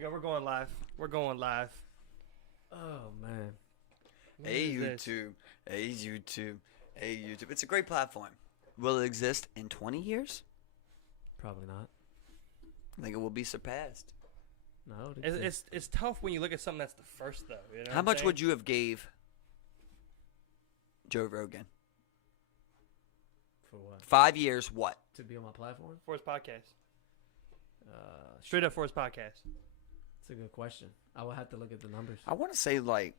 Yeah, we're going live. We're going live. Oh man. Hey YouTube. Hey YouTube. Hey YouTube. It's a great platform. Will it exist in 20 years? Probably not. I think it will be surpassed. No, It's tough when you look at something that's the first though. You know How much would you have gave Joe Rogan? for what? 5 years, what? To be on my platform? for his podcast? Uh, Straight up for his podcast. It's a good question. I will have to look at the numbers. I want to say like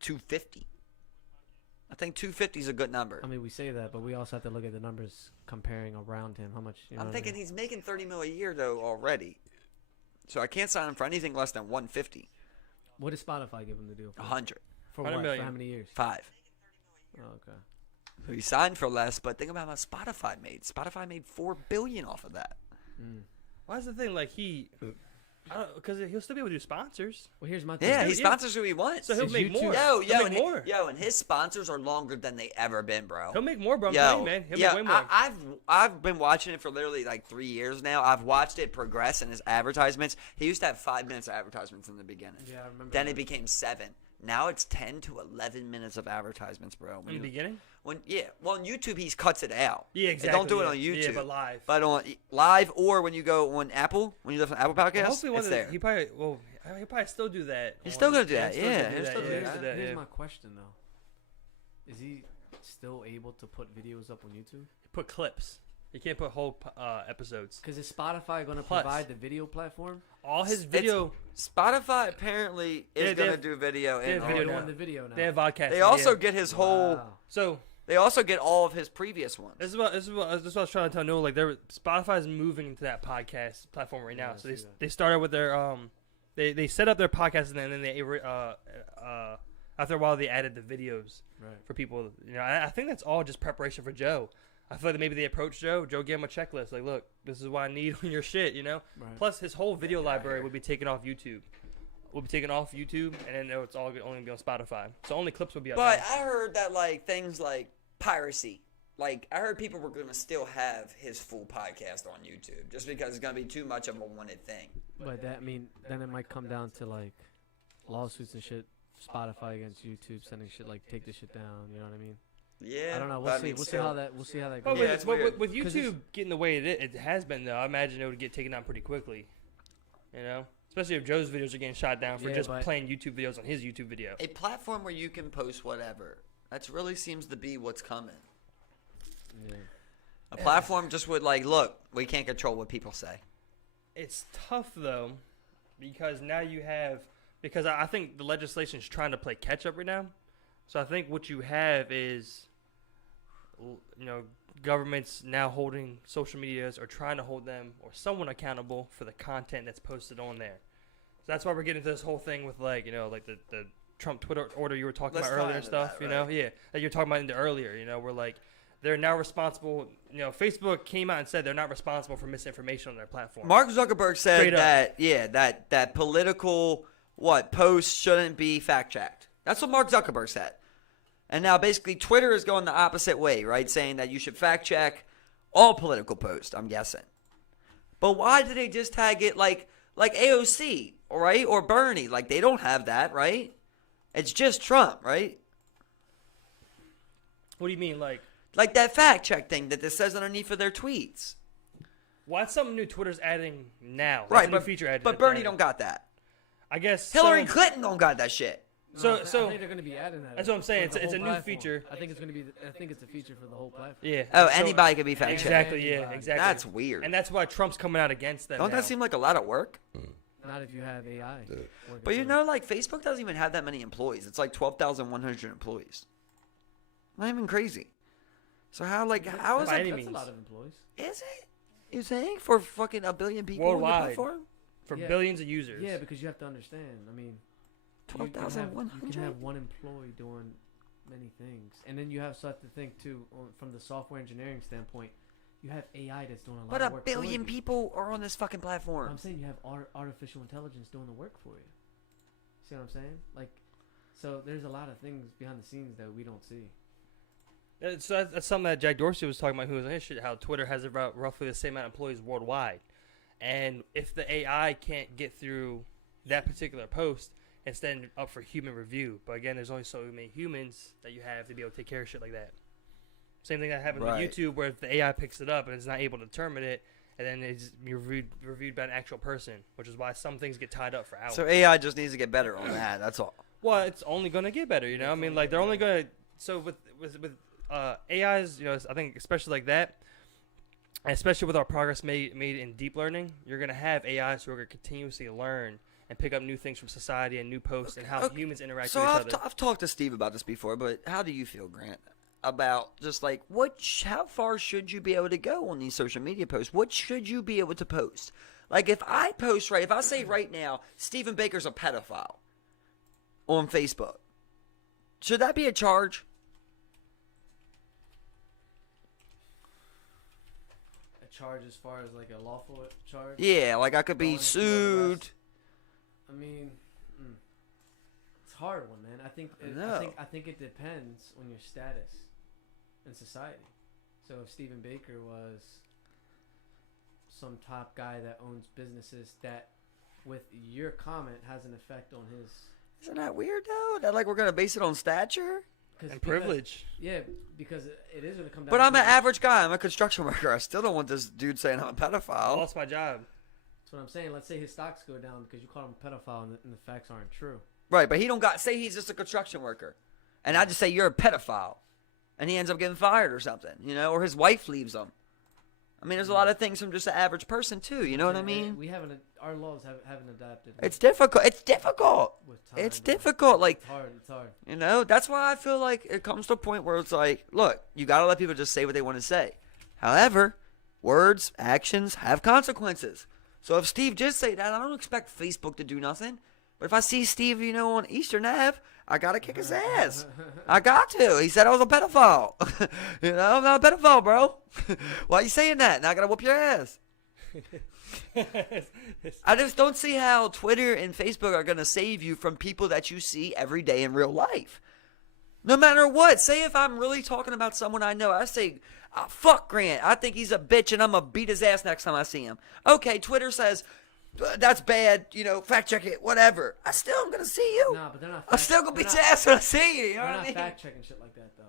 250. I think 250 is a good number. I mean, we say that, but we also have to look at the numbers comparing around him. How much? You know I'm what thinking I mean? he's making 30 mil a year though already. So I can't sign him for anything less than 150. What did Spotify give him to do? For? 100. For 100 what? million. For how many years? 5. Oh, okay. So he signed for less, but think about how Spotify made. Spotify made $4 billion off of that. Mm. Well, that's the thing. Like because he'll still be able to do sponsors. Well, here's my thing. Yeah, he Yeah. sponsors who he wants. So he'll Is make YouTube- more. Yo, He'll yo, make and more. and his sponsors are longer than they ever been, bro. He'll make more, bro. I'm Yo, telling you, man. He'll make way more. I've been watching it for literally like 3 years now. I've watched it progress in his advertisements. He used to have 5 minutes of advertisements in the beginning. Yeah, I remember. Then that. it became 7. Now it's 10 to 11 minutes of advertisements, bro. in the beginning. Well, on YouTube he cuts it out. Yeah, They exactly. don't do it yeah. on YouTube. Yeah, but live. But on live or when you go on Apple, when you listen to Apple Podcasts, Well, hopefully, it's there. he'll probably still do that. He's still gonna do that. He'll Yeah, do he'll that, still do yeah, that. he'll do that, Here's yeah. my question though. Is he still able to put videos up on YouTube? Put clips. You can't put whole episodes. Because is Spotify going to Plus. provide the video platform? All his video. Spotify apparently is They gonna have- do video they and have They're video audio. doing the video now. They have vodcast. They also yeah. get his whole. Wow. So They also get all of his previous ones. this is what I was trying to tell Noah. Like, Spotify's moving into that podcast platform right Yeah, now. I So see that. they started with their they set up their podcast and then they after a while they added the videos Right. for people. You know, I think that's all just preparation for Joe. I feel like maybe they approached Joe. Joe gave him a checklist. Like, look, this is what I need on your shit. You know. Right. Plus, his whole video library would be taken off YouTube. Will be taken off YouTube, and then it's all only gonna be on Spotify. So only clips would be up But there. I heard that like things like piracy. Like I heard people were gonna still have his full podcast on YouTube just because it's gonna be too much of a wanted thing. But then it might come down to like lawsuits and shit. Spotify against YouTube sending shit like take this shit down. You know what I mean? Yeah. I don't know. but We'll I see. mean, We'll see still- how that. We'll see how that But goes. Yeah, it's weird. with 'Cause YouTube getting the way it has been, though, I imagine it would get taken down pretty quickly. You know? Especially if Joe's videos are getting shot down for Yeah, just but- playing YouTube videos on his YouTube video. A platform where you can post whatever. That really seems to be what's coming. Yeah. A platform just would like, look, we can't control what people say. It's tough, though, because now you have... Because I think the legislation is trying to play catch-up right now. So I think what you have is, you know, governments now holding social medias or trying to hold them or someone accountable for the content that's posted on there. So that's why we're getting to this whole thing with, like, you know, like the Trump Twitter order you were talking Let's about tie earlier and into stuff, that, you know? right. Yeah, that you were talking about into earlier, you know, where, like, they're now responsible. You know, Facebook came out and said they're not responsible for misinformation on their platform. Mark Zuckerberg said Straight up. that political posts shouldn't be fact checked. That's what Mark Zuckerberg said. And now basically Twitter is going the opposite way, right? Saying that you should fact check all political posts, I'm guessing. But why did they just tag it like AOC, right? Or Bernie? Like they don't have that, right? It's just Trump, right? What do you mean, like? Like that fact check thing that this says underneath of their tweets. Well, that's something new Twitter's adding now. That's Right, a new but, feature added. but Bernie don't got that. I guess Hillary so, Clinton don't got that shit. So- I so- think they're going to be adding that. That's what I'm saying. for the It's a whole new platform. feature. I think it's going to be. I think it's a feature for the whole platform. Yeah. Oh, So- anybody could be fact checked. Exactly. Yeah. Anybody. Exactly. That's weird. And that's why Trump's coming out against that. Don't now. that seem like a lot of work? Not if you have AI. working But you for know, like Facebook doesn't even have that many employees. It's like 12,100 employees. Not even crazy. So how it. how is By it? any That's means. a lot of employees. Is it? You think for fucking a billion people on the Worldwide. platform? for Yeah. billions of users? Yeah, because you have to understand. I mean, you can have 12,100. one employee doing many things, and then you have to think too from the software engineering standpoint. You have AI that's doing a lot But of a work. billion for you. people are on this fucking platform. I'm saying you have artificial intelligence doing the work for you. See what I'm saying? Like, so there's a lot of things behind the scenes that we don't see. So that's something that Jack Dorsey was talking about. Who was like, shit, how Twitter has about roughly the same amount of employees worldwide, and if the AI can't get through that particular post instead up for human review. But again, there's only so many humans that you have to be able to take care of shit like that. Same thing that happens Right. with YouTube, where if the AI picks it up and it's not able to determine it, and then it's reviewed by an actual person, which is why some things get tied up for hours. So AI just needs to get better on that. That's all. Well, it's only gonna get better, you know. I mean, like they're only gonna. So with AIs, you know, I think especially like that, especially with our progress made in deep learning, you're gonna have AIs who are gonna continuously learn and pick up new things from society and new posts and how humans interact So with each other. I've talked to Steve about this before, but how do you feel, Grant, about just like how far should you be able to go on these social media posts? What should you be able to post? Like if I say right now, Stephen Baker's a pedophile on Facebook, should that be a charge? A charge as far as like a lawful charge? Yeah, like I could be Going to sued. arrest. I mean, it's a hard one, man. I think it depends on your status in society. So if Stephen Baker was some top guy that owns businesses that, with your comment, has an effect on his. Isn't that weird though? That like we're gonna base it on stature? And privilege. Yeah, because it is going to come down. But to I'm an privilege. average guy. I'm a construction worker. I still don't want this dude saying I'm a I pedophile. lost my job. That's what I'm saying. Let's say his stocks go down because you call him a pedophile and the facts aren't true. Right, but he don't say he's just a construction worker. And I just say you're a pedophile. And he ends up getting fired or something, you know, or his wife leaves him. I mean, there's a lot of things from just an average person too, you know what I mean? We haven't, our laws haven't adapted. It's difficult. It's difficult. With time, It's bro. difficult. Like, It's hard. you know, that's why I feel like it comes to a point where it's like, look, you got to let people just say what they want to say. However, words, actions have consequences. So if Steve just say that, I don't expect Facebook to do nothing. But if I see Steve, you know, on Eastern Ave, I got to kick his ass. I got to. He said I was a pedophile. You know, I'm not a pedophile, bro. Why are you saying that? Now I got to whoop your ass. I just don't see how Twitter and Facebook are going to save you from people that you see every day in real life. No matter what. Say if I'm really talking about someone I know, I say, oh, fuck Grant. I think he's a bitch and I'm going to beat his ass next time I see him. Okay, Twitter says, that's bad, you know, fact check it, whatever. I still am going to see you. Nah, but they're not. I'm still going to beat your ass when I see you. You know They're what I not mean? fact checking shit like that though.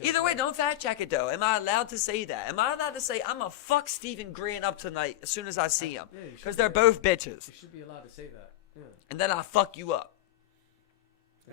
Either way, don't fact check it though. Am I allowed to say that? Am I allowed to say I'm going to fuck Stephen Grant up tonight as soon as I see him? Yeah, you should Because be they're able- both bitches. You should be allowed to say that. Yeah. And then I fuck you up.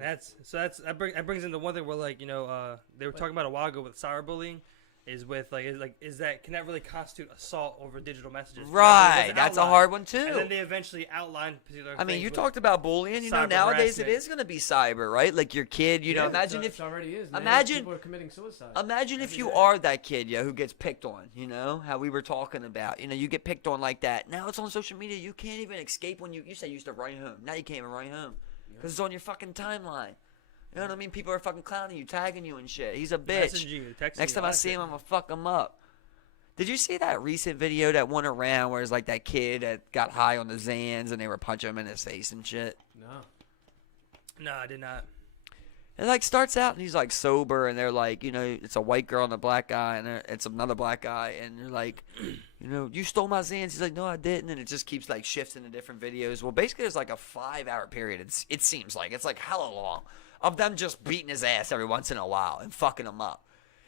And that brings into one thing where, like, you know, they were talking about a while ago with cyberbullying. Is that can that really constitute assault over digital messages? Right, that's a hard one too. And then they eventually outline particular. I mean, things you with talked about bullying. You know, cyber nowadays it harassment. is going to be cyber, right? Like your kid. You know, Yeah, imagine it if already is. Man. imagine- People are committing suicide. imagine if every you day. are that kid, yeah, who gets picked on. You know how we were talking about. You know, you get picked on like that. Now it's on social media. You can't even escape when you say you used to write home. Now you can't even write home because it's on your fucking timeline. You know what I mean? People are fucking clowning you, tagging you and shit. He's a bitch. Messaging you, texting Next you, time all I that see shit. him, I'm gonna fuck him up. Did you see that recent video that went around where it's like that kid that got high on the Xans and they were punching him in his face and shit? No, I did not. It like starts out and he's like sober and they're like, you know, it's a white girl and a black guy and it's another black guy and they're like, you know, you stole my Xans. He's like, no, I didn't. And it just keeps like shifting to different videos. Well, basically there's like a 5-hour period. It seems like it's like hella long of them just beating his ass every once in a while and fucking him up.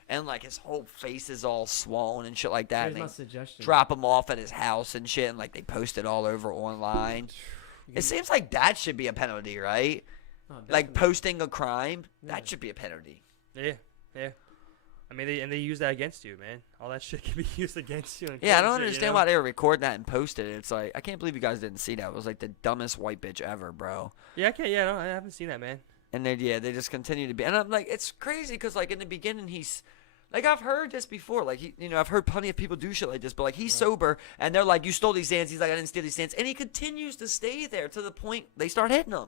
And like his whole face is all swollen and shit like that. Here's and my they suggestion. drop him off at his house and shit and like they post it all over online. It seems like that should be a penalty, right? Oh, Like definitely. posting a crime, Yeah. that should be a penalty. Yeah. I mean, they use that against you, man. All that shit can be used against you. Yeah, I don't understand why they were recording that and posted it. It's like I can't believe you guys didn't see that. It was like the dumbest white bitch ever, bro. Yeah, no, I haven't seen that, man. And then they just continue to be. And I'm like, it's crazy because like in the beginning he's like I've heard this before. Like I've heard plenty of people do shit like this. But like he's sober and they're like, you stole these Xans. He's like, I didn't steal these Xans. And he continues to stay there to the point they start hitting him.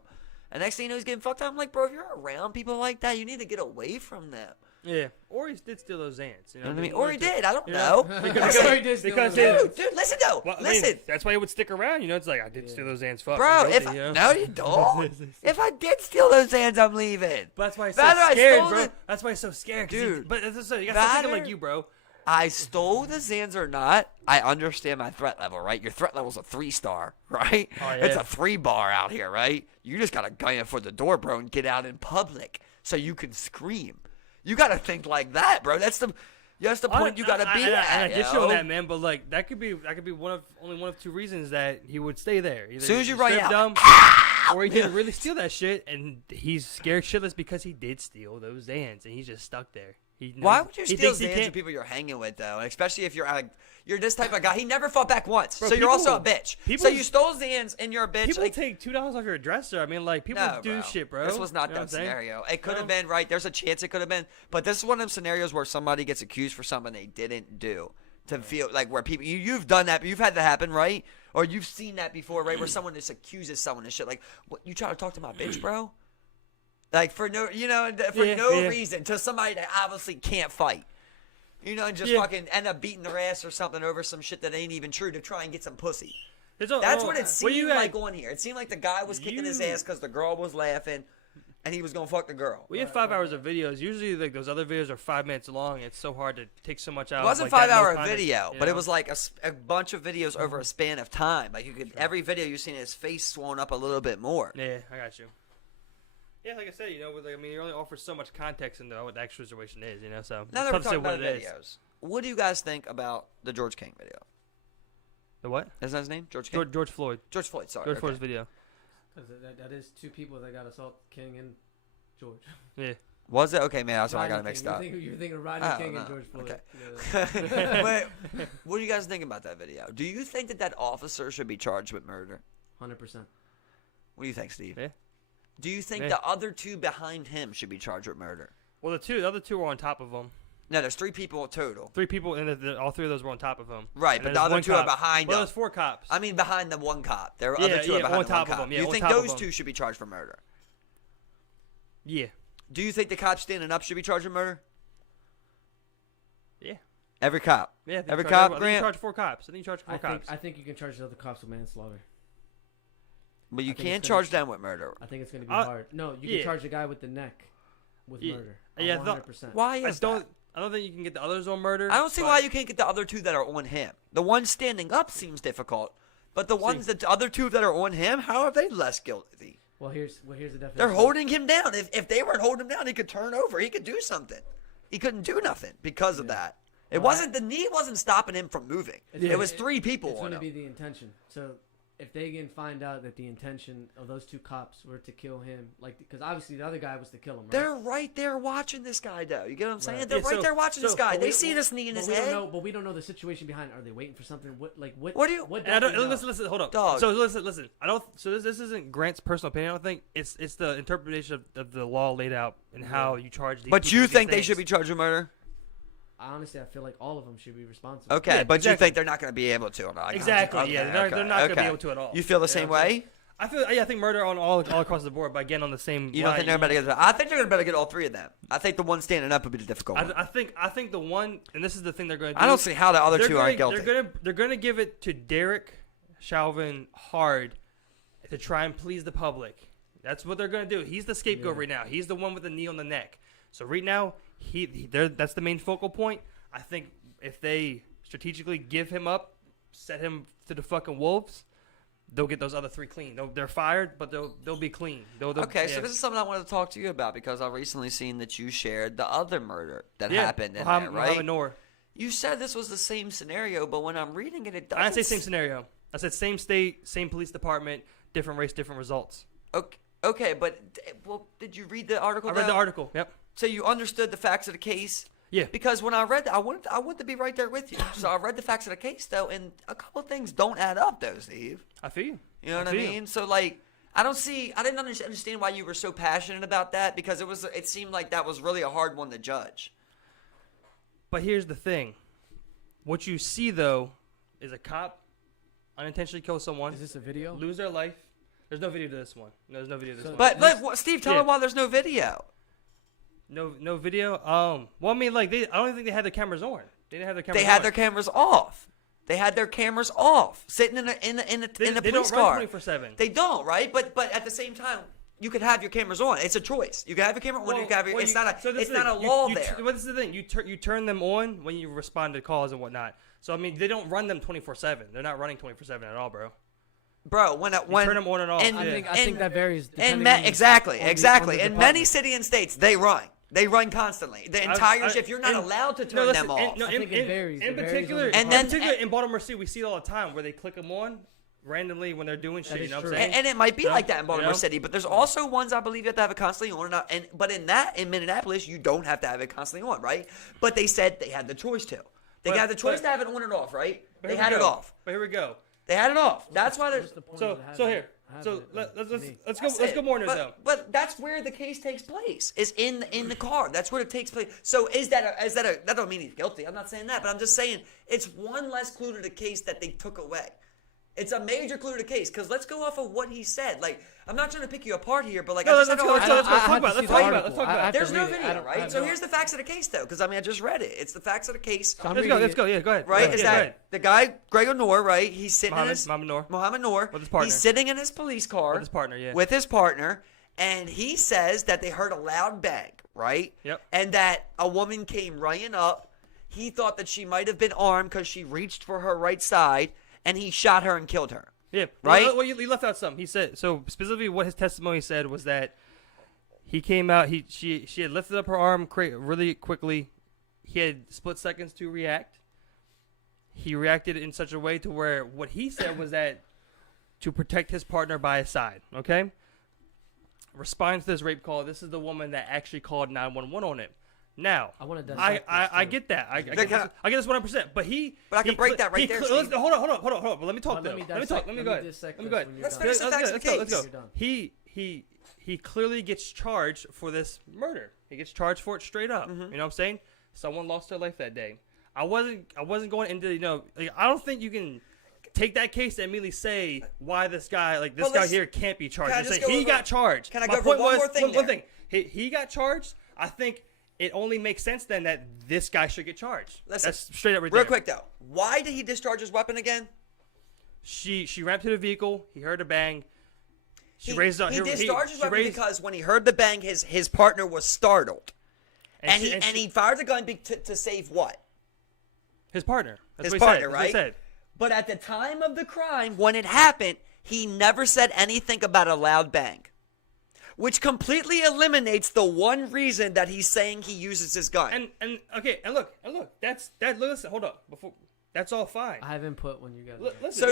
And next thing you know, he's getting fucked up. I'm like, bro, if you're around people like that, you need to get away from them. Yeah, or he did steal those Xans. You know You know what I what mean? Or he did. I don't you know. Because Dude, listen though. Well, I mean, listen. that's why he would stick around. You know, it's like I did steal those Xans. Fuck, Bro, I'm if guilty, you know? no, you don't. If I did steal those Xans, I'm leaving. But that's why he's so Rather I scared, stole bro. it- That's why he's so scared, Dude, But you gotta start thinking like rather- you, bro. I stole the Zans or not, I understand my threat level, right? Your threat level's a 3-star, right? Oh, yeah. It's a 3-bar out here, right? You just got to gun it for the door, bro, and get out in public so you can scream. You got to think like that, bro. That's the point you got to be at. I get you on that, man. But like that could be only one of two reasons that he would stay there. Either as soon as you he's run stripped out, or he didn't really steal that shit, and he's scared shitless because he did steal those Zans, and he's just stuck there. Why would you steal Zans from people you're hanging with, though? Especially if you're this type of guy. He never fought back once, bro, so you're also a bitch. So you stole Zans and you're a bitch. People take $2 off your dresser. I mean, like people do shit, bro. This was not that scenario. It could have been right. There's a chance it could have been, but this is one of them scenarios where somebody gets accused for something they didn't do. To feel like where people you've done that, you've had that happen, right? Or you've seen that before, right? Where someone just accuses someone and shit. Like, what, you try to talk to my bitch, bro? Like for no reason to somebody that obviously can't fight, and just fucking end up beating their ass or something over some shit that ain't even true to try and get some pussy. That's what it seemed like on here. It seemed like the guy was kicking his ass because the girl was laughing, and he was gonna fuck the girl. We have 5 hours of videos. Usually, like those other videos are 5 minutes long. It's so hard to take so much out. It wasn't like, 5 hour video, but it was like a bunch of videos over a span of time. Like you could every video you've seen his face swollen up a little bit more. Yeah, I got you. Yeah, like I said, you only offer so much context into what the actual situation is, so. Now that we're talking about videos, what do you guys think about the George King video? The what? Isn't that his name? George King? George Floyd. George Floyd, sorry. George Floyd's video. Because that is two people that got assault, King and George. Yeah. Was it? Okay, man, that's why I got it mixed up. You're thinking of Rodney King and George Floyd. Okay. Wait, what do you guys think about that video? Do you think that officer should be charged with murder? 100%. What do you think, Steve? Yeah. Do you think the other two behind him should be charged with murder? Well, the other two were on top of him. No, there's 3 people total. 3 people, and all 3 of those were on top of him. Right, but the other 2 are behind him. Well, there's 4 cops. I mean, behind the one cop. There are other 2 are behind on top the one of him. cop. Do you think those 2 should be charged for murder? Yeah. Do you think the cops standing up should be charged with murder? Yeah. Every cop? Yeah. Every cop, I think Grant? you charge 4 cops. I think you charge 4 cops. I think you can charge the other cops with manslaughter. But you can't charge them with murder. I think it's going to be hard. No, you can charge the guy with the neck with murder. Yeah, 100%. Why is that? I don't think you can get the others on murder. I don't see why you can't get the other 2 that are on him. The one standing up seems difficult, but the other 2 that are on him, how are they less guilty? Well, here's the definition. They're holding him down. If they weren't holding him down, he could turn over. He could do something. He couldn't do nothing because of that. It wasn't the knee wasn't stopping him from moving. It was 3 people. It's going to be the intention. So if they can find out that the intention of those 2 cops were to kill him, like because obviously the other guy was to kill him. Right? They're right there watching this guy, though. You get what I'm saying? Right. They're right there watching this guy. They see this knee in his head. But we don't know the situation behind. Are they waiting for something? What do you? Listen. Hold up. Dog. So listen. I don't. So this isn't Grant's personal opinion. I don't think it's the interpretation of the law laid out and how you charge these. But you think they should be charged with murder? Honestly, I feel like all of them should be responsible. Okay, but you think they're not going to be able to? Exactly. Okay, yeah, they're not going to be able to at all. You feel the same way? I think murder on all across the board, but again on the same. You don't think they're better get? I think they're going to get all 3 of them. I think the one standing up would be the difficult one. I think the one, and this is the thing they're going to do. I don't see how the other 2 aren't guilty. They're going to give it to Derek Chauvin hard to try and please the public. That's what they're going to do. He's the scapegoat right now. He's the one with the knee on the neck. So right now, that's the main focal point. I think if they strategically give him up, set him to the fucking wolves, they'll get those other 3 clean. They're fired, but they'll be clean. So this is something I wanted to talk to you about because I've recently seen that you shared the other murder that happened in there, right? Noor. You said this was the same scenario, but when I'm reading it, it doesn't. I didn't say same scenario. I said same state, same police department, different race, different results. Okay, but did you read the article? I read the article. Yep. So you understood the facts of the case. Yeah. Because when I read that, I wanted to be right there with you. So I read the facts of the case, though, and a couple of things don't add up, though, Steve. I feel you. You know what I mean? So, like, I didn't understand why you were so passionate about that because it seemed like that was really a hard one to judge. But here's the thing. What you see, though, is a cop unintentionally kill someone. Is this a video? Lose their life. There's no video to this one. No, there's no video to this one. But Steve, tell me why there's no video. No video. Well, I mean, like I don't think they had their cameras on. They didn't have their cameras. They had their cameras off. They had their cameras off, sitting in a police car. They don't run 24/7. They don't, right? But at the same time, you could have your cameras on. It's a choice. You can have your camera on. You can have your, it's not a law law there. This is the thing. You turn them on when you respond to calls and whatnot. So I mean, they don't run them 24/7. They're not running 24/7 at all, bro. Bro, when turn them on and off. I think that varies. Exactly. In many cities cities and states, they run. They run constantly. The entire shift. You're not allowed to turn them off. I think it varies. In particular, in Baltimore City, we see it all the time where they click them on randomly when they're doing shit. You know what I'm saying? And it might be like that in Baltimore City, but there's also ones I believe you have to have it constantly on. But in Minneapolis, you don't have to have it constantly on, right? But they said they had the choice to. They had the choice to have it on and off, right? They had it off. But here we go. They had it off. That's why there's. Let's go more into this though. But that's where the case takes place. Is in the car. That's where it takes place. So that don't mean he's guilty. I'm not saying that, but I'm just saying it's one less clue to the case that they took away. It's a major clue to the case because let's go off of what he said. Like, I'm not trying to pick you apart here, but like, let's talk about it. There's no video, right? So here's the facts of the case, though, because I mean, I just read it. It's the facts of the case. Let's go. Yeah, go ahead. Right? Is that the guy, Gregor Noor, right? He's sitting in his Mohammed Noor. With his partner. He's sitting in his police car. With his partner, yeah. With his partner, and he says that they heard a loud bang, right? Yep. And that a woman came running up. He thought that she might have been armed because she reached for her right side, and he shot her and killed her. Yeah, right. Well, you left out something. He said so specifically. What his testimony said was that he came out. She had lifted up her arm really quickly. He had split seconds to react. He reacted in such a way to where what he said was that to protect his partner by his side. Okay. Responding to this rape call, this is the woman that actually called 911 on it. Now, I get that. I get this 100%. But I can break that right there. Hold on. But let me talk. Let me talk. Let me go ahead. Let's finish the facts of the case. Let's go. He clearly gets charged for this murder. He gets charged for it straight up. Mm-hmm. You know what I'm saying? Someone lost their life that day. I wasn't going into I don't think you can take that case and immediately say why this guy guy here can't be charged. He got charged. Can I go over one more thing? One thing. He got charged. I think it only makes sense then that this guy should get charged. Listen, that's straight up right there. Real quick though, why did he discharge his weapon again? She ran to the vehicle. He heard a bang. He discharged his weapon because when he heard the bang, his partner was startled, and he fired the gun to save what? His partner. That's his partner, right? That's what he said. But at the time of the crime, when it happened, he never said anything about a loud bang. Which completely eliminates the one reason that he's saying he uses his gun. And look, listen, hold up. That's all fine. I have input when you guys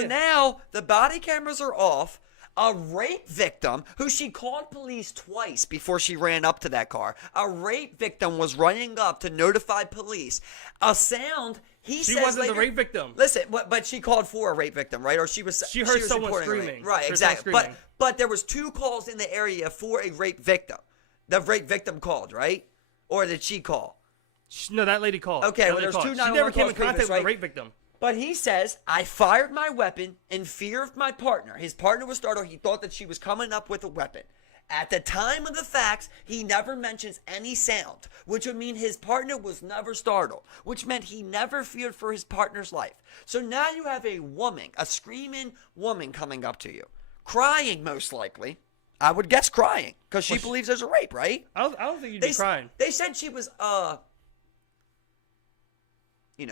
now the body cameras are off. A rape victim, who she called police twice before she ran up to that car. A rape victim was running up to notify police. A sound, she wasn't the rape victim. Listen, but she called for a rape victim, right? Or she heard someone screaming. Right, exactly. But there was 2 calls in the area for a rape victim. The rape victim called, right? Or did she call? No, that lady called. Okay, well, there's 2 911 calls. She never came in contact with the rape victim. But he says, I fired my weapon in fear of my partner. His partner was startled. He thought that she was coming up with a weapon. At the time of the facts, he never mentions any sound, which would mean his partner was never startled, which meant he never feared for his partner's life. So now you have a woman, a screaming woman coming up to you, crying most likely. I would guess crying, because she believes there's a rape, right? I don't think you'd be crying. They said she was,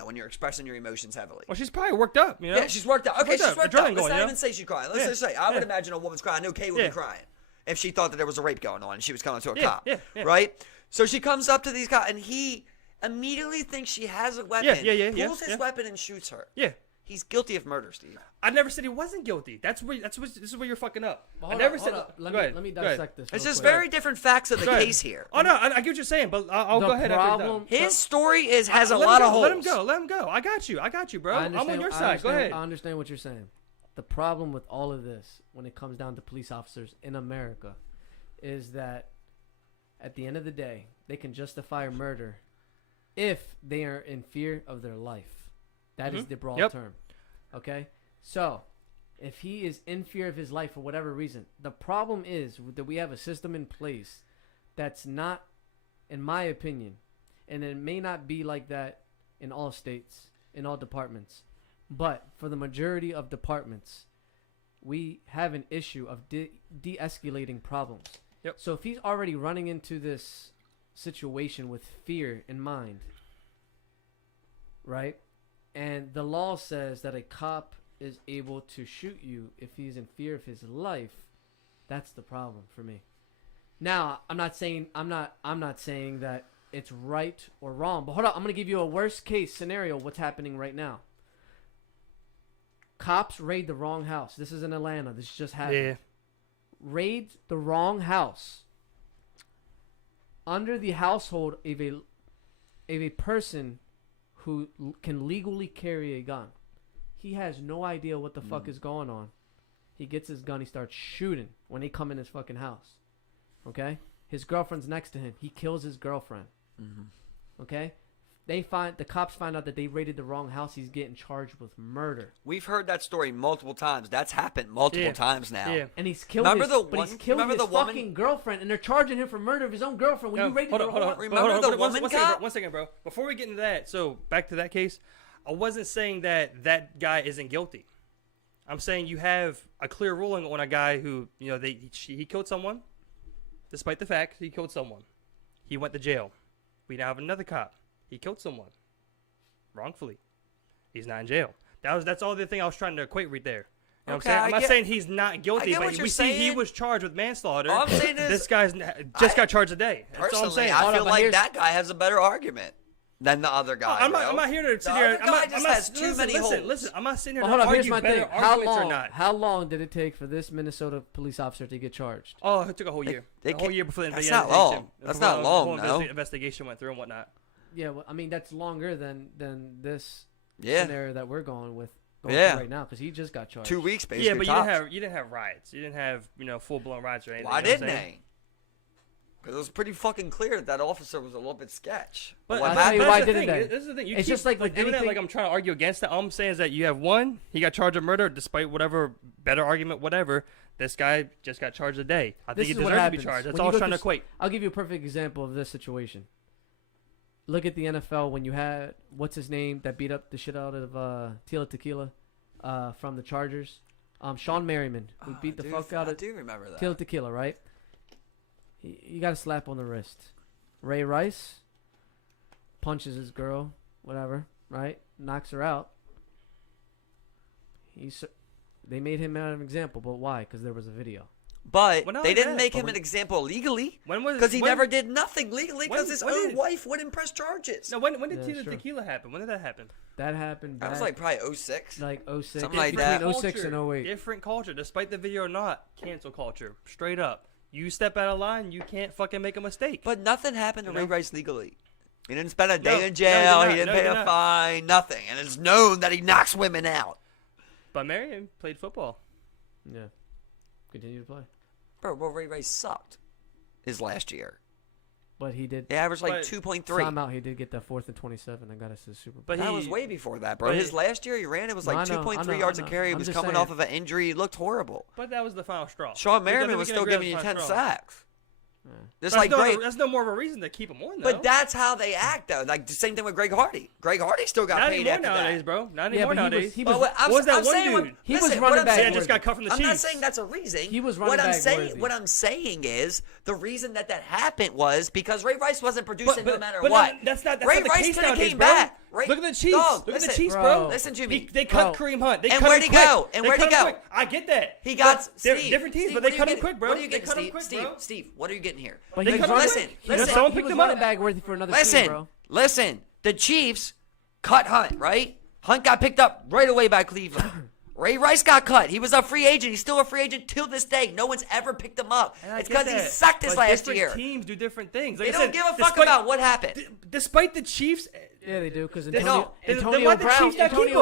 when you're expressing your emotions heavily. Well, she's probably worked up, Yeah, she's worked up. Okay, she's worked up. Let's not even say she's crying. Let's just say, I would imagine a woman's crying. I know Kay would be crying if she thought that there was a rape going on and she was coming to a cop. Right? So she comes up to these guys, and he immediately thinks she has a weapon, pulls his weapon and shoots her. Yeah. He's guilty of murder, Steve. I never said he wasn't guilty. This is where you're fucking up. Well, I never said. Let me dissect this. It's just very different facts of the case here. Oh no, I get what you're saying, but I'll go ahead. His story has a lot of holes. Let him go. I got you, bro. I'm on your side. Go ahead. I understand what you're saying. The problem with all of this, when it comes down to police officers in America, is that at the end of the day, they can justify a murder if they are in fear of their life. That is the broad term. Okay? So, if he is in fear of his life for whatever reason, the problem is that we have a system in place that's not, in my opinion, and it may not be like that in all states, in all departments, but for the majority of departments, we have an issue of de-escalating problems. Yep. So if he's already running into this situation with fear in mind, right? And the law says that a cop is able to shoot you if he's in fear of his life, that's the problem for me. Now, I'm not saying that it's right or wrong, but hold on, I'm going to give you a worst case scenario what's happening right now. Cops raid the wrong house. This is in Atlanta. This just happened. Yeah. Raid the wrong house. Under the household of a person who can legally carry a gun. He has no idea what the fuck is going on. He gets his gun. He starts shooting when they come in his fucking house. Okay? His girlfriend's next to him. He kills his girlfriend. Mm-hmm. Okay? The cops find out that they raided the wrong house. He's getting charged with murder. We've heard that story multiple times. That's happened multiple times now. Yeah. And he's killed his fucking girlfriend, and they're charging him for murder of his own girlfriend when you raided the wrong house. Remember the woman cop? One second, bro. Before we get into that, so back to that case, I wasn't saying that guy isn't guilty. I'm saying you have a clear ruling on a guy who, he killed someone, despite the fact he killed someone. He went to jail. We now have another cop. He killed someone wrongfully. He's not in jail. That's all the thing I was trying to equate right there. You know what I'm saying? I'm not saying he's not guilty, but we see he was charged with manslaughter. All I'm saying is this guy's just got charged today. That's all I'm saying. I feel like that guy has a better argument than the other guy. I'm not here to sit here. Listen, I'm not sitting here to argue better arguments or not. How long did it take for this Minnesota police officer to get charged? Oh, it took a whole year. A whole year before the investigation. That's not long. That's not long, no. Investigation went through and whatnot. Yeah, well, I mean that's longer than this scenario that we're going through right now because he just got charged. 2 weeks basically. Yeah, but you didn't have riots. You didn't have full blown riots or anything. Why didn't they? Because it was pretty fucking clear that officer was a little bit sketch. But I'll tell you why didn't they? This is the thing. It's just like with doing anything. That like I'm trying to argue against that. All I'm saying is that you have one. He got charged of murder, despite whatever better argument, whatever. This guy just got charged today. I think he deserves to be charged. That's all I was trying to equate. I'll give you a perfect example of this situation. Look at the NFL when you had what's his name that beat up the shit out of Tila Tequila from the Chargers, Sean Merriman who beat the fuck out of Tila Tequila, right? He got a slap on the wrist. Ray Rice punches his girl, whatever, right? Knocks her out. They made him out of an example, but why? Because there was a video. But they didn't make him an example legally because he never did nothing legally because his own wife wouldn't press charges. No, when did Tila Tequila happen? When did that happen? That happened back. That was like probably 06. Like 06. Something like that. Between 06 and 08. Different culture. Despite the video or not, cancel culture. Straight up. You step out of line, you can't fucking make a mistake. But nothing happened to Ray Rice legally. He didn't spend a day in jail. He didn't pay a fine. Nothing. And it's known that he knocks women out. But Marion played football. Yeah. Continue to play. Bro, well, Ray Rice sucked his last year. But he did. He averaged like 2.3. Timeout, he did get that 4th and 27 and got us to the Super Bowl. But that was way before that, bro. His last year he ran, it was like 2.3 yards a carry. He was coming off of an injury. He looked horrible. But that was the final straw. Sean Merriman was still giving you 10 sacks. Yeah. That's no more of a reason to keep him on, though. But that's how they act, though. Like the same thing with Greg Hardy. Greg Hardy still got paid after nowadays, that. bro. Not anymore nowadays. What was that one dude? He was running back. Just got cut from the Chiefs. I'm not saying that's a reason. He was running back. What I'm saying is the reason that happened was because Ray Rice wasn't producing no matter what. That's not Ray the Rice case could have nowadays, came bro. back. Look at the Chiefs. Look at the Chiefs, bro. Listen to me. They cut Kareem Hunt. And where'd he go? I get that. He got different teams, but they cut him quick, bro. What are you getting, Steve? What are you getting here? Listen. Someone picked him up. Bag worthy for another team, bro. Listen. The Chiefs cut Hunt, right? Hunt got picked up right away by Cleveland. Ray Rice got cut. He was a free agent. He's still a free agent till this day. No one's ever picked him up. It's because he sucked his last year. Different teams do different things. They don't give a fuck about what happened. Despite the Chiefs. Yeah, they do because Antonio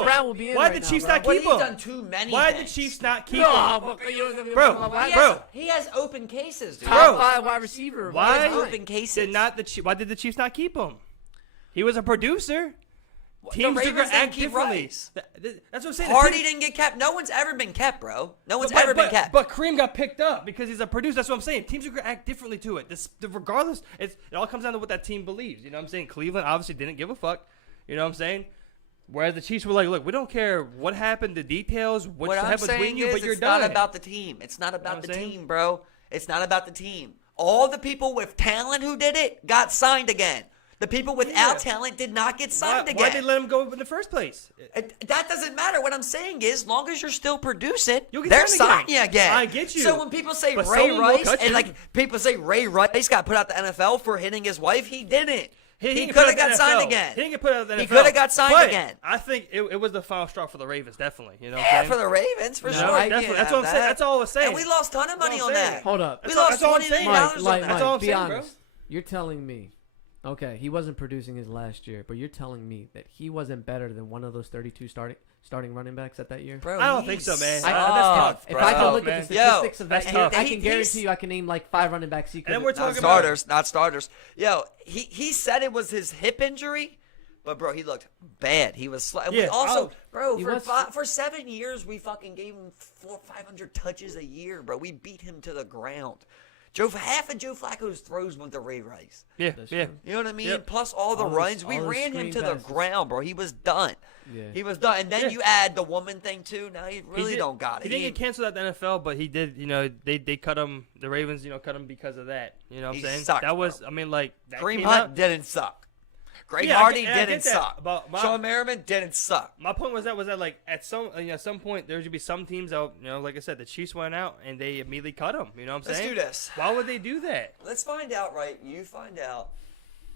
Brown will be in. Why did the Chiefs not keep him? He's done too many. Why did the Chiefs not keep him? Bro, he has open cases, dude. Top 5 wide receiver. Why open cases? Why did the Chiefs not keep him? He was a producer. Teams do act differently. That's what I'm saying. Hardy didn't get kept. No one's ever been kept, bro. No one's ever been kept. But Kareem got picked up because he's a producer. That's what I'm saying. Teams are going to act differently to it. Regardless, it all comes down to what that team believes. You know what I'm saying? Cleveland obviously didn't give a fuck. You know what I'm saying? Whereas the Chiefs were like, look, we don't care what happened, the details, what happened between you, but you're done. It's not about the team. It's not about the team, bro. It's not about the team. all the people with talent who did it got signed again. The people without talent did not get signed again. Why did they let him go in the first place? That doesn't matter. What I'm saying is, long as you're still producing, You'll get they're signed signing you again. I get you. So when people say But Ray someone will Rice, cut and you. like people say Ray Rice got put out the NFL for hitting his wife, he didn't. He didn't could put have got out the signed NFL. again. He didn't get put out of the NFL. He could have got signed But again. I think it was the final straw for the Ravens, definitely. You know what Yeah, I'm for saying? the Ravens, for No, sure. definitely. That's what I'm saying. That's all I was saying. And we lost a ton of money That's all on I'm saying. that. Hold up. We That's lost all I'm $20 saying. million on Mike, that. That's all I'm be saying, honest. bro. You're telling me, okay, he wasn't producing his last year, but you're telling me that he wasn't better than one of those 32 starting running backs at that year? Bro, I don't he think so, man. sucked, That's tough, If bro. I can Tough, look man. at the statistics of that that's year, tough. I can He's- guarantee you I can name like 5 running backs he could. And then we're Not talking about starters, not starters. Yo, he said it was his hip injury, but bro, he looked bad. He was. We Yeah, also, bro, He for was- for 7 years, we fucking gave him 400-500 touches a year, bro. We beat him to the ground. Half of Joe Flacco's throws went to Ray Rice. Yeah, That's yeah. true. You know what I mean? Yep. Plus all the All those- runs, we all those ran him screen to passes. the ground, bro. He was done. Yeah. He was done. And then Yeah. you add the woman thing too. Now he really did- don't got it. He didn't get canceled at the NFL, but he did. You know, they cut him. The Ravens, cut him because of that. You know what I'm He saying? sucked, that was. bro. I mean, like that Kareem came Hunt out. didn't suck. Greg Yeah, I Hardy get- and I didn't get that, suck. but Sean Merriman didn't suck. My point was that like at some point there should be some teams that like I said, the Chiefs went out and they immediately cut him. You know what I'm Let's saying? do this. Why would they do that? Let's find out, right? You find out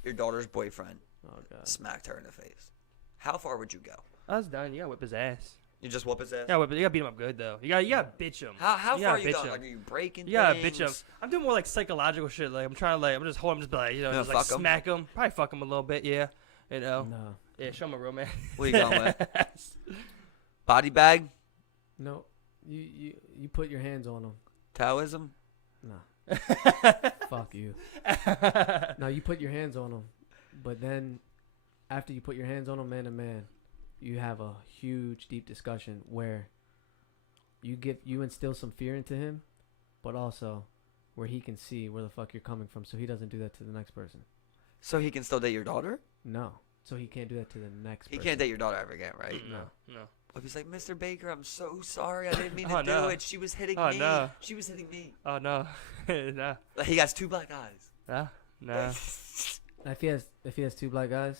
your daughter's boyfriend Oh god. smacked her in the face. How far would you go? I was done. You gotta whip his ass. You just whoop his ass? You gotta beat him up good though. You gotta bitch him. How You far gotta are you bitch going? him. Like, are you breaking You gotta things? bitch him. I'm doing more like psychological shit. Like I'm trying to I'm just hold him, just be like just like fuck him? smack him, probably fuck him a little bit. Yeah, No. Yeah, show him a real man. What are you going with? Body bag? No. You put your hands on him. Taoism? No. Fuck you. No, you put your hands on him. But then after you put your hands on him man to man, you have a huge deep discussion where you instill some fear into him, but also where he can see where the fuck you're coming from so he doesn't do that to the next person. So he can still date your daughter? No. So he can't do that to the next He person. can't date your daughter ever again, right? No. If he's like, Mr. Baker, I'm so sorry. I didn't mean to Oh, do no. it. She was hitting Oh, me. no. She was hitting me. Oh no, no, Like, he has 2 black eyes. no. If he has 2 black guys.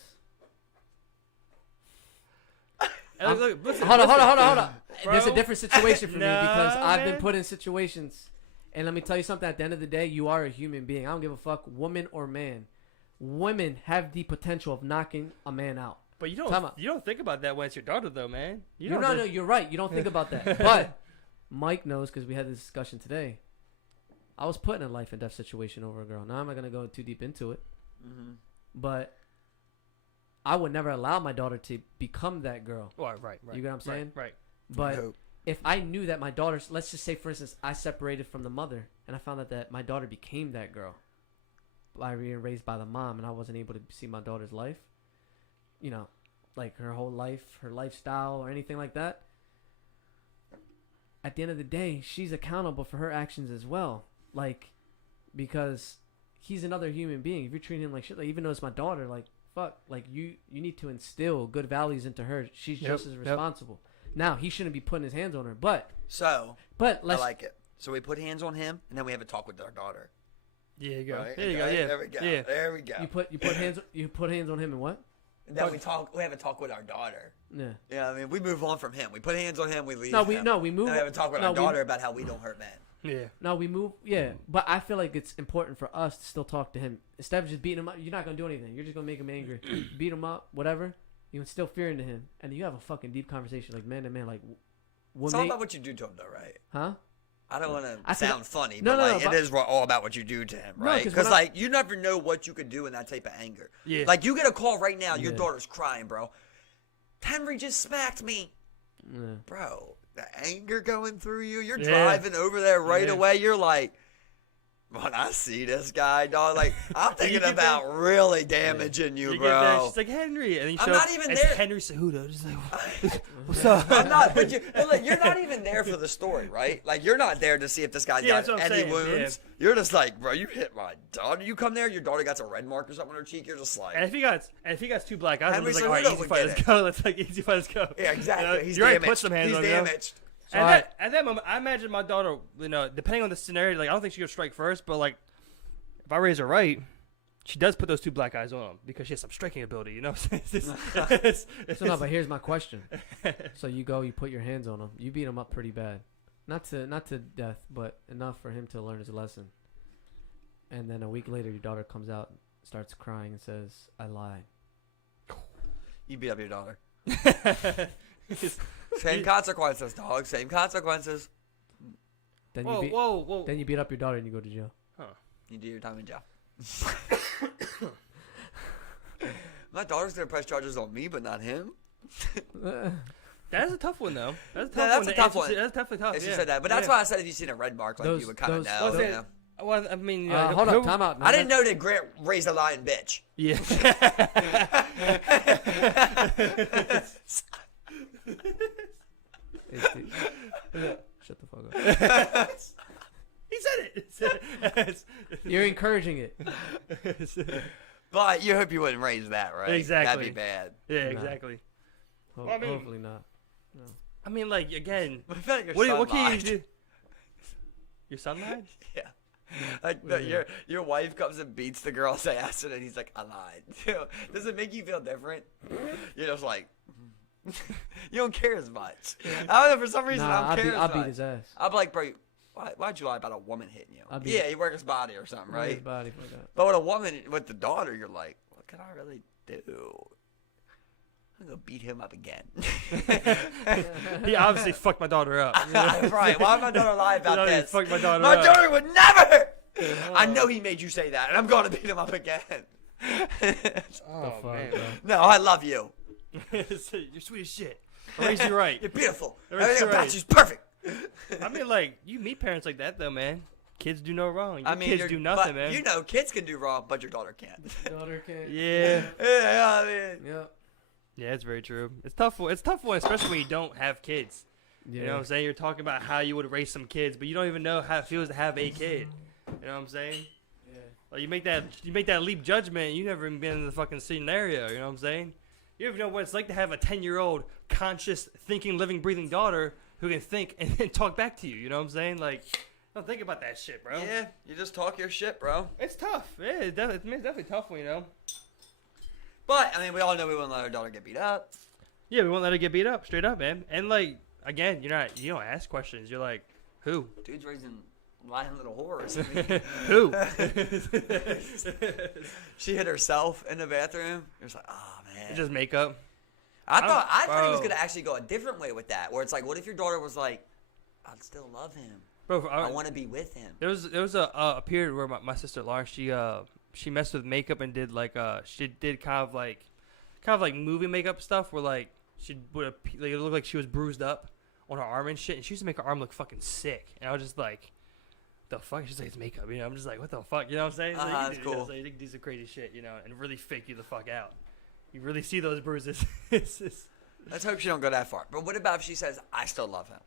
Hey, look, listen, Hold on. Bro. There's a different situation for me Nah, because I've been man. put in situations, and let me tell you something. At the end of the day, you are a human being. I don't give a fuck, woman or man. Women have the potential of knocking a man out. But you Time out. don't think about that when it's your daughter though, man. You're right. You don't think about that. But Mike knows because we had this discussion today. I was put in a life and death situation over a girl. Now I'm not gonna go too deep into it, but I would never allow my daughter to become that girl. Right. You get what I'm saying? Right. But Nope. if I knew that my daughter, let's just say, for instance, I separated from the mother and I found out that my daughter became that girl by being raised by the mom and I wasn't able to see my daughter's life, like her whole life, her lifestyle or anything like that, at the end of the day, she's accountable for her actions as well. Like, because he's another human being. If you're treating him like shit, like, even though it's my daughter, like, fuck, like, you need to instill good values into her. She's just as responsible. Now, he shouldn't be putting his hands on her, but I let's like it. So we put hands on him, and then we have a talk with our daughter. Yeah, you go. Right? There you go. Okay, Yeah. There we go. Yeah. There we go. you put hands on him and what? And then we have a talk with our daughter. Yeah. Yeah, I mean, we move on from him. We put hands on him, we leave No, him. we move. Then we have a talk with no, our we- daughter about how we don't hurt men. Yeah. No, we move. Yeah, but I feel like it's important for us to still talk to him instead of just beating him up. You're not gonna do anything. You're just gonna make him angry, beat him up, whatever. You instill fear into him, and you have a fucking deep conversation, like man to man, like. It's all about what you do to him, though, right? Huh? I don't want I to said- sound funny, No, but no, like, no, it is all about what you do to him, No, right? 'cause Because when I- like you never know what you could do in that type of anger. Yeah. Like you get a call right now, your Yeah. daughter's crying, bro. Henry just smacked me, Yeah. bro. The anger going through you. You're Yeah. driving over there right Yeah. away. You're like, when I see this guy, dog, like I'm thinking get about really damaging you, You get there, bro. she's like Henry, and then you I'm show not up, even it's there. Henry Cejudo, just like, what's up? I'm not, but you're not even there for the story, right? Like you're not there to see if this guy Yeah, got that's what I'm any saying, wounds. You're just like, bro, you hit my daughter. You come there, your daughter got a red mark or something on her cheek. You're just like, And if he got 2 black eyes, I'm Henry just like, all right, Cejudo easy would fight, get let's it. go. Let's like easy fight, let's go. yeah, exactly. You know, He's you already damaged. put some hands He's on him. damaged. And All at that moment, I imagine my daughter, depending on the scenario, like I don't think she would strike first, but like if I raise her right, she does put those 2 black eyes on him because she has some striking ability. You know what I'm saying? So no, but here's my question. So you put your hands on him. You beat him up pretty bad. Not to death, but enough for him to learn his lesson. And then a week later, your daughter comes out, starts crying, and says, "I lied." You beat up your daughter. Same consequences, dog. Same consequences. Then whoa. Then you beat up your daughter and you go to jail. Huh. You do your time in jail. My daughter's gonna press charges on me, but not him. That's a tough one, though. That's a tough one. That's definitely tough. She said that, but that's why I said if you seen a red mark, like you would kind of know. You know? Well, I mean, hold up, time out. I didn't know that Grant raised a lion, bitch. Yeah. Shut the fuck up. He said it. You're encouraging it. But you hope you wouldn't raise that, right? Exactly. That'd be bad. Yeah, exactly. Hopefully not. No. I mean, like, again, I feel like what can you do? Your son lied? Yeah. Like your wife comes and beats the girl's ass, and then he's like, "I lied." Does it make you feel different? You're just like, you don't care as much. I don't know, for some reason I don't care as much. I'll beat his ass. I'll be like, bro, why'd you lie about a woman hitting you? Yeah, he worked his body or something, right? His body for that. But with a woman, with the daughter, you're like, what can I really do? I'm gonna beat him up again. He obviously fucked my daughter up. Right? Why would my daughter lie about this? Fucked my daughter my up. daughter would never. I know he made you say that, and I'm gonna beat him up again. Oh man. No, I love you. You're sweet as shit. I raised you right. You're beautiful. Raised Everything you about right. you's perfect. I mean, like, you meet parents like that though, man. Kids do no wrong. Kids do but nothing, man. You know, kids can do wrong, but your daughter can't. Daughter can't. Yeah. Yeah, I mean. Yep. Yeah, it's very true. It's tough. It's tough one, especially when you don't have kids. Yeah. You know what I'm saying? You're talking about how you would raise some kids, but you don't even know how it feels to have a kid. You know what I'm saying? Yeah. Like you make that leap judgment. You never even been in the fucking scenario. You know what I'm saying? You ever know what it's like to have a 10-year-old conscious, thinking, living, breathing daughter who can think and talk back to you? You know what I'm saying? Like, don't think about that shit, bro. Yeah, you just talk your shit, bro. It's tough. Yeah, it's definitely tough one, you know. But I mean, we all know we wouldn't let our daughter get beat up. Yeah, we won't let her get beat up, straight up, man. And like, again, you don't ask questions. You're like, who? Dude's raising lying little whores. Who? She hit herself in the bathroom. It was like, oh man. Just makeup. I thought he was gonna actually go a different way with that, where it's like, what if your daughter was like, I'd still love him. Bro, I want to be with him. There was a period where my sister Lauren, she messed with makeup and did like she did kind of like movie makeup stuff where like she would like it looked like she was bruised up on her arm and shit, and she used to make her arm look fucking sick, and I was just like, the fuck? She's like, it's makeup, you know? I'm just like, what the fuck? You know what I'm saying? Like, that's cool. You can do some crazy shit, you know, and really fake you the fuck out. You really see those bruises. Let's hope she don't go that far. But what about if she says, I still love him?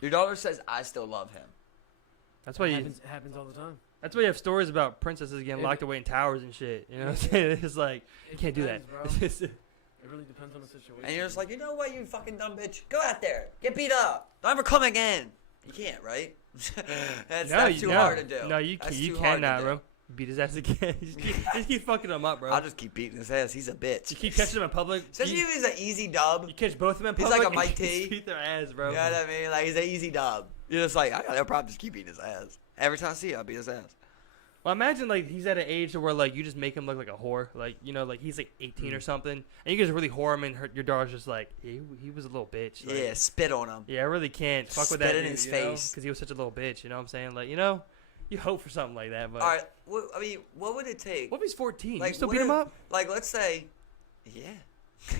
Your daughter says, I still love him. That's why it happens all the time. That's why you have stories about princesses getting locked away in towers and shit. You know what I'm saying? It's like, you can't do that. Bro. It really depends on the situation. And you're just like, you know what, you fucking dumb bitch? Go out there. Get beat up. Don't ever come again. You can't, right? That's too hard to do. No, you cannot, bro. Beat his ass again. just keep fucking him up, bro. I'll just keep beating his ass. He's a bitch. You keep catching him in public. Especially if he's an easy dub. You catch both of them in He's public. like a Mike T. Just beat their ass, bro. You know what I mean? Like, he's an easy dub. You're just like, I got no problem. Just keep beating his ass. Every time I see him, I'll beat his ass. Well, imagine like he's at an age where like you just make him look like a whore, like you know, like he's like 18 or something, and you just really whore him, and your daughter's just like, he was a little bitch. Like, yeah, spit on him. Yeah, I really can't fuck with spit that in his face because he was such a little bitch. You know what I'm saying? Like, you know, you hope for something like that. But all right, I mean, what would it take? What if he's 14? Like, you still beat him up? Like, let's say, yeah.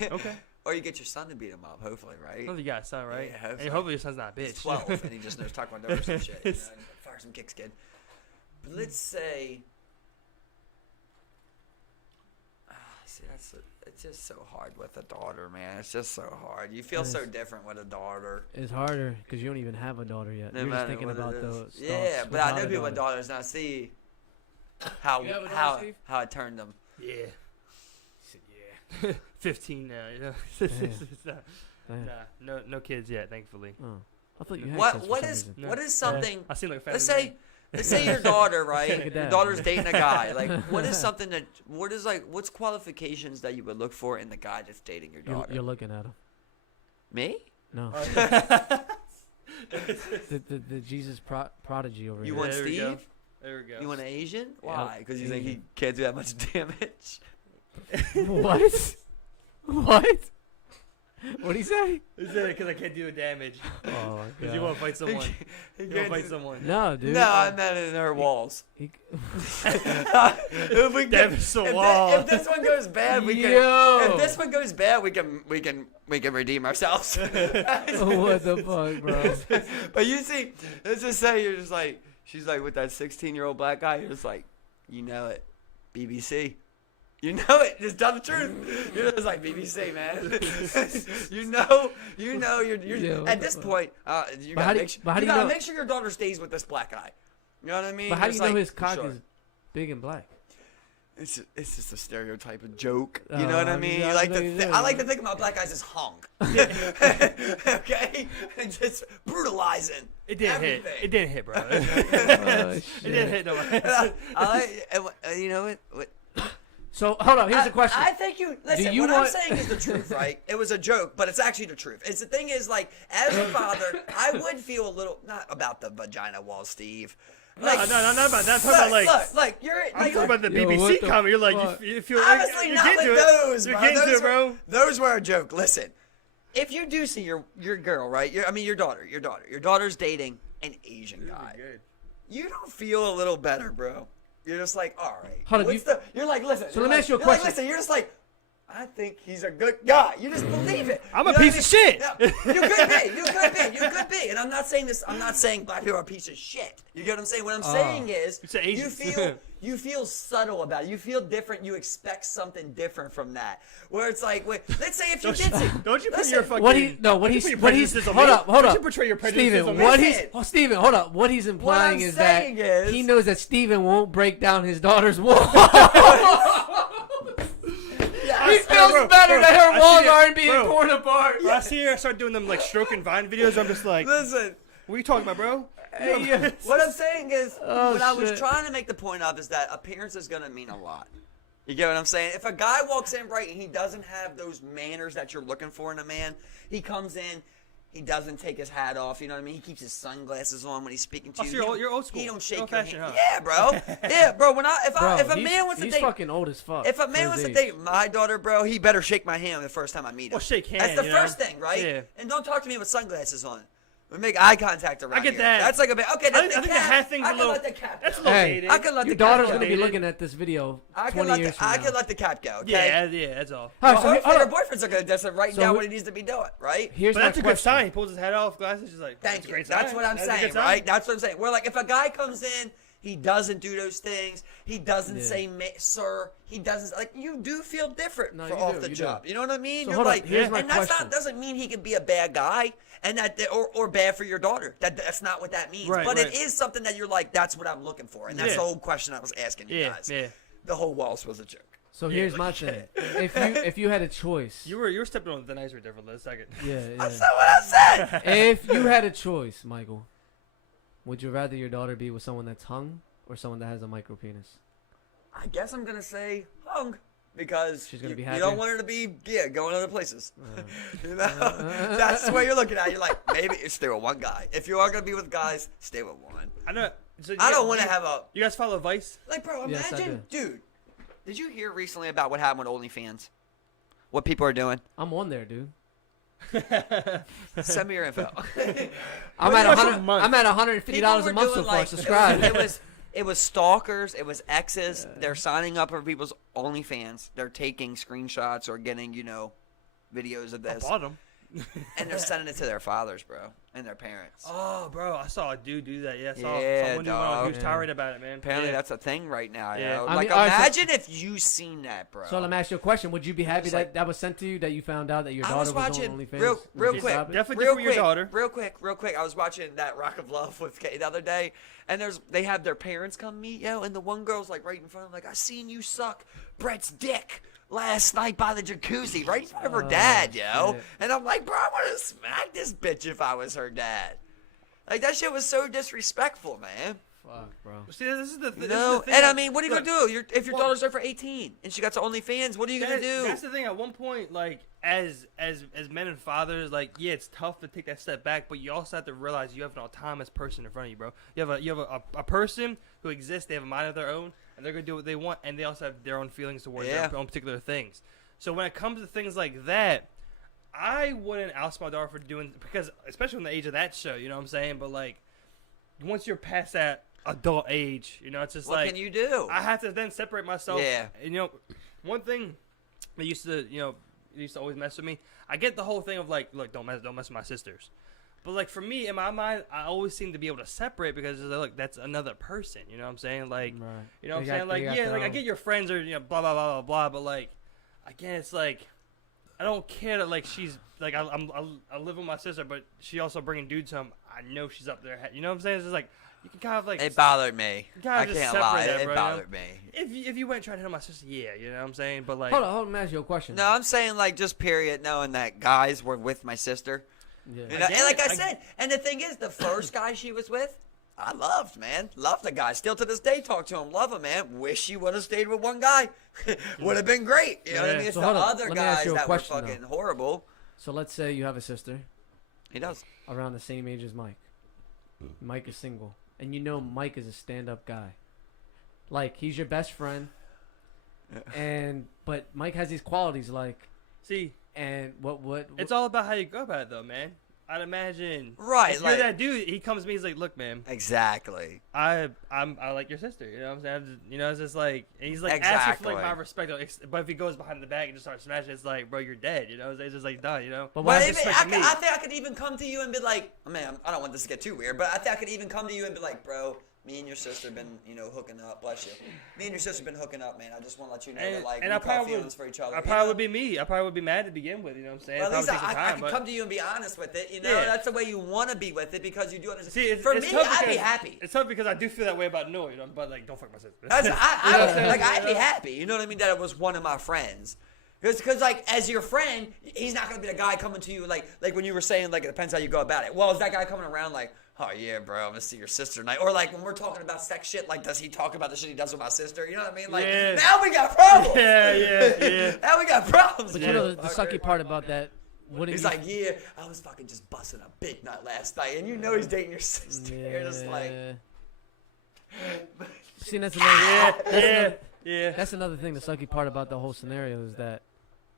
Okay. Or you get your son to beat him up, hopefully, right? Hopefully you got a son, right? Yeah, and hopefully your son's not a bitch. He's 12 and he just knows taekwondo or some shit. You know? Fire some kicks, kid. But let's say. See, it's just so hard with a daughter, man. It's just so hard. You feel so different with a daughter. It's harder because you don't even have a daughter yet. You're just thinking about those. Yeah, but I know people with daughters, and I see how I turned them. Yeah. He said, yeah. 15 now, you know. No kids yet, thankfully. Oh. I thought you had What is something? I seem like a Let's family say let's say your daughter, right? Look at Your that. daughter's dating a guy. Like, what's qualifications that you would look for in the guy that's dating your daughter? You're looking at him. Me? No. the Jesus prodigy over You here. want There we go. Steve? There we go. You want an Asian? Why? Because you think he can't do that much damage? What? What? What'd he say? He said it because I can't do the damage. Oh, Because you want to fight someone. He You want can't to fight do- someone. No, dude. No, I meant in her walls. He, If we Damage the wall. if this one goes bad, we can. Yo. If this one goes bad, we can redeem ourselves. what the fuck, bro? But you see, let's just say you're just like, she's like with that 16-year-old black guy. You're just like, you know it, BBC. You know it. Just tell the truth. You're just like BBC, man. you know. You're Yeah, what at the this fuck? point. You But how gotta do- make sure. but how You do you gotta know- make sure your daughter stays with this black guy. You know what I mean? But how do It's you know like, his cock sure. is big and black? It's just a stereotype of joke. You know what I I mean? mean, You like I to know, I like to think about black guys as hung. Okay? And just brutalizing. It didn't everything. hit. It didn't hit, bro. Oh, It shit. didn't hit no You know what? So hold on. Here's the question. I think you listen. you What I'm want- saying is the truth, right? It was a joke, but it's actually the truth. It's the thing is like, as a father, I would feel a little not about the vagina wall, Steve. Like, no, not about that. I'm talking about like. look, you're I'm like, talking about the Yo, what BBC the comment. You're like, fuck? you feel honestly you're not getting with to it. those, You're bro. getting to Those it, bro. Those were a joke. Listen, if you do see your girl, right? Your daughter's dating an Asian guy. You don't feel a little better, bro. You're just like, all right. Hold on, You're like, listen. So you're let me like- ask you a you're like, question. listen, you're just like, I think he's a good guy. You just believe it. I'm You a know piece what of shit. I mean? Yeah, you could be. You could be. And I'm not saying this. I'm not saying black people are a piece of shit. You get what I'm saying? What I'm saying is, You say you Asians. you feel subtle about it. You feel different. You expect something different from that. Where it's like, wait, let's say if you did see. Don't you put Listen, your fucking. what he no what don't you he's put your what he's prejudices on hold me. up hold Don't up you portray your prejudices Steven, on me. what Listen. he's Steven, hold up, what he's implying I'm is that saying is- he knows that Steven won't break down his daughter's wall. He feels bro, better bro, that her I walls see it, aren't being bro. torn apart. When I see her, I start doing them like stroking Vine videos. I'm just like, Listen. what are you talking about, bro? Hey, What I'm saying is, Oh, what I was shit. trying to make the point of is that appearance is going to mean a lot. You get what I'm saying? If a guy walks in right and he doesn't have those manners that you're looking for in a man, he comes in, he doesn't take his hat off. You know what I mean? He keeps his sunglasses on when he's speaking to Oh, you. so He don't- you're old school. He don't shake You're your old-fashioned, hand. huh? Yeah, bro. Yeah, bro. Bro, if a he's- man wants to he's date, fucking old as fuck. if a for man his wants to age. date my daughter, bro, he better shake my hand the first time I meet him. Well, shake hands. That's the you know? first thing, right? Yeah. And don't talk to me with sunglasses on. We make eye contact around I get here. that. That's like a bit. Okay, I that's think the the cap. hat thing's I a can little- let the cap That's a go. little Hey, dated. I can let your the cap daughter's go. gonna be Dated. looking at this video I 20 can years from now. let the cap go. Okay. Yeah, that's all. All right, Well, so hopefully hold your up. boyfriends are good. That's writing So down who- what he needs to be doing, right? Here's But my that's a good question. sign. He pulls his hat off, glasses. Just like, Thank that's a you. great That's sign. what I'm That's a good saying, sign. right? That's what I'm saying. We're like, if a guy comes in, he doesn't do those things. He doesn't Yeah. say, sir. He doesn't like. You do feel different No, for you off do, the you job. do. You know what I mean? So You're hold on, like, here's my and that's question. not doesn't mean he can be a bad guy, and that or bad for your daughter. That's not what that means. Right, but right. it is something that you're like, that's what I'm looking for, and that's Yeah. the whole question I was asking you Yeah, guys. yeah. The whole waltz was a joke. So here's my thing. If you had a choice, You were stepping on the nice right there for a second. yeah. That's not what I said. If you had a choice, Michael, would you rather your daughter be with someone that's hung or someone that has a micro penis? I guess I'm gonna say hung because She's gonna you, be you happy? don't want her to be going other places. You know? That's the way you're looking at it. You're like, maybe stay with one guy. If you are gonna be with guys, stay with one. I know. So I don't want to have a You guys follow Vice? like, bro. Yes, I Imagine, dude. Did you hear recently about what happened with OnlyFans? What people are doing? I'm on there, dude. Send me your info. I'm What's at the $100. month? I'm at $150 a month so far. Subscribe. It was stalkers. It was exes. They're signing up for people's OnlyFans. They're taking screenshots or getting, videos of this, Bought them. and they're sending it to their fathers, bro, and their parents. Oh, bro, I saw a dude do that. Yeah, I saw Yeah, someone do one. dog. He was tirade about it, man. Apparently, yeah. that's a thing right now. Yeah. Yo. I Like, mean, all right, so- imagine if you seen that, bro. So let me ask you a question. Would you be happy Just that like- that was sent to you, that you found out that your I daughter was was watching on OnlyFans? real Would you quick. stop it? Definitely real for your quick, daughter. real quick. I was watching that Rock of Love with Kay the other day, and they have their parents come meet, and the one girl's like right in front of them, like, I seen you suck Brett's dick last night by the jacuzzi, right in front of her Oh, dad, yo. shit. And I'm like, bro, I want to smack this bitch if I was her dad. Like, that shit was so disrespectful, man. Fuck, bro. See, this is the thing. No, and I mean, what are you Look, gonna do? If your daughter's over 18 and she got to OnlyFans, what are you gonna do? That's the thing. At one point, like as men and fathers, like it's tough to take that step back, but you also have to realize you have an autonomous person in front of you, bro. You have a person who exists. They have a mind of their own, and they're gonna do what they want, and they also have their own feelings towards their own particular things. So when it comes to things like that, I wouldn't oust my daughter for doing, because especially in the age of that show, you know what I'm saying? But like once you're past that adult age, you know, it's just what like, can you do? I have to then separate myself. Yeah. And you know, one thing that used to always mess with me. I get the whole thing of like, look, don't mess with my sisters. But like for me, in my mind, I always seem to be able to separate because it's like, look, that's another person. You know what I'm saying? Like, Right. you know what I'm saying? Like, yeah, like I get your friends are, you know, blah blah blah blah blah. But like, again, it's like, I don't care that like she's like I live with my sister, but she also bringing dudes home. I know she's up there. You know what I'm saying? It's just like you can kind of like. It bothered me. I can't lie. That, it bro, bothered you know? me. If you went trying to hit on my sister, yeah, you know what I'm saying. But like, Hold on, let me ask you a question. No, I'm saying like just period, knowing that guys were with my sister. Yeah. You know? And like I said, and the thing is, the first guy she was with, I loved, man. Loved the guy. Still to this day, talk to him. Love him, man. Wish she would have stayed with one guy. Would have been great. You know what I mean? It's So the hold on. other Let me ask guys you a that question, were fucking horrible. So let's say you have a sister He does. around the same age as Mike. Mike is single. And you know Mike is a stand-up guy. Like, he's your best friend. But Mike has these qualities, like, see, and what it's all about how you go about it, though, man. I'd imagine. Right, If you're like- that dude, he comes to me, he's like, look, man, Exactly. I like your sister. You know what I'm saying? You know, it's just like, and he's like asking for like my Exactly. respect. But if he goes behind the back and just starts smashing, it's like, bro, you're dead. You know, it's just like done. You know. But Well, why even, disrespecting me. I think I could even come to you and be like, man, I don't want this to get too weird, but I think I could even come to you and be like, bro, me and your sister been, hooking up. Bless you. Me and your sister been hooking up, man. I just want to let you know that, like, we I caught probably feelings for each other. I probably would be me. I probably would be mad to begin with. You know what I'm saying? Well, at least Probably take some I time, could but- come to you and be honest with it. You know, Yeah. that's the way you want to be with it because you do understand. See, for it's me, tough I'd be because- happy. It's tough because I do feel that way about Noah, you know, but like, don't fuck my sister. That's, I'd be Yeah. happy. You know what I mean? That it was one of my friends. Because like, as your friend, he's not going to be the guy coming to you like when you were saying, like, it depends how you go about it. Well, is that guy coming around like, oh, yeah, bro, I'm going to see your sister tonight? Or, like, when we're talking about sex shit, like, does he talk about the shit he does with my sister? You know what I mean? Like, Yeah. now we got problems. Yeah. Now we got problems. But you know the sucky part about that, wouldn't He's you like, yeah, I was fucking just busting a big nut last night. And you know he's dating your sister. You're just like, See, that's another, Yeah. that's another thing. The sucky part about the whole scenario is that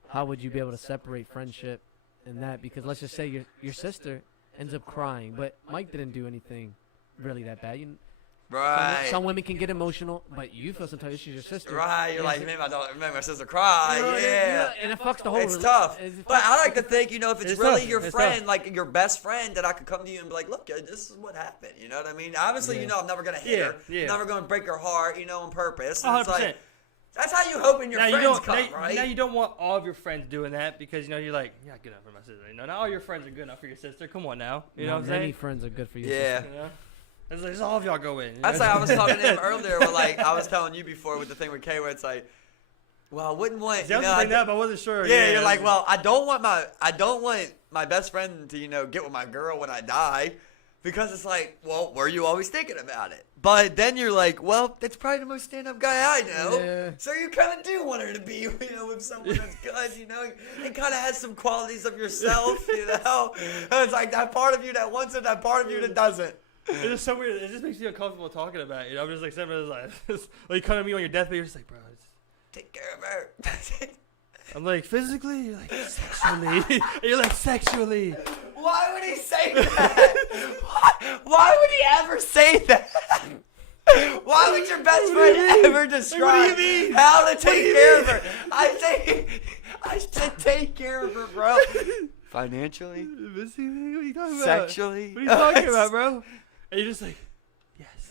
how would you be able to separate friendship and that? Because let's just say your sister ends up crying, but Mike didn't do anything really that bad. right. Some women can get emotional, but you feel sometimes she's your sister. Right, you're And like, it's- man, I don't make my sister cry. you know, Yeah. and it fucks the whole. It's tough. But I like to think, if it's It's really tough. your It's friend, tough. like your best friend, that I could come to you and be like, look, this is what happened. You know what I mean? Obviously, Yeah. I'm never going to hit her. Yeah. Never going to break her heart, on purpose. And it's 100%. like, that's how you hoping your Now you friends don't. come, Now, right? now you don't want all of your friends doing that because you're like, you're not good enough for my sister. Not all your friends are good enough for your sister. Come on now. You know what I'm Many saying? friends are good for you. Yeah. You know? It's like, all of y'all go in. That's like I was talking to him earlier, but like I was telling you before with the thing with Kay, where it's like, well, I wouldn't want. See, I was just bringing that up. I wasn't sure. Yeah, you're like, well, I don't want my best friend to get with my girl when I die, because it's like, well, were you always thinking about it? But then you're like, well, that's probably the most stand-up guy I know. Yeah. So you kind of do want her to be, with someone that's good, and kind of has some qualities of yourself, And it's like that part of you that wants it, that part of you that doesn't. It's just so weird. It just makes you uncomfortable talking about it. I'm just like, sitting there like you come to me on your deathbed. You're just like, bro. Take care of her. I'm like, physically. You're like, sexually. You're like, sexually. Why would he say that? Why would he ever say that? Why would your best friend ever describe how to take care of her? I said take care of her, bro. Financially? What are you talking about? Sexually? What are you talking about, bro? And you're just like, yes.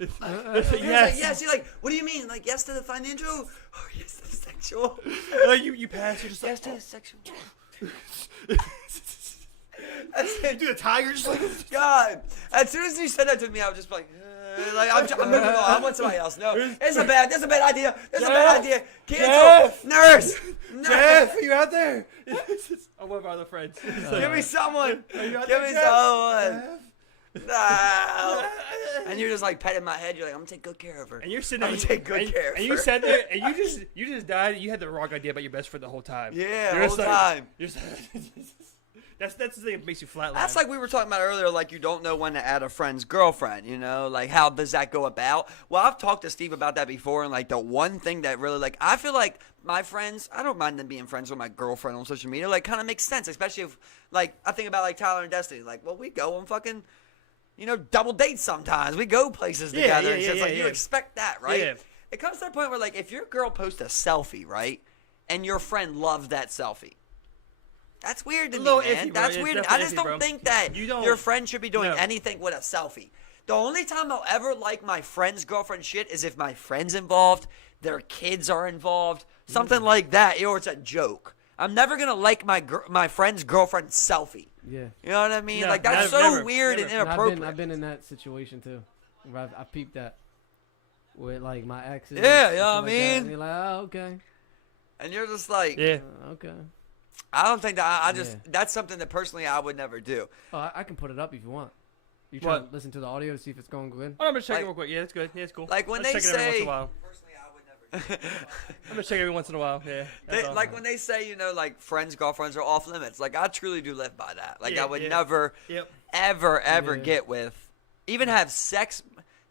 It's like, yes. Yes. You're like, what do you mean? Like, yes to the financial? Or yes to the sexual? Like you pass. You're just Yes like, to the sexual. do the tiger just like. God. As soon as you said that to me, I was just like, I'm moving on. I want somebody else. No, it's a bad idea. It's a bad idea. Cancel. Jeff. Nurse. Jeff, are you out there? I'm one of our other friends. Give me someone. Are you out Give there, me Jeff? someone. Jeff? No. And you're just like petting my head. You're like, I'm gonna take good care of her. And you're sitting I'm there, gonna take good care of her. and you sat there, and you just died. You had the wrong idea about your best friend the whole time. Yeah, You're the just whole like- time. You're just, that's the thing that makes you flatline. That's like we were talking about earlier, like you don't know when to add a friend's girlfriend, you know? Like, how does that go about? Well, I've talked to Steve about that before, and, like, the one thing that really, like, I feel like my friends, I don't mind them being friends with my girlfriend on social media. Like, kind of makes sense, especially if, like, I think about, like, Tyler and Destiny. Like, well, we go on fucking, you know, double dates sometimes. We go places together. And it's like, you expect that, right? Yeah. It comes to the point where, like, if your girl posts a selfie, right, and your friend loves that selfie, that's weird to me, man. Iffy, bro. That's It's weird. I definitely just iffy, don't bro. think that You don't- your friend should be doing No. anything with a selfie. The only time I'll ever like my friend's girlfriend shit is if my friend's involved, their kids are involved, something like that, or it's a joke. I'm never gonna like my friend's girlfriend's selfie. Yeah. You know what I mean? No, like, that's so never, weird never. and And inappropriate. I've been in that situation too. Where I've peeped that with like my exes. Yeah, and you know stuff what I like that, mean? and you're like, oh, okay. And you're just like, Yeah. Okay. I don't think that I just, Yeah. that's something that personally I would never do. Oh, I can put it up if you want. You try What? to listen to the audio to see if it's going good. Oh, I'm gonna check Like- it real quick. Yeah, it's good. Yeah, it's cool. Like, when Let's they check it every once say- in a while. Personally, I would never do. I'm gonna check every once in a while. Yeah. that's all. Like when they say, you know, like friends, girlfriends are off limits. Like I truly do live by that. Like Yeah, I would yeah. never, Yep. ever Yeah. get with, even have sex.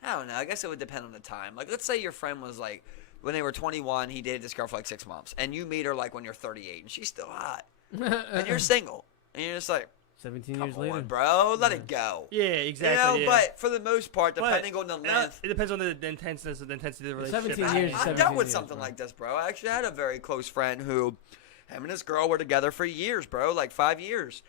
I don't know. I guess it would depend on the time. Like let's say your friend was like, when they were 21, he dated this girl for like 6 months, and you meet her like when you're 38, and she's still hot, and you're single, and you're just like, 17 come years on, later. bro, let it go. Yeah, exactly. You know, yeah. but for the most part, But, depending on the length. it depends on the intensity of the relationship. 17 years is I 17 dealt with years, something bro. like this, bro. I actually had a very close friend who, him and his girl were together for years, bro, like 5 years.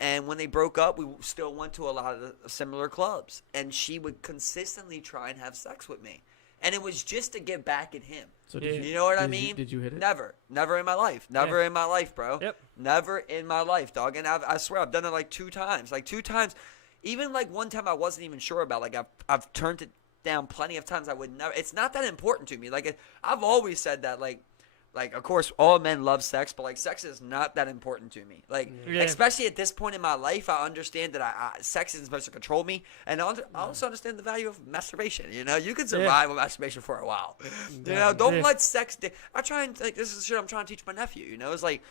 And when they broke up, we still went to a lot of the similar clubs. And she would consistently try and have sex with me. And it was just to get back at him. So Yeah. did You know what I did you- mean? did you hit it? Never. Never in my life. Never in my life, bro. Yep. Never in my life, dog. And I swear, I've done it like 2 times. Like 2 times. Even like one time I wasn't even sure about. Like I've turned it down plenty of times. I would never. It's not that important to me. Like I've always said that. Like of course all men love sex, but like sex is not that important to me. Like Yeah. especially at this point in my life, I understand that sex isn't supposed to control me, and I also understand the value of masturbation. You know, you can survive with masturbation for a while. You know, don't Yeah. let sex. I try and like this is shit I'm trying to teach my nephew. You know, it's like.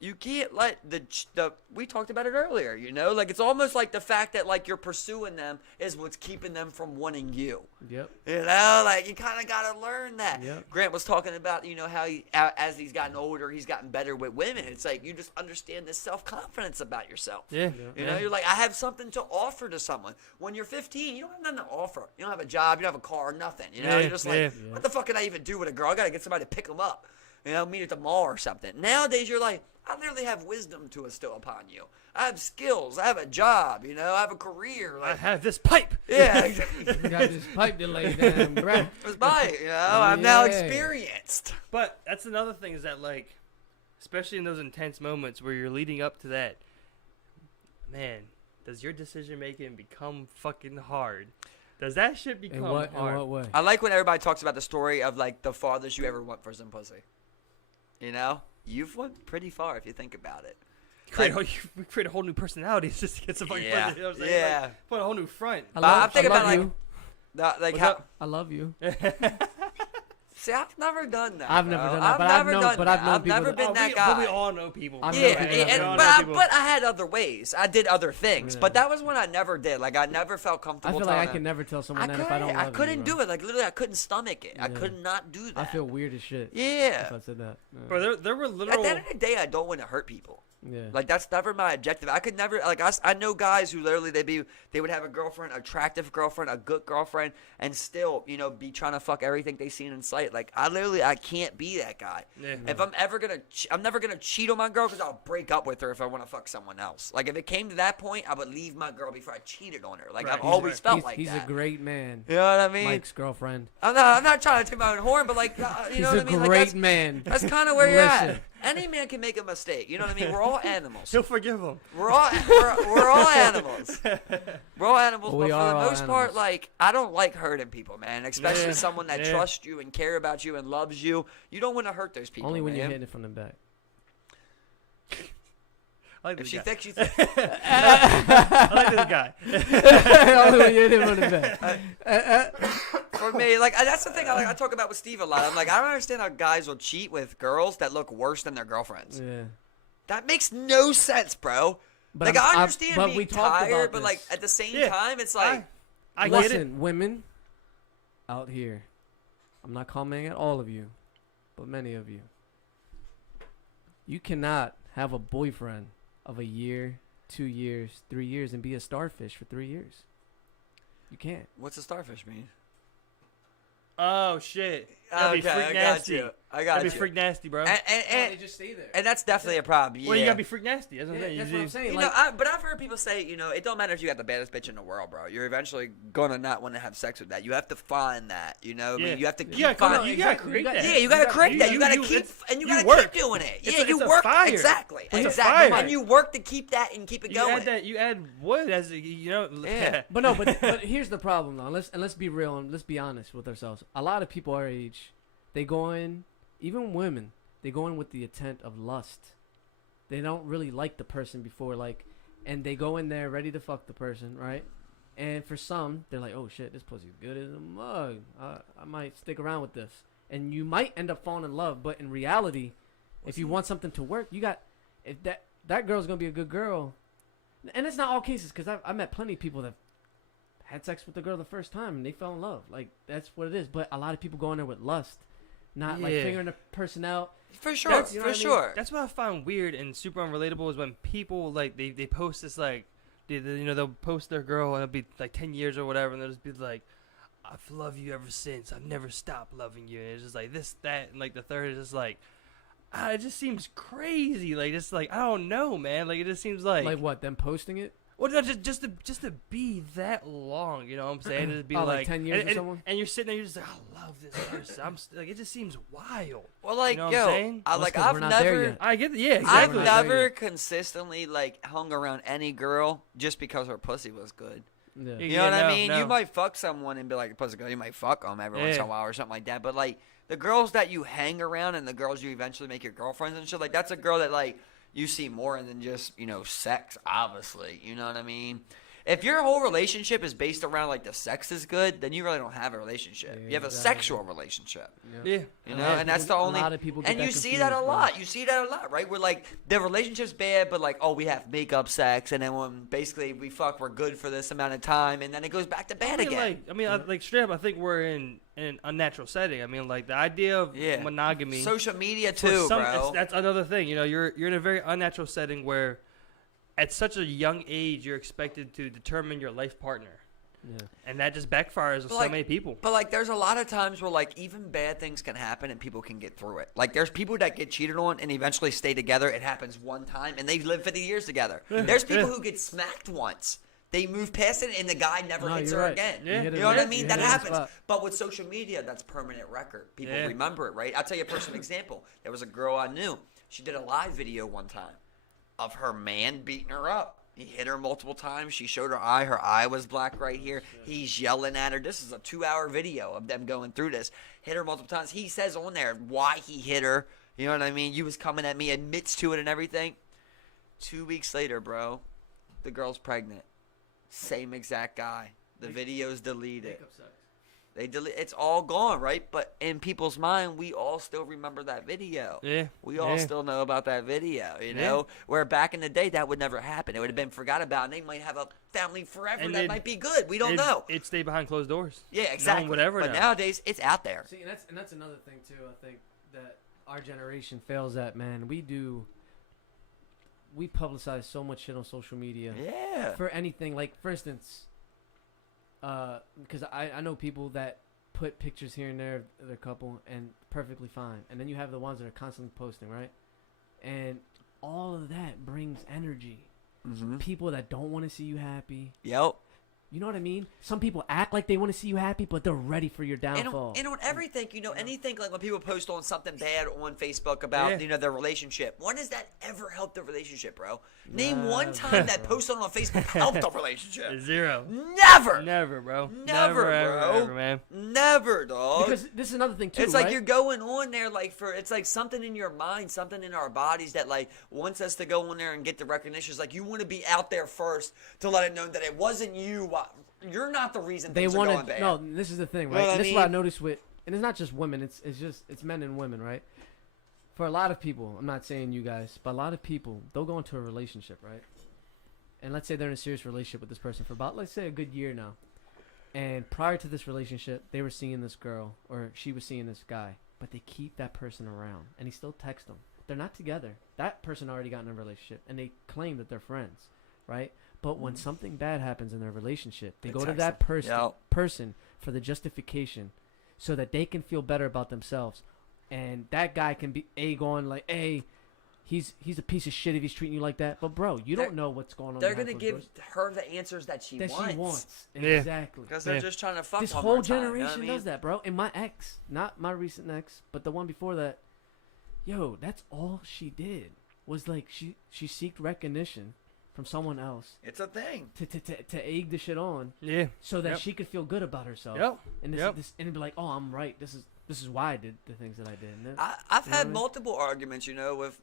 You can't let the we talked about it earlier, you know? Like, it's almost like the fact that, like, you're pursuing them is what's keeping them from wanting you. Yep. You know? Like, you kind of got to learn that. Yep. Grant was talking about, you know, how as he's gotten older, he's gotten better with women. It's like you just understand this self-confidence about yourself. Yeah. You know, you're like, I have something to offer to someone. When you're 15, you don't have nothing to offer. You don't have a job. You don't have a car, nothing. You know, Yeah, you're just like, yeah. what the fuck can I even do with a girl? I got to get somebody to pick them up. You know, meet at the mall or something. Nowadays, you're like, I literally have wisdom to instill upon you. I have skills. I have a job. You know, I have a career. I Like, have this pipe. yeah, You got this pipe to lay down, bro. it's mine. You know, I'm now Yeah. experienced. But that's another thing is that, like, especially in those intense moments where you're leading up to that, man, does your decision making become fucking hard? Does that shit become In what hard? way? I like when everybody talks about the story of like the farthest you ever went for some pussy. You know, you've went pretty far if you think about it. We create a whole new personality just to get some fucking Yeah. pussy, you know what I'm saying? Yeah. Like, put a whole new front. I But I'm love, thinking I love about, like, you. Like What's how? up? I love you. See, I've never done that. I've never bro. done that, but I've known- but I've known I've people never that- been Oh, that we, guy. But we all know people. I've Yeah, never done that. and, We all but know I, people. but I had other ways. I did other things, Yeah. but that was one I never did. Like I never felt I comfortable. feel like I telling can them. never tell someone I that if I don't couldn't. love I couldn't you, do bro. it. Like literally, I couldn't stomach it. I Yeah. could not do that. I feel weird as shit Yeah. if I said that. Yeah. Bro, there were At literal. the end of the day, I don't want to hurt people. Yeah. Like that's never my objective. I could never like I know guys who literally they would have a girlfriend, attractive girlfriend, a good girlfriend, and still be trying to fuck everything they seen in sight. Like I can't be that guy. Yeah. If I'm ever I'm never gonna cheat on my girl because I'll break up with her if I want to fuck someone else. Like if it came to that point, I would leave my girl before I cheated on her. Like Right. I've always felt like he's that. a great man. You know what I mean? Mike's girlfriend. I'm not trying to take my own horn, but like you He's know what a I mean? Like, great man. that's kind of where you're at. Listen. Any man can make a mistake. You know what I mean? We're all animals. He'll forgive him. We're all animals. We're all animals, We but for are the all most part, animals. like I don't like hurting people, man. Especially Yeah, someone that yeah. trusts you and care about you and loves you. You don't want to hurt those people. Only when man. you're hitting it from the back. like If this she guy. thick, she thick. I like this guy. Only when you didn't want to bet. For me, like that's the thing I talk about with Steve a lot. I'm like, I don't understand how guys will cheat with girls that look worse than their girlfriends. Yeah. That makes no sense, bro. But like I understand but being we talked tired, about but this. like at the same Yeah. time, it's like I get it. Listen, women out here, I'm not commenting at all of you, but many of you. You cannot have a boyfriend of a year, 2 years, 3 years, and be a starfish for 3 years. You can't. What's a starfish mean? Oh shit. That'd be Okay, freak I got nasty. you. I got That'd you. be freak nasty, bro. And just stay there. that's definitely a problem. Yeah. Well, you gotta be freak nasty. That's what I'm saying. That's what I'm saying. You Like, know, but I've heard people say, it don't matter if you got the baddest bitch in the world, bro. You're eventually gonna not want to have sex with that. You have to find that. I mean, you have to keep finding. You gotta create that. Yeah, you gotta create that. You gotta keep, and you gotta keep doing it. Yeah, you work exactly, It's a fire. and you work to keep that and keep it You going. add that. You add wood as Yeah. but here's the problem though. Let's be real and let's be honest with ourselves. A lot of people our age, they go in, even women, they go in with the intent of lust. They don't really like the person before, and they go in there ready to fuck the person, right? And for some, they're like, oh shit, this pussy's good as a mug. I might stick around with this. And you might end up falling in love, but in reality, if you want something to work, if that girl's gonna be a good girl. And it's not all cases, because I met plenty of people that had sex with the girl the first time and they fell in love. Like, that's what it is. But a lot of people go in there with lust, not like figuring the person out. For sure, That's- you know for what I mean? sure. That's what I find weird and super unrelatable is when people like they post this like they'll post their girl and it'll be like 10 years or whatever and they'll just be like, I've loved you ever since. I've never stopped loving you. And it's just like this, that, and like the third is just like, it just seems crazy. Like it's like I don't know, man. Like it just seems like What? Them posting it? well, no, just to be that long, you know what I'm saying? Just be like 10 years and, with someone? and you're sitting there, you're just like, I love this person. Like it just seems wild. Well, like, You know what I'm saying? I've We're not there never. yet. I get it, yeah, I've exactly. never consistently hung around any girl just because her pussy was good. Yeah. You know what I mean? No. You might fuck someone and be like, pussy good. You might fuck them every once in a while or something like that. But like the girls that you hang around and the girls you eventually make your girlfriends and shit, like that's a girl that like you see more than just sex. Obviously, you know what I mean. If your whole relationship is based around like the sex is good, then you really don't have a relationship. Yeah, you have a exactly. sexual relationship. Yeah. You know, and that's the only. A lot of people get and that you see that a confused, bro. lot. You see that a lot, right? Where like the relationship's bad, but like, oh, we have makeup sex, and then when basically we fuck, we're good for this amount of time, and then it goes back to bad again. Like straight up, I think we're in an unnatural setting. I mean, like the idea of monogamy. Social media for too, some, bro. That's another thing. You're in a very unnatural setting where, at such a young age, you're expected to determine your life partner. Yeah. And that just backfires with so many people. But like, there's a lot of times where like even bad things can happen and people can get through it. Like, there's people that get cheated on and eventually stay together. It happens one time and they live 50 years together. There's people who get smacked once. They move past it and the guy never hits her again. Yeah. You know what I mean? You That hit it on the happens. spot. But with social media, that's permanent record. People remember it, right? I'll tell you a personal example. There was a girl I knew. She did a live video one time of her man beating her up. He hit her multiple times. She showed her eye. Her eye was black right here. He's yelling at her. This is a 2-hour video of them going through this. Hit her multiple times. He says on there why he hit her. You know what I mean? You was coming at me, admits to it and everything. 2 weeks later, bro, the girl's pregnant. Same exact guy. The video's deleted. They delete. It's all gone, right? But in people's mind, we all still remember that video. Yeah. We all still know about that video, you know? Where back in the day, that would never happen. It would have been forgot about, and they might have a family forever And that might be good. We don't know. It'd stay behind closed doors. Yeah, exactly. No one would ever but know. nowadays, it's out there. See, and that's another thing too. I think that our generation fails at, man. We publicize so much shit on social media. Yeah. For anything, like for instance, because I know people that put pictures here and there of their couple and perfectly fine, and then you have the ones that are constantly posting, right? And all of that brings energy. Mm-hmm. People that don't want to see you happy. Yep. You know what I mean? Some people act like they want to see you happy, but they're ready for your downfall. And on everything, anything like when people post on something bad on Facebook about, their relationship. When does that ever help the relationship, bro? Name one time that posting on Facebook helped the relationship. Zero. Never. Never, bro. Never, bro. Ever, man. Never, dog. because this is another thing too. It's right? like you're going on there it's like something in your mind, something in our bodies that like wants us to go on there and get the recognition. It's like you want to be out there first to let it know that it wasn't you. You're not the reason things are going bad. No, this is the thing, right? You know what I This is mean? what I noticed with, and it's not just women. It's men and women, right? For a lot of people, I'm not saying you guys, but a lot of people, they'll go into a relationship, right? And let's say they're in a serious relationship with this person for about, let's say, a good year now. And prior to this relationship, they were seeing this girl, or she was seeing this guy, but they keep that person around, and he still texts them. They're not together. That person already got in a relationship, and they claim that they're friends, right? But when something bad happens in their relationship, they go to that person for the justification so that they can feel better about themselves. And that guy can be going like, hey, he's a piece of shit if he's treating you like that. But bro, you don't know what's going on. They're gonna give her the answers that she wants. Yeah. Exactly. Because they're just trying to fuck. This one whole more time, generation you know what I mean? does that, bro. And my ex, not my recent ex, but the one before that, yo, that's all she did was like she seeked recognition from someone else. It's a thing. To egg the shit on. Yeah. So that she could feel good about herself. Yep. And and be like, oh, I'm right. This is why I did the things that I did. And I've had multiple arguments,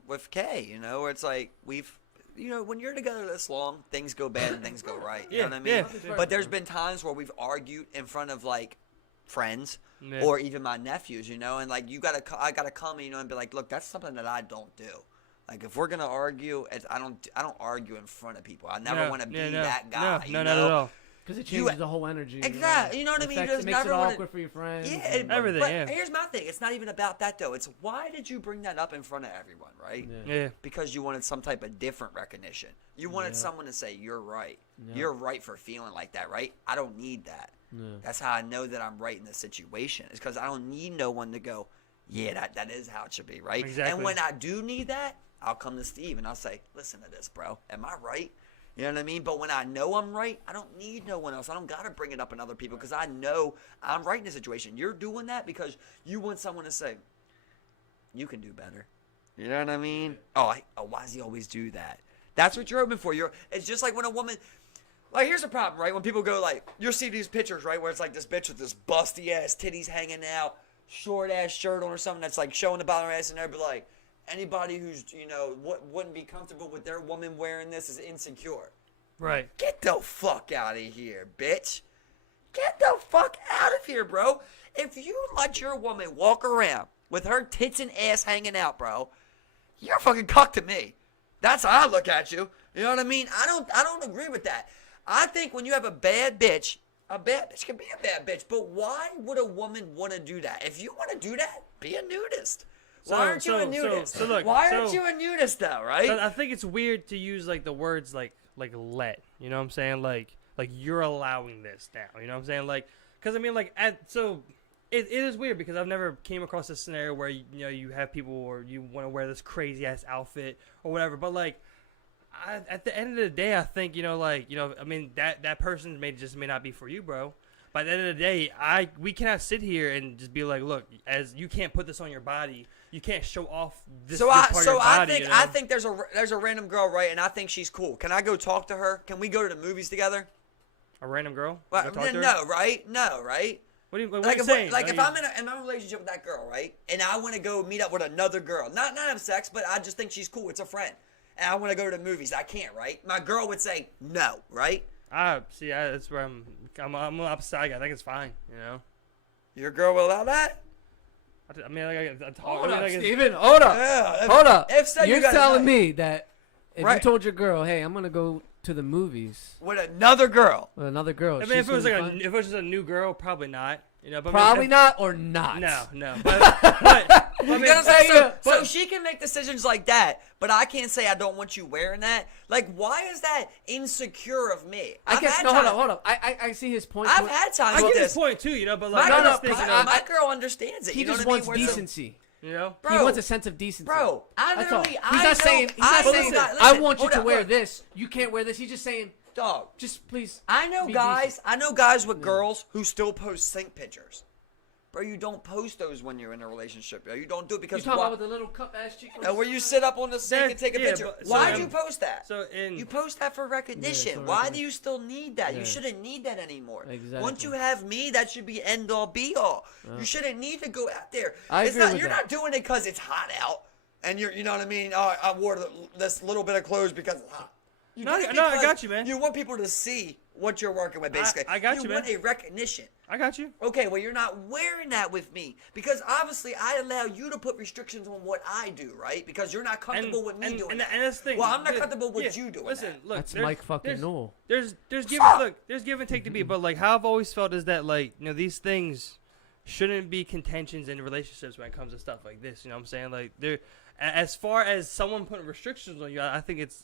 with Kay, where it's like when you're together this long, things go bad and things go right. You know what I mean? Yeah. But there's been times where we've argued in front of like friends or even my nephews, and like I gotta come, and be like, look, that's something that I don't do. Like if we're gonna argue, I don't argue in front of people. I never want to be that guy. No, not at all. Because it changes the whole energy. Exactly. You know what I mean? It makes it awkward for your friends. Yeah, everything. But here's my thing. It's not even about that though. It's why did you bring that up in front of everyone, right? Yeah. Because you wanted some type of different recognition. You wanted someone to say you're right. Yeah. You're right for feeling like that, right? I don't need that. Yeah. That's how I know that I'm right in this situation. It's because I don't need no one to go, yeah, that is how it should be, right? Exactly. And when I do need that, I'll come to Steve and I'll say, listen to this, bro. Am I right? You know what I mean? But when I know I'm right, I don't need no one else. I don't got to bring it up in other people because I know I'm right in the situation. You're doing that because you want someone to say, you can do better. You know what I mean? Oh, why does he always do that? That's what you're hoping for. It's just like when a woman, like here's the problem, right? When people go like, you'll see these pictures, right? Where it's like this bitch with this busty ass titties hanging out, short ass shirt on or something that's like showing the bottom of her ass and they'll be like, anybody who's, wouldn't be comfortable with their woman wearing this is insecure. Right. Get the fuck out of here, bitch. Get the fuck out of here, bro. If you let your woman walk around with her tits and ass hanging out, bro, you're a fucking cuck to me. That's how I look at you. You know what I mean? I don't agree with that. I think when you have a bad bitch can be a bad bitch. But why would a woman want to do that? If you want to do that, be a nudist. Why aren't you a nudist? Why aren't you a nudist though, right? So I think it's weird to use like the words like let. You know what I'm saying? Like you're allowing this now. You know what I'm saying? Like, because I mean like it is weird because I've never came across a scenario where you have people or you want to wear this crazy ass outfit or whatever. But like at the end of the day, I think I mean that person may not be for you, bro. By the end of the day, we cannot sit here and just be like, look, as you can't put this on your body, you can't show off this part of your body. I think there's a random girl, right, and I think she's cool. Can I go talk to her? Can we go to the movies together? A random girl? Well, no, right? What are you saying? Like if I'm in a relationship with that girl, right, and I want to go meet up with another girl, not have sex, but I just think she's cool. It's a friend, and I want to go to the movies. I can't, right? My girl would say no, right? That's where I'm on the opposite side. I think it's fine, Your girl will allow that? I mean, hold up, Steven. Hold up. Yeah, hold up. If so, you're telling me that if you told your girl, hey, I'm going to go to the movies. With another girl. With another girl. I mean, if it was just a new girl, probably not. But probably not or not. No. But you gotta say so she can make decisions like that, but I can't say I don't want you wearing that. Like, why is that insecure of me? Hold up. I see his point. I've had times I with get this his point too, but like my girl understands it. He just wants decency. Bro, he wants a sense of decency. Bro, He's not saying I want you to wear this. You can't wear this. He's just saying, dog, just please. I know guys with girls who still post sink pictures. bro, you don't post those when you're in a relationship. Bro. You don't do it because you talking about with the little cup ass cheek. and where you sit up on the sink and take a picture. Why'd you post that? You post that for recognition. Yeah, Why do you still need that? You shouldn't need that anymore. Exactly. Once you have me, that should be end all be all. You shouldn't need to go out there. You're not doing it because it's hot out, and you know what I mean. Oh, I wore this little bit of clothes because it's hot. I got you, man. You want people to see what you're working with, basically. I got you, man. You want a recognition. I got you. Okay, well, you're not wearing that with me because obviously I allow you to put restrictions on what I do, right? Because you're not comfortable with me doing that. And that's the thing. Well, I'm not comfortable with you doing listen, that. Look, that's Mike fucking Newell. There's give and take to be, but like how I've always felt is that like these things shouldn't be contentions in relationships when it comes to stuff like this. You know what I'm saying? Like they're. As far as someone putting restrictions on you, I think it's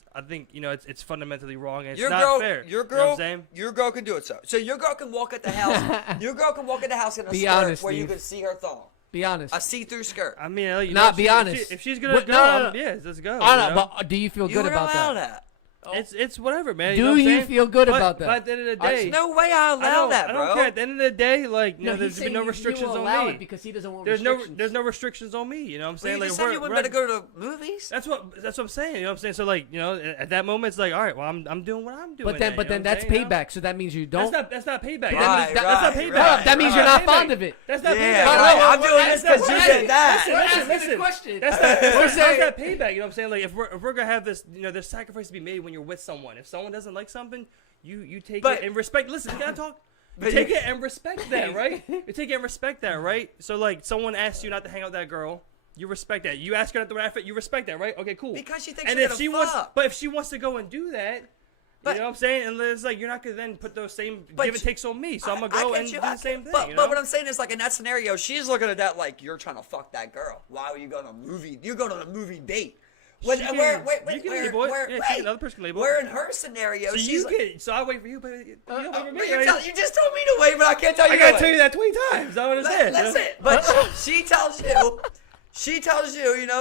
fundamentally wrong and it's not fair. Your girl, you know what I'm saying? Your girl can do it. So your girl can walk at the house. Your girl can walk at the house in a skirt where you can see her thong. Be honest. A see-through skirt. I mean, be honest. If she's gonna go, let's go. But do you feel good about that? It's whatever, man. Do you feel good about that? But at the end of the day, there's no way I allow that, bro. I don't care. At the end of the day, like there's been no restrictions on me because he doesn't want restrictions. There's no restrictions on me. You know what I'm saying? Well, you said you wouldn't better go to the movies. That's what I'm saying. You know what I'm saying? So like at that moment, it's like, all right, well I'm doing what I'm doing. But then that's payback. So that means you don't. That's not payback. That's not payback. That means you're not fond of it. That's not payback. Yeah, I'm doing this because you said that. Listen. Question. That's not payback. You know what I'm saying? Like if we're gonna have this, there's sacrifice to be made when you're with someone. If someone doesn't like something, you take it and respect. Listen, you gotta talk. You take it and respect that, right? You take it and respect that, right? So like, someone asks you not to hang out with that girl, you respect that. You ask her not to wear you respect that, right? Okay, cool. Because she thinks and you're if she wants, but if she wants to go and do that, you know what I'm saying? And it's like you're not gonna then put those same give and takes on me. So I'm gonna go and do the same thing. But what I'm saying is like in that scenario, she's looking at that like you're trying to fuck that girl. Why are you going to a movie? You're going on a movie date. We're in her scenario. So I wait for you, but you just told me to wait, but I can't tell you. I gotta tell you that 20 times. That's what I said. That's it. But she tells you,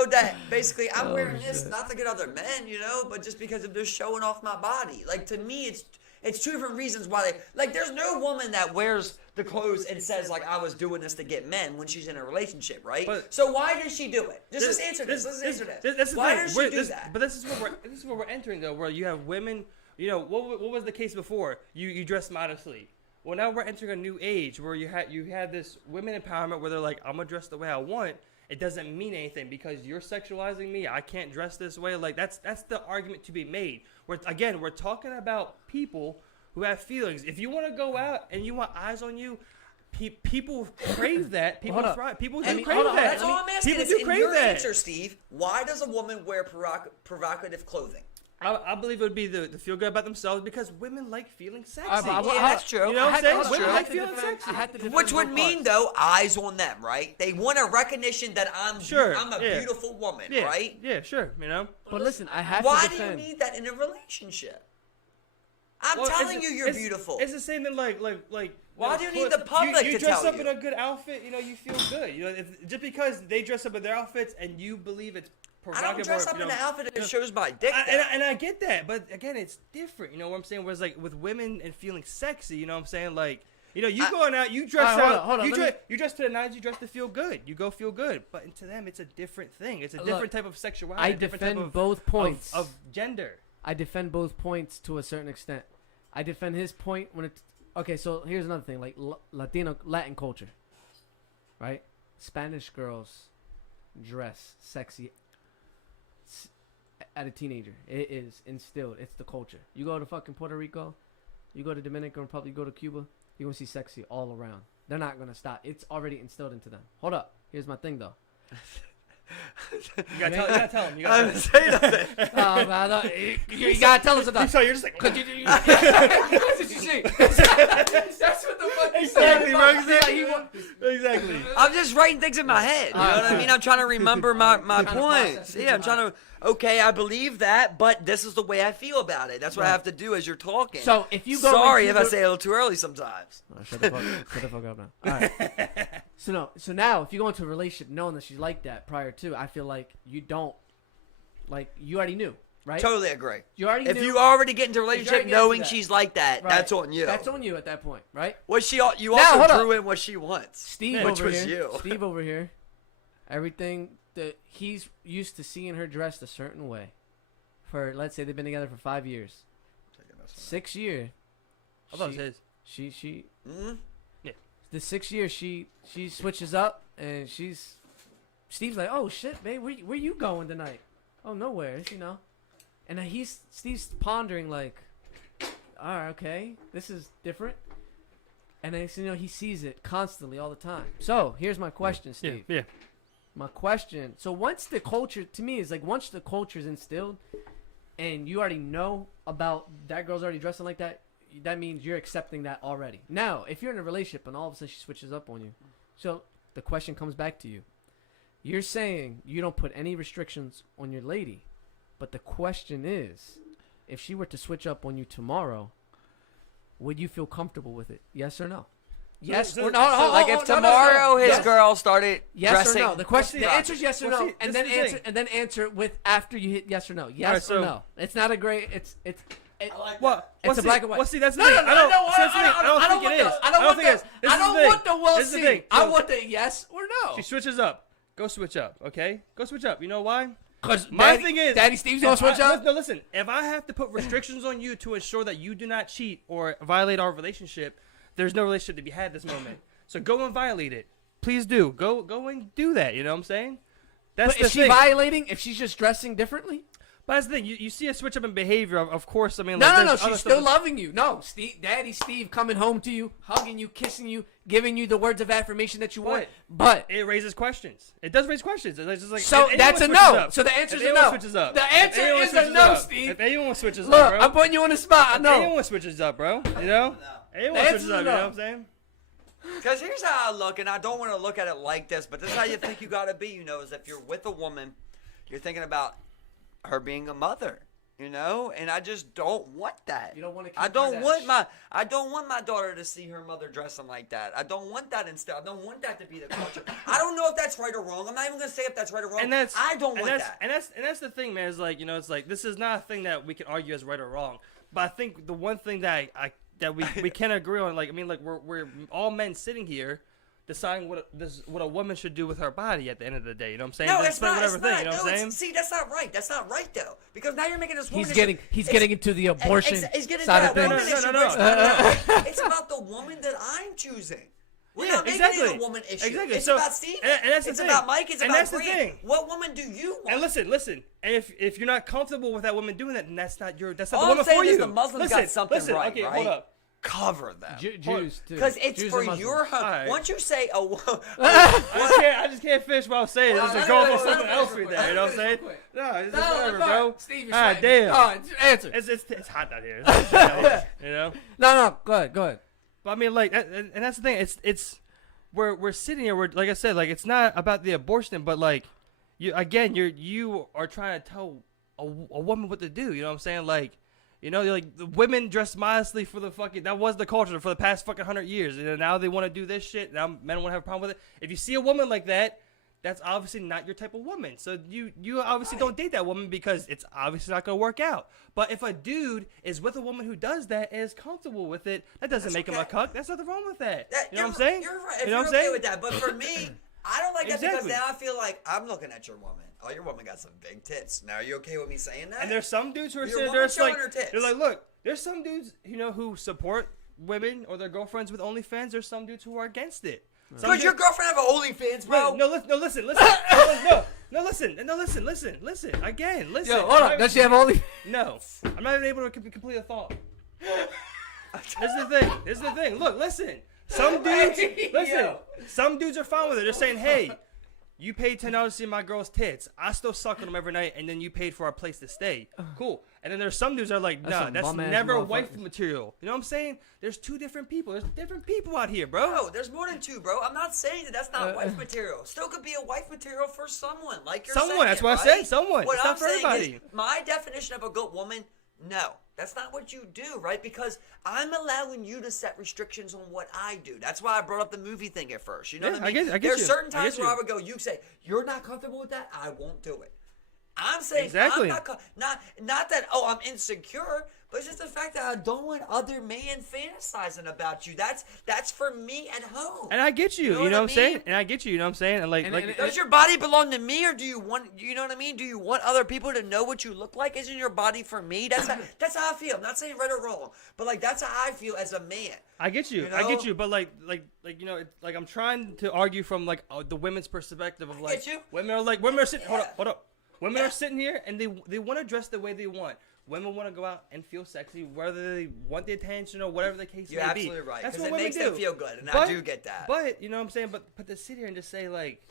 that basically I'm wearing this not to get other men, but just because of they're showing off my body. Like to me, it's two different reasons why there's no woman that wears the clothes and says like I was doing this to get men when she's in a relationship, right? So why does she do it? Just answer this. Let's answer this. Why does she do that? But this is where we're entering though, where you have women. What was the case before? You dress modestly. Well, now we're entering a new age where you had this women empowerment where they're like, I'm gonna dress the way I want. It doesn't mean anything because you're sexualizing me. I can't dress this way. Like that's the argument to be made. We're talking about people who have feelings. If you want to go out and you want eyes on you, people crave that. People do crave that. That's all I'm asking. People do crave that. Answer, Steve. Why does a woman wear provocative clothing? I believe it would be the feel good about themselves because women like feeling sexy. That's true. You know what I'm saying? Women like feeling sexy. Which would mean, though, eyes on them, right? They want a recognition that I'm a beautiful woman, right? Yeah, sure. But listen, I have Why to defend. Why do you need that in a relationship? I'm telling you you're beautiful. It's the same thing like why do you need the public to tell you? You dress up in a good outfit, you feel good. Just because they dress up in their outfits and you believe it's provocative. I don't dress up in an outfit that shows my dick. And I get that, but again, it's different. You know what I'm saying? Whereas like with women and feeling sexy, you know what I'm saying? Like, going out, you dress out, you dress to the nines, you dress to feel good. You go feel good. But to them, it's a different thing. It's a different type of sexuality. I defend both points of gender. I defend both points to a certain extent. I defend his point when it's okay. So here's another thing, like Latin culture, right? Spanish girls dress sexy at a teenager. It is instilled. It's the culture. You go to fucking Puerto Rico, you go to Dominican Republic, you go to Cuba, you're gonna see sexy all around. They're not gonna stop. It's already instilled into them. Hold up. Here's my thing though. You gotta tell him. You gotta say nothing. You gotta tell us something. So you're just like, That's what the fuck exactly, bro. Exactly. I'm just writing things in my head. You know what I mean? I'm trying to remember my points. Yeah, I'm trying to. Okay, I believe that, but this is the way I feel about it. That's what I have to do as you're talking. So if you go, sorry if I say it a little too early sometimes. Shut the fuck up now. All right. So now if you go into a relationship knowing that she's like that prior to, I feel like you don't, like you already knew. right? Totally agree. You already if knew, you already get into a relationship already get knowing into that. she's like that, right. that's on you. That's on you at that point, right? You Now, hold also up. drew in what she wants. Steve which over was here. you. Steve over here. Everything that he's used to seeing her dressed a certain way. For let's say they've been together for 5 years. 6 years. I thought it was his. She Mm-hmm. Yeah. the 6 years she switches up and Steve's like, oh shit, babe, where you going tonight? Oh, nowhere, And then Steve's pondering like, all right, okay, this is different. And then he sees it constantly all the time. So here's my question, Steve. Yeah. My question. So once the culture, to me, is like once the culture is instilled, and you already know about that girl's already dressing like that, that means you're accepting that already. Now, if you're in a relationship and all of a sudden she switches up on you, so the question comes back to you. You're saying you don't put any restrictions on your lady, but the question is, if she were to switch up on you tomorrow, would you feel comfortable with it? Yes or no? Yes or no? Like if tomorrow his girl started dressing, or no? The question, the Right. answer is yes or no, and then answer with after you hit yes or no. Yes or no. It's not a great. It's a black and white. Well, see, that's the thing. I don't think it is. I don't think it is. I don't want the well see. I want the yes or no. She switches up. Go switch up, okay? Go switch up. You know why? Because my thing is, Daddy Steve's gonna switch up. No, listen. If I have to put restrictions on you to ensure that you do not cheat or violate our relationship, there's no relationship to be had at this moment. So go and violate it. Please do. Go and do that. You know what I'm saying? That's but the is she thing. violating if she's just dressing differently? But that's the thing. You see a switch up in behavior. Of course. I mean, No. She's still loving you. No, Daddy Steve coming home to you, hugging you, kissing you, giving you the words of affirmation that you want. But it raises questions. It does raise questions. It's just like, so that's a no. Up, so the answer is a no. Switches up, the answer is a no, Steve. If anyone switches Look, up, bro. I'm putting you on the spot. I know. If anyone switches up, bro. You know? Anyone switches up, you know what I'm saying? Because here's how I look, and I don't want to look at it like this, but this is how you think you got to be, is if you're with a woman, you're thinking about her being a mother, and I just don't want that. You don't want to I don't want my daughter to see her mother dressing like that. I don't want that instead. I don't want that to be the culture. I don't know if that's right or wrong. I'm not even going to say if that's right or wrong. I don't want that. And that's the thing, man, is like, it's like, this is not a thing that we can argue as right or wrong. But I think the one thing that we can agree on, like, I mean, like, we're all men sitting here deciding what a woman should do with her body at the end of the day. You know what I'm saying? No, it's not. Whatever thing, you know what I'm saying? See, that's not right. That's not right, though. Because now you're making this woman. He's getting into the abortion side of things. No. It's about the woman that I'm choosing. We're not making it a woman issue. Exactly. It's about Steve. And that's the it's thing. about Mike. It's and about that's Grant. The thing. What woman do you want? And listen. And if you're not comfortable with that woman doing that, then that's not the All woman I'm saying for is you. the Muslims got something right, okay, right? Hold up. Cover them. Jews too. Because it's Jews for and your home. Right. Once you say I just can't finish what I was saying. Just go on something else right there. You know what I'm saying? No, it's just whatever, bro. Steve, damn. Answer. It's hot out here. You know? No. Go ahead. But I mean, like, and that's the thing. It's we're sitting here. We're, like I said, like, it's not about the abortion, but like, you are trying to tell a woman what to do. You know what I'm saying? Like, like, the women dress modestly for the fucking, that was the culture for the past fucking 100 years. And now they want to do this shit. Now men want to have a problem with it. If you see a woman like that, that's obviously not your type of woman. So you obviously don't date that woman because it's obviously not going to work out. But if a dude is with a woman who does that and is comfortable with it, that doesn't make him a cuck. There's nothing wrong with that. You know what I'm saying? You're right. If you're okay with that. But for me, I don't like that because Exactly. now I feel like I'm looking at your woman. Oh, your woman got some big tits. Now, are you okay with me saying that? And there's some dudes who are Your sitting woman there showing like, her tits. they're like, look, there's some dudes, who support women or their girlfriends with OnlyFans. There's some dudes who are against it. Does your girlfriend have an OneyFans, bro? No, listen. Listen. Again, listen. Yo, hold on. Does she have only? No. I'm not even able to complete a thought. Here's the thing. Look, listen. Some dudes are fine with it. They're saying, hey, you paid $10 to see my girl's tits. I still suck on them every night, and then you paid for our place to stay. Cool. And then there's some dudes that are like, nah, that's never wife material. You know what I'm saying? There's two different people. There's different people out here, bro. No, there's more than two, bro. I'm not saying that's not wife material. Still could be a wife material for someone, like you're saying. That's what I said. Someone. What it's I'm not for saying everybody. is, my definition of a good woman, no. That's not what you do, right? Because I'm allowing you to set restrictions on what I do. That's why I brought up the movie thing at first. You know what I mean? I get There's you. certain times where I would go, you say, you're not comfortable with that? I won't do it. I'm saying Exactly. I'm not that. Oh, I'm insecure. But it's just the fact that I don't want other men fantasizing about you. That's for me at home. And I get you. You know what I'm saying? And I get you. You know what I'm saying? And like, does your body belong to me, or do you want? You know what I mean? Do you want other people to know what you look like? Isn't your body for me? That's how I feel. I'm not saying right or wrong, but like that's how I feel as a man. I get you. You know? I get you. But like you know, like I'm trying to argue from like the women's perspective of like women are sitting. Hold up. Women are sitting here and they want to dress the way they want. Women want to go out and feel sexy, whether they want the attention or whatever the case may be. You're absolutely right. That's because what it women makes do. them feel good, and I do get that. But, you know what I'm saying? But to sit here and just say, like,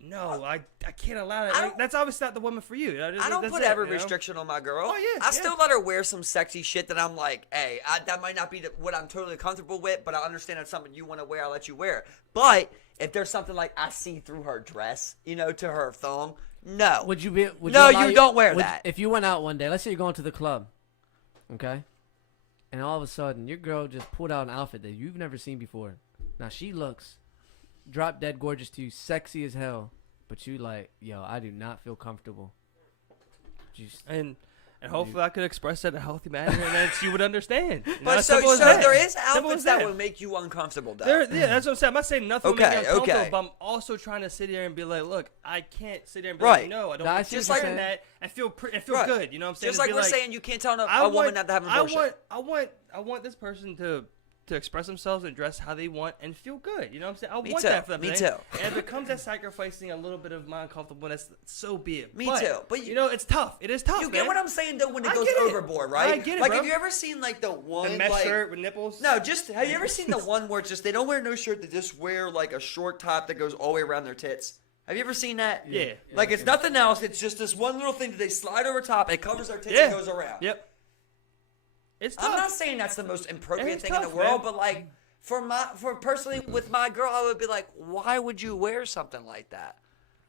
no, I can't allow that. Like, that's obviously not the woman for you. I don't put every restriction on my girl. Oh, yeah. I still let her wear some sexy shit that I'm like, hey, that might not be what I'm totally comfortable with, but I understand it's something you want to wear, I'll let you wear it. But if there's something like I see through her dress, you know, to her thong, no. Would you don't wear that. If you went out one day, let's say you're going to the club, okay? And all of a sudden, your girl just pulled out an outfit that you've never seen before. Now, she looks drop dead gorgeous to you, sexy as hell. But you like, yo, I do not feel comfortable. And hopefully I could express that in a healthy manner and then she would understand. But so there is outfits that would make you uncomfortable, though. Yeah, that's what I'm saying. I'm not saying nothing will make me uncomfortable, but I'm also trying to sit here and be like, look, I can't sit here and be like, no, I don't want to like that and feel good. You know what I'm saying? Just like we're saying you can't tell a woman not to have an abortion. I want this person to express themselves and dress how they want and feel good. You know what I'm saying? I Me want too. that for them. Me too. And if it comes at sacrificing a little bit of my uncomfortableness, so be it. Me too. But you know, it's tough. It is tough. You get what I'm saying though when it goes overboard, right? I get it, like, bro. have you ever seen like the one the mesh shirt with nipples? No, just have you ever seen the one where it's just they don't wear no shirt, they just wear like a short top that goes all the way around their tits? Have you ever seen that? Yeah. Like it's nothing else. It's just this one little thing that they slide over top. It covers their tits and goes around. Yep. It's tough. I'm not saying that's the most appropriate thing in the world, but like for personally with my girl, I would be like, why would you wear something like that?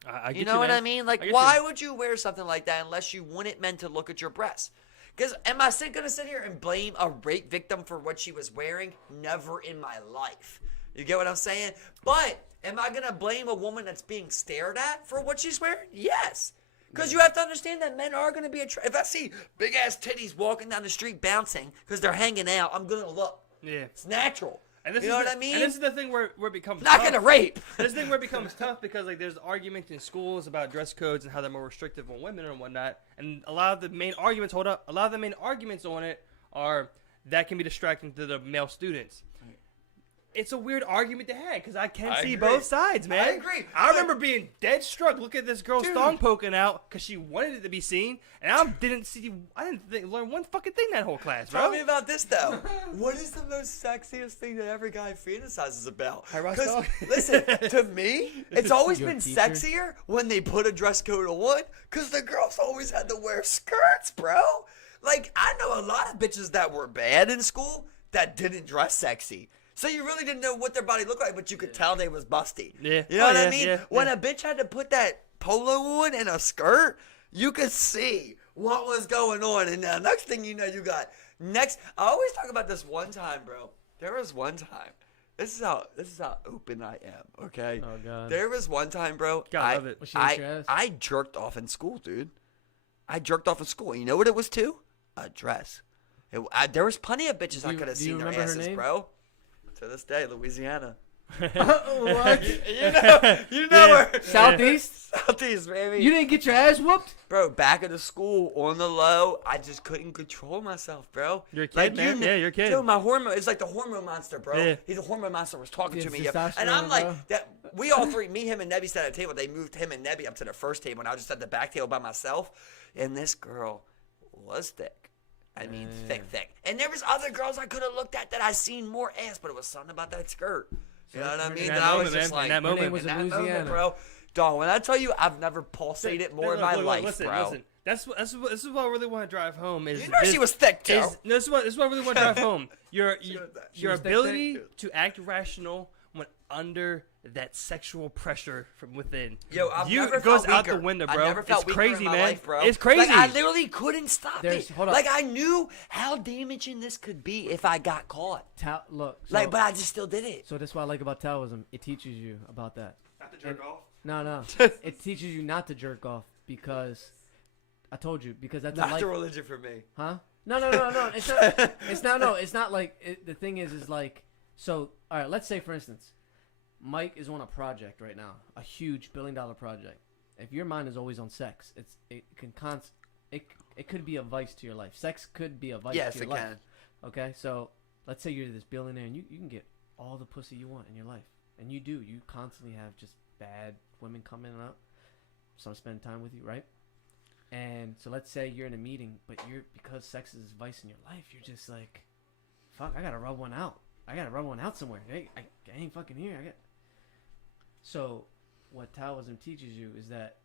I get you know what man. I mean? Like, why would you wear something like that unless you want it meant to look at your breasts? Because am I going to sit here and blame a rape victim for what she was wearing? Never in my life. You get what I'm saying? But am I going to blame a woman that's being stared at for what she's wearing? Yes. Because you have to understand that men are going to be attracted. If I see big-ass titties walking down the street bouncing because they're hanging out, I'm going to look. Yeah. It's natural. And this you know what I mean? And this is the thing where it becomes not going to rape. This thing where it becomes tough because like there's arguments in schools about dress codes and how they're more restrictive on women and whatnot. And a lot of the main arguments on it are that can be distracting to the male students. It's a weird argument to have because I can see both sides, man. I agree. I remember being dead struck. Look at this girl's thong poking out because she wanted it to be seen, and I didn't learn one fucking thing that whole class, bro. Tell me about this though. What is the most sexiest thing that every guy fantasizes about? Because listen, to me, it's always been sexier when they put a dress code on because the girls always had to wear skirts, bro. Like I know a lot of bitches that were bad in school that didn't dress sexy. So you really didn't know what their body looked like, but you could tell they was busty. Yeah. You know what I mean? When a bitch had to put that polo on and a skirt, you could see what was going on. And the next thing you know, I always talk about this one time, bro. There was one time. This is how open I am, okay? Oh, God. There was one time, bro. God, love it. I jerked off in school, dude. I jerked off in school. You know what it was to? A dress. There was plenty of bitches I could have seen their asses, bro. To this day, Louisiana. What? You know her. Southeast? Southeast, baby. You didn't get your ass whooped? Bro, back at the school, on the low, I just couldn't control myself, bro. You're a kid, man. Yeah, you're a kid. Dude, my hormone, it's like the hormone monster, bro. Yeah. He's a hormone monster was talking to me. testosterone, And I'm like, bro. we all three, me, him, and Nebby sat at a table. They moved him and Nebby up to the first table, and I was just at the back table by myself. And this girl was thick. I mean, thick. And there was other girls I could have looked at that I seen more ass, but it was something about that skirt. You know what I mean? That I was moment, just man. like, In that moment. name was in Louisiana, bro. Dog, when I tell you I've never pulsated more in my life, bro. Listen. This is what I really want to drive home. Is you know she was thick too. This is what I really want to drive home. Your ability thick. to act rational when under that sexual pressure from within. Yo, I've you never it goes felt out weaker. the window, bro. I never felt it's crazy, in my man. life, bro. It's crazy. Like, I literally couldn't stop it. Hold on. Like I knew how damaging this could be if I got caught. Look. But I just still did it. So that's what I like about Taoism. It teaches you about that. Not to jerk off. No. It teaches you not to jerk off because I told you because that's not the religion for me. Huh? No. It's not. It's not. No, it's not like the thing is like so. All right, let's say for instance, Mike is on a project right now, a huge $1 billion project. If your mind is always on sex, it could be a vice to your life. Sex could be a vice to your life. Yes, it can. Okay, so let's say you're this billionaire and you can get all the pussy you want in your life, and you do. You constantly have just bad women coming up. Some spend time with you, right? And so let's say you're in a meeting, but because sex is a vice in your life, you're just like, fuck, I gotta rub one out. I gotta rub one out somewhere. Hey, I ain't fucking here. So what Taoism teaches you is that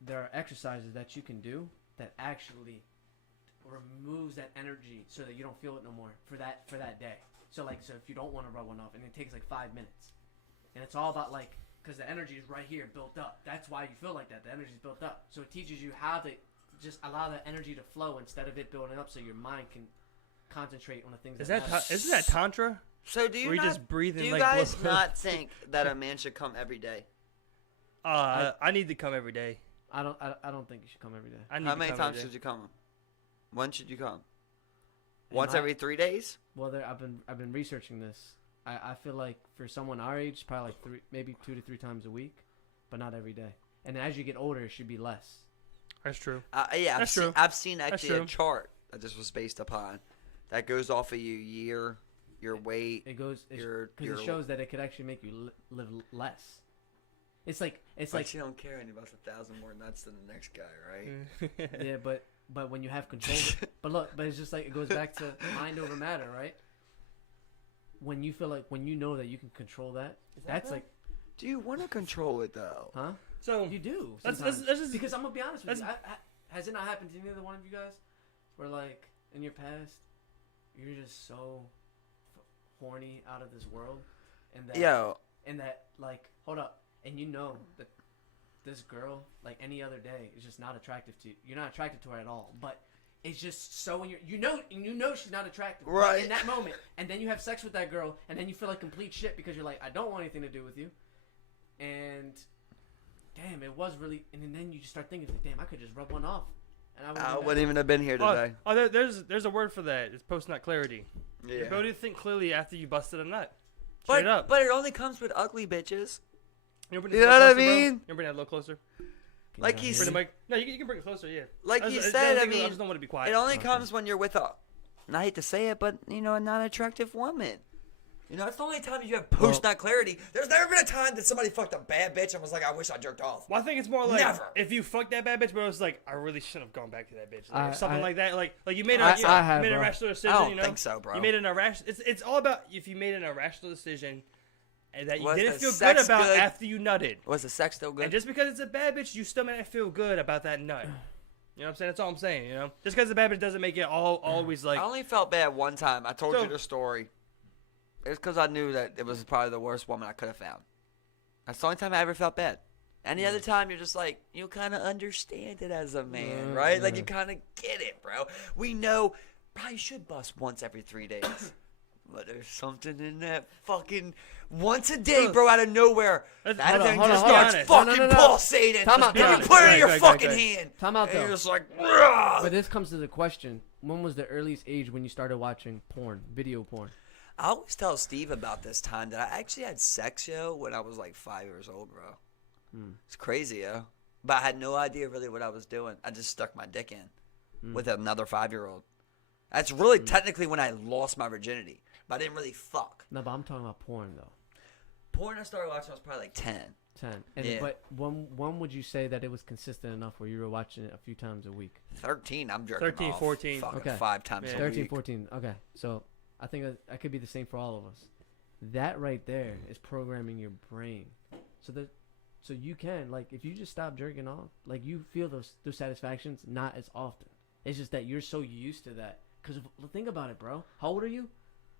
there are exercises that you can do that actually removes that energy so that you don't feel it no more for that day. So if you don't want to rub one off, and it takes like 5 minutes, and it's all about like. Because the energy is right here built up. That's why you feel like that. The energy is built up. So it teaches you how to just allow that energy to flow instead of it building up so your mind can concentrate on the things that matter. Isn't that Tantra? So do you just breathe in do you like guys not think that a man should come every day? I need to come every day. I don't think you should come every day. How many times should you come? When should you come? Once every 3 days? Well, I've been researching this. I feel like for someone our age, probably like maybe 2 to 3 times a week, but not every day. And as you get older, it should be less. That's true. Yeah, I've seen actually a chart that this was based upon that goes off of your weight. Because it shows that it could actually make you live less. It's like you don't care any about 1,000 more nuts than the next guy, right? Yeah, but when you have control, but it's just like it goes back to mind over matter, right? When you feel like when you know that you can control that's like. Do you want to control it though? Huh? So you do. That's because I'm gonna be honest with you. Has it not happened to neither one of you guys, where like in your past, you're just so horny out of this world, and that like hold up, and you know that this girl like any other day is just not attractive to you. You're not attracted to her at all, but. It's just so when you know she's not attractive right in that moment, and then you have sex with that girl, and then you feel like complete shit because you're like, I don't want anything to do with you, and damn, it was really, and then you just start thinking, damn, I could just rub one off, and I wouldn't even have been here today. There's a word for that. It's post nut clarity. Yeah. You're able to think clearly after you busted a nut. But it only comes with ugly bitches. You know what I mean? You bring that a little closer. Like he said, no, you can bring it closer. Yeah. Like he said, I mean, I just don't want to be quiet. It only comes when you're with and I hate to say it, but a non-attractive woman. It's the only time you have post-nut clarity. There's never been a time that somebody fucked a bad bitch and was like, I wish I jerked off. Well, I think it's more like never. If you fucked that bad bitch, but it was like, I really shouldn't have gone back to that bitch, or something like that. Like you made an irrational decision. I don't think so, bro. You made an irrational. It's all about if you made an irrational decision. And that you didn't feel good about after you nutted. Was the sex still good? And just because it's a bad bitch, you still may not feel good about that nut. You know what I'm saying? That's all I'm saying, Just because it's a bad bitch doesn't make it always like... I only felt bad one time. I told you the story. It's because I knew that it was probably the worst woman I could have found. That's the only time I ever felt bad. Any other time, you're just like, you kind of understand it as a man, right? Like, you kind of get it, bro. We know, probably should bust once every 3 days. But there's something in that fucking once a day, bro, out of nowhere. That thing just starts fucking pulsating. And you put it in your fucking hand. Time out, though. And you're just like, Rah! But this comes to the question. When was the earliest age when you started watching porn, video porn? I always tell Steve about this time that I actually had sex, when I was like 5 years old, bro. It's crazy, yo. But I had no idea really what I was doing. I just stuck my dick in with another 5-year-old. That's really technically when I lost my virginity. But I didn't really fuck. No, but I'm talking about porn, though. Porn I started watching, I was probably like 10. 10. And, But when would you say that it was consistent enough where you were watching it a few times a week? 13, I'm jerking 13, off 14. Fucking 5 times a week. 13, 14. Okay. So I think that could be the same for all of us. That right there is programming your brain. So you can, like, if you just stop jerking off, like, you feel those satisfactions not as often. It's just that you're so used to that. Because think about it, bro. How old are you?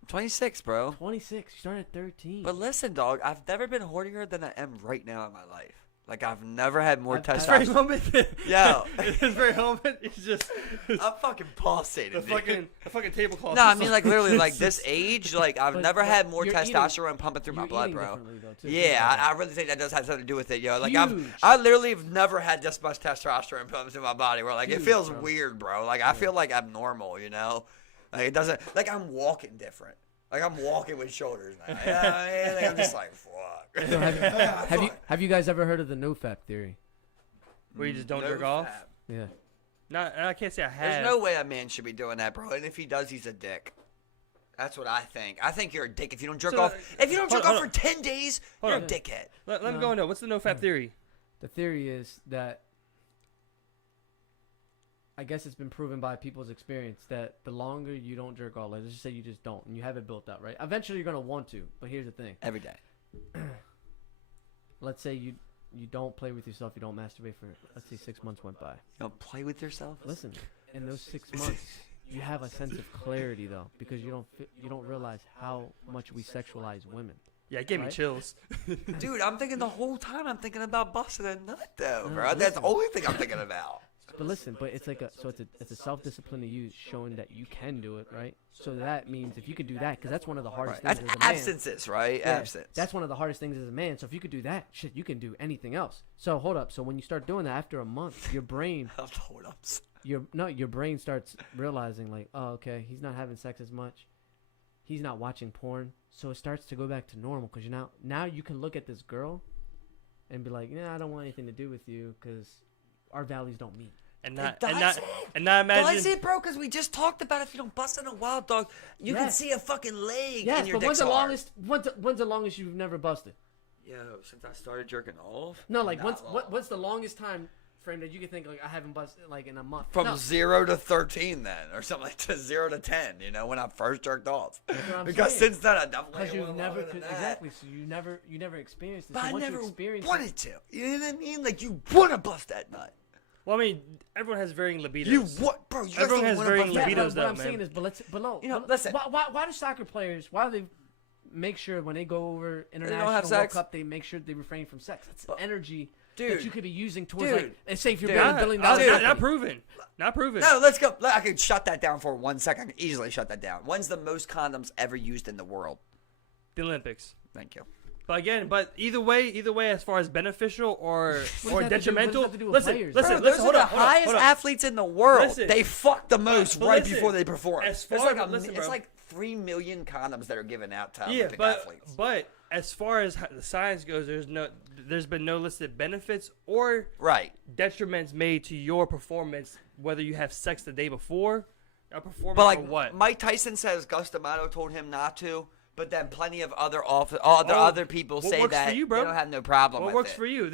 26, bro. 26. You started at 13. But listen, dog, I've never been hornier than I am right now in my life. Like, I've never had more This very testosterone. moment. Yo. This very moment. It's just I'm fucking pulsating. the fucking tablecloth. No, I mean, like, literally, like, this age, like, I've But- never but had more you're testosterone pumping through my You're blood, eating bro. differently, though, too. Yeah, I really think that does have something to do with it, yo. Like, Huge. I literally have never had this much testosterone pumping through my body. Where like it Huge, feels bro. weird, bro. Like I feel like abnormal, you know. Like it doesn't. Like I'm walking different. Like I'm walking with shoulders now. You know what I mean? Like, I'm just like fuck. So have you guys ever heard of the no fap theory? Where you just don't No jerk off? fap. Yeah. Not, I can't say I have. There's no way a man should be doing that, bro. And if he does, he's a dick. That's what I think. I think you're a dick if you don't jerk So, off. If you don't jerk hold off on. for 10 days, Hold you're on. a dickhead. Let me No. go into what's the no fap theory? The theory is that I guess it's been proven by people's experience that the longer you don't jerk off, like let's just say you just don't and you have it built up, right? Eventually you're gonna want to, but here's the thing. Every day. Let's say you don't play with yourself, you don't masturbate for let's say 6 months went by. You don't play with yourself? Listen, in those 6 months, you have a sense of clarity though, because you don't realize how much we sexualize women. Yeah, it gave me Right? chills. Dude, I'm thinking the whole time I'm thinking about busting a nut, though, No, bro. That's the listen. only thing I'm thinking about. But listen, but it's like it's a self-discipline to use, showing that you can do it, right? So that means if you could do that, because that's one of the hardest Right. things as a man. Absences, right? Yeah, Absence. That's one of the hardest things as a man. So if you could do that, shit, you can do anything else. So hold up. So when you start doing that after a month, your brain, Hold up. your brain starts realizing like, oh, okay, he's not having sex as much, he's not watching porn, so it starts to go back to normal. Because now you can look at this girl, and be like, yeah, I don't want anything to do with you because our values don't meet. And not Does and not it? and not imagine. Does it, bro? Because we just talked about if you don't bust in a wild dog, you can Yes. see a fucking leg Yes, in your but dick's hard. when's the longest you've never busted? Yo, since I started jerking off? No, like Not long. what's the longest time frame that you can think like I haven't busted like in a month? From No. 0 to 13 then, or something like to 0 to 10, you know, when I first jerked off. what I'm Because saying. since then I definitely Because went you've never longer than that. exactly, so you never experienced it. But So I once never you experience it, wanted to. You know what I mean? Like you want to bust that nut. Well, I mean, everyone has varying libidos. You what, bro? You guys Everyone don't has wanna varying bust yeah, that libidos, but nut. though, what I'm man. saying is, but no, You know, but listen. Why do soccer players? Why do they make sure when they go over international have World sex? Cup, they make sure they refrain from sex? It's But- energy Dude. that you could be using towards Dude. like, let's say if you're Dude. building Not, $1 billion dollars. not company. proven. Not proven. No, let's go. I can shut that down for 1 second. I can easily shut that down. When's the most condoms ever used in the world? The Olympics. Thank you. But again, either way, as far as beneficial or does that have to do- detrimental. what does that have to do with Listen, players? listen, Bro, listen. those Hold are on, the hold on, highest hold on. athletes in the world. Listen. They fuck the most But right listen, before they perform. as There's far- like listen, it's bro. like 3 million condoms that are given out to Yeah, Olympic but athletes. as far as the science goes, there's been no listed benefits or Right. detriments made to your performance, whether you have sex the day before, a performance But like or what. Mike Tyson says, Gus D'Amato told him not to. But then plenty of other people what say works for that you, bro? they don't have no problem What with works it. for you?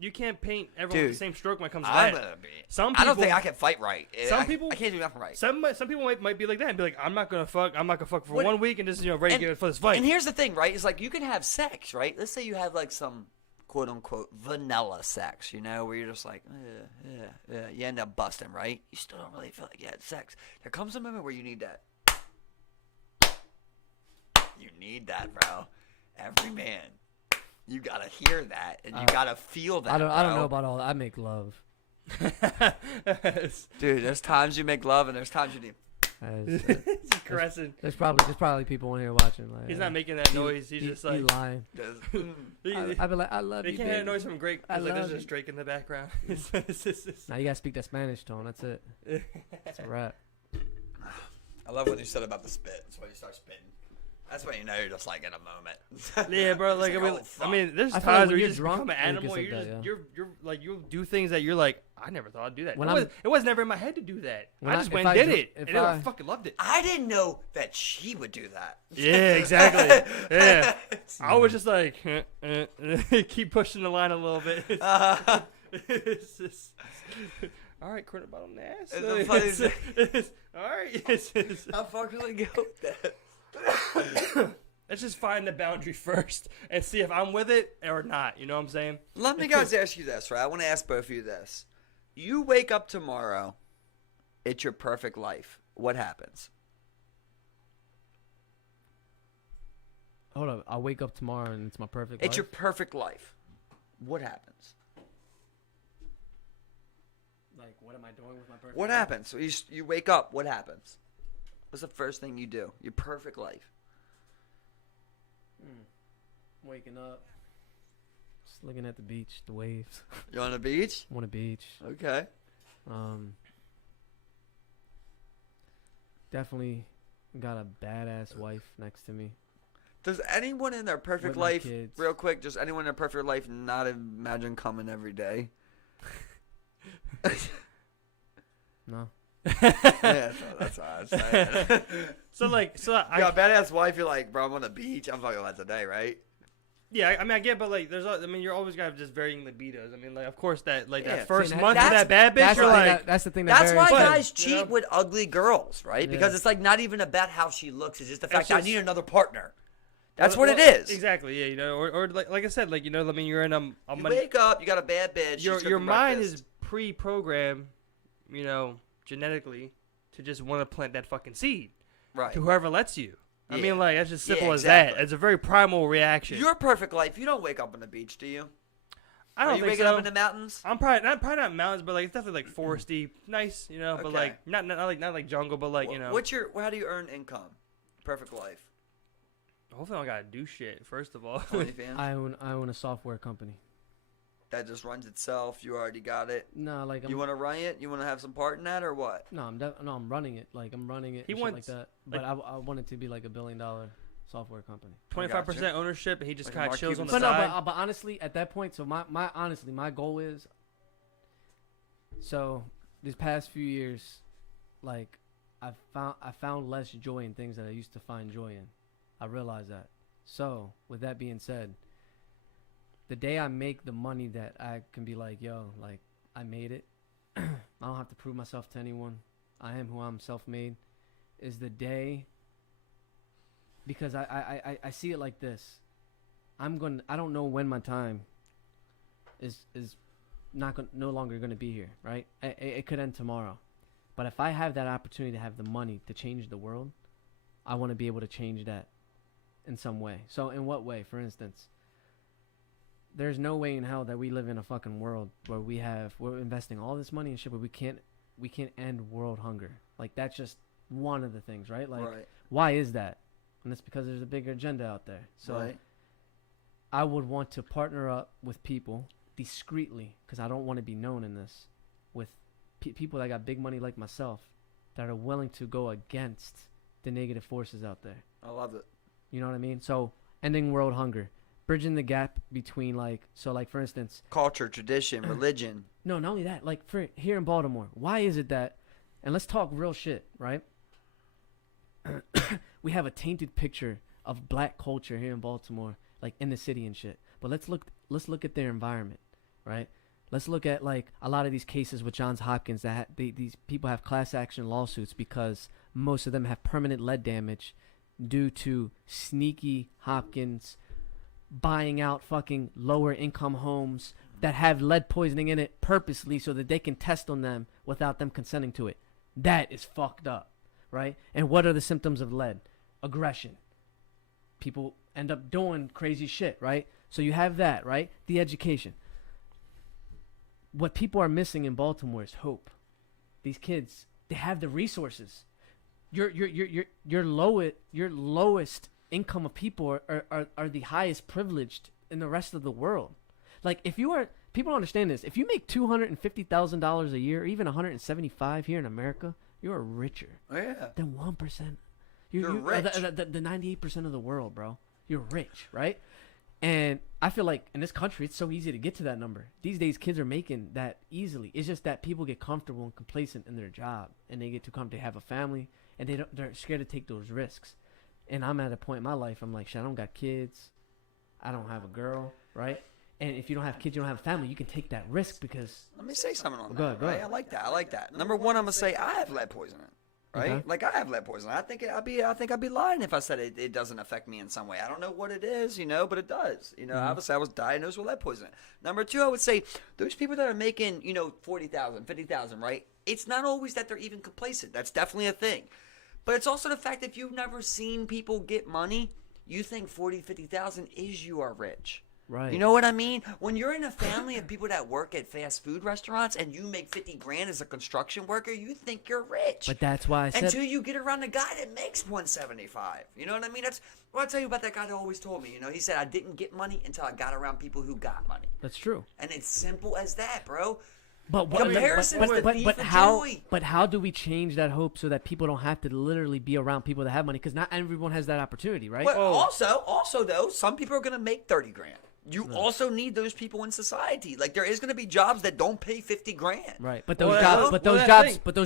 You can't paint everyone with Dude, the same stroke when it comes to I'm that. gonna be. Some I don't people- think I can fight right. Some I people- can't do nothing right. Some people might be like that and be like, I'm not gonna fuck for What- 1 week and just ready to get for this fight. And here's the thing, right? Is like you can have sex, right? Let's say you have like some quote unquote vanilla sex, you know, where you're just like, you end up busting, right? You still don't really feel like you had sex. There comes a moment where you need that. You need that, bro. Every man, you gotta hear that and you gotta feel that. I don't bro. know about all that. I make love. Dude, there's times you make love and there's times you need. He's caressing. There's probably people in here watching. Like, He's not making that noise. He's just like you lying. I'd be like, I love they you. can't hear a baby. noise from Greg. I Like there's love just you. Drake in the background. Now you gotta speak that Spanish tone. That's it. That's a wrap. I love when you said about the spit. That's when you start spitting. That's when you know you're just like in a moment. Yeah, bro. It's Like oh, fuck. there's I feel like times when where you you're just drunk, become an you can animal. say You're that, just yeah. you're like you'll do things that you're like, I never thought I'd do that. When It was never in my head to do that. When I just if went I and did dr- it, if and I- I fucking loved it. I didn't know that she would do that. Yeah, exactly. Yeah, I was just like, keep pushing the line a little bit. It's just, all right, corner bottom ass. It's the funniest All right. It's How far can we go with that? let's just find the boundary first and see if I'm with it or not. You know what I'm saying? Let me guys ask you this, right? I want to ask both of you this. You wake up tomorrow, it's your perfect life. What happens? Hold up. I'll wake up tomorrow and it's my perfect It's life. your perfect life. What happens? Like, what am I doing with my perfect What life? happens? So you wake up. What happens? What's the first thing you do? Your perfect life. Waking up, just looking at the beach, the waves. You're on the beach? I'm on a beach. Okay. Definitely got a badass wife next to me. Does anyone in their perfect With my life, kids. real quick, just anyone in their perfect life not imagine coming every day? No. Yeah, that's what I was saying. So You got a badass wife, you're like, bro, I'm on the beach. I'm fucking about today, right? Yeah, I mean, I get, but like, you're always gonna have just varying libidos. I mean, like, of course, that Yeah. that first See, month with that bad bitch, you're like, that's the thing. That's why varies. guys you cheat know? with ugly girls, right? Yeah. Because it's like not even about how she looks. It's just the fact It's that I just- need another partner. That's well, what it is. Exactly. Yeah, or like I said, like, I mean, you're in a You wake up, you got a bad bitch. your she's cooking mind breakfast. is pre-programmed, genetically to just want to plant that fucking seed right. to whoever lets you. I Yeah. mean, like, that's just simple Yeah, as exactly. that. It's a very primal reaction. Your perfect life. You don't wake up on the beach, do you? I Are don't you think waking so. up in the mountains? I'm probably not mountains, but like it's definitely like foresty, nice, but Okay. like not like jungle, but like How do you earn income? Perfect life. Hopefully, I don't gotta do shit. First of all, OnlyFans. I own a software company. That just runs itself. You already got it. No, like You want to run it? You want to have some part in that or what? no, I'm running it. Like I'm running it. He and shit wants, like that. But I want it to be like $1 billion software company. 25% ownership, and he just Like a kind of Mark chills on Cuban the But no, side. but honestly, at that point, so my goal is. So these past few years, like I found less joy in things that I used to find joy in. I realized that. So with that being said, the day I make the money that I can be like, yo, like I made it. I don't have to prove myself to anyone. I am who I'm, self-made. Is the day. Because I see it like this. I don't know when my time is no longer going to be here, right? It could end tomorrow. But if I have that opportunity to have the money to change the world, I want to be able to change that in some way. So in what way? For instance, there's no way in hell that we live in a fucking world where we're investing all this money and shit, but we can't end world hunger. Like that's just one of the things, right? Like Right. why is that? And it's because there's a bigger agenda out there. So Right. I would want to partner up with people discreetly, because I don't want to be known in this, with people that got big money like myself that are willing to go against the negative forces out there. I love it. You know what I mean? So ending world hunger, bridging the gap between for instance, Culture, tradition, religion. no, not only that, like for here in Baltimore, why is it that, and let's talk real shit, right? We have a tainted picture of black culture here in Baltimore, like in the city and shit. But let's look at their environment, right? Let's look at like a lot of these cases with Johns Hopkins that these people have class action lawsuits because most of them have permanent lead damage due to sneaky Hopkins buying out fucking lower income homes that have lead poisoning in it purposely so that they can test on them without them consenting to it. That is fucked up, right? And what are the symptoms of lead? Aggression. People end up doing crazy shit, right? So you have that, right? The education. What people are missing in Baltimore is hope. These kids, they have the resources. Your lowest income of people are the highest privileged in the rest of the world. Like if you are, people don't understand this. If you make $250,000 a year, or even $175 here in America, you are richer Oh, yeah. than 1%. You're rich. The 98% of the world, bro. You're rich, right? And I feel like in this country, it's so easy to get to that number. These days, kids are making that easily. It's just that people get comfortable and complacent in their job, and they get too comfortable. They have a family, and they're scared to take those risks. And I'm at a point in my life, I'm like, shit, I don't got kids. I don't have a girl, right? And if you don't have kids, you don't have a family, you can take that risk because... Let me say something on Go that. ahead, go Right? ahead. I like that. Number one, I'm gonna say I have lead poisoning. Right? Okay. Like I have lead poisoning. I think I'd be lying if I said it doesn't affect me in some way. I don't know what it is, but it does. Obviously I was diagnosed with lead poisoning. Number two, I would say those people that are making, 40,000, 50,000, right? It's not always that they're even complacent. That's definitely a thing. But it's also the fact if you've never seen people get money, you think 40, 50,000 is you are rich. Right. You know what I mean? When you're in a family of people that work at fast food restaurants and you make 50 grand as a construction worker, you think you're rich. But that's why I said. Until you get around the guy that makes 175. You know what I mean? That's what I'll tell you about that guy that always told me. You know, he said, I didn't get money until I got around people who got money. That's true. And it's simple as that, bro. But what, Comparison with but beef and how? joy. But how do we change that hope so that people don't have to literally be around people that have money? Because not everyone has that opportunity, right? But also though, some people are gonna make 30 grand. You also need those people in society. Like there is gonna be jobs that don't pay 50 grand. Right. But those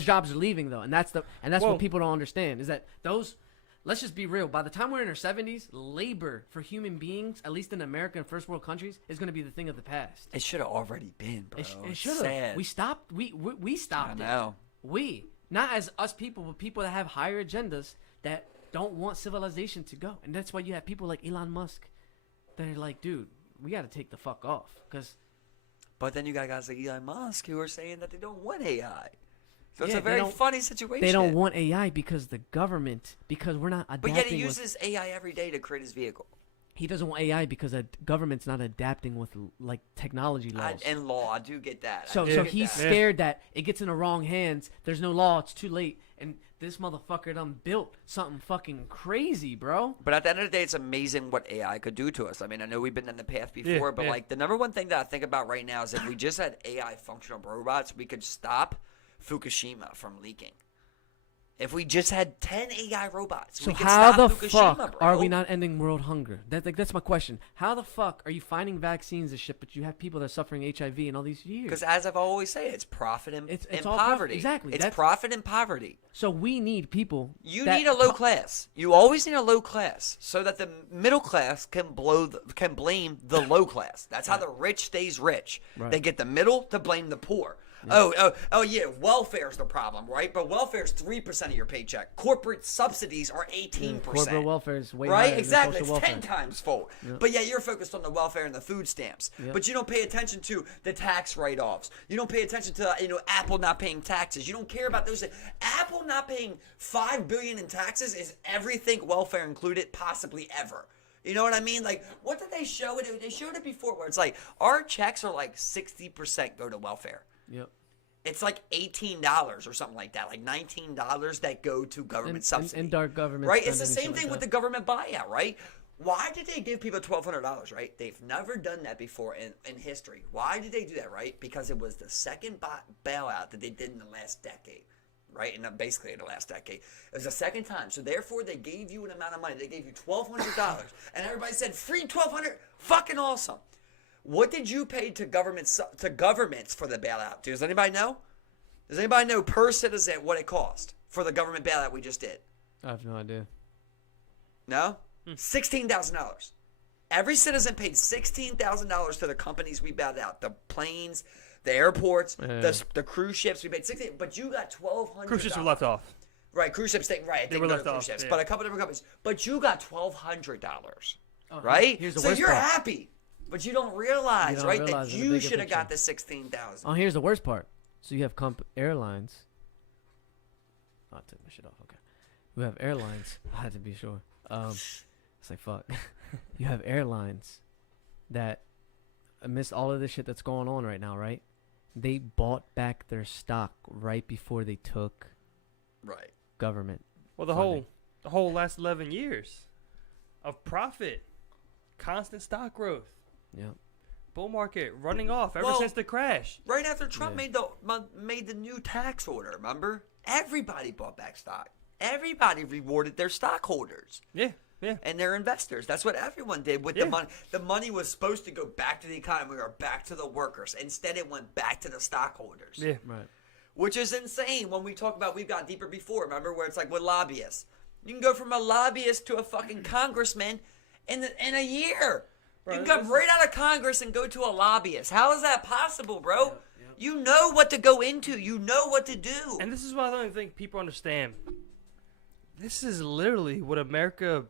jobs are leaving though, and that's Whoa. what people don't understand is that those. Let's just be real. By the time we're in our 70s, labor for human beings, at least in America and first world countries, is going to be the thing of the past. It should have already been, bro. It should have. We stopped. We stopped I know. it. Not as us people, but people that have higher agendas that don't want civilization to go. And that's why you have people like Elon Musk that are like, dude, we got to take the fuck off. But then you got guys like Elon Musk who are saying that they don't want AI. So it's Yeah, a very funny situation. They don't want AI because because we're not adapting. But yet he uses AI every day to create his vehicle. He doesn't want AI because the government's not adapting with like technology laws. And law, I do get that. So he's scared that it gets in the wrong hands. There's no law. It's too late. And this motherfucker done built something fucking crazy, bro. But at the end of the day, it's amazing what AI could do to us. I mean, I know we've been in the path before, but like the number one thing that I think about right now is if we just had AI functional robots, we could stop Fukushima from leaking. If we just had 10 AI robots, so we could how stop the Fukushima, fuck bro. are we not ending world hunger? That's my question. How the fuck are you finding vaccines and shit, but you have people that are suffering HIV in all these years? Because as I've always said, it's profit and It's all poverty. exactly. It's profit and poverty. So we need people. You need a low class. You always need a low class so that the middle class can blame the low class. That's how the rich stays rich. Right. They get the middle to blame the poor. Yeah. Oh yeah, welfare's the problem, right? But welfare's 3% of your paycheck. Corporate subsidies are 18%. Corporate welfare is way right? higher Exactly. than social It's welfare. 10 times full. Yeah. But yeah, you're focused on the welfare and the food stamps. Yeah. But you don't pay attention to the tax write-offs. You don't pay attention to Apple not paying taxes. You don't care about those things. Apple not paying $5 billion in taxes is everything welfare included possibly ever. You know what I mean? Like, what did they show it? They showed it before where it's like our checks are like 60% go to welfare. Yep. It's like $18 or something like that, like $19 that go to government subsidy. And dark government. Right? It's the spending and same shit thing like with the government buyout, right? Why did they give people $1,200, right? They've never done that before in history. Why did they do that, right? Because it was the second bailout that they did in the last decade, right? And basically in the last decade. It was the second time. So therefore, they gave you an amount of money. They gave you $1,200. And everybody said, free $1,200, fucking awesome. What did you pay to governments for the bailout? Does anybody know? Does anybody know per citizen what it cost for the government bailout we just did? I have no idea. No? $16,000. Every citizen paid $16,000 to the companies we bailed out. The planes, the airports, the cruise ships. We paid $16,000, but you got $1,200. Cruise ships were left off. Right, cruise ships. They were left off. Ships, yeah. but a couple different companies. But you got $1,200. Right? Here's the so worst you're part. happy, but you don't realize, You don't right, realize that the you bigger should have got the picture. $16,000. Oh, here's the worst part. So you have airlines. Oh, I took my shit off. Okay. You have airlines. I had to be sure. It's like, fuck. You have airlines that, amidst all of this shit that's going on right now, right? They bought back their stock right before they took Right. government. Well, the funding. whole last 11 years of profit, constant stock growth, Yep. bull market running off ever since the crash. Right after Trump made the new tax order, remember? Everybody bought back stock. Everybody rewarded their stockholders. Yeah, yeah. And their investors. That's what everyone did with the money. The money was supposed to go back to the economy or back to the workers. Instead, it went back to the stockholders. Yeah. Right. Which is insane when we talk about, we've got deeper before, remember, where it's like with lobbyists. You can go from a lobbyist to a fucking congressman in a year. Bro, you can come right out of Congress and go to a lobbyist. How is that possible, bro? Yep. You know what to go into. You know what to do. And this is what I don't think people understand. This is literally what America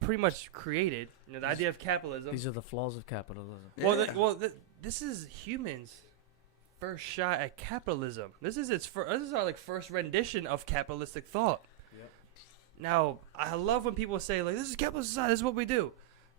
pretty much created. You know, the idea of capitalism. These are the flaws of capitalism. Well, this is humans' first shot at capitalism. This is our like first rendition of capitalistic thought. Yep. Now, I love when people say like, "This is capitalist society. This is what we do."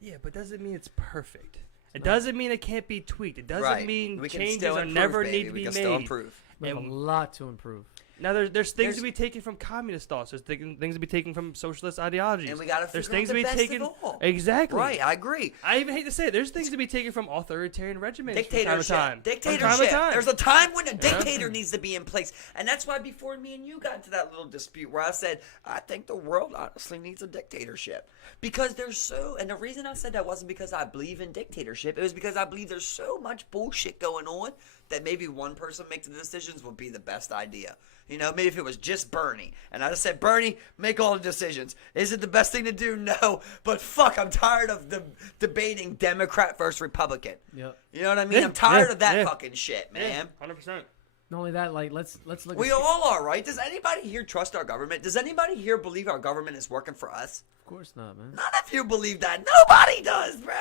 Yeah, but doesn't mean it's perfect. It doesn't mean it can't be tweaked. It doesn't Right. mean We can changes still are improve, never baby. need to We be can made. still improve. We have a lot to improve. Now there's things There's- to be taken from communist thoughts. There's things to be taken from socialist ideologies. And we got to There's figure things out to the be best taken. of all. Exactly. Right, I agree. I even hate to say it. There's things to be taken from authoritarian regimens. Dictatorship. From time to time. Dictatorship. From time to time. There's a time when a dictator needs to be in place. And that's why before me and you got into that little dispute where I said, I think the world honestly needs a dictatorship. Because there's so, and the reason I said that wasn't because I believe in dictatorship. It was because I believe there's so much bullshit going on that maybe one person making the decisions would be the best idea. You know, maybe if it was just Bernie. And I just said, Bernie, make all the decisions. Is it the best thing to do? No. But fuck, I'm tired of debating Democrat versus Republican. Yep. You know what I mean? Yeah, I'm tired yeah, of that yeah. fucking shit, man. 100%. Not only that, like let's look. We at all are, right? Does anybody here trust our government? Does anybody here believe our government is working for us? Of course not, man. None of you believe that. Nobody does, bro.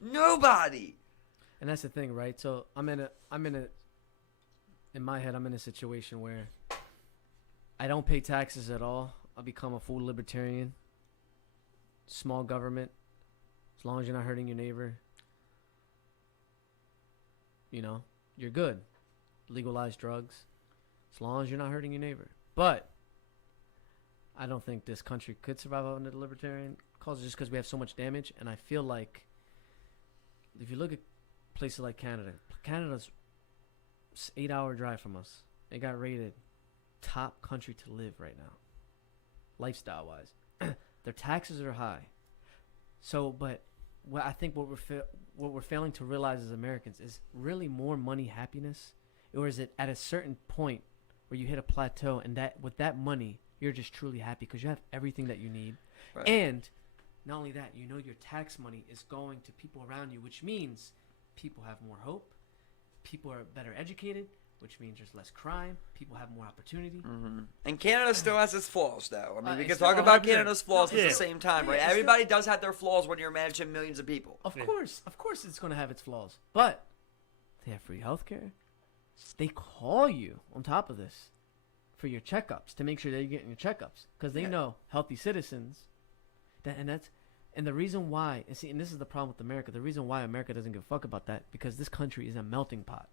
Nobody. And that's the thing, right? So in my head, I'm in a situation where I don't pay taxes at all. I'll become a full libertarian. Small government, as long as you're not hurting your neighbor. You know, you're good. Legalize drugs, as long as you're not hurting your neighbor. But I don't think this country could survive under the libertarian cause just because we have so much damage. And I feel like if you look at places like Canada's 8-hour drive from us. It got rated top country to live right now, lifestyle wise. Their taxes are high. So, but I think what we're failing to realize as Americans is really more money happiness, or is it at a certain point where you hit a plateau and that with that money you're just truly happy because you have everything that you need, Right. and not only that, you know your tax money is going to people around you, which means people have more hope, people are better educated, which means there's less crime, people have more opportunity. Mm-hmm. And Canada still has its flaws, though. I mean, we It's can still talk about 100%. Canada's flaws Yeah. at the same time, Yeah, right? it's still- Everybody does have their flaws when you're managing millions of people. Of Yeah. course it's going to have its flaws, but they have free healthcare. They call you on top of this for your checkups to make sure that you're getting your checkups because they Yeah. know healthy citizens. And the reason why, and this is the problem with America. The reason why America doesn't give a fuck about that because this country is a melting pot.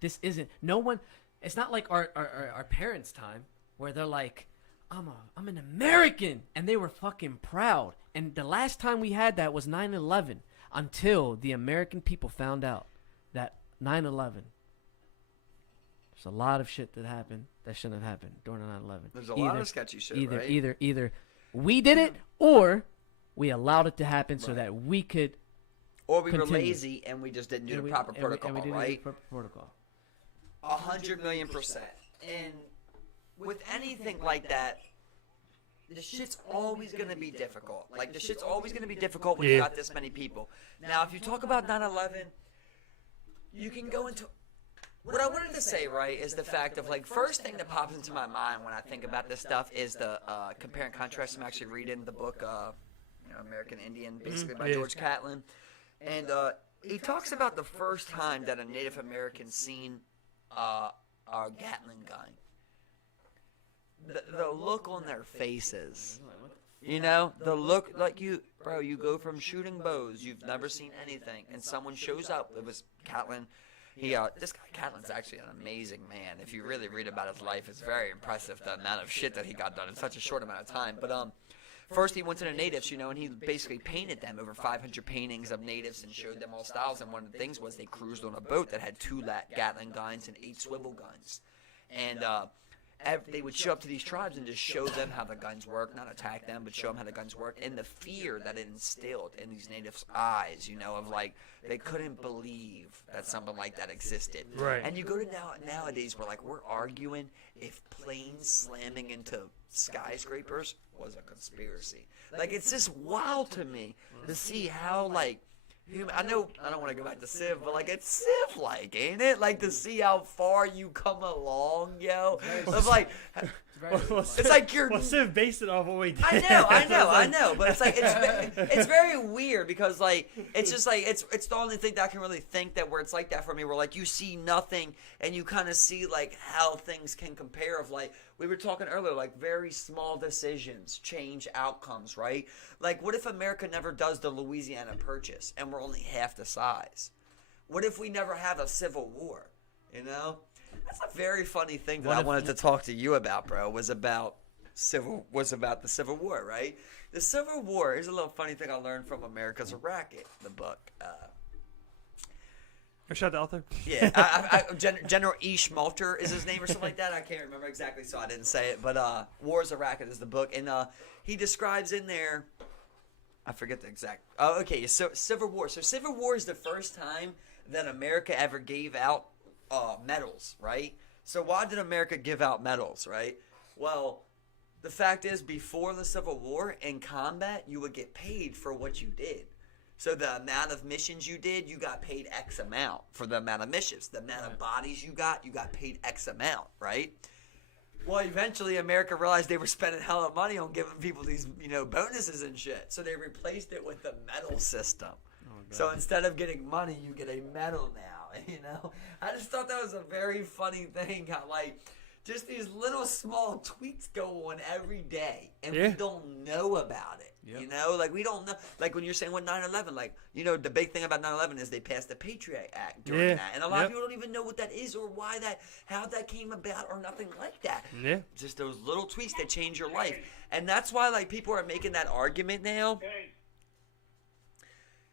This isn't no one. It's not like our parents' time where they're like, I'm an American, and they were fucking proud. And the last time we had that was 9/11, until the American people found out that 9/11. There's a lot of shit that happened that shouldn't have happened during 9/11. There's a lot of sketchy shit, right? Either we did it or we allowed it to happen so Right. that we could. Or we were Continue. lazy and we just didn't do and the we- proper and we- protocol, and we didn't do right? the proper protocol. 100,000,000%. And with anything like that, the shit's always going to be difficult. Like, the shit's always going to be difficult when you Yeah. got this many people. Now, if you talk about 9/11, you can go into... What I wanted to say, right, is the fact of, like, first thing that pops into my mind when I think about this stuff is the compare and contrast. I'm actually reading the book, American Indian, basically, by Yeah. George Catlin. And he talks about the first time that a Native American seen a Gatling gun. The look on their faces. You know, the look, like you go from shooting bows, you've never seen anything, and someone shows up. It was Catlin. This guy Catlin's actually an amazing man. If you really read about his life, it's very impressive the amount of shit that he got done in such a short amount of time. But first he went to the natives, and he basically painted them, over 500 paintings of natives, and showed them all styles. And one of the things was they cruised on a boat that had 2 Gatling guns and 8 swivel guns, and they would show up to these tribes and just show them how the guns work, not attack them, but show them how the guns work, and the fear that it instilled in these natives' eyes, of like they couldn't believe that something like that existed. Right. And you go to nowadays where like we're arguing if planes slamming into skyscrapers was a conspiracy. Like, it's just wild to me to see how like I know I don't want to go back to Civ, but like it's Civ-like, ain't it? Like to see how far you come along, yo. Of like, It's like you're. Well, Civ based it off what we did. I know, but it's like it's very weird because like it's just like it's the only thing that I can really think that where it's like that for me, where like you see nothing and you kind of see like how things can compare. Of like we were talking earlier, like very small decisions change outcomes, right? Like what if America never does the Louisiana Purchase and we're only half the size? What if we never have a civil war? You know. That's a very funny thing that I wanted to talk to you about, bro. Was about the Civil War, right? The Civil War is a little funny thing I learned from America's a Racket, the book. Shout out the author. Yeah, General E. Schmalter is his name or something like that. I can't remember exactly, so I didn't say it. But War is a Racket is the book, and he describes in there. I forget the exact. Oh, okay. So Civil War. So Civil War is the first time that America ever gave out medals, right? So why did America give out medals, right? Well, the fact is, before the Civil War, in combat, you would get paid for what you did. So the amount of missions you did, you got paid X amount for the amount of missions. The amount of bodies you got paid X amount, right? Well, eventually America realized they were spending hella money on giving people these, bonuses and shit. So they replaced it with the medal system. So instead of getting money, you get a medal now. I just thought that was a very funny thing. How just these little small tweaks go on every day, and we don't know about it. Yep. We don't know. Like when you're saying with 9/11, the big thing about 9/11 is they passed the Patriot Act during that, and a lot of people don't even know what that is or how that came about or nothing like that. Yeah, just those little tweaks that change your life, and that's why people are making that argument now.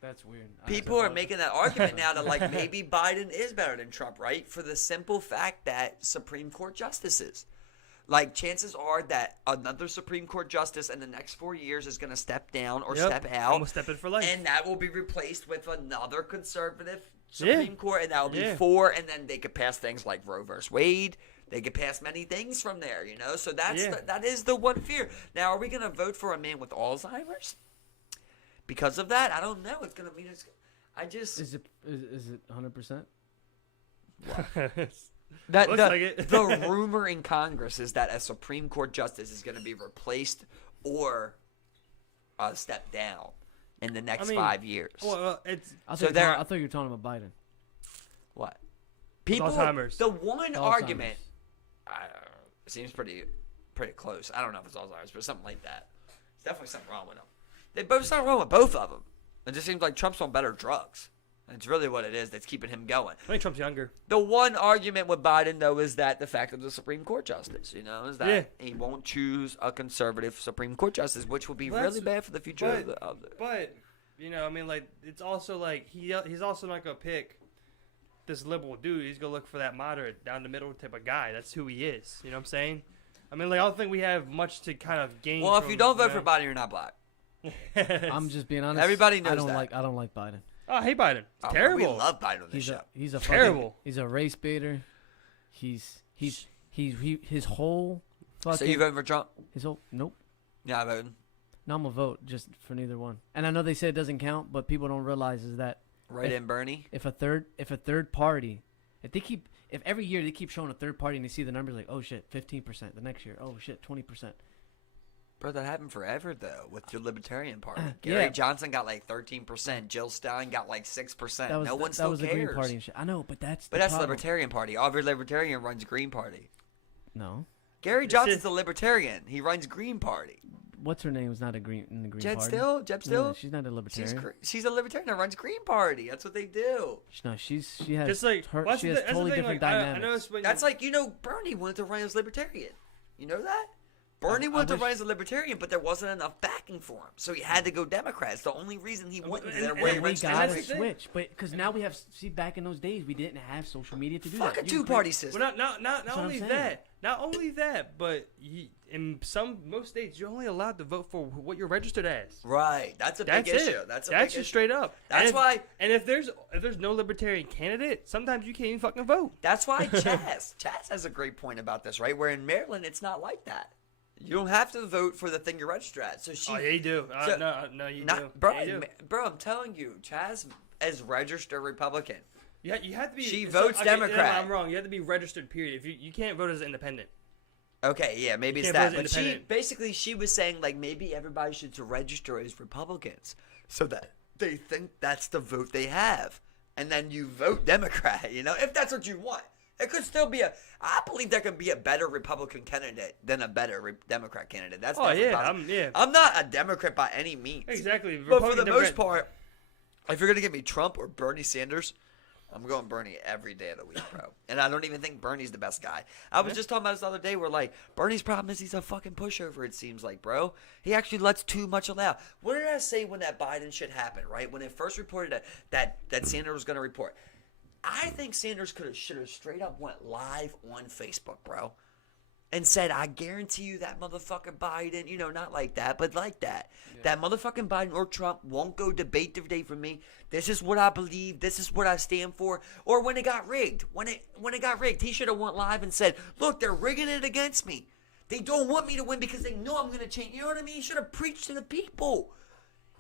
That's weird. People are making that argument now that maybe Biden is better than Trump, right? For the simple fact that Supreme Court justices, chances are that another Supreme Court justice in the next 4 years is going to step down or step out. Almost step in for life. And that will be replaced with another conservative Supreme Court, and that will be 4, and then they could pass things like Roe versus Wade. They could pass many things from there, So that is the one fear. Now, are we going to vote for a man with Alzheimer's? Because of that, I don't know. It's gonna mean it's. I just is it 100%? That Looks like it. The rumor in Congress is that a Supreme Court justice is going to be replaced or step down in the next 5 years. Well, it's I thought you were talking about Biden. What? People. Alzheimer's. The one argument seems pretty close. I don't know if it's Alzheimer's, but something like that. There's definitely something wrong with them. There's something wrong with both of them. It just seems like Trump's on better drugs. It's really what it is that's keeping him going. I think Trump's younger. The one argument with Biden, though, is that the fact of the Supreme Court justice, is that he won't choose a conservative Supreme Court justice, which will be really bad for the future of the. But, it's also he's also not going to pick this liberal dude. He's going to look for that moderate, down the middle type of guy. That's who he is. You know what I'm saying? I don't think we have much to kind of gain. Well, if you don't vote for Biden, you're not black. I'm just being honest. Everybody knows that. I don't like Biden. Oh, I hate Biden. It's terrible. We love Biden on this show. He's a terrible. He's a race baiter. His whole fucking. So you voting for Trump? His whole nope. Yeah, I voted. No, I'm gonna vote just for neither one. And I know they say it doesn't count, but people don't realize is that in Bernie. If a third party, if every year they keep showing a third party and they see the numbers like, oh shit, 15%. The next year, oh shit, 20%. Bro, that happened forever, though, with the Libertarian Party. Gary Johnson got 13%. Jill Stein got 6%. No one still cares. That was the Green Party and shit. I know, but that's the Libertarian Party. Every Libertarian runs Green Party. No. Gary Johnson's a Libertarian. He runs Green Party. What's her name? Is not in the Green Party. Jeb Still? No, she's not a Libertarian. She's a Libertarian that runs Green Party. That's what they do. No, she has just she has totally different dynamics. That's Bernie wanted to run as Libertarian. You know that? Bernie wanted to run as a Libertarian, but there wasn't enough backing for him, so he had to go Democrat. It's the only reason he went there. We gotta switch, but because now we have. See, back in those days, we didn't have social media to do that. Fuck a two-party system. Well, not only that, but in most states, you're only allowed to vote for what you're registered as. Right, that's a big issue. That's just straight up. That's why. And if there's no Libertarian candidate, sometimes you can't even fucking vote. That's why Chaz has a great point about this, right? Where in Maryland, it's not like that. You don't have to vote for the thing you're registered at. So she. Oh, yeah, you do. No, you do. Bro, I'm telling you, Chaz is registered Republican. Yeah, you have to be. She votes Democrat. I'm wrong. You have to be registered. Period. If you can't vote as an independent. Okay, yeah, maybe it's can't that. vote But independent. she was saying like maybe everybody should register as Republicans so that they think that's the vote they have, and then you vote Democrat. You know, if that's what you want, it could still be I believe there can be a better Republican candidate than a better Democrat candidate. That's definitely possible. I'm not a Democrat by any means. Exactly, but for the most part, if you're gonna give me Trump or Bernie Sanders, I'm going Bernie every day of the week, bro. And I don't even think Bernie's the best guy. I was just talking about this the other day where, like, Bernie's problem is he's a fucking pushover, it seems like, bro. He actually lets too much allow. What did I say when that Biden shit happened, right? When it first reported that Sanders was going to report. I think Sanders should have straight up went live on Facebook, bro. And said, I guarantee you that motherfucker Biden, you know, not like that, but like that. Yeah. That motherfucking Biden or Trump won't go debate the day for me. This is what I believe. This is what I stand for. Or when it got rigged. When it got rigged, he should have went live and said, look, they're rigging it against me. They don't want me to win because they know I'm going to change. You know what I mean? He should have preached to the people.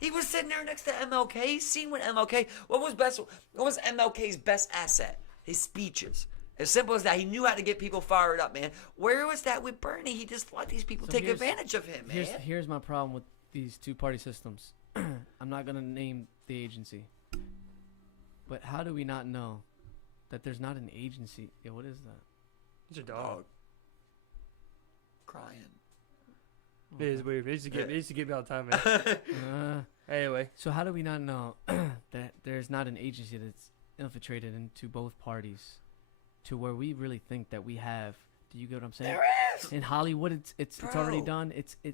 He was sitting there next to MLK. He's seen what MLK, what was MLK's best asset? His speeches. As simple as that. He knew how to get people fired up, man. Where was that with Bernie? He just let these people take advantage of him, man. Here's my problem with these two-party systems. I'm not going to name the agency. But how do we not know that there's not an agency? Yeah, what is that? It's a dog. Crying. It is weird. It used to get me all the time, man. Anyway. So how do we not know that there's not an agency that's infiltrated into both parties to where we really think that we have? Do you get what I'm saying? There is. In Hollywood, it's already done.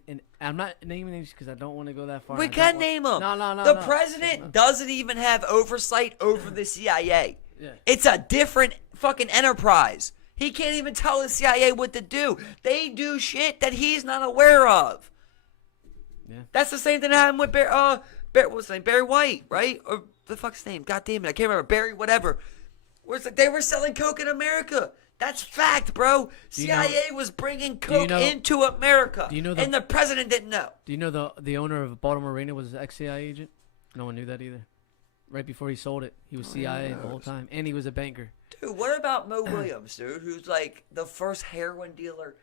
And I'm not naming names because I don't want to go that far. We can name them. No. The president doesn't even have oversight over the CIA. Yeah. It's a different fucking enterprise. He can't even tell the CIA what to do. They do shit that he's not aware of. Yeah. That's the same thing that happened with what's his name? Barry White, right? Or the fuck's his name? God damn it, I can't remember. Barry whatever. Where it's like they were selling coke in America. That's fact, bro. CIA was bringing coke into America. And the president didn't know. Do you know the owner of Baltimore Arena was an ex-CIA agent? No one knew that either. Right before he sold it, he was CIA the whole time, and he was a banker. Dude, what about Mo Williams, dude, who's like the first heroin dealer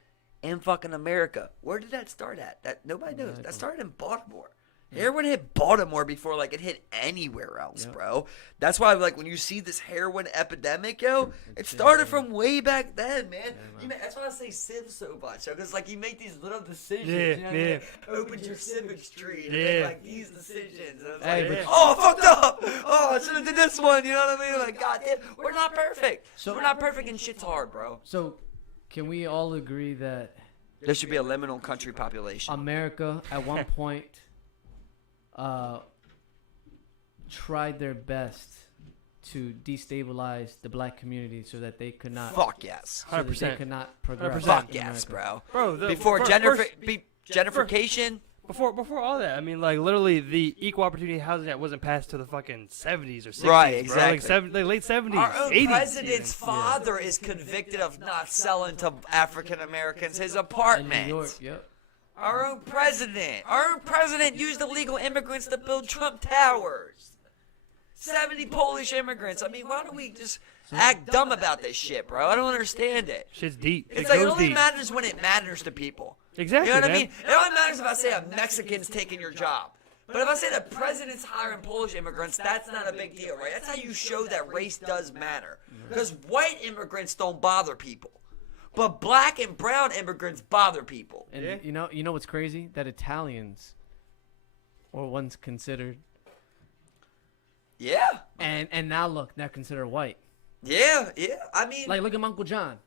in fucking America? Where did that start at? That nobody knows. That started in Baltimore. Heroin hit Baltimore before like it hit anywhere else, bro. That's why like when you see this heroin epidemic, yo, it started from way back then, man. That's why I say Civ so much, because like you make these little decisions. You know, open your civics tree and make like these decisions. And it's like, oh, I fucked up. Oh, I should have did this one. You know what I mean? Like, goddamn, we're not perfect. So we're not perfect, and shit's hard, bro. So, can we all agree that there should be a liminal country population? America at one point tried their best to destabilize the black community so that they could not. Fuck yes. 100%. They could not progress. Fuck yes, bro. Before gentrification. Before all that, I mean, like literally, the Equal Opportunity Housing Act wasn't passed to the fucking 70s or 60s. Right, exactly. Like late 70s. Our own 80s. president's father is convicted of not selling to African Americans his apartment. In New York, yep. Our own president used illegal immigrants to build Trump Towers. 70 Polish immigrants. I mean, why don't we just act dumb about this shit, bro? I don't understand it. Shit's deep. It's like it only matters when it matters to people. Exactly. You know what I mean? It only matters if I say a Mexican's taking your job. But if I say the president's hiring Polish immigrants, that's not a big deal, right? That's how you show that race does matter. Because white immigrants don't bother people. But black and brown immigrants bother people. And you know what's crazy? That Italians were once considered. Yeah. And now look, they're considered white. Yeah. I mean, like look at Uncle John.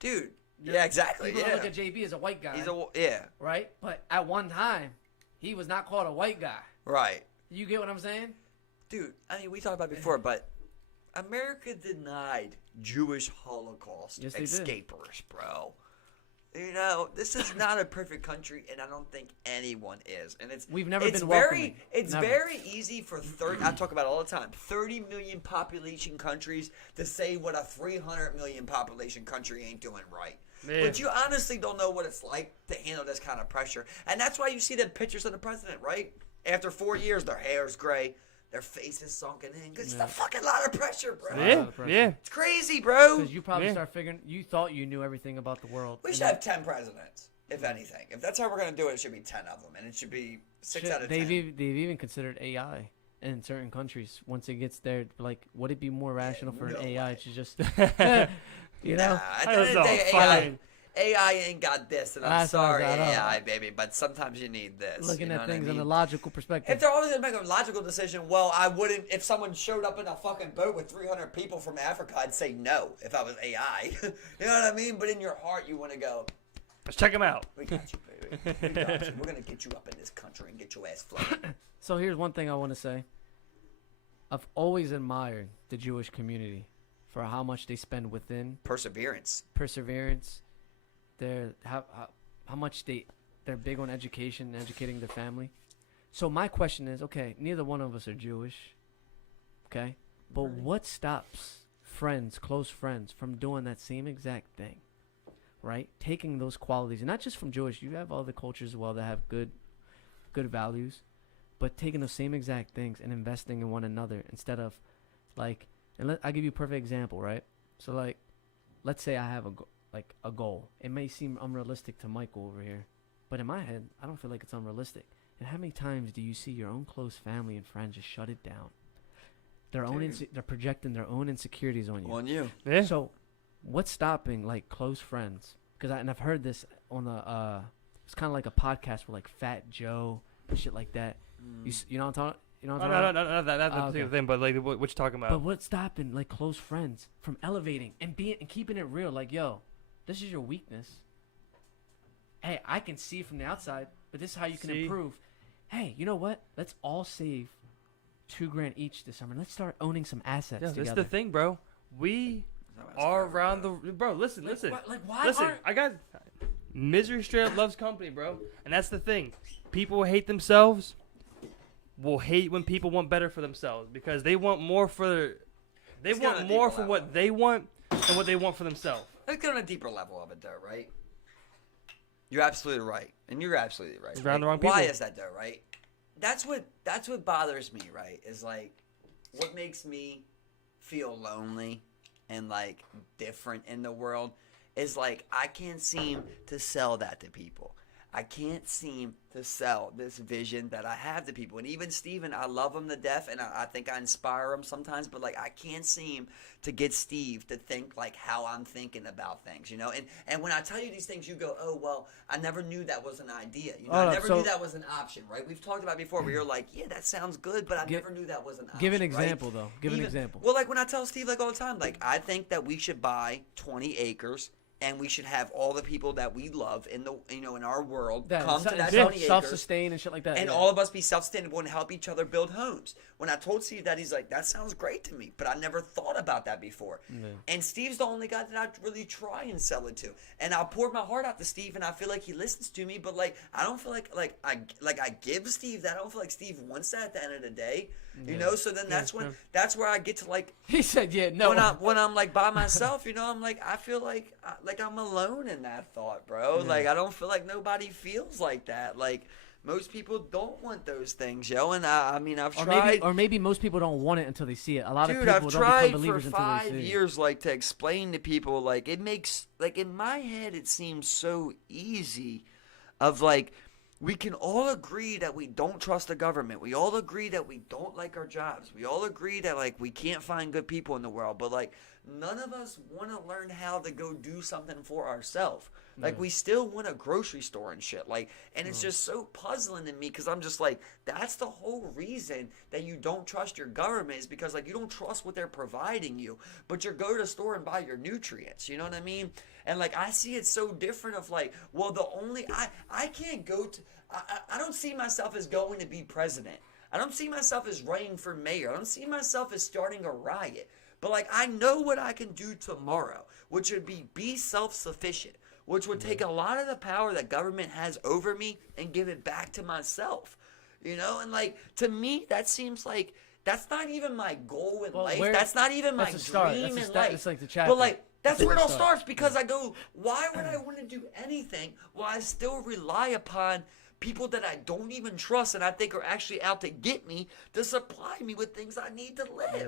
Dude. Yeah, exactly. People look at JB as a white guy. Yeah. Right? But at one time, he was not called a white guy. Right. You get what I'm saying? Dude, I mean, we talked about it before, but America denied Jewish Holocaust escapers, bro. You know, this is not a perfect country, and I don't think anyone is. And we've never been welcoming. It's very easy for I talk about it all the time. 30 million population countries to say what a 300 million population country ain't doing right. Man. But you honestly don't know what it's like to handle this kind of pressure, and that's why you see the pictures of the president, right? After 4 years, their hair's gray. their face is sunken in because it's a fucking lot of pressure, bro. Yeah. It's crazy, bro. Because you probably start figuring, you thought you knew everything about the world. We should have 10 presidents, if anything. If that's how we're going to do it, it should be 10 of them. And it should be 6 out of 10. They've even considered AI in certain countries. Once it gets there, like, would it be more rational for an AI to just, you know? At the end of the day, AI ain't got this, and I'm sorry, AI, baby, but sometimes you need this. Looking at things in a logical perspective. If they're always going to make a logical decision, well, I wouldn't, if someone showed up in a fucking boat with 300 people from Africa, I'd say no if I was AI. You know what I mean? But in your heart, you want to go, let's check them out. We got you, baby. We got you. We're going to get you up in this country and get your ass floating. So here's one thing I want to say. I've always admired the Jewish community for how much they spend within perseverance. They're how much they're big on education and educating their family. So my question is, okay, neither one of us are Jewish, okay? But what stops close friends, from doing that same exact thing, right? Taking those qualities, and not just from Jewish, you have other cultures as well that have good values, but taking those same exact things and investing in one another instead of, like, and I'll give you a perfect example, right? So, like, let's say I have a goal. It may seem unrealistic to Michael over here, but in my head, I don't feel like it's unrealistic. And how many times do you see your own close family and friends just shut it down? They're projecting their own insecurities on you. On you. Yeah. So, what's stopping, like, close friends? Because I've heard this on it's kind of like a podcast with, like, Fat Joe and shit like that. You know what I'm talking? You know what I'm talking about? No, that's the particular thing. But like, what you talking about? But what's stopping, like, close friends from elevating and keeping it real? Like, yo, this is your weakness. Hey, I can see from the outside, but this is how you can improve. Hey, you know what? Let's all save $2,000 each this summer. Let's start owning some assets together. That's the thing, bro. We are around the bro. Listen. Why? Listen, I got misery straight up loves company, bro. And that's the thing. People hate themselves. Will hate when people want better for themselves because they want more for what they want than what they want for themselves. Let's get on a deeper level of it, though, right? You're absolutely right, and you're absolutely right. Around the wrong people. Why is that, though, right? That's what bothers me, right? Is like what makes me feel lonely and like different in the world is like I can't seem to sell that to people. I can't seem to sell this vision that I have to people. And even Steven, I love him to death, and I think I inspire him sometimes, but, like, I can't seem to get Steve to think, like, how I'm thinking about things, you know? And when I tell you these things, you go, oh, well, I never knew that was an idea. You know, I never knew that was an option, right? We've talked about it before where you're like, yeah, that sounds good, but I never knew that was an option. Give an example, right? though. Give an example. Well, like, when I tell Steve, like, all the time, like, I think that we should buy 20 acres and we should have all the people that we love in the in our world come to that 20 acres, self-sustain and shit like that, and all of us be self-sustainable and help each other build homes. When I told Steve that, he's like, "That sounds great to me," but I never thought about that before. Yeah. And Steve's the only guy that I really try and sell it to, and I'll pour my heart out to Steve, and I feel like he listens to me. But like, I don't feel like I give Steve that. I don't feel like Steve wants that at the end of the day. You know, so then that's where I get to like. He said, "Yeah, no." When I'm like by myself, you know, I'm like I feel like I'm alone in that thought, bro. Yeah. Like I don't feel like nobody feels like that. Like most people don't want those things, yo. And I mean, I've tried. Or maybe most people don't want it until they see it. A lot of people I've don't tried become believers for until they 5 see years, like to explain to people, like it makes, like in my head, it seems so easy, of like. We can all agree that we don't trust the government. We all agree that we don't like our jobs. We all agree that, like, we can't find good people in the world. But, like, none of us want to learn how to go do something for ourselves. Like, we still want a grocery store and shit. Like, and it's just so puzzling to me because I'm just like, that's the whole reason that you don't trust your government is because, like, you don't trust what they're providing you. But you go to the store and buy your nutrients. You know what I mean? And, like, I see it so different of, like, well, I can't go to, I don't see myself as going to be president. I don't see myself as running for mayor. I don't see myself as starting a riot. But, like, I know what I can do tomorrow, which would be self-sufficient, which would take a lot of the power that government has over me and give it back to myself. You know? And, like, to me, that seems like that's not even my goal in life. That's not even my dream in life. It's like the chapter. But, like, that's where it all starts because I go, why would I want to do anything while I still rely upon people that I don't even trust and I think are actually out to get me to supply me with things I need to live. Yeah.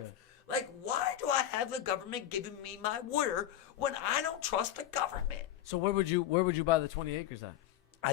Like, why do I have the government giving me my water when I don't trust the government? So where would you buy the 20 acres at?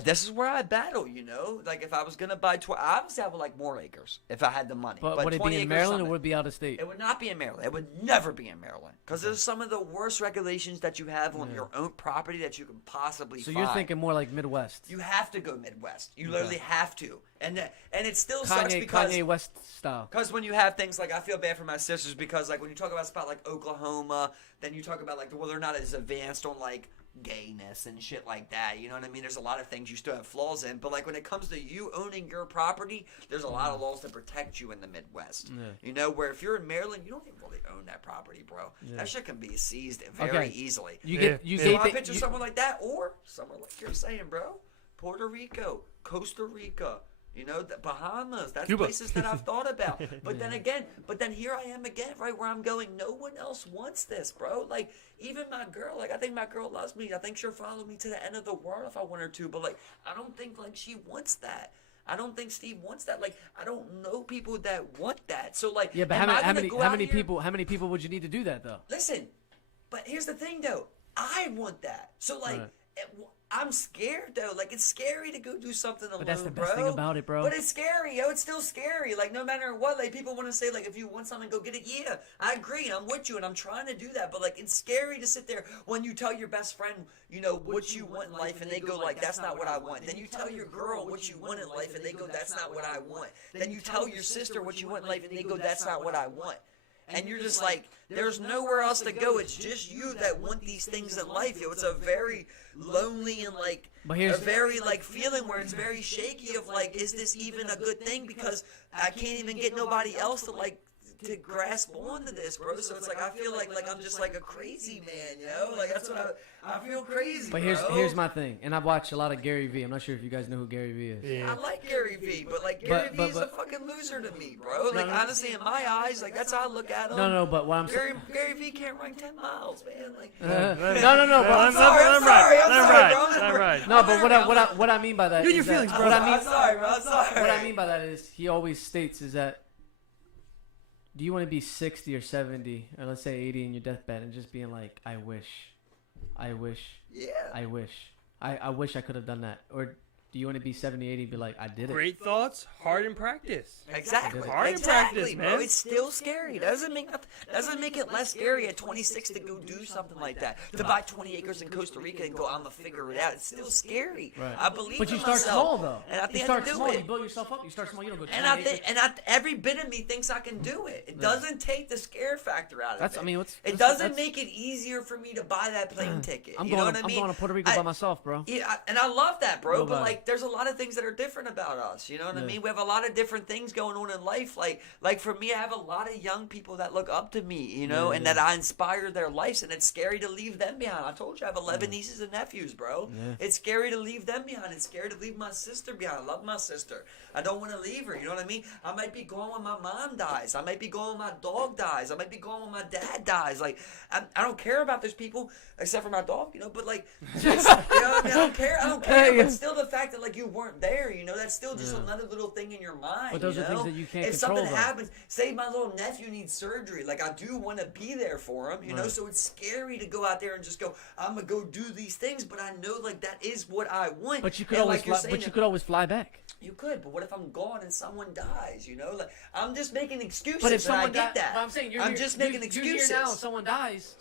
This is where I battle, you know? Like, if I was going to buy, obviously I would like more acres if I had the money. But would it be in Maryland or would it be out of state? It would not be in Maryland. It would never be in Maryland. Because there's some of the worst regulations that you have on your own property that you can possibly find. So you're thinking more like Midwest. You have to go Midwest. You literally have to. And it still sucks because... Kanye West style. Because when you have things like... I feel bad for my sisters because, like, when you talk about a spot like Oklahoma, then you talk about, like, well, they're not as advanced on, like, gayness and shit like that. You know what I mean? There's a lot of things you still have flaws in, but like when it comes to you owning your property, there's a lot of laws that protect you in the Midwest. Yeah. You know, where if you're in Maryland, you don't even really own that property, bro. Yeah. That shit can be seized very easily. So I picture someone like that, or somewhere like you're saying, bro, Puerto Rico, Costa Rica. You know, the Bahamas, that's Cuba. places that I've thought about. But then here I am again, right where I'm going, no one else wants this, bro. Like, even my girl, like, I think my girl loves me. I think she'll follow me to the end of the world if I want her to. But, like, I don't think, like, she wants that. I don't think Steve wants that. Like, I don't know people that want that. So, like, yeah, but how many people would you need to do that, though? Listen, but here's the thing, though. I want that. So, like, I'm scared, though. Like, it's scary to go do something alone, bro. But that's the best thing about it, bro. But it's scary, yo. It's still scary. Like, no matter what, like, people want to say, like, if you want something, go get it. Yeah, I agree. I'm with you, and I'm trying to do that. But, like, it's scary to sit there when you tell your best friend, you know, what you want in life, and they go, like, that's not what I want. Then you tell your girl what you want in life, and they go, that's not what I want. Then you tell your sister what you want in life, and they go, that's not what I want. And you're just like, there's nowhere else to go. It's just you that want these things in life. Yo, it's a very lonely and like a very like feeling where it's very shaky of like, is this even a good thing? Because I can't even get nobody else to like to grasp onto this, bro. So it's like I feel like I'm just like a crazy man, yo. Like that's what I feel crazy. But here's my thing, and I've watched a lot of Gary Vee. I'm not sure if you guys know who Gary Vee is. Yeah. I like Gary Vee, but like Gary Vee is a fucking loser to me, bro. Like honestly, in my eyes, like that's how I look at him. No, but what I'm saying, Gary Vee can't run 10 miles, man. Like no. I'm sorry. No, but what I mean by that, you and your feelings, bro. I'm sorry, bro. I'm sorry. What I mean by that is he always states is that. Do you want to be 60 or 70 or let's say 80 in your deathbed and just being like, I wish, I wish I could have done that? Or do you want to be 70, 80 and be like, I did it? Great thoughts, hard in practice. Exactly. Hard in practice, bro. man. It's still scary. Doesn't make it less scary at 26 to go do something like that. To buy 20 acres in Costa Rica and go, I'm gonna figure it out. It's still scary. Right. I believe. But you in start myself. small though. And I think you start I can do small. it. You build yourself up. You start small. You don't go. And I think, every bit of me thinks I can do it. It doesn't take the scare factor out of it. It doesn't make it easier for me to buy that plane ticket. I'm you know what I mean? I'm going to Puerto Rico by myself, bro. Yeah, and I love that, bro. But like, there's a lot of things that are different about us. You know what I mean? We have a lot of different things going on in life. Like for me, I have a lot of young people that look up to me, you know, and that I inspire their lives, and it's scary to leave them behind. I told you I have 11 nieces and nephews, bro. Yeah. It's scary to leave them behind. It's scary to leave my sister behind. I love my sister. I don't want to leave her. You know what I mean? I might be going when my mom dies. I might be going when my dog dies. I might be going when my dad dies. Like, I don't care about those people except for my dog, you know, but like, you know what I mean? I don't care. But still the fact that like you weren't there, you know, that's still just another little thing in your mind. But those you are know? things that you can't if control. Something happens, say my little nephew needs surgery, like I do want to be there for him, you know, so it's scary to go out there and just go, I'm going to go do these things, but I know like that is what I want. But you could always fly back. You could, but what if I'm gone and someone dies, you know? Like I'm just making excuses. But if someone get that. But I'm saying I'm just making excuses. You're here now, someone dies.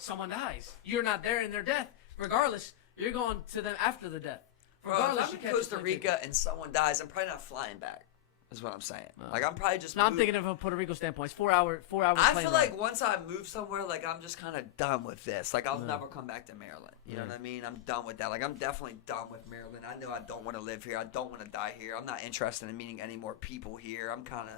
You're not there in their death. Regardless, you're going to them after the death. Regardless, if I'm in Costa Rica and someone dies, I'm probably not flying back. Is what I'm saying. Like I'm probably just. No, I'm thinking of a Puerto Rico standpoint. It's 4 hours. I feel like once I move somewhere, like I'm just kind of done with this. Like I'll never come back to Maryland. You know what I mean? I'm done with that. Like I'm definitely done with Maryland. I know I don't want to live here. I don't want to die here. I'm not interested in meeting any more people here. I'm kind of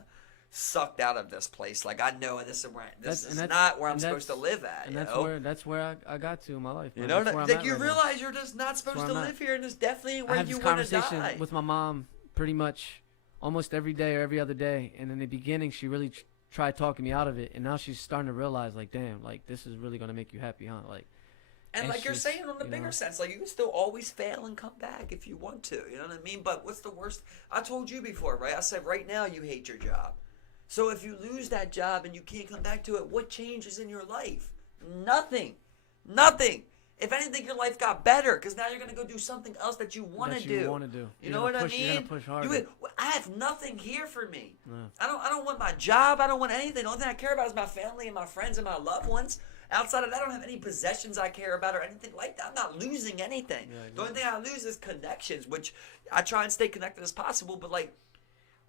sucked out of this place. Like I know this is not where I'm supposed to live at. And that's where I got to in my life. You know, like you realize you're just not supposed to live here, and it's definitely where you want to die. I have this conversation with my mom pretty much almost every day or every other day, and in the beginning she really tried talking me out of it, and now she's starting to realize like, damn, like this is really going to make you happy, huh? Like And like you're shit's, saying on the you bigger know? sense, like you can still always fail and come back if you want to. You know what I mean? But what's the worst? I told you before, right? I said right now you hate your job. So if you lose that job and you can't come back to it, what changes in your life? Nothing. Nothing. If anything, your life got better because now you're going to go do something else that you want to do. You know what I mean? You're gonna push harder. I have nothing here for me. Yeah. I don't want my job. I don't want anything. The only thing I care about is my family and my friends and my loved ones. Outside of that, I don't have any possessions I care about or anything like that. I'm not losing anything. Yeah, The only thing I lose is connections, which I try and stay connected as possible. But like,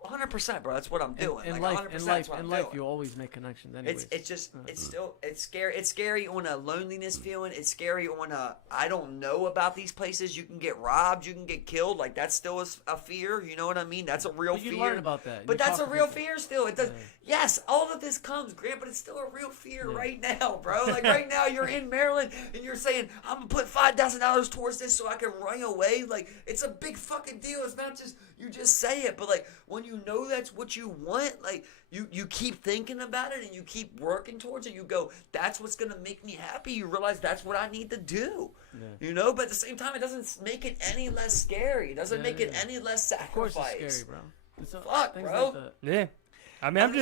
100%, bro. That's what I'm doing. In like, life, 100%, that's what I'm life, doing. you always make connections. Anyways. It's scary. It's scary on a loneliness feeling. It's scary on a I don't know about these places. You can get robbed. You can get killed. Like that's still a fear. You know what I mean? That's a real fear. You learn about that. But that's a real people. fear still. It does. Yeah. Yes, all of this comes, Grant, but it's still a real fear right now, bro. Like right now, you're in Maryland and you're saying I'm gonna put $5,000 towards this so I can run away. Like it's a big fucking deal. It's not just you just say it, but like when you know that's what you want, like you keep thinking about it and you keep working towards it. You go, that's what's gonna make me happy. You realize that's what I need to do. Yeah. You know, but at the same time, it doesn't make it any less scary. It doesn't make it any less sacrifice. Of course, it's scary, bro. Fuck, bro. Like that. Yeah. I mean, I'm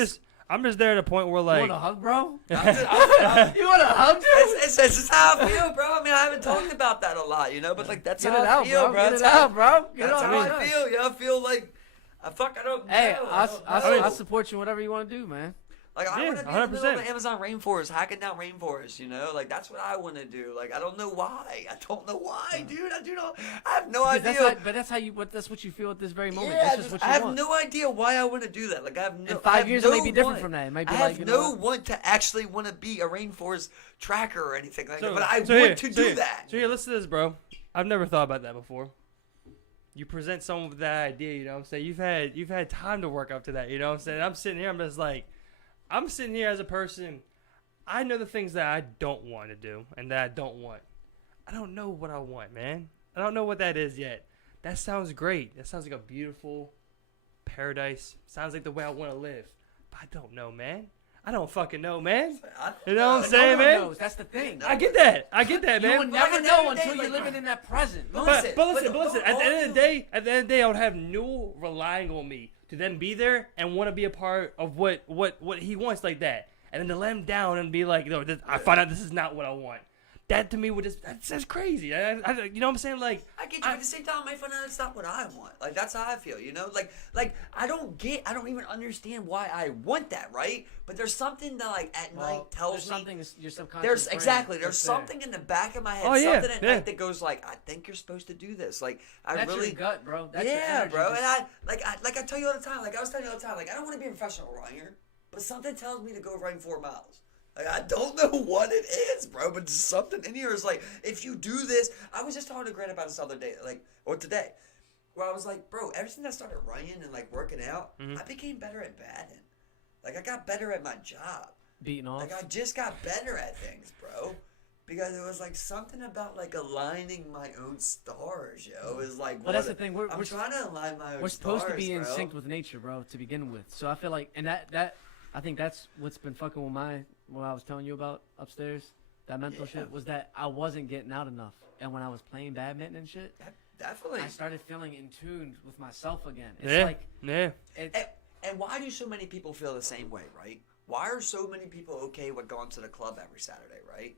just there at a point where like. You want a hug, bro? You want a hug, dude? It's just how I feel, bro. I mean, I haven't talked about that a lot, you know, but like that's Get how it I out, feel, bro. bro. Get That's it out, bro. Get it That's out. how I feel. Yeah, I feel like I don't know. Hey, I I support you in whatever you want to do, man. Like I Yeah, want to be in the middle of 100%. the Amazon rainforest, hacking down rainforests, you know? Like that's what I want to do. Like I don't know why. Dude. I do not. I have no idea. That's what you feel at this very moment. Yeah, That's just what you I have want. no idea why I want to do that. Like I have no. In 5 years, it it may be different from that. It might be I like have you no know what? want to actually want to be a rainforest tracker or anything like that. But I so want to do here, that. So here, listen to this, bro. I've never thought about that before. You present someone with that idea, you know what I'm saying? You've had time to work up to that, you know what I'm saying? I'm sitting here, I'm sitting here as a person. I know the things that I don't want to do and that I don't want. I don't know what I want, man. I don't know what that is yet. That sounds great. That sounds like a beautiful paradise. Sounds like the way I want to live. But I don't know, man. I don't fucking know, man. You know what I'm saying, No one man? knows. That's the thing. I get that, man. You will never at the know end of the until day, you're like- living in that present. But listen. but At the end of the day, I would have Newell relying on me to then be there and want to be a part of what he wants like that, and then to let him down and be like, no, I find out this is not what I want. That to me would that's crazy. You know what I'm saying? Like I get you, but at the same time, I find out it's not what I want. Like that's how I feel, you know. Like I don't even understand why I want that, right? But there's something that like at night tells there's me something your subconscious. there's brain exactly that's there's there. something in the back of my head, Oh, yeah, something at yeah. night that goes like, I think you're supposed to do this. Like I That's really your gut, bro. That's your yeah, energy. bro. And I tell you all the time. Like I was telling you all the time. Like I don't want to be a professional runner, but something tells me to go run 4 miles. Like, I don't know what it is, bro, but something in here is like, if you do this, I was just talking to Grant about this the other day, or today, where I was like, bro, ever since I started running and like working out, I became better at batting. Like I got better at my job. Beating off. Like I just got better at things, bro. Because it was like something about like aligning my own stars, yo. It's like, But that's the thing. We're trying to align my own we're supposed stars, to be in bro. sync with nature, bro, to begin with. So I feel like, and that I think that's what's been fucking with what I was telling you about upstairs. That mental shit was that I wasn't getting out enough, and when I was playing badminton and shit, Definitely. I started feeling in tune with myself again. It's yeah, like yeah. And why do so many people feel the same way, right? Why are so many people okay with going to the club every Saturday, right?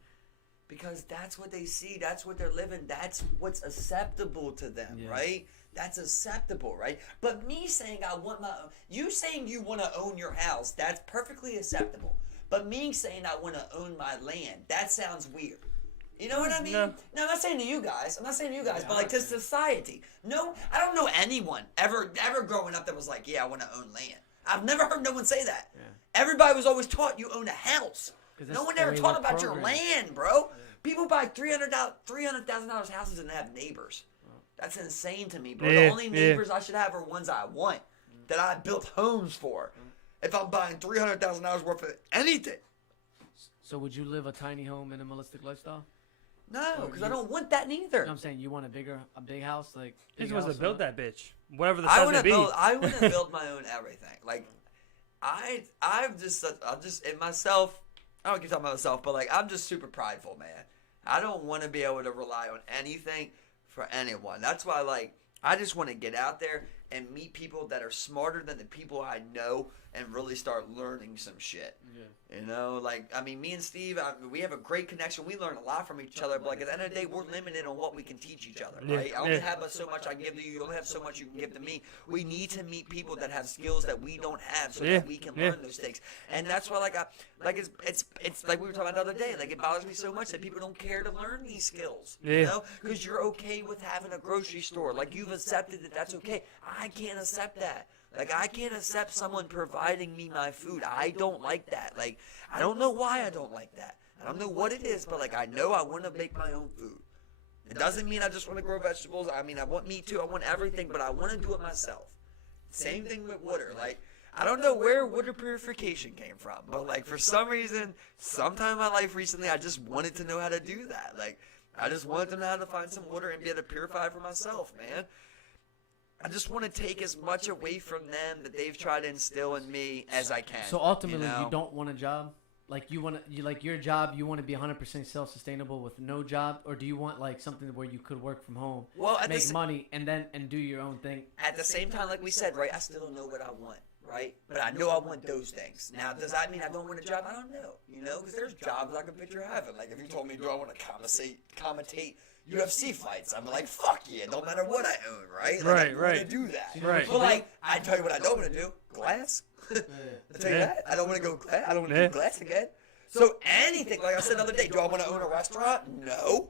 Because that's what they see. That's what they're living. That's what's acceptable to them, right? That's acceptable, right? But me saying I want my own, you saying you want to own your house, that's perfectly acceptable. But me saying I want to own my land, that sounds weird. You know what I mean? No, I'm not saying to you guys. But like to society. No, I don't know anyone ever growing up that was like, yeah, I want to own land. I've never heard no one say that. Yeah. Everybody was always taught you own a house. No one ever taught about your land, bro. Yeah. People buy $300,000 houses and have neighbors. That's insane to me, bro. Yeah, The only neighbors I should have are ones I want, that I built homes for. If I'm buying $300,000 worth of anything. So would you live a tiny home, minimalistic lifestyle? No, because I don't want that neither. You know I'm saying you want a big house, like. He just wants to build that bitch, whatever the I size want may to be. build. I want to build my own everything. Like, I'm just in myself. I don't keep talking about myself, but like I'm just super prideful, man. I don't want to be able to rely on anything for anyone. That's why, like, I just want to get out there and meet people that are smarter than the people I know and really start learning some shit. Yeah. You know, like, I mean, me and Steve, we have a great connection. We learn a lot from each other, but, like, at the end of the day, we're limited on what we can teach each other, right? I only have so much I can give to you. You only have so much you can give to me. We need to meet people that have skills that we don't have so that we can learn those things. And that's why, it's like we were talking about the other day. Like, it bothers me so much that people don't care to learn these skills, you know? Because you're okay with having a grocery store. Like, you've accepted that that's okay. I can't accept that. Like, I can't accept someone providing me my food. I don't like that. Like, I don't know why I don't like that. I don't know what it is, but, like, I know I want to make my own food. It doesn't mean I just want to grow vegetables. I mean, I want meat too. I want everything, but I want to do it myself. Same thing with water. Like, I don't know where water purification came from, but, like, for some reason, sometime in my life recently, I just wanted to know how to do that. Like, I just wanted to know how to find some water and be able to purify it for myself, man. I just want to take as much away from them that they've tried to instill in me as I can. So ultimately, you don't want a job? Like, you like your job, you want to be 100% self-sustainable with no job, or do you want, like, something where you could work from home, make money, and do your own thing? At the same time, like we said, right, I still don't know what I want, right? But I know I want those things. Now, does that mean I don't want a job? I don't know, you know, because there's jobs I can picture having. Like, if you told me, do I want to commentate UFC fights, I'm like, fuck yeah, don't matter what I own, right? Like, I want to do that. Right. But, like, I tell you what I don't want to do, glass. I tell you that. I don't want to go glass. I don't want to do glass again. So anything, like I said the other day, do I want to own a restaurant? No.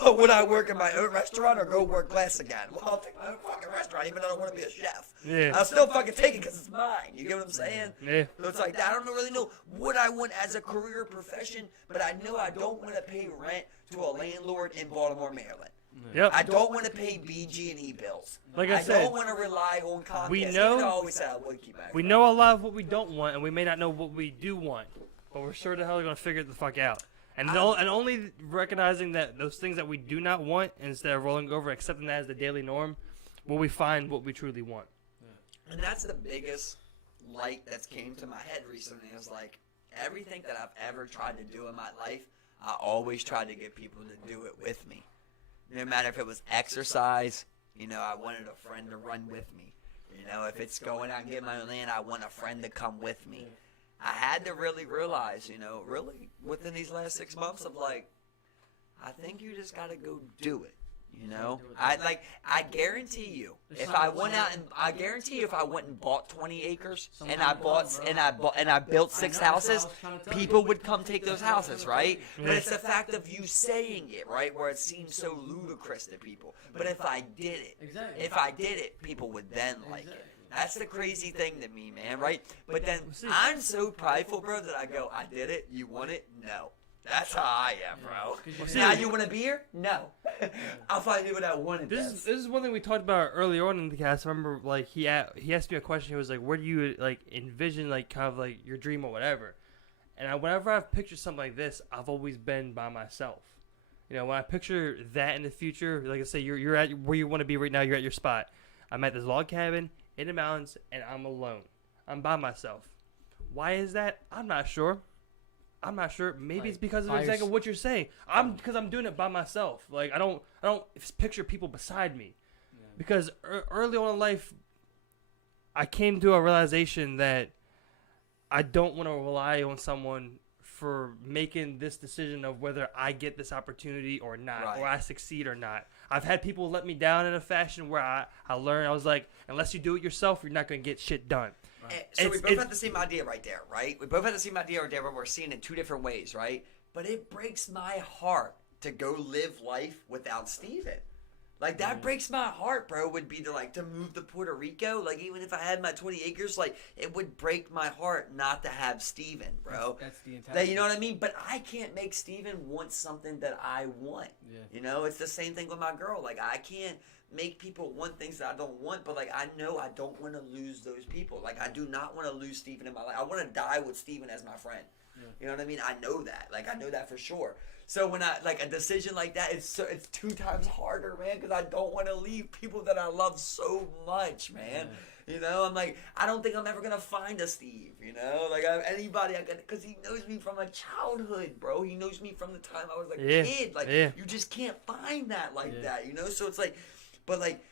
But would I work in my own restaurant or go work glass again? Well, I'll take my own fucking restaurant, even though I don't want to be a chef. Yeah. I'll still fucking take it because it's mine. You get what I'm saying? Yeah. So it's like that. I don't really know what I want as a career profession, but I know I don't want to pay rent to a landlord in Baltimore, Maryland. Yep. I don't want to pay BG&E bills. Like I said, don't want to rely on Comcast. We know. I always said I would keep my We know a lot of what we don't want, and we may not know what we do want, but we're sure the hell going to figure it the fuck out. And only recognizing that those things that we do not want, instead of rolling over, accepting that as the daily norm, will we find what we truly want. And that's the biggest light that's came to my head recently. Is like everything that I've ever tried to do in my life, I always tried to get people to do it with me. No matter if it was exercise, you know, I wanted a friend to run with me. You know, if it's going out and getting my own land, I want a friend to come with me. I had to really realize, you know, really within these last 6 months of like, I think you just got to go do it. You know, I guarantee you, if I went out and if I went and bought 20 acres and I built 6 houses, people would come take those houses, right? But it's the fact of you saying it, right, where it seems so ludicrous to people. But if I did it, people would then like it. That's the crazy thing to me, man, right? But then I'm so prideful, bro, that I go, I did it. You want it? No. That's how I am, bro. Now you want a beer? No. I'll find you what I wanted. This is one thing we talked about earlier on in the cast. I remember, like, he asked me a question. He was like, "Where do you like envision, like, kind of like your dream or whatever?" And whenever I've pictured something like this, I've always been by myself. You know, when I picture that in the future, like I say, you're at where you want to be right now. You're at your spot. I'm at this log cabin in the mountains, and I'm alone. I'm by myself. Why is that? I'm not sure. Maybe like, it's because of exactly what you're saying. Because I'm doing it by myself. Like I don't picture people beside me. Yeah. Because early on in life, I came to a realization that I don't want to rely on someone for making this decision of whether I get this opportunity or not, or I succeed or not. I've had people let me down in a fashion where I learned. I was like, unless you do it yourself, you're not going to get shit done. Right. So we both had the same idea right there, right? We both had the same idea right there, but we're seeing it 2 different ways, right? But it breaks my heart to go live life without Steven. Like, that breaks my heart, bro, would be to move to Puerto Rico. Like, even if I had my 20 acres, like, it would break my heart not to have Steven, bro. That's the entire you know what I mean? But I can't make Steven want something that I want. Yeah. You know, it's the same thing with my girl. Like, I can't make people want things that I don't want, but, like, I know I don't want to lose those people. Like, I do not want to lose Steven in my life. I want to die with Steven as my friend. Yeah. You know what I mean? I know that. Like, I know that for sure. So when a decision like that, it's 2 times harder, man, because I don't want to leave people that I love so much, man. You know, I'm like, I don't think I'm ever gonna find a Steve. You know, like anybody I got, because he knows me from a childhood, bro. He knows me from the time I was like a kid. Like you just can't find that like that. You know, so it's like, but like,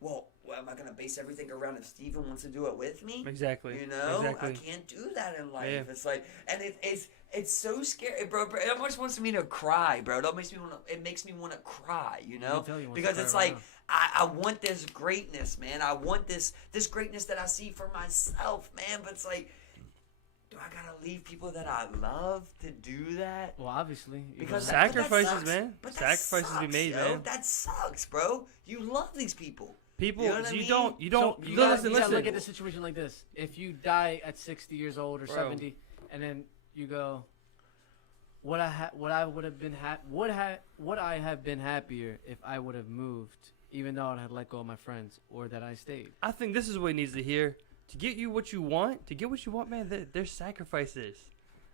well, am I gonna base everything around if Steven wants to do it with me? Exactly. You know, exactly. I can't do that in life. It's like, and it's so scary, bro. It almost wants me to cry, bro. It makes me want to cry, you know, because it's like I want this greatness, man. I want this greatness that I see for myself, man. But it's like, do I gotta leave people that I love to do that? Well, obviously, because sacrifices, man. But sacrifices be made, man. That sucks, bro. You love these people. People, you know what I mean? you don't. You listen. gotta look at the situation like this: if you die at 60 years old or 70, and then you go, would I have been happier if I would have moved, even though I had let go of my friends, or that I stayed? I think this is what he needs to hear. To get what you want, man. There's sacrifices.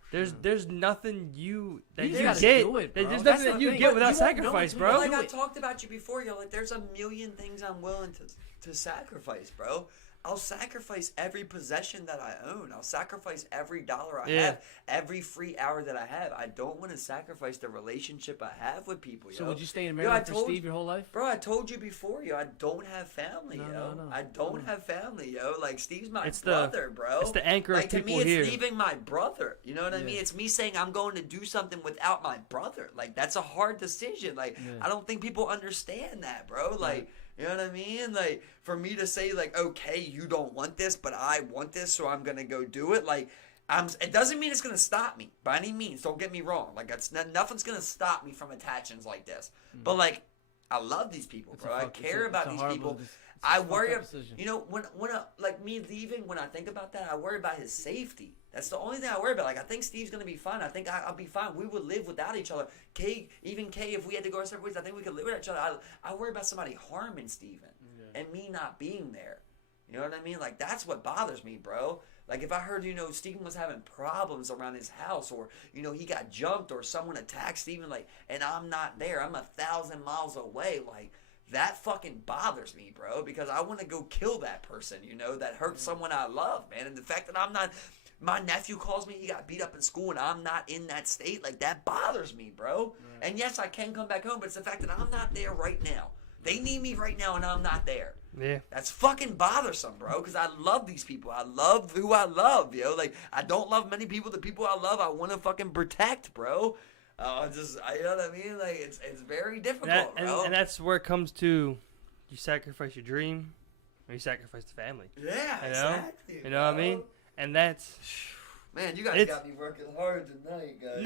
There's nothing you get. There's nothing that you get without sacrifice, bro. Like I talked about you before, yo. Like there's a million things I'm willing to sacrifice, bro. I'll sacrifice every possession that I own. I'll sacrifice every dollar I have, every free hour that I have. I don't want to sacrifice the relationship I have with people, yo. So would you stay in Maryland for Steve your whole life? Bro, I told you before, yo. I don't have family, yo. No. I don't have family, yo. Like, Steve's my brother, bro. It's the anchor of people here. To me, it's leaving my brother. You know what I mean? It's me saying I'm going to do something without my brother. Like, that's a hard decision. Like, I don't think people understand that, bro. Like... You know what I mean? Like, for me to say, like, okay, you don't want this, but I want this, so I'm going to go do it. Like, it doesn't mean it's going to stop me by any means. Don't get me wrong. Like, nothing's going to stop me from attachings like this. But, like, I love these people, bro. I care about these people. I worry, you know, when like me leaving, when I think about that, I worry about his safety. That's the only thing I worry about. Like, I think Steve's going to be fine. I think I'll be fine. We would live without each other. Kay, if we had to go our separate ways, I think we could live with each other. I worry about somebody harming Steven and me not being there. You know what I mean? Like, that's what bothers me, bro. Like, if I heard, you know, Steven was having problems around his house, or, you know, he got jumped, or someone attacked Steven, like, and I'm not there. I'm 1,000 miles away. Like, that fucking bothers me, bro, because I want to go kill that person, you know, that hurt someone I love, man. And the fact that I'm not, my nephew calls me, he got beat up in school, and I'm not in that state, like, that bothers me, bro. Right. And yes, I can come back home, but it's the fact that I'm not there right now. They need me right now, and I'm not there. Yeah. That's fucking bothersome, bro, because I love these people. I love who I love, yo. Like, I don't love many people. The people I love, I want to fucking protect, bro. You know what I mean? Like, it's very difficult, bro. And that's where it comes to, you sacrifice your dream, or you sacrifice the family. Yeah, you know? Exactly. You know what I mean? And that's... Man, you guys got me working hard tonight, guys.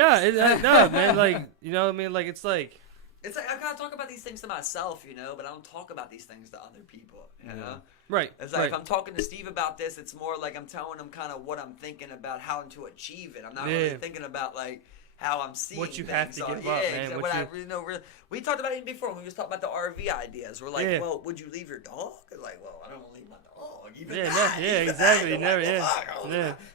No, man, like, you know what I mean? Like, it's like... It's like, I gotta talk about these things to myself, you know, but I don't talk about these things to other people, you know? Right. It's like, if I'm talking to Steve about this, it's more like I'm telling him kind of what I'm thinking about how to achieve it. I'm not really thinking about, like... how I'm seeing what you things have to give up, man. Exactly. We talked about it before when we was talking about the RV ideas. We're like, well, would you leave your dog? It's like, well, I don't want to leave my dog. Exactly.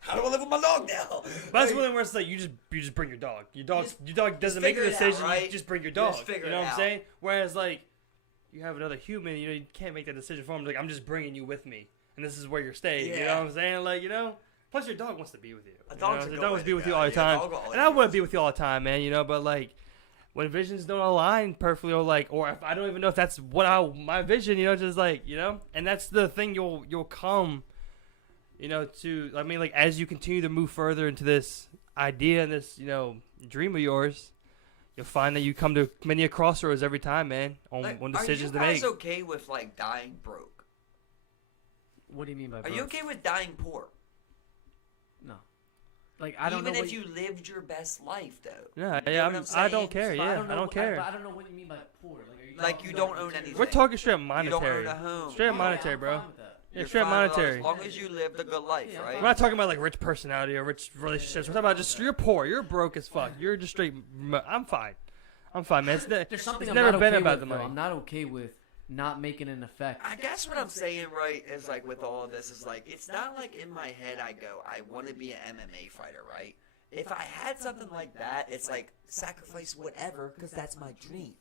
How do I live with my dog now? But that's one where it's like you just bring your dog. Your dog doesn't make a decision. Out, right? You just bring your dog. You know what I'm saying? Whereas like you have another human, you know, you can't make that decision for him. Like, I'm just bringing you with me, and this is where you're staying. You know what I'm saying? Like, you know. Plus, your dog wants to be with you. The dog wants to be with you all the time. And I want to be with you all the time, man, you know, but, like, when visions don't align perfectly, or if I don't even know if that's what my vision, you know, just, like, you know, and that's the thing you'll come, you know, to, I mean, like, as you continue to move further into this idea and this, you know, dream of yours, you'll find that you come to many crossroads every time, man, on decisions to make. Are you guys okay with, like, dying broke? What do you mean by broke? Are you okay with dying poor? No. Like, I don't know. Even if you lived your best life, though. Yeah, I don't care. Yeah, I don't care. But I don't know what you mean by poor. Like you don't own anything. We're talking straight monetary. You don't own a home. Straight monetary, bro. Yeah, You're straight monetary. As long as you lived a good life, right? We're not talking about like rich personality or rich relationships. We're talking about just you're poor, you're broke as fuck. You're just straight. I'm fine, man. There's something it's never been about the money. I'm not okay with not making an effect. I guess what I'm saying, right, is like with all of this is like, it's not like in my head I go, I want to be an MMA fighter, right? If I had something like that, it's like sacrifice whatever because that's my dream.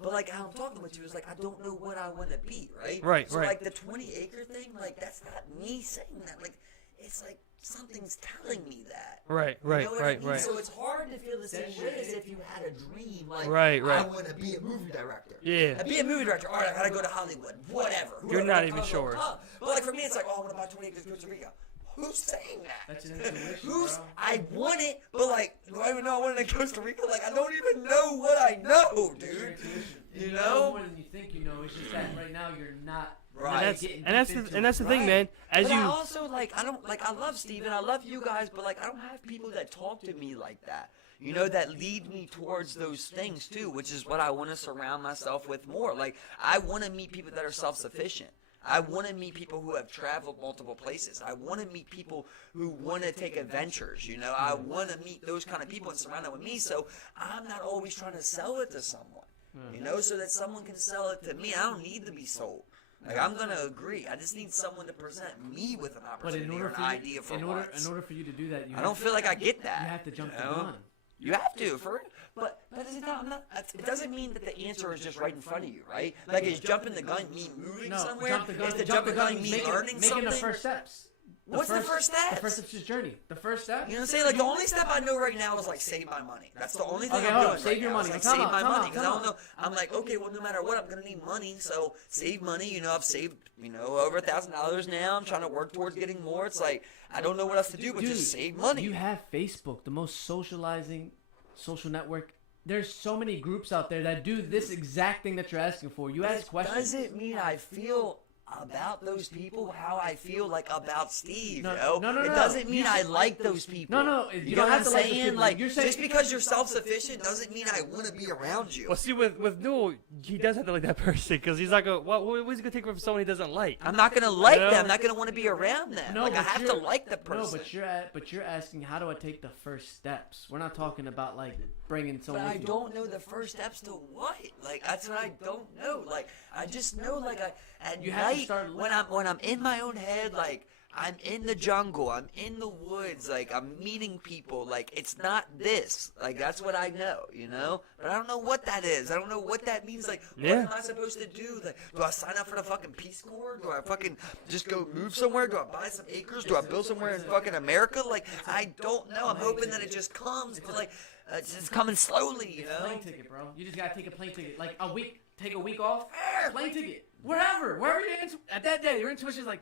But like how I'm talking with you is like I don't know what I want to be, right? Right, so right. like the 20-acre thing, like that's not me saying that. Like it's like something's telling me that. Right, You right, know what right, I mean? right. So it's hard to feel the same way as if you had a dream, like Right, right. I want to be a movie director. Yeah. I'd be a movie director. All right, I gotta go to Hollywood. Whatever. You're Whoever not will even come, sure. will come. But like for me, it's like, oh, I want to buy 20 acres in Costa Rica. Who's saying that? That's an intuition, Who's? bro. I want it, but like, do I even know I want it in Costa Rica? Like, I don't even know what I know, It's your dude. intuition. You You know? know more than you think you know. It's just that right now you're not. Right. And that's getting and that's deep the into and that's it. the thing, Right. man. As but you I also like I don't like I love Steven, I love you guys, but like I don't have people that talk to me like that. You know, that lead me towards those things too, which is what I want to surround myself with more. Like I want to meet people that are self-sufficient. I want to meet people who have traveled multiple places. I want to meet people who want to take adventures, you know. I want to meet those kind of people and surround them with me, so I'm not always trying to sell it to someone, you know, so that someone can sell it to me. I don't need to be sold. Like, I'm going to agree. I just need someone to present me with an But in opportunity order or an for you, idea for in once. order for you to do that, I don't feel like I get that. You have to jump you the know? gun. You have to, for but it doesn't mean that the answer is just right in front of you, right? Like, is jumping the gun mean moving No, somewhere? jump the gun. Is the Jump the gun. mean Making learning the something? first steps. What's the first steps? The first steps is journey. The first step. You know what I'm saying? Like, the only step I know right now is, like, save my money. That's the only thing Okay, I'm hold doing on. right Save your now. money. Is, like, Come save on, my come money. on, Because I come don't know. I'm like, okay, well, no matter what, I'm going to need money. So, save money. You know, I've saved, you know, over $1,000 now. I'm trying to work towards getting more. It's like, I don't know what else to do but Dude, just save money. You have Facebook, the most socializing social network. There's so many groups out there that do this exact thing that you're asking for. You ask questions. Doesn't mean I feel about those people how I feel like about Steve, No, yo. no, no, It no. doesn't mean You I should- like those people. No, you You don't know have what to I'm like those saying? people. Like, You're saying- just because you're self-sufficient doesn't mean I want to be around you. well, see, with Newell, he does have to like that person because he's like, what's he gonna take from someone he doesn't like? I'm not gonna like You know? them. I'm not gonna want to be around them. No, like I but have to you're- like the person. No, but you're asking how do I take the first steps? We're not talking about like bringing But someone. I with you. don't know the first steps to what. Like that's what I don't know. Like I just know like at You have to night start when I'm in my own head, like I'm in the jungle, I'm in the woods, like I'm meeting people. Like it's not this. Like that's what I know, you know. But I don't know what that is. I don't know what that means. Like what Yeah. am I supposed to do? Like do I sign up for the fucking Peace Corps? Do I fucking just go move somewhere? Do I buy some acres? Do I build somewhere in fucking America? Like I don't know. I'm hoping that it just comes. But like. It's just coming slowly, you know? Plane ticket, bro. You just gotta take a plane ticket. Like a week, take a week off. Plane ticket. Wherever you're into. At that day, your intuition is like,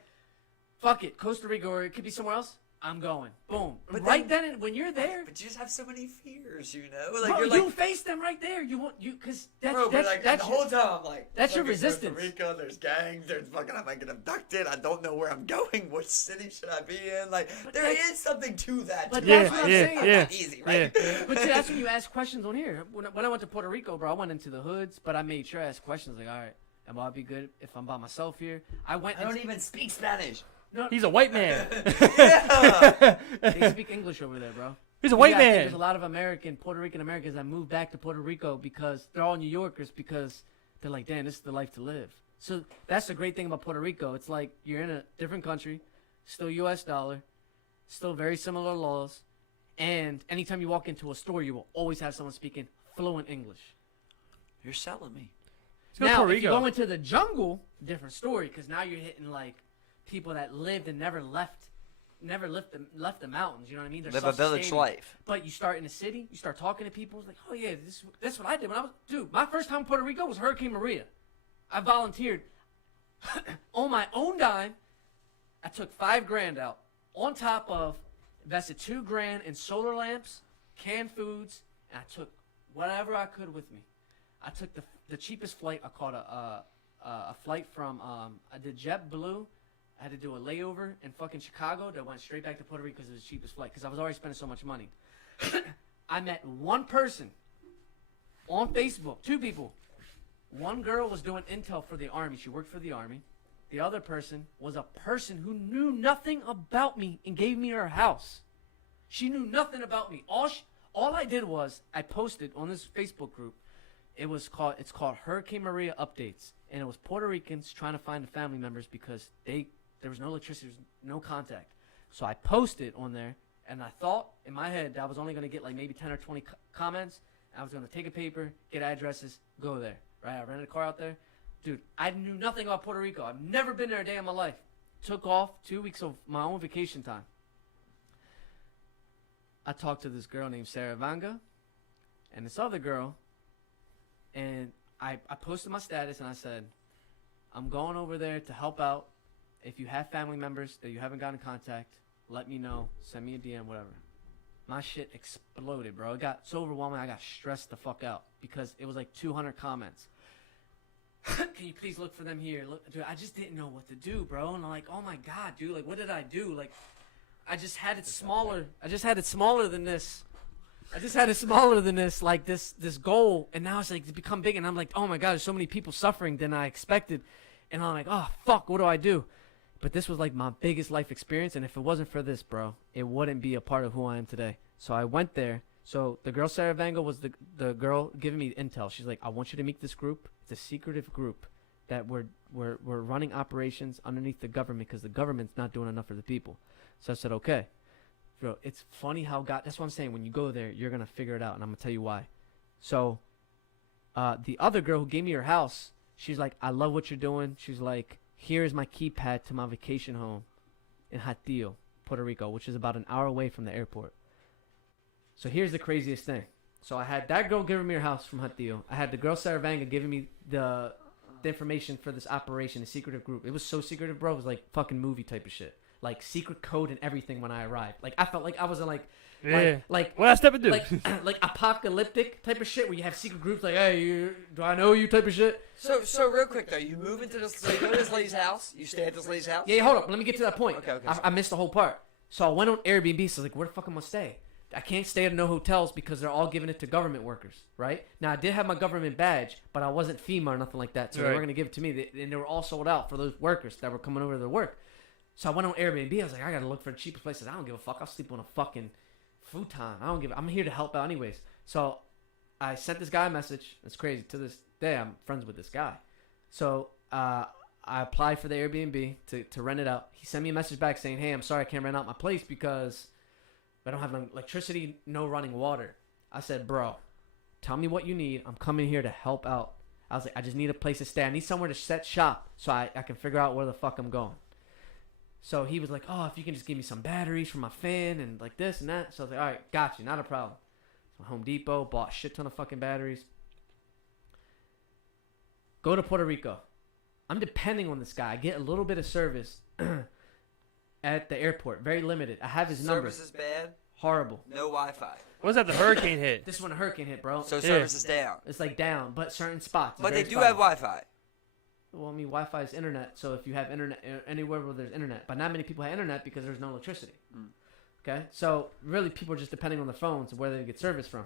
fuck it, Costa Rica, or it could be somewhere else. I'm going. Boom. But Right then, when you're there, But you just have so many fears, you know? Like, bro, you're like, you face them right there. You want because bro, but like, that's the whole time, I'm like, that's your fucking resistance. Costa Rica, there's gangs, there's fucking, I might get abducted, I don't know where I'm going, what city should I be in? Like, there is something to that. But too. that's It's what I'm not saying. that easy, right? But see, that's when you ask questions on here. When I went to Puerto Rico, bro, I went into the hoods, but I made sure I asked questions like, all right, am I be good if I'm by myself here? I went. I don't even speak Spanish. No, He's a white man. Yeah. they speak English over there, bro. He's a white Yeah, I think man. There's a lot of Puerto Rican Americans that moved back to Puerto Rico because they're all New Yorkers because they're like, damn, this is the life to live. So that's the great thing about Puerto Rico. It's like you're in a different country, still U.S. dollar, still very similar laws, and anytime you walk into a store, you will always have someone speaking fluent English. You're selling me. Let's go to Now, Puerto if you Rico. go into the jungle, different story because now you're hitting like people that lived and never left the mountains. You know what I mean? They're Live a village self-sustaining. life. But you start in the city, you start talking to people. It's like, oh yeah, this is what I did when I was dude. My first time in Puerto Rico was Hurricane Maria. I volunteered on my own dime. I took $5,000 out on top of invested $2,000 in solar lamps, canned foods, and I took whatever I could with me. I took the cheapest flight. I caught a flight from I did JetBlue. I had to do a layover in fucking Chicago that went straight back to Puerto Rico because it was the cheapest flight because I was already spending so much money. I met one person on Facebook, two people. One girl was doing intel for the Army. She worked for the Army. The other person was a person who knew nothing about me and gave me her house. She knew nothing about me. All I did was I posted on this Facebook group. It's called Hurricane Maria Updates, and it was Puerto Ricans trying to find the family members because there was no electricity, there was no contact. So I posted on there, and I thought in my head that I was only going to get like maybe 10 or 20 comments. I was going to take a paper, get addresses, go there, right? I rented a car out there. Dude, I knew nothing about Puerto Rico. I've never been there a day in my life. Took off 2 weeks of my own vacation time. I talked to this girl named Sarah Vanga and this other girl, and I posted my status and I said, I'm going over there to help out. If you have family members that you haven't gotten in contact, let me know. Send me a DM, whatever. My shit exploded, bro. It got so overwhelming, I got stressed the fuck out because it was like 200 comments. Can you please look for them here? Look, dude, I just didn't know what to do, bro. And I'm like, oh my God, dude, like, what did I do? Like, I just had it smaller. I just had it smaller than this. Like this goal, and now it's like it's become big, and I'm like, oh my God, there's so many people suffering than I expected, and I'm like, oh fuck, what do I do? But this was like my biggest life experience, and if it wasn't for this, bro, it wouldn't be a part of who I am today. So I went there. So the girl Sarah Vanga was the girl giving me intel. She's like, I want you to meet this group. It's a secretive group that we're running operations underneath the government because the government's not doing enough for the people. So I said, okay. Bro, it's funny how God, that's what I'm saying. When you go there, you're going to figure it out, and I'm going to tell you why. So the other girl who gave me her house, she's like, I love what you're doing. She's like, here is my keypad to my vacation home in Hatillo, Puerto Rico, which is about an hour away from the airport. So here's the craziest thing. So I had that girl giving me her house from Hatillo. I had the girl Sarah Vanga giving me the information for this operation, a secretive group. It was so secretive, bro. It was like fucking movie type of shit. Like secret code and everything when I arrived. Like I felt like I was in like what I step and do. like apocalyptic type of shit where you have secret groups like, hey, do I know you type of shit. So real quick though, you move into this, so you go to this lady's house. You stay at this lady's house. Yeah, hold up. Let me get to that point. Okay. I missed the whole part. So I went on Airbnb. So I was like, where the fuck am I gonna stay? I can't stay at no hotels because they're all giving it to government workers, right? Now, I did have my government badge, but I wasn't FEMA or nothing like that, so they weren't going to give it to me. And they were all sold out for those workers that were coming over to work. So I went on Airbnb. I was like, I got to look for the cheapest places. I don't give a fuck. I'll sleep on a fucking futon. I'm here to help out anyways. So I sent this guy a message. It's crazy. To this day, I'm friends with this guy. So I applied for the Airbnb to rent it out. He sent me a message back saying, hey, I'm sorry I can't rent out my place because I don't have electricity, no running water. I said, bro, tell me what you need. I'm coming here to help out. I was like, I just need a place to stay. I need somewhere to set shop so I can figure out where the fuck I'm going. So he was like, oh, if you can just give me some batteries for my fan and like this and that. So I was like, all right, got you. Not a problem. So Home Depot, bought a shit ton of fucking batteries. Go to Puerto Rico. I'm depending on this guy. I get a little bit of service at the airport. Very limited. I have his number. Service is bad. Horrible. No Wi-Fi. What was that? The hurricane hit. This is when a hurricane hit, bro. So service is down. It's like down, but certain spots. But they do have Wi-Fi. Well, I mean, Wi-Fi is internet. So if you have internet anywhere where there's internet, but not many people have internet because there's no electricity. Okay, so really people are just depending on the phones and where they get service from.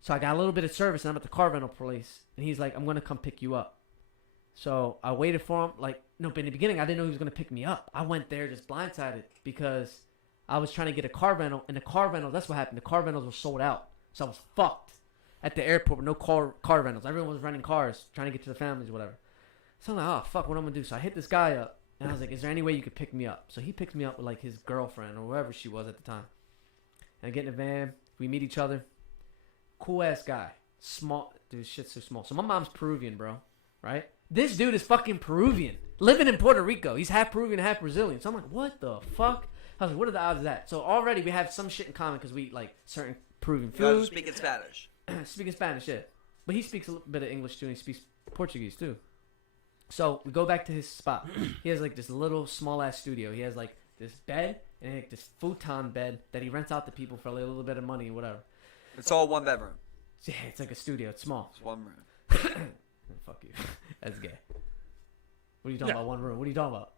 So I got a little bit of service, and I'm at the car rental place, and he's like, "I'm gonna come pick you up." So I waited for him. Like, no, but in the beginning, I didn't know he was gonna pick me up. I went there just blindsided because I was trying to get a car rental, and the car rental, that's what happened. The car rentals were sold out, so I was fucked at the airport with no car rentals. Everyone was renting cars, trying to get to their families or whatever. So I'm like, oh, fuck, what am I going to do? So I hit this guy up, and I was like, is there any way you could pick me up? So he picks me up with, like, his girlfriend or whoever she was at the time. And I get in the van. We meet each other. Cool-ass guy. Small. Dude, shit's so small. So my mom's Peruvian, bro, right? This dude is fucking Peruvian, living in Puerto Rico. He's half Peruvian, half Brazilian. So I'm like, what the fuck? I was like, what are the odds of that? So already we have some shit in common because we eat, like, certain Peruvian food. You're speaking Spanish. Speaking Spanish, yeah. But he speaks a little bit of English, too, and he speaks Portuguese, too. So we go back to his spot. He has like this little small ass studio. He has like this bed and like this futon bed that he rents out to people for a little bit of money and whatever. It's all one bedroom. Yeah, it's like a studio. It's small. It's one room. Fuck you. That's gay. What are you talking about? One room. What are you talking about?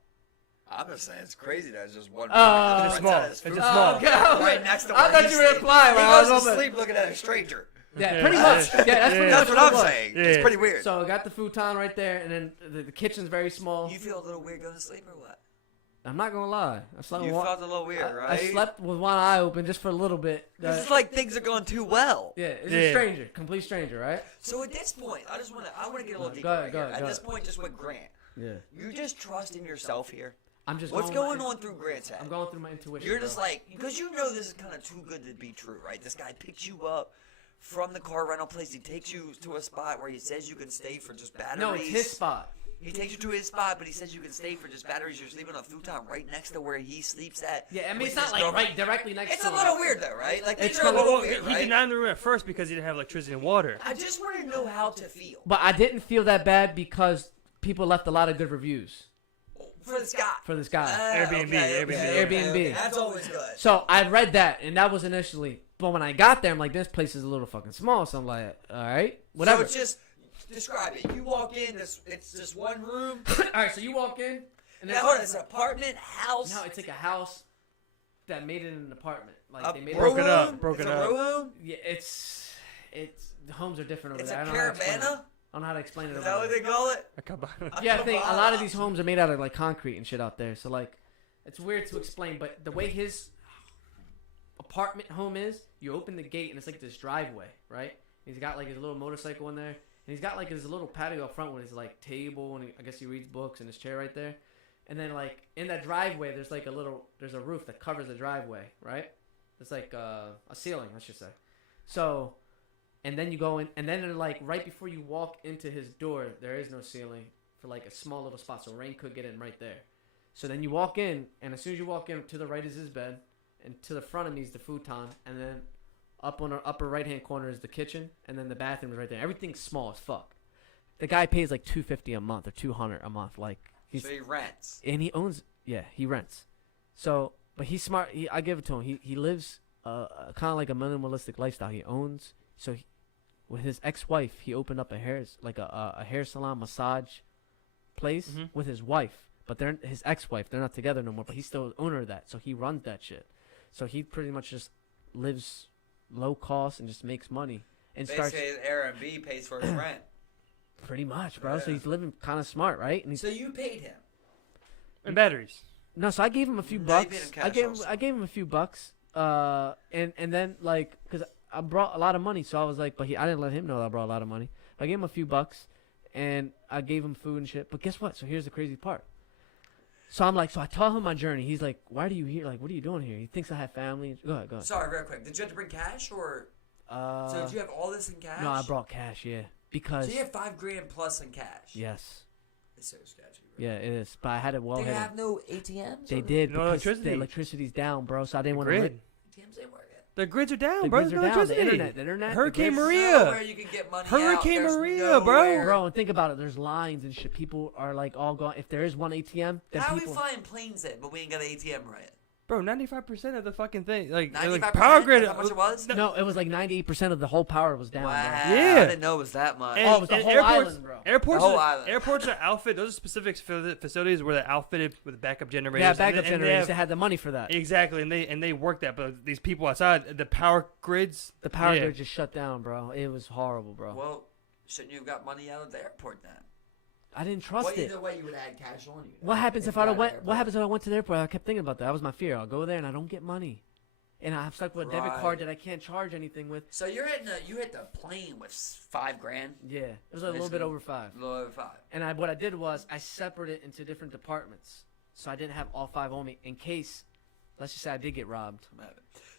I'm just saying it's crazy that it's just one room. It's small. It's small. Right next to I thought you were implying. He goes to sleep looking at a stranger. Yeah, pretty much. Yeah, that's pretty much what I'm saying. Yeah. It's pretty weird. So I got the futon right there, and then the kitchen's very small. You feel a little weird going to sleep or what? I'm not gonna lie. I slept. You felt a little weird, right? I slept with one eye open just for a little bit. This is like things are going too well. Yeah, it's a stranger, complete stranger, right? So at this point, I want to get a little deeper. Go ahead. At this point, just with Grant. Yeah. You just trust in yourself here. I'm just. What's going on through Grant's head? I'm going through my intuition. You're just like, because you know this is kind of too good to be true, right? This guy picks you up from the car rental place. He takes you to a spot where he says you can stay for just batteries. No, it's his spot. He takes you to his spot, but he says you can stay for just batteries. You're sleeping on a futon right next to where he sleeps at. Yeah, I mean, it's not like right directly next to It's a him. little weird, though, right? Like, It's things are a little Well, weird, he right? denied the room at first because he didn't have electricity and water. I just want to know how to feel. But I didn't feel that bad because people left a lot of good reviews For this guy. for this guy. Airbnb. That's always good. So I read that, and that was initially. But when I got there, I'm like, this place is a little fucking small. So I'm like, all right, whatever. So it's just, describe it. You walk in, it's just one room. All right, so you walk in, and Now, hold on, it's an apartment, house. no, it's like a house that made it an apartment. Like they made Broke it up, It's broken a up. row home? Yeah, it's the homes are different over It's there. a I don't know how to explain it. caravana? I don't know how to explain it Is over that what there. they call it? Yeah, I think a lot of these homes are made out of like concrete and shit out there. So like, it's weird to explain, but the way his apartment home is, you open the gate and it's like this driveway, right? He's got like his little motorcycle in there, and he's got like his little patio up front with his like table, and I guess he reads books, and his chair right there. And then like in that driveway, there's like there's a roof that covers the driveway, right? It's like a ceiling, I should say. So, and then you go in, and then like right before you walk into his door, there is no ceiling for like a small little spot, so rain could get in right there. So then you walk in, and as soon as you walk in, to the right is his bed, and to the front of me is the futon, and then up on our upper right hand corner is the kitchen, and then the bathroom is right there. Everything's small as fuck. The guy pays like $250 a month or $200 a month, like So he rents. and he owns. Yeah, he rents. So, but he's smart. I give it to him. He lives kind of like a minimalistic lifestyle. He owns. So, with his ex-wife, he opened up a hair salon massage place with his wife. But they're his ex-wife. They're not together no more. But he's still the owner of that. So he runs that shit. So he pretty much just lives low cost and just makes money and Basically, his Airbnb pays for his rent. Pretty much, bro. Yeah. So he's living kind of smart, right? And he's So you paid him. And batteries. no. So I gave him a few No, you paid bucks. him cash I gave him a few bucks. And then like, cause I brought a lot of money, so I was like, but I didn't let him know that I brought a lot of money. I gave him a few bucks, and I gave him food and shit. But guess what? So here's the crazy part. So I'm like, so I tell him my journey. He's like, why are you here? Like, what are you doing here? He thinks I have family. Go ahead. Sorry, real quick. Did you have to bring cash or? So did you have all this in cash? No, I brought cash. Yeah, because So you have $5,000 plus in cash. yes, It's so sketchy. Bro. yeah, it is. But I had it well They hidden. have no ATMs. They or- did No because electricity. the electricity's down, bro. So I didn't want to. Grid. ATMs ain't working. The grids are down, The bro. grids There's are no down. The electricity. internet. Hurricane the grids- Maria. Nowhere you can get money Hurricane out. There's Maria, bro. nowhere. Bro, and think about it. There's lines and shit. People are like all gone. If there is one ATM, then How are people. we flying planes in, but we ain't got an ATM right? Bro, 95% of the fucking thing. Like 95%? power grid. That's how much it was? No, it was like 98% of the whole power was down. Wow. Bro. Yeah. I didn't know it was that much. Oh, it was the whole island, bro. Airports, The whole island. airports are outfitted. Those are specific facilities where they're outfitted with backup generators. Yeah, and backup they generators. have- They had the money for that. Exactly, and they work that. But these people outside, the power grids. The power yeah. grid just shut down, bro. It was horrible, bro. Well, shouldn't you have got money out of the airport then? I didn't trust Well, it. either way, you would have had cash on you. What happens if you I got don't an went? airport. What happens if I went to the airport? I kept thinking about that. That was my fear. I'll go there and I don't get money, and I'm stuck with a debit Right. card that I can't charge anything with. So you hit the plane with $5,000, Yeah, it was a little bit Basically. over 5. a little over 5. And what I did was I separated it into different departments, so I didn't have all 5 on me in case, let's just say I did get robbed.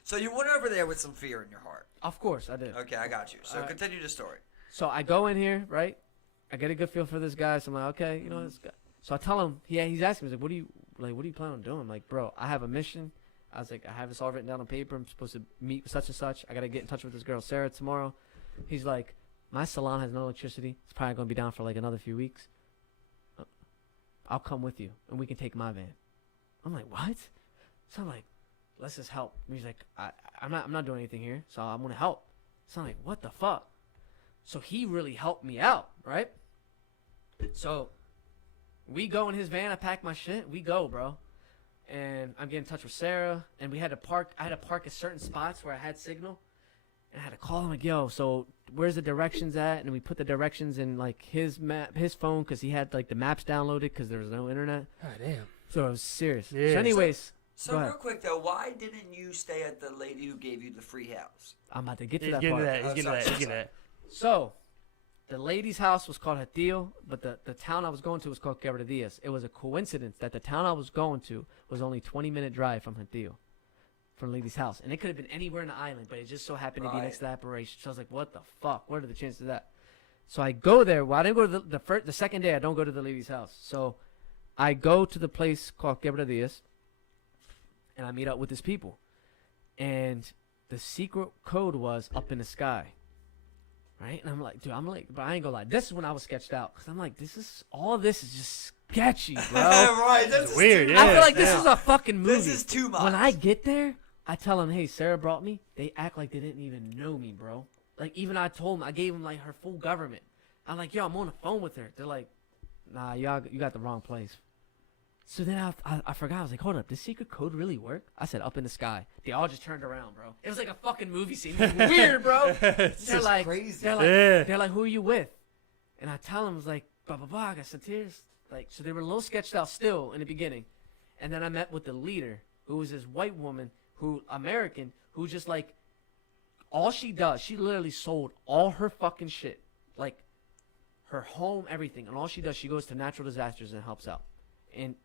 So you went over there with some fear in your heart. Of course I did. Okay, I got you. So Alright. continue the story. So I go in here, right? I get a good feel for this guy. So I'm like, okay, you know this guy. So I tell him, he's asking me, he's like, what do you plan on doing? I'm like, bro, I have a mission. I was like, I have this all written down on paper. I'm supposed to meet with such and such. I got to get in touch with this girl, Sarah, tomorrow. He's like, my salon has no electricity. It's probably going to be down for like another few weeks. I'll come with you and we can take my van. I'm like, what? So I'm like, let's just help. He's like, I'm not doing anything here. So I'm going to help. So I'm like, what the fuck? So he really helped me out, right? So we go in his van. I pack my shit. We go, bro. And I'm getting in touch with Sarah. And we had to park. I had to park at certain spots where I had signal. And I had to call him like, yo, so where's the directions at? And we put the directions in like his phone because he had like the maps downloaded because there was no internet. God damn. So it was serious. Yeah. So anyways, So go ahead. real quick though, why didn't you stay at the lady who gave you the free house? I'm about to get to He's that getting part. to that. He's getting to sorry, that. He's sorry. getting to that. So, the lady's house was called Hatil, but the town I was going to was called Quebradillas. It was a coincidence that the town I was going to was only 20-minute drive from Hatil. from the lady's house, and it could have been anywhere in the island, but it just so happened to be next to that operation. So I was like, what the fuck? What are the chances of that? So I go there. Well, I didn't go to the second day. I don't go to the lady's house. So I go to the place called Quebradillas, and I meet up with these people, and the secret code was up in the sky. Right? And I'm like, dude, but I ain't gonna lie. This is when I was sketched out. Because I'm like, this is just sketchy, bro. Right, that's weird. I feel like this is a fucking movie. This is too much. When I get there, I tell them, hey, Sarah brought me. They act like they didn't even know me, bro. Like, even I told them, I gave them, like, her full government. I'm like, yo, I'm on the phone with her. They're like, nah, you got the wrong place. So then I forgot. I was like, hold up, does secret code really work? I said, up in the sky. They all just turned around, bro. It was like a fucking movie scene. It was weird, bro. They're like, crazy. They're like, who are you with? And I tell them, I was like, blah, blah, blah. I got some tears. Like, so they were a little sketched out still in the beginning. And then I met with the leader, who was this white woman, American, who just like, all she does, she literally sold all her fucking shit. Like, her home, everything. And all she does, she goes to natural disasters and helps out. And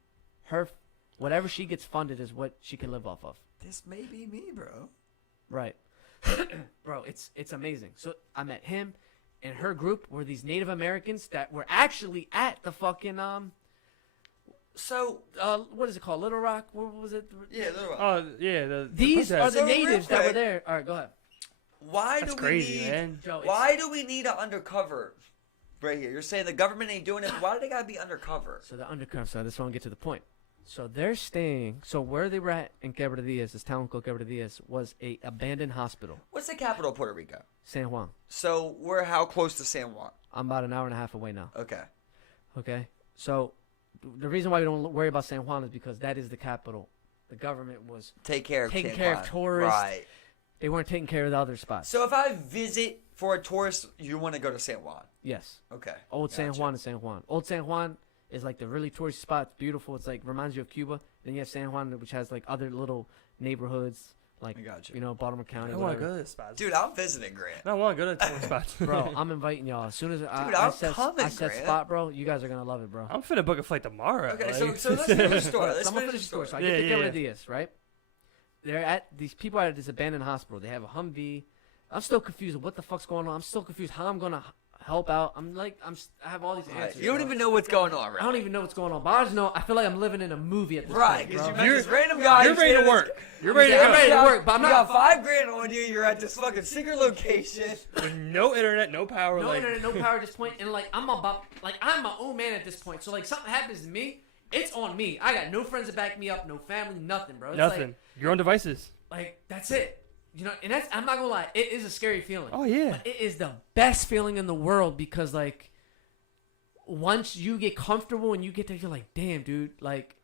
whatever she gets funded is what she can live off of. This may be me, bro. Right. Bro, it's amazing. So I met him, and her group were these Native Americans that were actually at the fucking So what is it called? Little Rock? What was it? yeah, Little Rock. Oh yeah. These are the So real natives that were quick- there. All right, go ahead. Why That's do crazy, we need? man. Joe, Why do we need an undercover? Right here, you're saying the government ain't doing it. Why do they gotta be undercover? So the undercover. So this one get to the point. So they're staying. So where they were at in Quebradillas, this town called Quebradillas, was a abandoned hospital. What's the capital of Puerto Rico? San Juan. So we're how close to San Juan? I'm about an hour and a half away now. Okay. Okay. So the reason why we don't worry about San Juan is because that is the capital. The government was Take care of taking San care Juan. of tourists. Right. They weren't taking care of the other spots. So if I visit for a tourist, you want to go to San Juan? Yes. Okay. Old San Gotcha. Juan is San Juan. Old San Juan is like the really touristy spot. It's beautiful. It's like reminds you of Cuba. Then you have San Juan, which has like other little neighborhoods, like I gotcha. you know, Baltimore County. I want to whatever. go to this spot. Dude, I'm visiting Grant. I want to go to tourist spots. Bro, I'm inviting y'all. As soon as I'm I said coming, Grant. Spot, bro, you guys are gonna love it, bro. I'm finna book a flight tomorrow. Okay, like. so let's finish the story. So Let's I'm gonna finish finish the story. So I Yeah, get to yeah, yeah. Quebradillas, right? These people are at this abandoned hospital. They have a Humvee. I'm still confused. What the fuck's going on? I'm still confused. How I'm gonna help out? I have all these Right. answers. You don't bro. even know what's going on, right? I don't even know what's going on. But I just know I feel like I'm living in a movie at this Right, point, because bro. you met You're- this random guy. You're ready to work. You're ready to Yeah, go. I'm ready to work, but I'm you not- got $5,000 on you. You're at this fucking secret location. With no internet, no power. No like, internet, no power at this point, and like I'm my own man at this point. So like something happens to me, it's on me. I got no friends to back me up, no family, nothing, bro. It's nothing. Your own devices. Like that's it. You know, and I'm not gonna lie, it is a scary feeling. Oh yeah. But it is the best feeling in the world because like once you get comfortable and you get there, you're like, damn, dude, like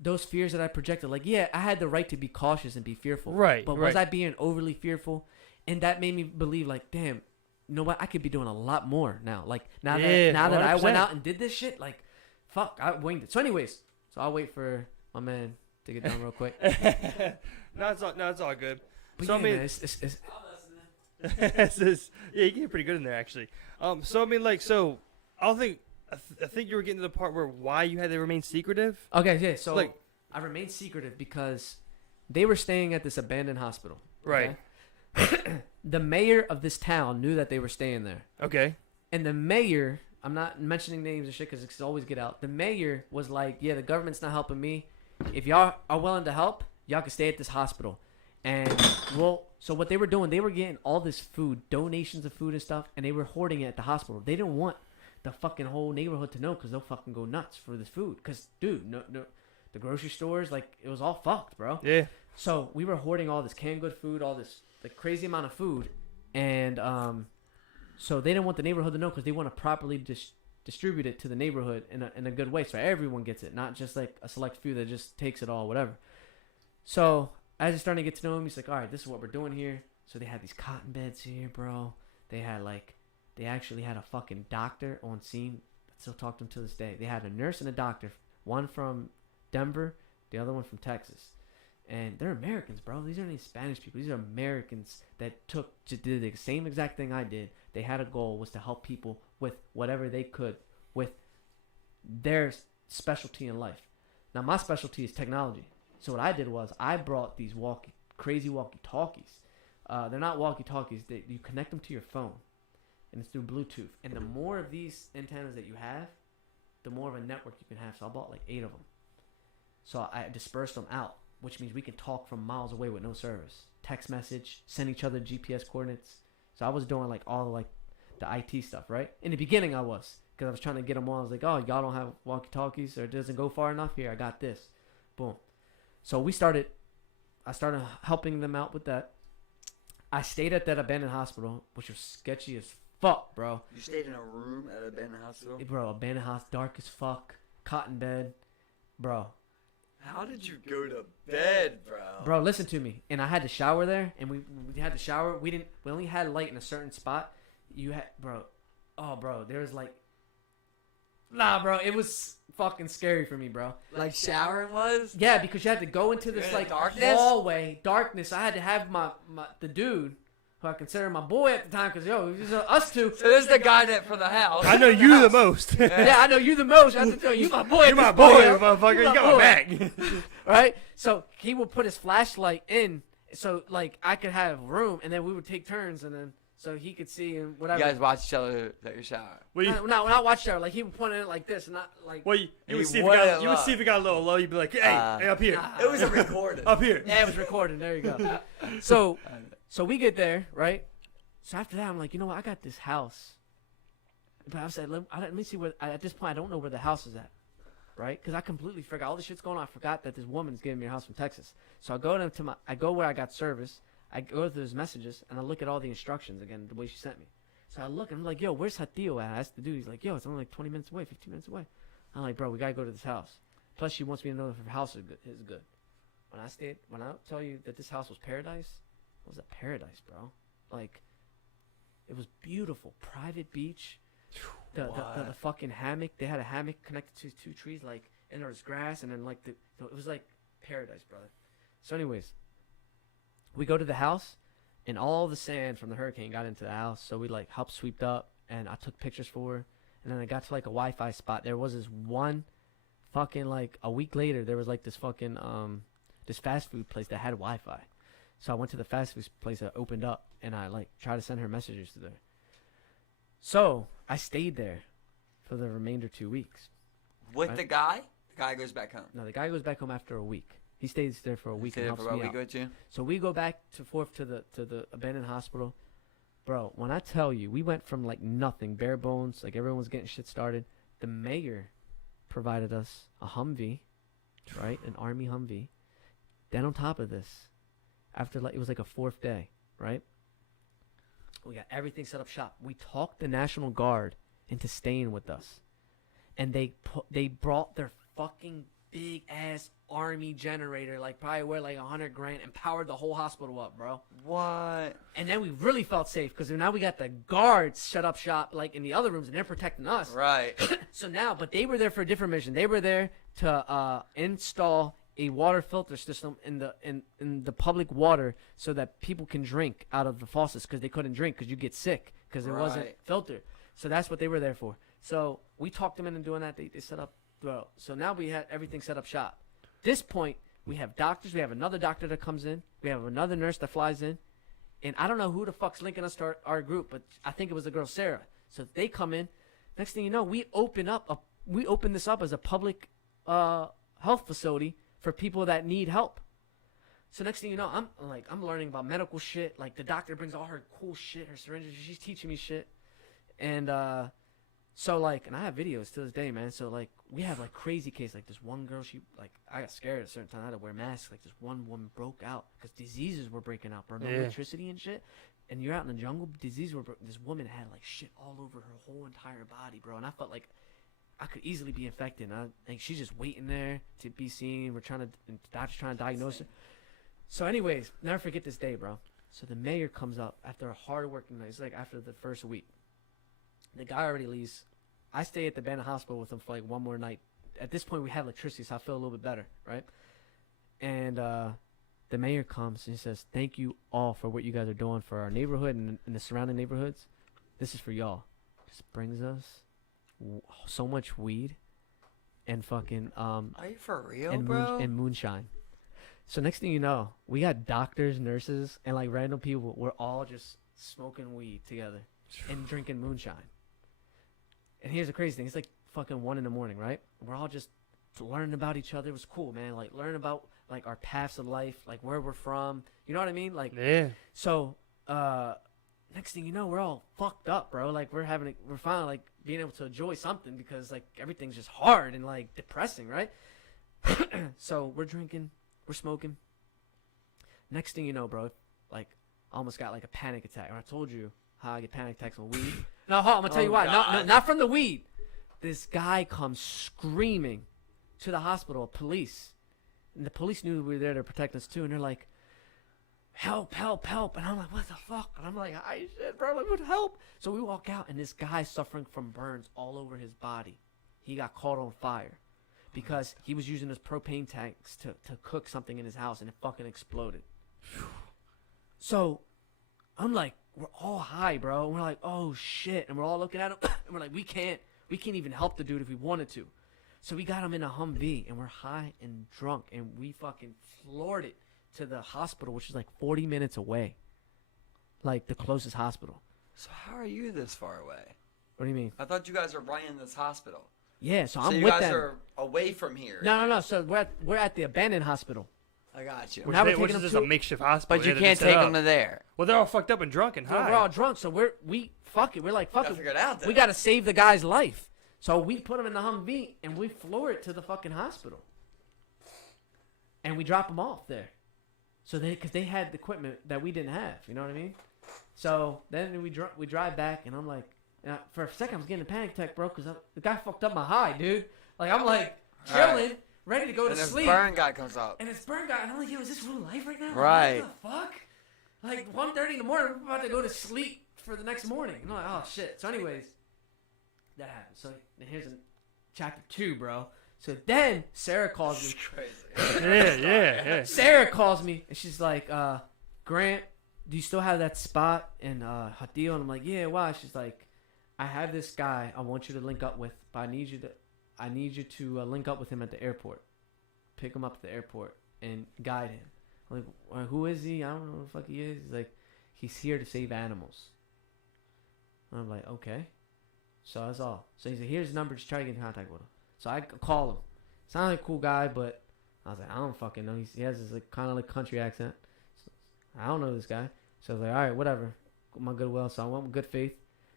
those fears that I projected, like, yeah, I had the right to be cautious and be fearful. Right, But right. was I being overly fearful? And that made me believe, like, damn, you know what? I could be doing a lot more now. Like now Yeah, that I went 100%. out and did this shit, like, fuck, I winged it. So anyways, I'll wait for my man to get done real quick. No, it's all good. But So, yeah, I mean- man, it's Yeah, you get pretty good in there actually. So I mean, like, so I think you were getting to the part where why you had to remain secretive. okay. Yeah, so Like- I remained secretive because they were staying at this abandoned hospital. Right. okay? The mayor of this town knew that they were staying there, Okay. and the mayor. I'm not mentioning names and shit because it's always get out. The mayor was like, "Yeah, the government's not helping me. If y'all are willing to help, y'all can stay at this hospital." And so what they were doing, they were getting all this food, donations of food and stuff, and they were hoarding it at the hospital. They didn't want the fucking whole neighborhood to know because they'll fucking go nuts for this food. Because, dude, no, the grocery stores, like, it was all fucked, bro. Yeah. So we were hoarding all this canned good food, all this like crazy amount of food, and so they didn't want the neighborhood to know because they want to properly distribute it to the neighborhood in a good way, so everyone gets it, not just like a select few that just takes it all, whatever. So as I started to get to know him, he's like, all right, this is what we're doing here. So they had these cotton beds here, bro. They actually had a fucking doctor on scene. I still talk to him to this day. They had a nurse and a doctor, one from Denver, the other one from Texas. And they're Americans, bro. These aren't any Spanish people. These are Americans that did the same exact thing I did. They had a goal, was to help people with whatever they could with their specialty in life. Now, my specialty is technology. So what I did was I brought these crazy walkie-talkies. They're not walkie-talkies. You connect them to your phone, and it's through Bluetooth. And the more of these antennas that you have, the more of a network you can have. So I bought like 8 of them. So I dispersed them out, which means we can talk from miles away with no service. Text message, send each other GPS coordinates. So I was doing like all like the IT stuff, right? In the beginning I was, because I was trying to get them on. I was like, oh, y'all don't have walkie-talkies, or it doesn't go far enough? Here, I got this. Boom. So I started helping them out with that. I stayed at that abandoned hospital, which was sketchy as fuck, bro. You stayed in a room at an abandoned hospital? Bro, abandoned house, dark as fuck, cotton bed, bro. How did you go to bed, bro? Bro, listen to me. And I had to shower there, and we had to shower. We only had light in a certain spot. Bro, there was like, nah, bro, it was fucking scary for me, bro. Like showering was? Yeah, because you had to go into this like darkness? hallway, darkness. I had to have the dude who I consider my boy at the time, because it was us two. So this is the guy that from the house. I know you the most. Yeah, I know you the most. I have to tell you, my boy. You're my boy, motherfucker. You got my back. Right? So he would put his flashlight in, so like I could have room, and then we would take turns, and then so he could see and whatever. You guys watch each other at your shower. Not watch shower. Like he would point it like this, and not like. Well, you would see if it got a little low. You'd be like, hey, up here. It was a recording. Up here. Yeah, it was recording. There you go. So we get there, right? So after that, I'm like, you know what? I got this house. But I said, let me see where. At this point, I don't know where the house is at, right? Because I completely forgot all the shit's going on. I forgot that this woman's giving me a house from Texas. So I go where I got service. I go through those messages and I look at all the instructions again, the way she sent me. So I look and I'm like, yo, where's Hatio at? I asked the dude. He's like, yo, it's only like 20 minutes away, 15 minutes away. I'm like, bro, we gotta go to this house. Plus, she wants me to know if her house is good. When I tell you that this house was paradise, it was a paradise, bro. Like. It was beautiful. Private beach. The fucking hammock. They had a hammock connected to 2 trees, like, and there was grass, and then like it was like paradise, brother. So anyways, we go to the house, and all the sand from the hurricane got into the house, so we like helped sweep up, and I took pictures for her, and then I got to like a Wi-Fi spot. There was this one fucking like a week later, there was like this fucking this fast food place that had Wi-Fi. So I went to the fast food place that opened up, and I like tried to send her messages to there. So I stayed there for the remainder 2 weeks. With right? The guy? The guy goes back home. No, the guy goes back home after a week. He stays there for a week and helps me out. So we go back to forth to the abandoned hospital. Bro, when I tell you, we went from like nothing, bare bones, like everyone was getting shit started. The mayor provided us a Humvee, right? An Army Humvee. Then on top of this, after like it was like a 4th day, right? We got everything set up shop. We talked the National Guard into staying with us, and they brought their fucking big ass Army generator, like probably worth like $100,000, and powered the whole hospital up, bro. What? And then we really felt safe because now we got the guards shut up shop like in the other rooms, and they're protecting us. Right. So now, but they were there for a different mission. They were there to install a water filter system in the public water so that people can drink out of the faucets, because they couldn't drink because you get sick because it wasn't filtered. So that's what they were there for. So we talked them into doing that. They set up, bro. So now we had everything set up shop. This point, we have doctors. We have another doctor that comes in. We have another nurse that flies in. And I don't know who the fuck's linking us to our group, but I think it was the girl Sarah. So they come in. Next thing you know, we open this up as a public health facility for people that need help. So next thing you know, I'm learning about medical shit. Like the doctor brings all her cool shit, her syringes. She's teaching me shit. And so like, and I have videos to this day, man. So like, we have like crazy case. Like this one girl, I got scared at a certain time. I had to wear masks. Like this one woman broke out because diseases were breaking out, bro. No electricity and shit. And you're out in the jungle, diseases were. This woman had like shit all over her whole entire body, bro. And I felt like I could easily be infected. And she's just waiting there to be seen. The doctor's trying to diagnose her. So anyways, never forget this day, bro. So the mayor comes up after a hard working night. It's like after the first week. The guy already leaves. I stay at the abandoned hospital with him for like one more night. At this point, we have electricity, so I feel a little bit better, right? And the mayor comes and he says, "Thank you all for what you guys are doing for our neighborhood and the surrounding neighborhoods. This is for y'all." Just brings us so much weed and fucking Are you for real, bro? And moonshine. So next thing you know, we got doctors, nurses, and like random people. We're all just smoking weed together and drinking moonshine. And here's the crazy thing: it's like fucking 1 a.m, right? We're all just learning about each other. It was cool, man. Like learning about like our paths of life, like where we're from. You know what I mean? Like Yeah. So next thing you know, we're all fucked up, bro. Like we're finally like being able to enjoy something because like everything's just hard and like depressing, right? So we're drinking, we're smoking. Next thing you know, bro, like I almost got like a panic attack. And I told you how I get panic attacks on weed. No, hold on, I'm gonna tell you why. No, not from the weed. This guy comes screaming to the hospital, police. And the police knew we were there to protect us too, and they're like, help, help, help. And I'm like, what the fuck? And I'm like, hi, shit, bro, like, what help? So we walk out, and this guy's suffering from burns all over his body. He got caught on fire because he was using his propane tanks to cook something in his house, and it fucking exploded. So I'm like, we're all high, bro. And we're like, oh, shit. And we're all looking at him, and we're like, we can't even help the dude if we wanted to. So we got him in a Humvee, and we're high and drunk, and we fucking floored it to the hospital, which is like 40 minutes away, like the closest hospital. So how are you this far away? What do you mean? I thought you guys were right in this hospital. Yeah, so I'm So you with guys them. are away from here. No. So we're at the abandoned hospital. I got you. Which, Now we're which taking is them just to- a makeshift hospital. But you they can't set take up. them to there. Well, they're all fucked up and drunk and So high. we're all drunk. So we fuck it. We're like fuck Gotta it. figure it out then. We got to save the guy's life. So we put him in the Humvee and we floor it to the fucking hospital. And we drop him off there. So because they had the equipment that we didn't have, you know what I mean? So then we drive back, and I'm like, for a second I was getting a panic attack, bro, because the guy fucked up my high, dude. Like I'm like chilling, ready to go and to this sleep, burn guy comes up. and this burn guy, and I'm like, yo, is this real life right now? Like, Right. what the fuck? Like 1:30 in the morning, we're about to go to sleep for the next morning. And I'm like, oh shit. So anyways, that happened. So here's chapter 2, bro. So then Sarah calls me. Crazy. Yeah. Sarah calls me, and she's like, Grant, do you still have that spot in Hadil? And I'm like, yeah, why? She's like, I have this guy I want you to link up with, but I need you to link up with him at the airport. Pick him up at the airport and guide him. I'm like, well, who is he? I don't know who the fuck he is. He's like, he's here to save animals. And I'm like, okay. So that's all. So he's like, here's his number, just try to get in contact with him. So I call him. Sounds like a cool guy, but I was like, I don't fucking know. He has this like kind of like country accent. So I don't know this guy. So I was like, all right, whatever. My goodwill. So I went with good faith,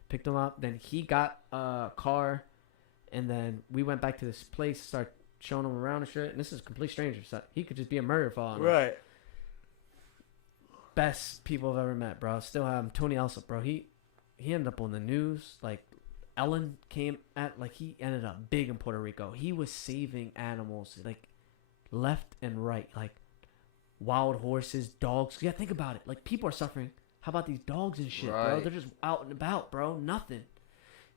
picked him up. Then he got a car, and then we went back to this place, started showing him around and shit. And this is a complete stranger. So he could just be a murderer for all I know. Right. Best people I've ever met, bro. Still have him. Tony Alsop, bro. He ended up on the news. Like Ellen came at, like, he ended up big in Puerto Rico. He was saving animals like left and right, like wild horses, dogs. Yeah, think about it. Like people are suffering. How about these dogs and shit, bro? Right. They're just out and about, bro. Nothing.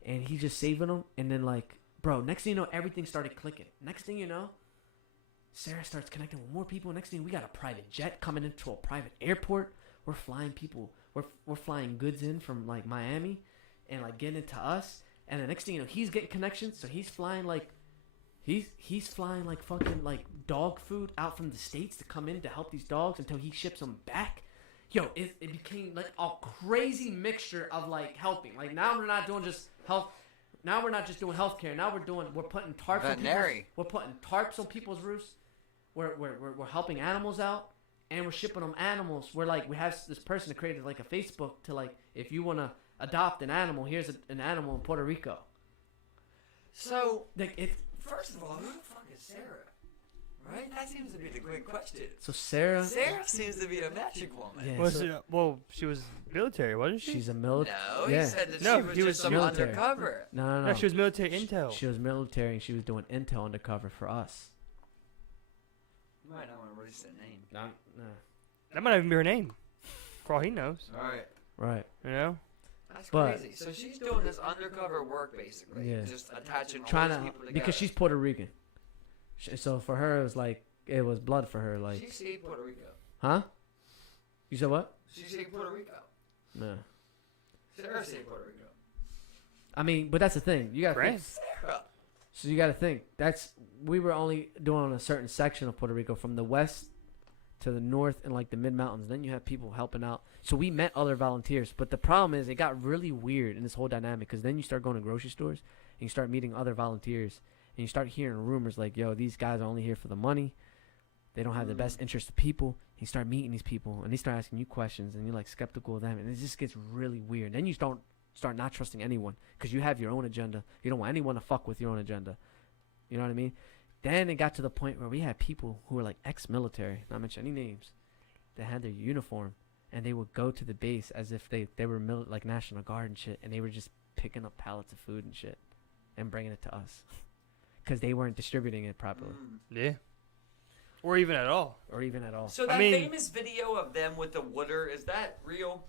And he's just saving them. And then like, bro, next thing you know, everything started clicking. Next thing you know, Sarah starts connecting with more people. Next thing, we got a private jet coming into a private airport. We're flying people. We're flying goods in from like Miami, and like getting it to us. And the next thing you know, he's getting connections. So he's flying like, he's flying like fucking like dog food out from the States to come in to help these dogs until he ships them back. Yo, it became like a crazy mixture of like helping. Like now we're not doing just health. Now we're not just doing healthcare. Now we're putting tarps on Veterinary. we're putting tarps on people's roofs. We're helping animals out, and we're shipping them animals. We're like, we have this person that created like a Facebook to like, if you want to adopt an animal, here's an animal in Puerto Rico. So, Like it. first of all, who the fuck is Sarah? Right? That seems to be the quick question. So Sarah seems to be a magic woman. Yeah. Well, she was military, wasn't she? she's a military. No, Yeah. he said that No, she was he was just some military. undercover. No. No, she was military intel. She was military, and she was doing intel undercover for us. You might not want to release that name. No. That might even be her name, for all he knows. All right. Right. You know? That's But- crazy. So she's doing this undercover work, basically. Yeah. Just attaching Trying all these to, people together. because she's Puerto Rican. So for her, it was like, it was blood for her. Like, She saved Puerto Rico. huh? You said what? She saved Puerto Rico. No. Sarah saved Puerto Rico. I mean, but that's the thing. You got to think. Grand. Sarah. So you got to think. We were only doing on a certain section of Puerto Rico, from the west to the north and like the mid mountains. Then you have people helping out. So we met other volunteers, but the problem is it got really weird in this whole dynamic because then you start going to grocery stores and you start meeting other volunteers and you start hearing rumors like, yo, these guys are only here for the money. They don't have the best interest of people. You start meeting these people and they start asking you questions and you're like skeptical of them and it just gets really weird. Then you start not trusting anyone because you have your own agenda. You don't want anyone to fuck with your own agenda. You know what I mean? Then it got to the point where we had people who were like ex-military, not mention any names, that had their uniform and they would go to the base as if they were like National Guard and shit, and they were just picking up pallets of food and shit and bringing it to us because they weren't distributing it properly. Yeah. Or even at all. So that famous video of them with the water, is that real?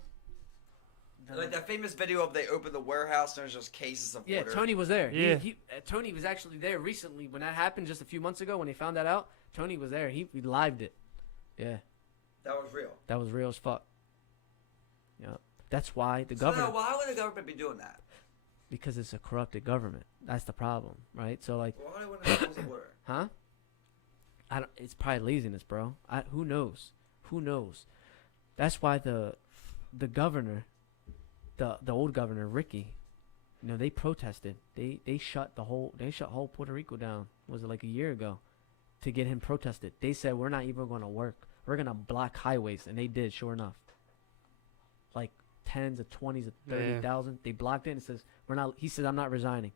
Like that famous video of they open the warehouse and there's just cases of water. Yeah, Tony was there. Yeah. Tony was actually there recently when that happened just a few months ago when they found that out. Tony was there. He lived it. Yeah. That was real. That was real as fuck. Yeah. That's why the government. Now, why would the government be doing that? Because it's a corrupted government. That's the problem, right? So like. Why would they open the water? Huh? It's probably laziness, bro. Who knows? Who knows? That's why the governor, the old governor Ricky, they protested. They shut whole Puerto Rico down. Was it like a year ago? To get him protested. They said we're not even going to work. We're going to block highways, and they did. Sure enough. Like tens of 20s of 30,000. They blocked it and says we're not. He said I'm not resigning.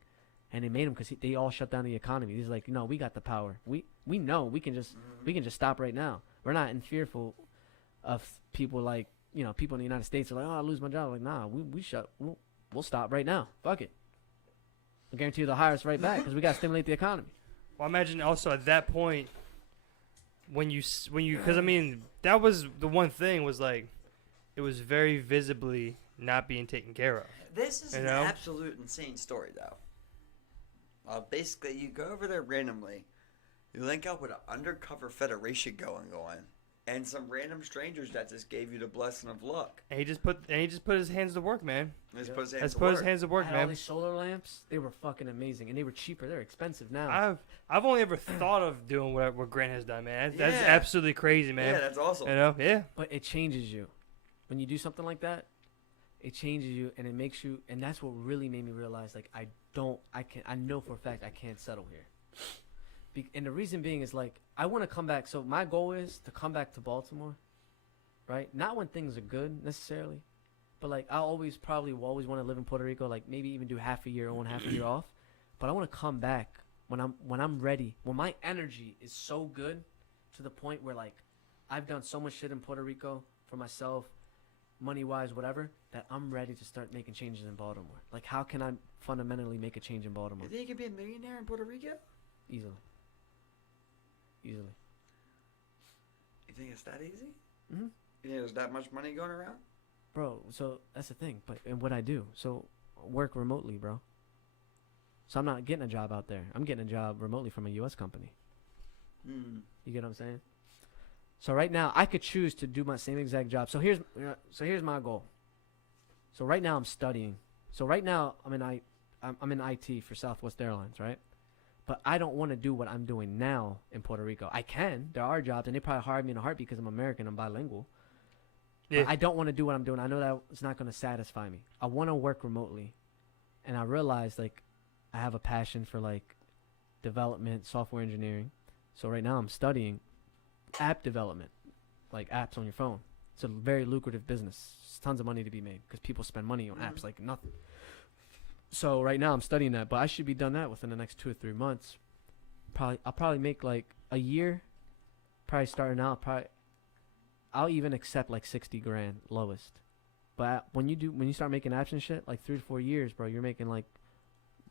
And they made him because they all shut down the economy. He's like, no, we got the power. We know we can just stop right now. We're not in fearful of people like people in the United States are like, oh, I lose my job. Like, nah, we'll stop right now. Fuck it. I guarantee you they'll hire us right back because we got to stimulate the economy. Well, imagine also at that point when you because I mean that was the one thing was like it was very visibly not being taken care of. This is an absolute insane story though. Basically, you go over there randomly, you link up with an undercover federation going on, and some random strangers that just gave you the blessing of luck. And he just put his hands to work, man. Let's put his hands to work, I had man. all these solar lamps, they were fucking amazing, and they were cheaper. They're expensive now. I've only ever thought of doing what Grant has done, man. That's absolutely crazy, man. Yeah, that's awesome. Yeah. But it changes you when you do something like that. It changes you, and it makes you, and that's what really made me realize, like, I know for a fact I can't settle here. And the reason being is, like, I want to come back. So my goal is to come back to Baltimore, right? Not when things are good, necessarily. But, like, I always want to live in Puerto Rico, like, maybe even do half a year on, half a year off. But I want to come back when I'm ready, when my energy is so good to the point where, like, I've done so much shit in Puerto Rico for myself, money-wise, whatever, that I'm ready to start making changes in Baltimore. Like, how can I fundamentally make a change in Baltimore? You think you could be a millionaire in Puerto Rico? Easily. You think it's that easy? Mm-hmm. You think there's that much money going around? Bro, so that's the thing. And what I do, so work remotely, bro. So I'm not getting a job out there. I'm getting a job remotely from a U.S. company. You get what I'm saying? So right now, I could choose to do my same exact job. So here's my goal. So right now, I'm studying. So right now, I'm in IT for Southwest Airlines, right? But I don't want to do what I'm doing now in Puerto Rico. I can. There are jobs, and they probably hire me in a heartbeat because I'm American. I'm bilingual. Yeah. But I don't want to do what I'm doing. I know that it's not going to satisfy me. I want to work remotely. And I realized, like, I have a passion for, like, development, software engineering. So right now I'm studying app development, like apps on your phone. It's a very lucrative business. There's tons of money to be made because people spend money on apps like nothing. So right now I'm studying that, but I should be done that within the next 2 or 3 months. I'll probably make like a year. Probably starting out. I'll even accept like 60 grand lowest. But when you start making apps and shit, like 3 to 4 years, bro, you're making like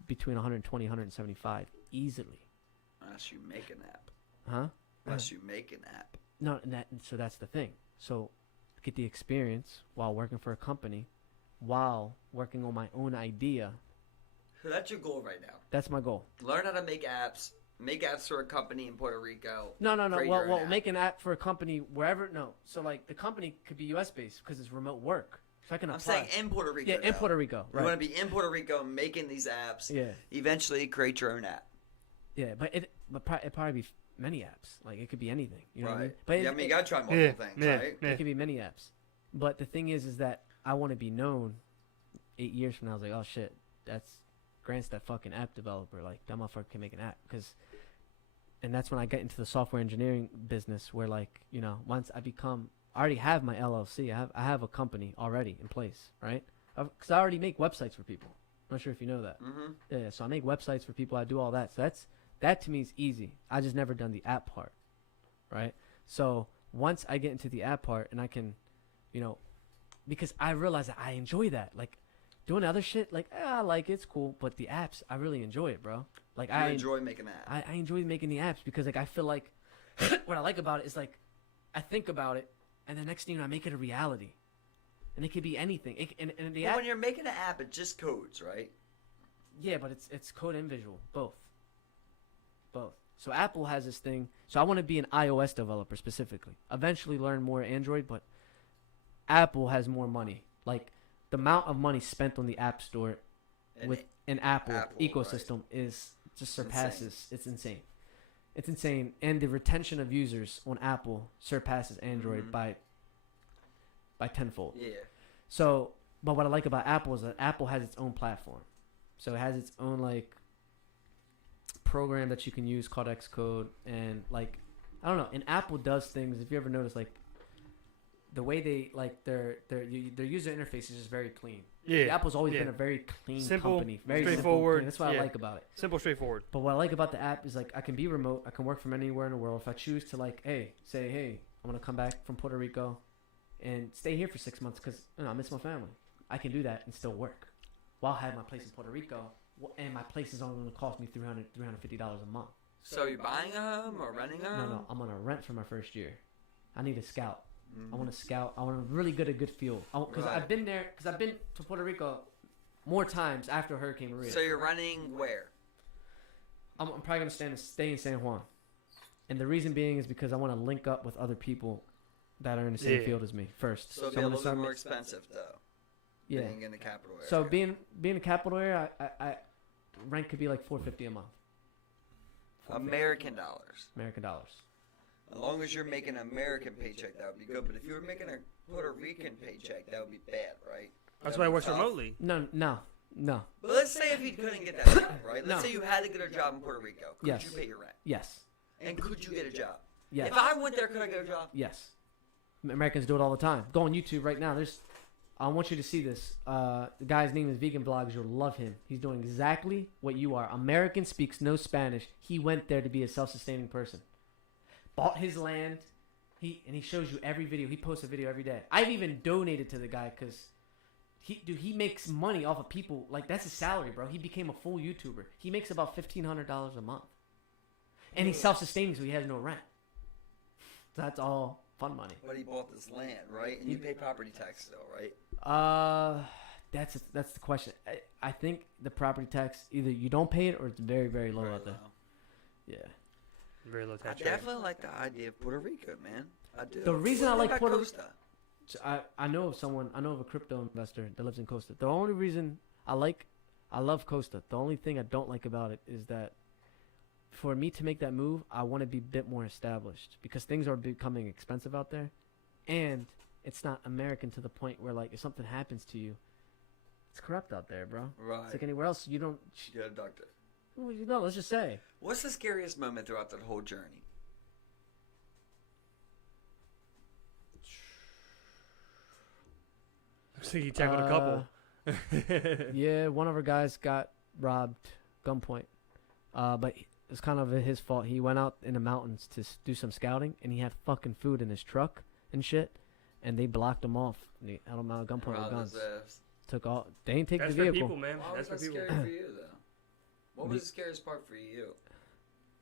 between 120, 175 easily. Unless you make an app. Huh? Unless you make an app. No, so that's the thing. So get the experience while working for a company, while working on my own idea. So that's your goal right now. That's my goal. Learn how to make apps. Make apps for a company in Puerto Rico. No. Well, make an app for a company wherever. No. So like the company could be U.S. based because it's remote work. So I can apply. I'm saying in Puerto Rico. Yeah, in Puerto Rico. Right. You want to be in Puerto Rico making these apps. Yeah. Eventually create your own app. Yeah, but it'd probably be many apps. Like it could be anything. You know what I Right. mean? But Yeah, I mean, you gotta try multiple Yeah, things, yeah. right? it could be many apps. But the thing is that I want to be known 8 years from now. I was like, oh shit, Grant's that fucking app developer. Like that motherfucker can make an app. And that's when I get into the software engineering business, where like, you know, once I already have my LLC. I have a company already in place, right? Because I already make websites for people. I'm not sure if you know that. Mm-hmm. Yeah, so I make websites for people. I do all that. So that to me is easy. I just never done the app part, right? So once I get into the app part and I can, you know, because I realize that I enjoy that. Like doing other shit, like I like it's cool, but the apps, I really enjoy it, bro. Like I enjoy making that. I enjoy making the apps because like I feel like what I like about it is like I think about it and the next thing you know I make it a reality. And it could be anything. And the app, when you're making an app, it's just codes, right? yeah, but it's code and visual, both. So Apple has this thing. So I want to be an iOS developer specifically. Eventually learn more Android, but Apple has more money. Like the amount of money spent on the App Store with an Apple ecosystem is just surpasses. It's insane. It's insane, and the retention of users on Apple surpasses Android by tenfold. Yeah. So, but what I like about Apple is that Apple has its own platform. So it has its own like program that you can use called Xcode, and like I don't know. And Apple does things. If you ever notice, like the way they like their user interface is just very clean. Yeah. Apple's always Yeah. been a very clean Simple, company, very straightforward, simple. That's what yeah. I like about it. Simple, straightforward. But what I like about the app is like I can be remote. I can work from anywhere in the world. If I choose to like, hey, I'm gonna come back from Puerto Rico and stay here for 6 months because I miss my family. I can do that and still work while I have my place in Puerto Rico, and my place is only going to cost me $350 a month. So you're buying a home or renting a home? No, I'm going to rent for my first year. I need a scout. I want to scout. I want to really get a good feel. Because I've been there. Because I've been to Puerto Rico more times after Hurricane Maria. So you're renting where? I'm probably going to stay in San Juan. And the reason being is because I want to link up with other people that are in the same field as me first. So it'll be a little bit more expensive, though. Yeah. Being in the capital area. So being in the capital area, I rent could be like $450 a month. American dollars. American dollars. As long as you're making an American paycheck, that would be good. But if you were making a Puerto Rican paycheck, that would be bad, right? That's why he works remotely. No. But let's say if you couldn't get that job, right? Let's say you had to get a job in Puerto Rico. Could Yes. you pay your rent? Yes. And could you get a job? Yes. If I went there, could I get a job? Yes. Americans do it all the time. Go on YouTube right now. I want you to see this. The guy's name is Vegan Vlogs. You'll love him. He's doing exactly what you are. American, speaks no Spanish. He went there to be a self-sustaining person. Bought his land. He shows you every video. He posts a video every day. I've even donated to the guy because he makes money off of people. Like that's his salary, bro. He became a full YouTuber. He makes about $1,500 a month, and he's self-sustaining, so he has no rent. So that's all fun money. But he bought this land, right? And you pay property tax still, right? That's the question. I think the property tax, either you don't pay it or it's very, very low out there. Yeah. Very low tax I rate. definitely like the idea of Puerto Rico, man. I do. The reason I like Puerto Rico. I know of a crypto investor that lives in Costa. The only reason I love Costa. The only thing I don't like about it is that for me to make that move, I want to be a bit more established because things are becoming expensive out there, and it's not American to the point where like if something happens to you, it's corrupt out there, bro. Right. It's like anywhere else. You don't. You got a doctor. Well, let's just say. What's the scariest moment throughout that whole journey? So you tackled a couple. Yeah, one of our guys got robbed, gunpoint. But it's kind of his fault. He went out in the mountains to do some scouting, and he had fucking food in his truck and shit, and they blocked him off. They had him out of gunpoint with guns. Took all. They ain't take That's the vehicle. for people, man. Why That's was for that people. scary for you, though? What was the scariest part for you?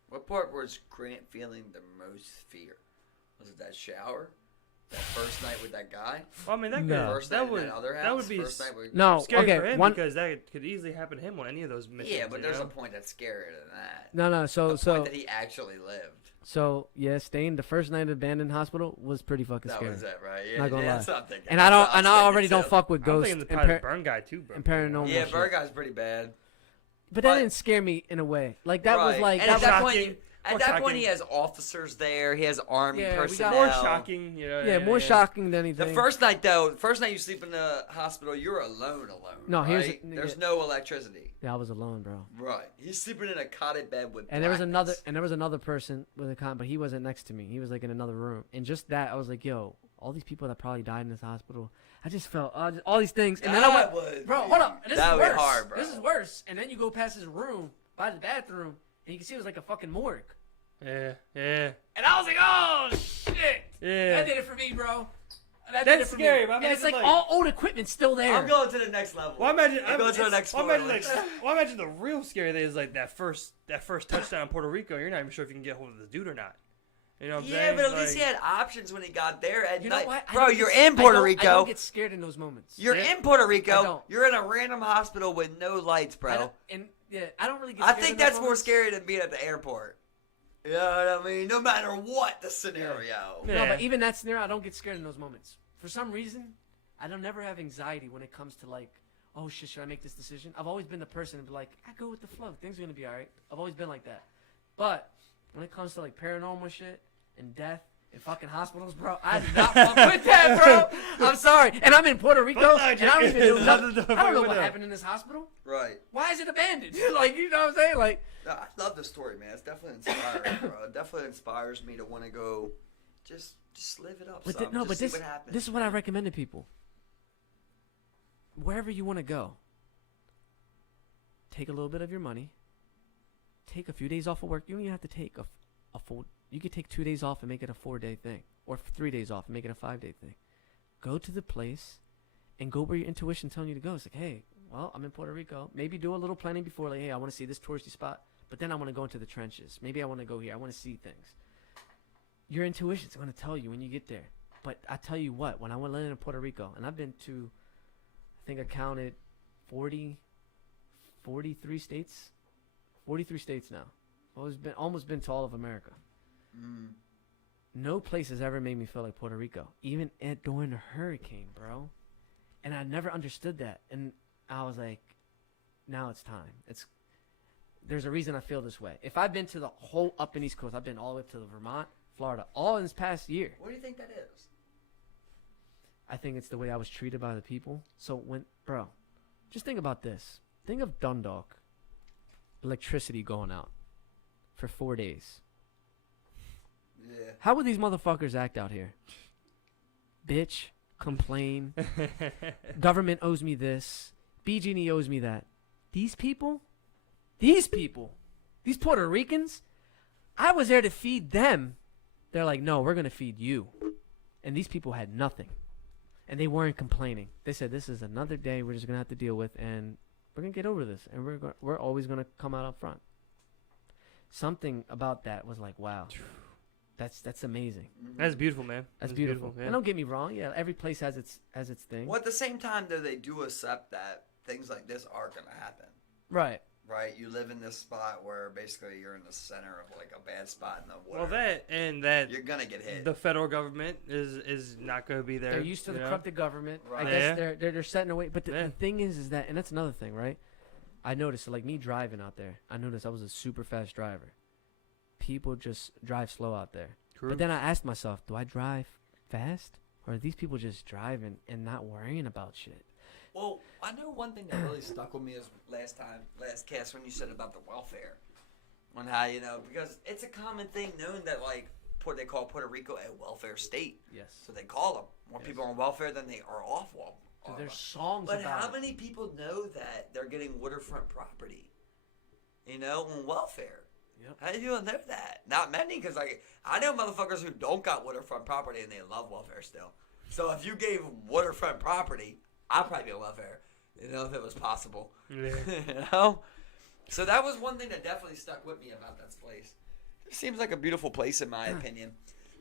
What part was Grant feeling the most fear? Was it that shower? That first night with that guy? Well, I mean, that No. could, First that night would in that other house? that would be First night with... No, scary okay, for him one. because that could easily happen to him on any of those missions. Yeah, but you there's know? a point that's scarier than that. No. The point that he actually lived. Yeah, staying the first night at abandoned hospital was pretty fucking That scary. was it, right? Yeah, Not gonna lie. that's what I'm thinking. And I was already thinking don't too. fuck with I'm ghosts thinking the and, probably the burn guy too, bro. and paranormal. Yeah, shit. Bird Guy's pretty bad. But that but- didn't scare me in a way. Like that was Right. like And that at that was point, shocking. At that point, he has officers there. He has army personnel. More shocking, more shocking than anything. The first night you sleep in the hospital, you're alone. No, right? There's no electricity. Yeah, I was alone, bro. Right. He's sleeping in a cotted bed with. And there was another person with a cot, but he wasn't next to me. He was like in another room. And just that, I was like, yo, all these people that probably died in this hospital. I just felt all these things. And then I went, bro, hold up. This is worse. Hard, bro. This is worse. And then you go past his room by the bathroom, and you can see it was like a fucking morgue. Yeah. And I was like, oh, shit. Yeah. That did it for me, bro. That's scary, but and it's like all old equipment still there. I'm going to the next level. Well, imagine to the next floor. Imagine the real scary thing is like that first touchdown in Puerto Rico. You're not even sure if you can get hold of the dude or not. You know what I'm saying? Yeah, but at least he had options when he got there at night. Know what? Bro, you're in Puerto Rico. I don't get scared in those moments. You're in Puerto Rico. You're in a random hospital with no lights, bro. I don't really get scared. I think that's more scary than being at the airport. You know what I mean? No matter what the scenario. Yeah. No, but even that scenario, I don't get scared in those moments. For some reason, I don't never have anxiety when it comes to like, oh shit, should I make this decision? I've always been the person to be like, I go with the flow. Things are gonna be alright. I've always been like that. But when it comes to like paranormal shit and death and fucking hospitals, bro, I do not fuck with that, bro. I'm sorry. And I'm in Puerto Rico, and I don't even do nothing. I don't know what happened in this hospital. Right. Why is it abandoned? Like, you know what I'm saying? Like, no, I love the story, man. It's definitely inspiring, bro. It definitely inspires me to want to go. Just live it up. But this is what I recommend to people. Wherever you want to go, take a little bit of your money. Take a few days off of work. You don't even have to take a full. You could take 2 days off and make it a 4-day thing, or 3 days off and make it a 5-day thing. Go to the place, and go where your intuition telling you to go. It's like, hey, well, I'm in Puerto Rico. Maybe do a little planning before, like, hey, I want to see this touristy spot, but then I want to go into the trenches. Maybe I want to go here. I want to see things. Your intuition's going to tell you when you get there. But I tell you what, when I went in Puerto Rico, and I've been to, I think I counted 43 states. 43 states now. Almost been to all of America. No place has ever made me feel like Puerto Rico, even during a hurricane, bro. And I never understood that. And I was like, now it's time. There's a reason I feel this way. If I've been to the whole up and East Coast, I've been all the way up to Vermont, Florida, all in this past year. What do you think that is? I think it's the way I was treated by the people. So bro, just think about this. Think of Dundalk. Electricity going out for 4 days. Yeah. How would these motherfuckers act out here? Bitch, complain. Government owes me this. BG&E owes me that. These people, these Puerto Ricans, I was there to feed them. They're like, no, we're going to feed you. And these people had nothing. And they weren't complaining. They said, this is another day we're just going to have to deal with, and we're going to get over this. And we're always going to come out up front. Something about that was like, wow. That's amazing. That's beautiful, man. That's beautiful. And don't get me wrong. Yeah, every place has its thing. Well, at the same time, though, they do accept that things like this are going to happen. Right. Right. You live in this spot where basically you're in the center of like a bad spot in the water. Well, that you're gonna get hit. The federal government is not going to be there. They're used to the corrupted government. Right. I guess they're setting away. But the thing is that, and that's another thing, right? I noticed, like me driving out there. I noticed I was a super fast driver. People just drive slow out there. True. But then I asked myself, do I drive fast, or are these people just driving and not worrying about shit? Well, I know one thing that really stuck with me is last cast when you said about the welfare, on how, because it's a common thing known that like they call Puerto Rico a welfare state. Yes. So they call them more people on welfare than they are off welfare. So there's songs but about how many people know that they're getting waterfront property, on welfare? Yep. How do you know that? Not many, because I know motherfuckers who don't got waterfront property and they love welfare still. So if you gave waterfront property, I'd probably be on welfare, if it was possible. Yeah. So that was one thing that definitely stuck with me about that place. It seems like a beautiful place in my opinion.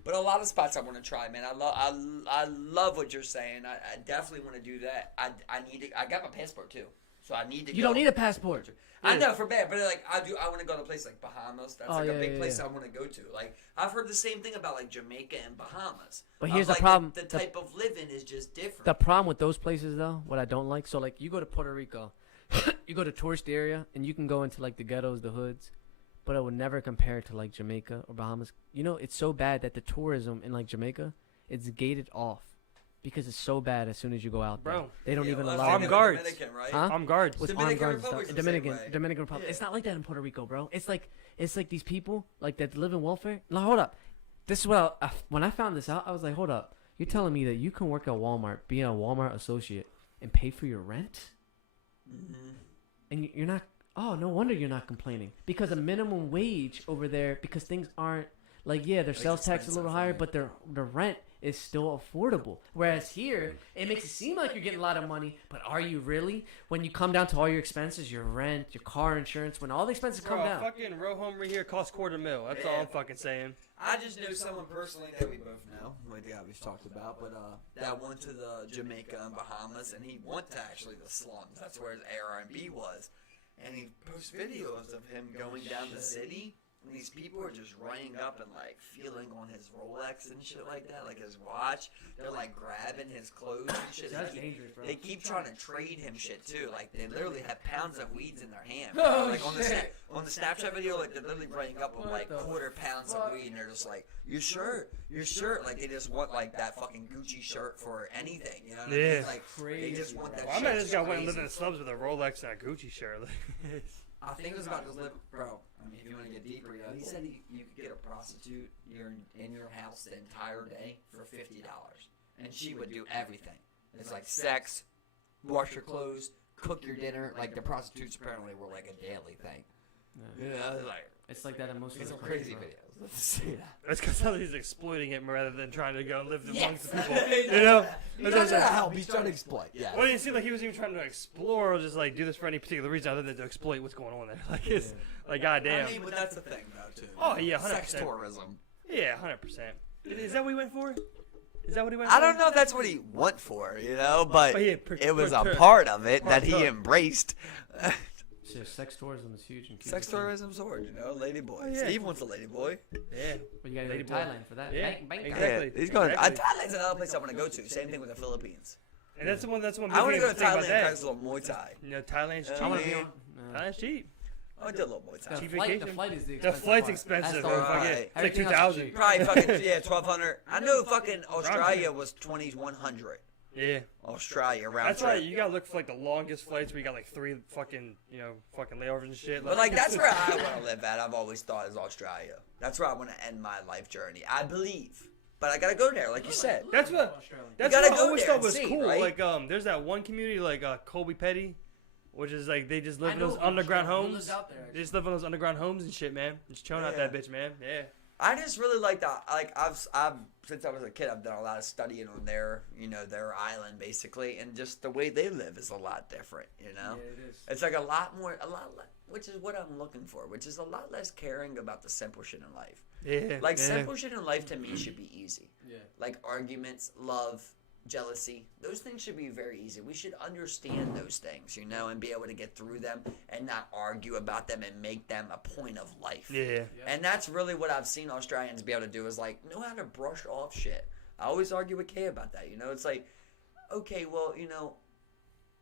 But a lot of spots I want to try, man. I love what you're saying. I definitely want to do that. I got my passport too. So I need to You don't need a passport. I know for bad, but I want to go to a place like Bahamas. That's a big place I want to go to. Like I've heard the same thing about like Jamaica and Bahamas. But here's the problem: the type of living is just different. The problem with those places, though, what I don't like, so like you go to Puerto Rico, you go to tourist area, and you can go into like the ghettos, the hoods, but it would never compare to like Jamaica or Bahamas. You know, it's so bad that the tourism in like Jamaica, it's gated off because it's so bad as soon as you go out there. Bro. They don't even allow Armed guards. Dominican, right? Huh? Armed guards. with Dominican armed guards and Republic's stuff. the same way. Dominican Republic. Yeah. It's not like that in Puerto Rico, bro. It's like these people like that live in welfare. Now hold up, this is what when I found this out, I was like, hold up, you're telling me that you can work at Walmart, be a Walmart associate, and pay for your rent, and you're not. Oh, no wonder you're not complaining because a minimum wage over there because things aren't like their sales tax is a little higher, but their rent is still affordable. Whereas here, it makes it seem like you're getting a lot of money, but are you really? When you come down to all your expenses, your rent, your car insurance, when all the expenses come Bro, down. fucking row home right here costs $250,000. That's all I'm fucking saying. I just know someone personally that we both know, like the guy we've talked about, but that went to the Jamaica and Bahamas, and he went to actually the slums. That's where his Airbnb was, and he posts videos of him going down the city. And these people are just running up and like feeling on his Rolex and shit like that, like his watch. They're like grabbing his clothes and shit. That's dangerous, bro. They keep trying to trade him shit too. Like they literally have pounds of weeds in their hand. Oh, Like on shit. on the Snapchat video, like they're literally running up with like quarter pounds of weed, and they're just like, "You sure? You're sure?" Like they just want like that fucking Gucci shirt for anything. You know what I mean? Like they just want that. Well, I shit. met this guy It's went and lived crazy. in the slums with a Rolex and a Gucci shirt. I think it was about to live, bro. I mean, if you want to get deeper, he said you could get a prostitute in your house the entire day for $50, and she would do everything. It's like sex, wash your clothes, cook your dinner. Like the prostitutes apparently were like a daily thing. Yeah, It's like that in most of some the crazy bro. videos. Let's see that. That's because he's exploiting it rather than trying to go and live amongst the Yes. people. You know? He's not trying to help. He's trying to exploit. Yeah. Well, it didn't seem like he was even trying to explore or just like do this for any particular reason other than to exploit what's going on there. Like it's like goddamn. I mean, but that's the thing though too. Oh, yeah, 100%. Sex tourism. Yeah, 100%. Is that what he went for? Is that what he went for? I don't know if that's what he went for, you know, but But yeah, it was a part of it that he part. embraced. So sex tourism is huge in Cuba. Sex tourism's hard, you know, lady boy. Oh, yeah. Steve wants a lady boy. Yeah. But you gotta go Lady to boy. Thailand for that. Yeah, Bang, exactly. Yeah, he's going. Exactly. Thailand's another place I want to go to. Same thing with the Philippines. And that's the one. That's the one. I want to big go to thing about Thailand and that. practice a little Muay Thai. You know, Thailand's cheap. I wanna be on. Thailand's cheap. I want to do a little Muay Thai. The Cheap flight vacation? is the The expensive flight's part. expensive. That's Bro. the Right. Fuck it. It's like Everything else is 2,000. cheap. Probably fucking 1,200. I know fucking Australia was 2,100. Yeah. Australia round That's trip. right. You gotta look for like the longest flights where you got like 3 fucking fucking layovers and shit. But like that's where I want to live at. I've always thought is Australia. That's where I want to end my life journey. I believe, but I gotta go there, like you said. That's what. Australian. That's gotta what I go always there thought and was see, cool. right? Like there's that one community like Colby Petty, which is like they just live I in know those Australia. underground He homes. lives out there, They just live in those underground homes and shit, man. Just chilling out Yeah. that bitch, man. Yeah. I just really like that. Like I've since I was a kid, I've done a lot of studying on their island basically, and just the way they live is a lot different. You know, Yeah, it is. it's like a lot, which is what I'm looking for, which is a lot less caring about the simple shit in life. Yeah. Like yeah. simple shit in life to me should be easy. Yeah. Like arguments, love, jealousy, those things should be very easy. We should understand those things, you know, and be able to get through them and not argue about them and make them a point of life. Yeah. And that's really what I've seen Australians be able to do is like know how to brush off shit. I always argue with Kay about that, you know. It's like, okay, well, you know,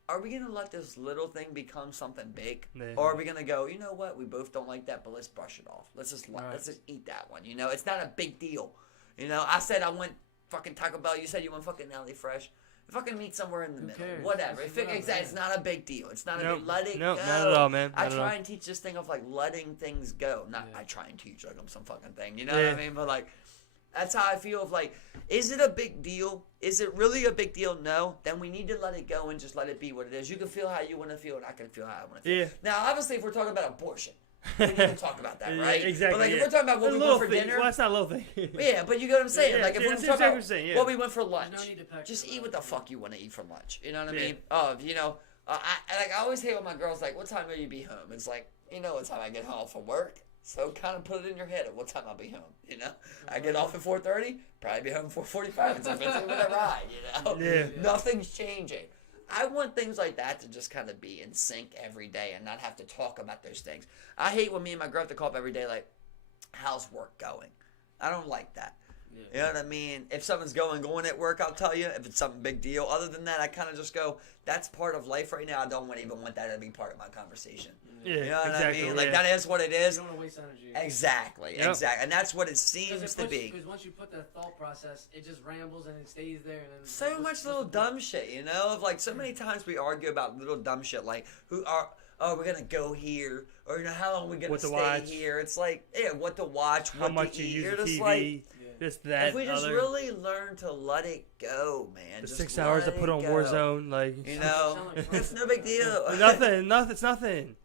are we gonna let this little thing become something big, Yeah. or are we gonna go, you know what, we both don't like that, but let's brush it off. Let's just Right. let's just eat that one. You know, it's not a big deal. You know, I said I went fucking Taco Bell. You said you went fucking Alley Fresh. Fucking meet somewhere in the middle. cares? Whatever. It's It's not a big deal. It's not a Nope. big. Let it Nope, go. not at all, man. I Not at try all. and teach this thing of like letting things go. Not Yeah. I try and teach like I'm some fucking thing. You know Yeah. what I mean? But like, that's how I feel. Of like, is it a big deal? Is it really a big deal? No. Then we need to let it go and just let it be what it is. You can feel how you want to feel, and I can feel how I want to feel. Yeah. Now, obviously, if we're talking about abortion, we need to talk about that, Yeah, right? exactly. But like, if yeah. we're talking about what A we little went for thing. dinner. Well, that's not a little thing. Yeah, but you get what I'm saying. Yeah, like if yeah, we're that's talking exactly about what I'm saying, yeah. what we went for lunch, no need to pack just your eat what lunch. the fuck you want to eat for lunch. You know what I Yeah. mean? Oh, you know, I always hate when my girl's like, "What time will you be home?" It's like, you know, what time I get home from work. So kind of put it in your head at what time I'll be home. You know, I get off at 4:30, probably be home at 4:45. It's a 15-minute ride. You know, Yeah. Nothing's changing. I want things like that to just kind of be in sync every day and not have to talk about those things. I hate when me and my girl have to call up every day like, "How's work going?" I don't like that. Yeah. You know what I mean? If something's going at work, I'll tell you. If it's something big deal. Other than that, I kind of just go, that's part of life right now. I don't even want that to be part of my conversation. Yeah, You know what exactly, I mean? yeah. Like, that is what it is. You don't want to waste energy. Exactly. Yep. Exactly. And that's what it seems to be. Because once you put that thought process, it just rambles and it stays there. And then So much little dumb shit, you know? Of like, so many times we argue about little dumb shit, like, we're gonna go here, or, you know, how long are we gonna What to stay watch. here? It's like, yeah, what to watch, How what much to you eat. use You're the just TV, like, this, that, if we just other. really learn to let it go, man. The just 6 hours to let put it on go. Warzone, like You know, it's no big deal. nothing. It's nothing.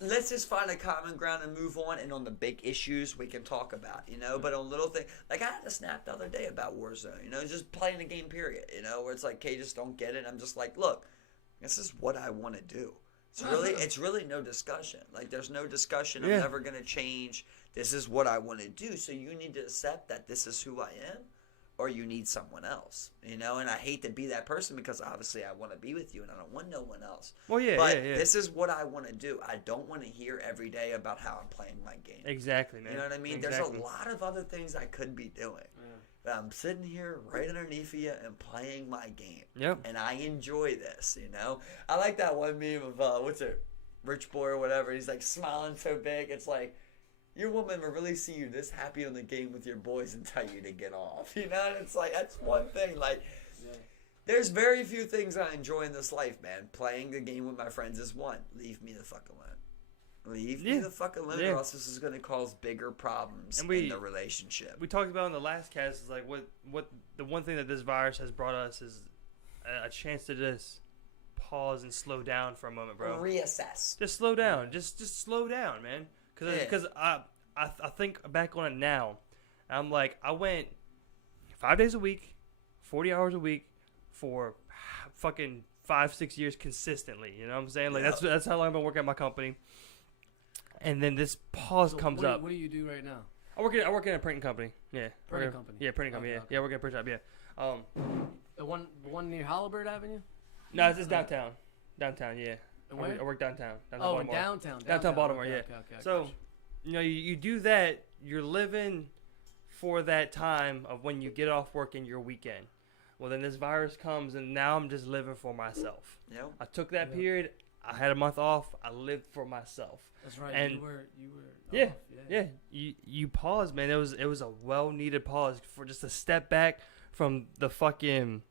Let's just find a common ground and move on. And on the big issues, we can talk about, you know. But on little things, like I had a snap the other day about Warzone, you know, just playing the game, period, you know, where it's like, Kay just don't get it. I'm just like, look, this is what I want to do. It's really no discussion. Like, there's no discussion. I'm Yeah. never gonna change. This is what I want to do. So you need to accept that this is who I am, or you need someone else, you know. And I hate to be that person because obviously I want to be with you and I don't want no one else. Well, yeah, But yeah. this is what I want to do. I don't want to hear every day about how I'm playing my game. Exactly, man. You know what I mean? Exactly. There's a lot of other things I could be doing. Yeah. But I'm sitting here right underneath you and playing my game. Yep. And I enjoy this, you know? I like that one meme of, what's it? Rich Boy or whatever. He's like smiling so big. It's like, your woman will really see you this happy on the game with your boys and tell you to get off. You know? And it's like, that's one thing. Like, there's very few things I enjoy in this life, man. Playing the game with my friends is one. Leave me the fuck alone. Leave me the fuck alone, or else this is going to cause bigger problems in the relationship. We talked about in the last cast is like what the one thing that this virus has brought us is a chance to just pause and slow down for a moment, bro. Reassess. Just slow down. Just slow down, man. Because I think back on it now. I'm like, I went 5 days a week, 40 hours a week for fucking 5-6 years consistently. You know what I'm saying? Like that's how long I've been working at my company. And then this pause comes up. What do you do right now? I work in a printing company. Yeah. Printing company. Yeah, printing company. Okay, Yeah, I work at a print shop. Yeah. The one near Halliburton Avenue? No, it's just downtown. Downtown. Yeah. And where? I work downtown. Oh, Baltimore. downtown Baltimore. Okay, Yeah. okay, So, gotcha. you know, you do that. You're living for that time of when you get off work in your weekend. Well, then this virus comes, and now I'm just living for myself. Yep. I took that period. I had a month off. I lived for myself. That's right. And you were yeah, off, yeah. You paused, man. It was a well needed pause for just a step back from the fucking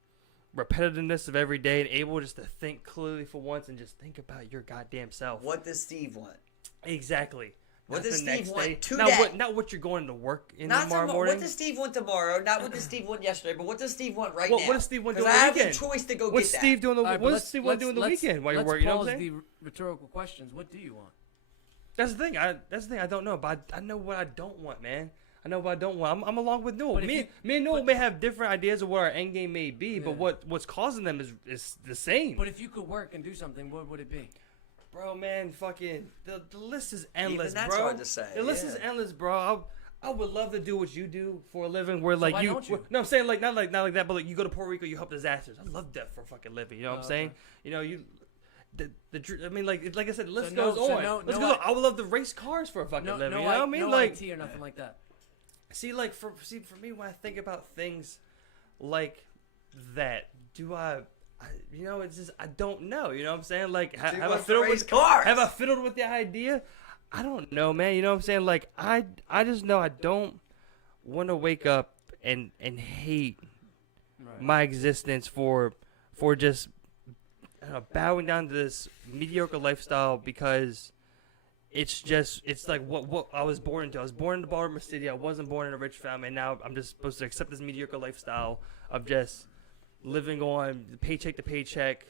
repetitiveness of every day and able just to think clearly for once and just think about your goddamn self. What does Steve want? Exactly. What Not does the Steve next want day. today? Not what you're going to work in Not tomorrow tomorrow. morning. What does Steve want tomorrow? Not what does Steve want yesterday, but what does Steve want right What- now? what does Steve want 'Cause doing I the have weekend? the choice to go What's get Steve that. doing? All right, What does Steve want to do in the let's- weekend while you're let's working? You know what I'm pause saying? the rhetorical questions. What do you want? That's the thing. I don't know, but I know what I don't want, man. I know what I don't want. I'm along with Newell. But if Me and Newell may have different ideas of what our end game may be, but Yeah. what's causing them is the same. But if you could work and do something, what would it be? Bro, man, fucking the list is endless, Even that's bro. hard to say, The list is yeah. endless, bro. I would love to do what you do for a living, where like why you. don't you? No, I'm saying like not like that, but like you go to Puerto Rico, you help disasters. I love that for a fucking living. You know what I'm saying? okay. You know you. I mean, like I said, the list So no- goes so on. no- Let's no, go. I would love to race cars for a fucking living. You know what I mean? No Like, IT or nothing like that. see, for me, when I think about things like that, it's just I don't know. You know what I'm saying? Like, have I wants to fiddled race with cars. Have I fiddled with the idea? I don't know, man. You know what I'm saying? Like, I just know I don't want to wake up and hate Right. my existence for just bowing down to this mediocre lifestyle because it's like what I was born into. I was born into Baltimore City. I wasn't born in a rich family. And now I'm just supposed to accept this mediocre lifestyle of just living on paycheck to paycheck,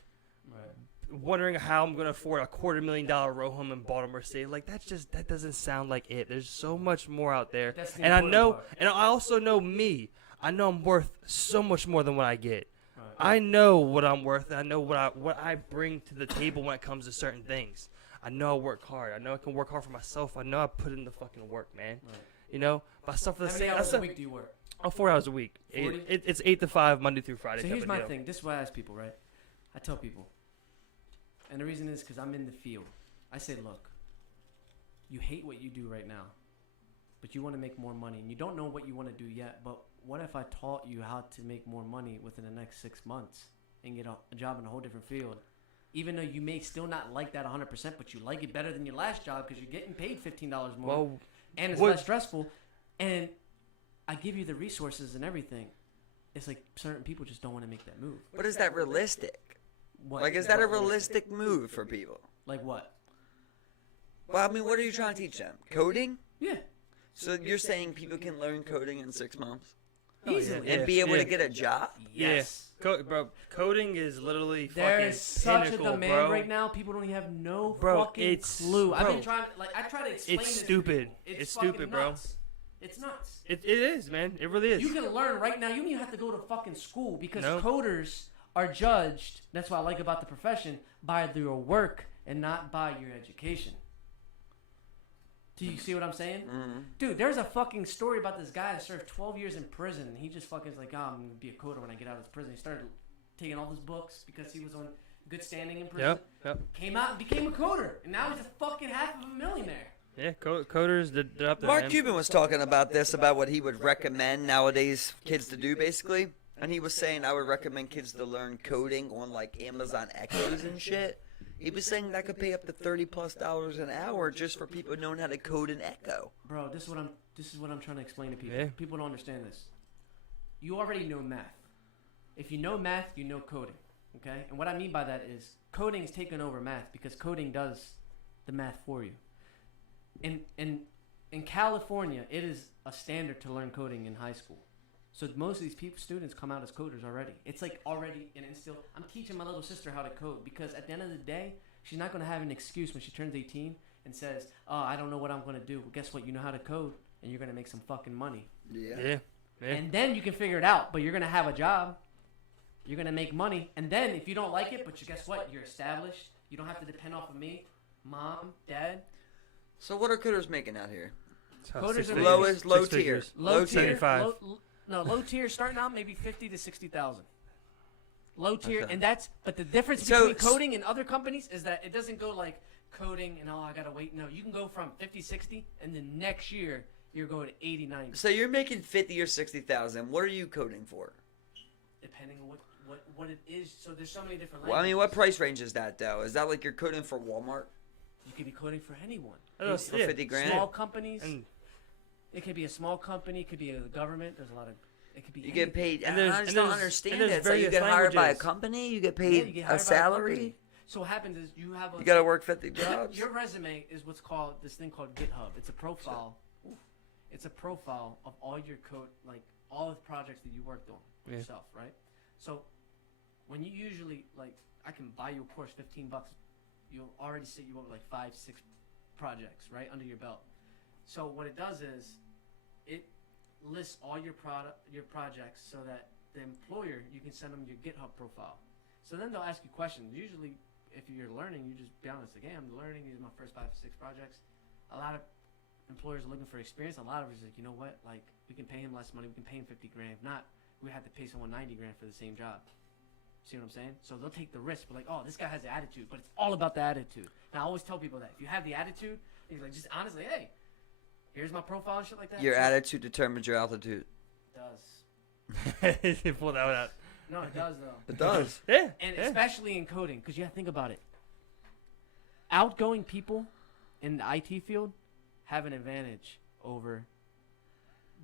Right. wondering how I'm gonna afford a $250,000 row home in Baltimore City. Like that doesn't sound like it. There's so much more out there, That's the and I important know, part. and I also know me. I know I'm worth so much more than what I get. Right. I know what I'm worth. And I know what I bring to the table when it comes to certain things. I know I work hard. I know I can work hard for myself. I know I put in the fucking work, man. Right. You know, but I suffer the How same. many hours a week do you work? 4 hours a week. 40? It's 8 to 5 Monday through Friday. So type here's of my deal. thing. This is what I ask people, right? I tell people, and the reason is because I'm in the field. I say, look, you hate what you do right now. but you want to make more money, and you don't know what you want to do yet. But what if I taught you how to make more money within the next 6 months and get a job in a whole different field? Even though you may still not like that 100%, but you like it better than your last job because you're getting paid $15 more, and it's less stressful, and I give you the resources and everything. It's like certain people just don't want to make that move. But is that realistic? What? Like, is that a realistic move for people? Like what? Well, I mean, what are you trying to teach them? Coding? Yeah. So you're saying people can learn coding in 6 months? Easily. And be able to get a job? Yes. Yeah. Bro, coding is literally There's fucking such pinnacle, a demand bro. right now. People don't even have no Bro, fucking it's- clue. I've bro, been trying, I try to explain it's this to stupid. people. It's fucking stupid, bro. nuts. It's nuts. It is, man. It really is. You can learn right now. You don't even have to go to fucking school because No. coders are judged. That's what I like about the profession, by your work and not by your education. Do you see what I'm saying? Mm-hmm. Dude, there's a fucking story about this guy that served 12 years in prison. And he just fucking is like, oh, I'm going to be a coder when I get out of prison. He started taking all his books because he was on good standing in prison. Yep. Came out and became a coder. And now he's a fucking half of a millionaire. Yeah, coders, they're up there, Mark man. Cuban was talking about this, about what he would recommend nowadays kids to do, basically. And he was saying I would recommend kids to learn coding on, like, Amazon Echoes and shit. He was saying that could pay up to $30+ an hour just for people knowing how to code an Echo. Bro, this is what I'm trying to explain to people. Yeah. People don't understand this. You already know math. If you know math, you know coding. Okay? And what I mean by that is coding is taking over math because coding does the math for you. In California, it is a standard to learn coding in high school. So most of these students come out as coders already. It's like already an instill. I'm teaching my little sister how to code because at the end of the day, she's not going to have an excuse when she turns 18 and says, "Oh, I don't know what I'm going to do." Well, guess what? You know how to code, and you're going to make some fucking money. Yeah. And then you can figure it out. But you're going to have a job. You're going to make money. And then if you don't like it, but guess what? You're established. You don't have to depend off of me, mom, dad. So what are coders making out here? Coders are Lowest, low Six tier. figures. Low tier. 75. Low tier starting out maybe 50 to 60,000. Low tier, Okay. and but the difference So- between coding and other companies is that it doesn't go like coding and I gotta wait. No, you can go from 50, 60, and then next year you're going to 80, 90. So you're making 50 or 60,000. What are you coding for? Depending on what it is. So there's so many different. Well, I mean, what languages. price range is that though? Is that like you're coding for Walmart You could be coding for anyone. for 50 grand? Small companies. And It could be a small company. It could be a government. There's a lot of. It could be. You get paid. And I there's- just and don't there's- understand and there's it. So you various get hired by a languages. company. You get Yeah, paid you get a hired by salary. company. So what happens is you have a. You got to work 50 jobs. Your resume is what's called this thing called GitHub. It's a profile. It's a profile of all your code, like all the projects that you worked on Yeah. yourself, right? So when you usually I can buy you a course, $15. You'll already set you up with like 5, 6 projects right under your belt. So what it does is it lists all your projects so that the employer, you can send them your GitHub profile. So then they'll ask you questions. Usually, if you're learning, you just be honest. Like, hey, I'm learning. These are my first 5 or 6 projects. A lot of employers are looking for experience. A lot of us are like, you know what? Like, we can pay him less money. We can pay him 50 grand. If not, we have to pay someone 90 grand for the same job. See what I'm saying? So they'll take the risk. But like, oh, this guy has the attitude. But it's all about the attitude. Now, I always tell people that if you have the attitude, he's like, just honestly, hey, here's my profile and shit like that. Your So- attitude determines your altitude. It does. you pull that one out. No, it does though. It does. Yeah. And yeah. especially in coding, because you have to think about it. Outgoing people in the IT field have an advantage over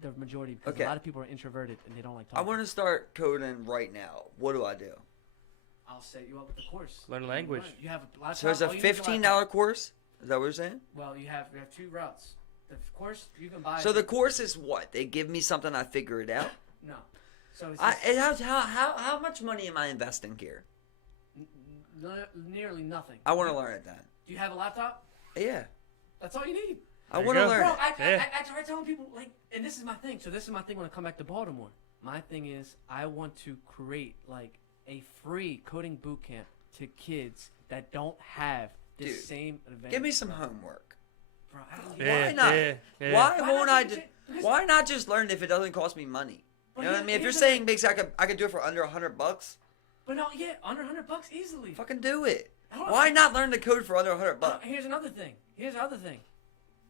the majority because Okay. a lot of people are introverted and they don't like I talking. want to start coding right now. What do I do? I'll set you up with the course. Learn a language. You have a lot of So it's a all you need is $15 laptop. course? Is that what you're saying? Well, you have 2 routes. The course you can buy. So the course is what? They give me something, I figure it out? no. So it's just How much money am I investing here? nearly nothing. I want to learn it then. Do you have a laptop? Yeah. That's all you need. I There you want to go. learn Bro, it. I try telling people, like, and this is my thing. So this is my thing when I come back to Baltimore. My thing is I want to create, like, a free coding boot camp to kids that don't have the Dude, same advantage. Give me some homework. Bro, I don't Yeah, Why not? yeah, yeah. Why Why won't not I? take it? Because- Why not just learn if it doesn't cost me money? But You know what I here- mean? If you're here's the saying thing. basically I could do it for under $100, But no, yeah, under $100 easily. fucking do it. Hold on. Why not learn the code for under $100? Here's another thing.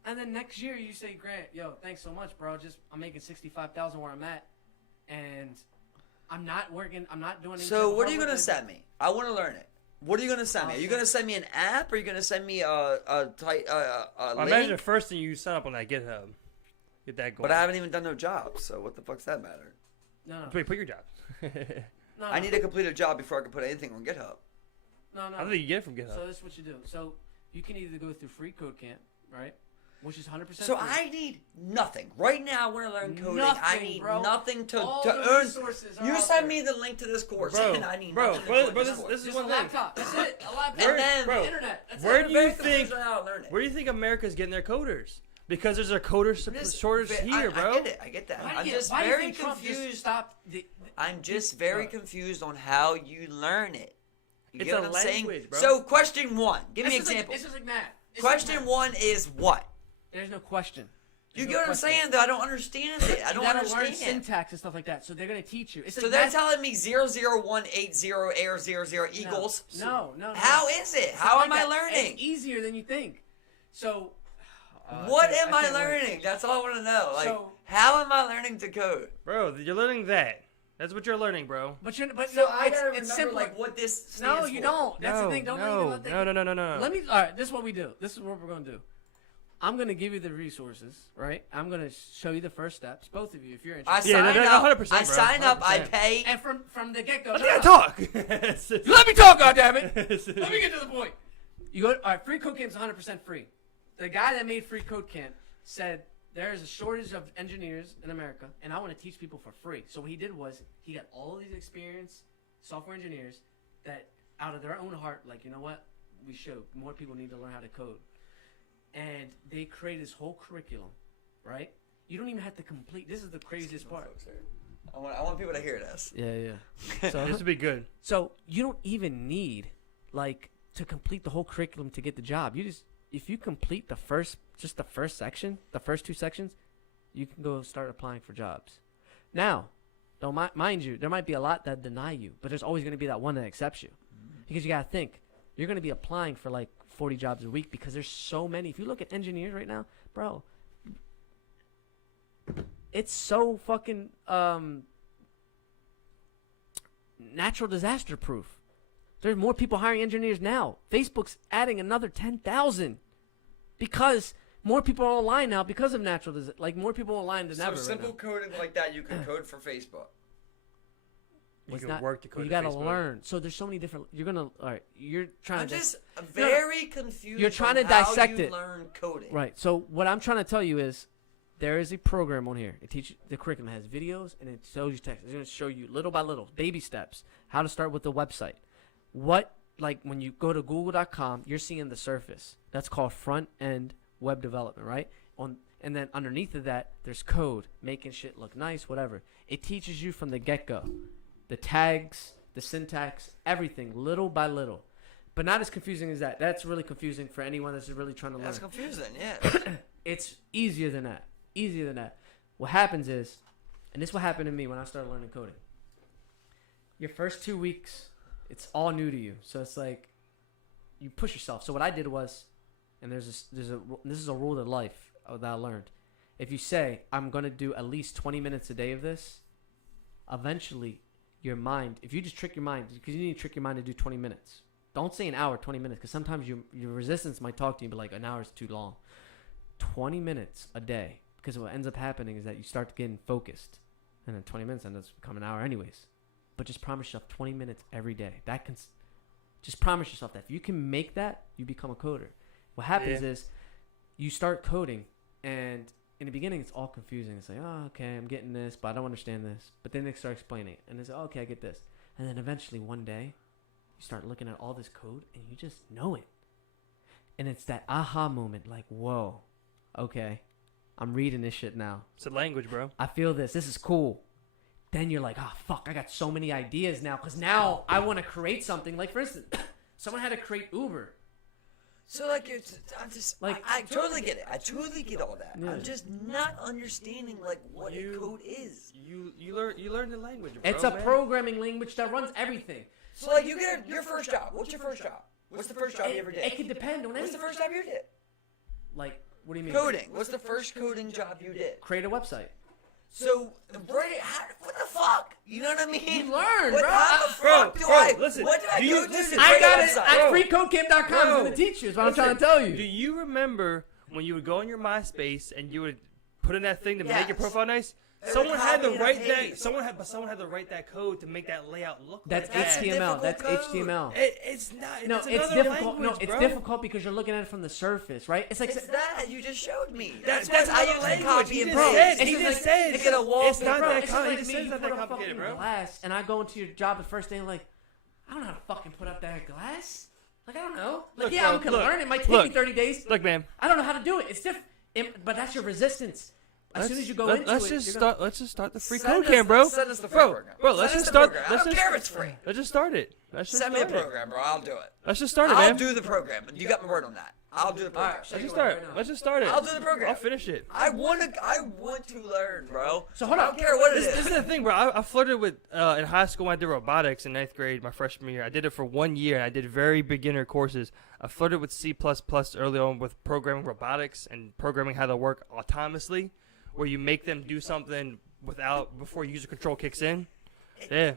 And then next year you say, Grant, yo, thanks so much, bro. I'm making $65,000 where I'm at, and I'm not working. I'm not doing anything. So what are you gonna send me? I want to learn it. What are you gonna send me? Are you gonna send me an app? Or are you gonna send me a link? Imagine the first thing you sign up on that GitHub. Get that going. But I haven't even done no job, so what the fuck's that matter? No. Wait, put your job. No. I need to complete a job before I can put anything on GitHub. No. I think you get it from GitHub. So this is what you do. So you can either go through Free Code Camp, right? Which is 100%. So free. I need nothing. Right now, I want to learn coding. Nothing, I need bro. nothing to All to the earn. resources are You out send there. me the link to this course, Bro, and I need bro, nothing to bro, join bro, this this course. is Just one a thing. laptop. That's it. A laptop. And then the internet. That's where it. do you Very think? confused on how to learn it. Where do you think America's getting their coders? Because there's a coder shortage here, bro. I get it. I get that. I'm just why do you very think Trump just confused. stopped I'm just very confused on how you learn it. You It's get a what I'm saying? language, bro. So question one. Give me an It's just example. It's just like math. It's Question like math. one is what? There's no question. You There's get no what I'm question. saying? Though I don't understand it. I don't you gotta learn understand. syntax and stuff like that. So they're gonna teach you. It's So like they're math- telling me 00180 error 00 equals. No. How is it? It's How not am like I that. learning? It's easier than you think. So. What can't- am I can't wait. learning? That's all I want to know. Like, So- how am I learning to code? Bro, you're learning that. That's what you're learning, bro. But So no, I it's, gotta it's remember simpler. like what this stands No, you for. don't. That's the thing. Don't even let that. No. Let me. All right. This is what we do. This is what we're gonna do. I'm gonna give you the resources, right? I'm gonna show you the first steps, both of you, if you're I interested. Yeah, sign no, up. 100%, I bro. sign up. I 100%. pay. And from the get go. I can't talk. Let me talk, goddammit. Let me get to the point. You go. All right. Free Code Camp is 100% free. The guy that made Free Code Camp said there is a shortage of engineers in America, and I want to teach people for free. So what he did was he got all these experienced software engineers that, out of their own heart, like, you know what, we show more people need to learn how to code, and they created this whole curriculum, right? You don't even have to complete. This is the craziest part. I want people to hear this. Yeah. So this would be good. So you don't even need like to complete the whole curriculum to get the job. You just if you complete the first section, the first two sections, you can go start applying for jobs. Now, don't mind you, there might be a lot that deny you, but there's always going to be that one that accepts you. Because you got to think, you're going to be applying for like 40 jobs a week because there's so many. If you look at engineers right now, bro, it's so fucking natural disaster proof. There's more people hiring engineers now. Facebook's adding another 10,000 because more people are online now because of natural disaster. Like more people online than ever. So right simple now. coding like that, you can code for Facebook. You It's can not- work to code You to gotta Facebook. learn. So there's so many different. You're gonna. All right. You're trying I'm to. just very confused. You're trying on to dissect how you it. learn coding. Right. So what I'm trying to tell you is, there is a program on here. It teaches the curriculum has videos and it shows you text. It's gonna show you little by little, baby steps, how to start with the website. What like when you go to Google.com, you're seeing the surface. That's called front end web development, right? And then underneath of that, there's code, making shit look nice, whatever. It teaches you from the get-go. The tags, the syntax, everything, little by little. But not as confusing as that. That's really confusing for anyone that's really trying to learn. That's confusing, yeah. It's easier than that. Easier than that. What happens is, and this is what happened to me when I started learning coding. Your first 2 weeks, it's all new to you. So it's like, you push yourself. So what I did was, and this is a rule of life that I learned. If you say, I'm going to do at least 20 minutes a day of this, eventually your mind, if you just trick your mind, because you need to trick your mind to do 20 minutes. Don't say an hour, 20 minutes, because sometimes your resistance might talk to you, but like an hour is too long. 20 minutes a day, because what ends up happening is that you start getting focused, and then 20 minutes ends up becoming an hour anyways. But just promise yourself 20 minutes every day. Just promise yourself that. If you can make that, you become a coder. What happens is you start coding, and in the beginning, it's all confusing. It's like, oh, okay, I'm getting this, but I don't understand this. But then they start explaining it, and it's like, oh, okay, I get this. And then eventually one day, you start looking at all this code, and you just know it. And it's that aha moment, like, whoa, okay, I'm reading this shit now. It's a language, bro. I feel this. This is cool. Then you're like, oh, fuck, I got so many ideas now, because now I want to create something. Like, for instance, someone had to create Uber. So like, I'm just Like- I totally get it. I totally get all that. Yeah. I'm just not understanding like what a code is. You learn the language, bro. It's a man. programming language that runs everything. So like, you get your first job. What's your first job? What's the first job you ever did? It could depend on What's the anything. first job you ever did? Like, What do you mean? Coding. What's the first coding job you did? Create a website. So, what the fuck? You know what I mean? You learn, What, bro. How the fuck do I? Listen, What did I go do to I create got a it website? at freecodecamp.com. I'm going to teach you. Is what I'm trying to tell you. Do you remember when you would go on your MySpace and you would put in that thing to make your profile nice? Someone had to write that. Someone had to write that code to make that layout look. That's like that. HTML. That's HTML. It's not. No, it's difficult. Language, It's bro. difficult because you're looking at it from the surface, right? It's like It's that you just showed me. That's how you language. copy He and just paste. said. He just said. It's a wall. It's not bro, that it's just like complicated. me. It's You not put that up complicated, fucking bro. glass, and I go into your job the first day, and like, I don't know how to fucking put up that glass. Like, I don't know. Like, Look, yeah, bro, I can look, learn. It might take me 30 days. Look, man. I don't know how to do it. It's different. But that's your resistance. As soon as you go into let's it, just you're start. Let's just start the free Send code us- camp, bro. send us the free Bro, program. bro, let's Send just us the start. program. I Let's don't just care if it's free. Let's just start it. Let's just Send me a start it. program, bro. I'll do it. Let's just start it, I'll man. do the program. You got my word on that. I'll do the program. Alright, Let's just Right start. now. Let's just start it. I'll do the program. I'll finish it. I want to learn, bro. So hold I on. don't care what it This is. is the thing, bro. I flirted with in high school when I did robotics in 9th grade, my freshman year. I did it for 1 year, and I did very beginner courses. I flirted with C++ early on with programming robotics and programming how to work autonomously, where you make them do something before user control kicks in. Yeah.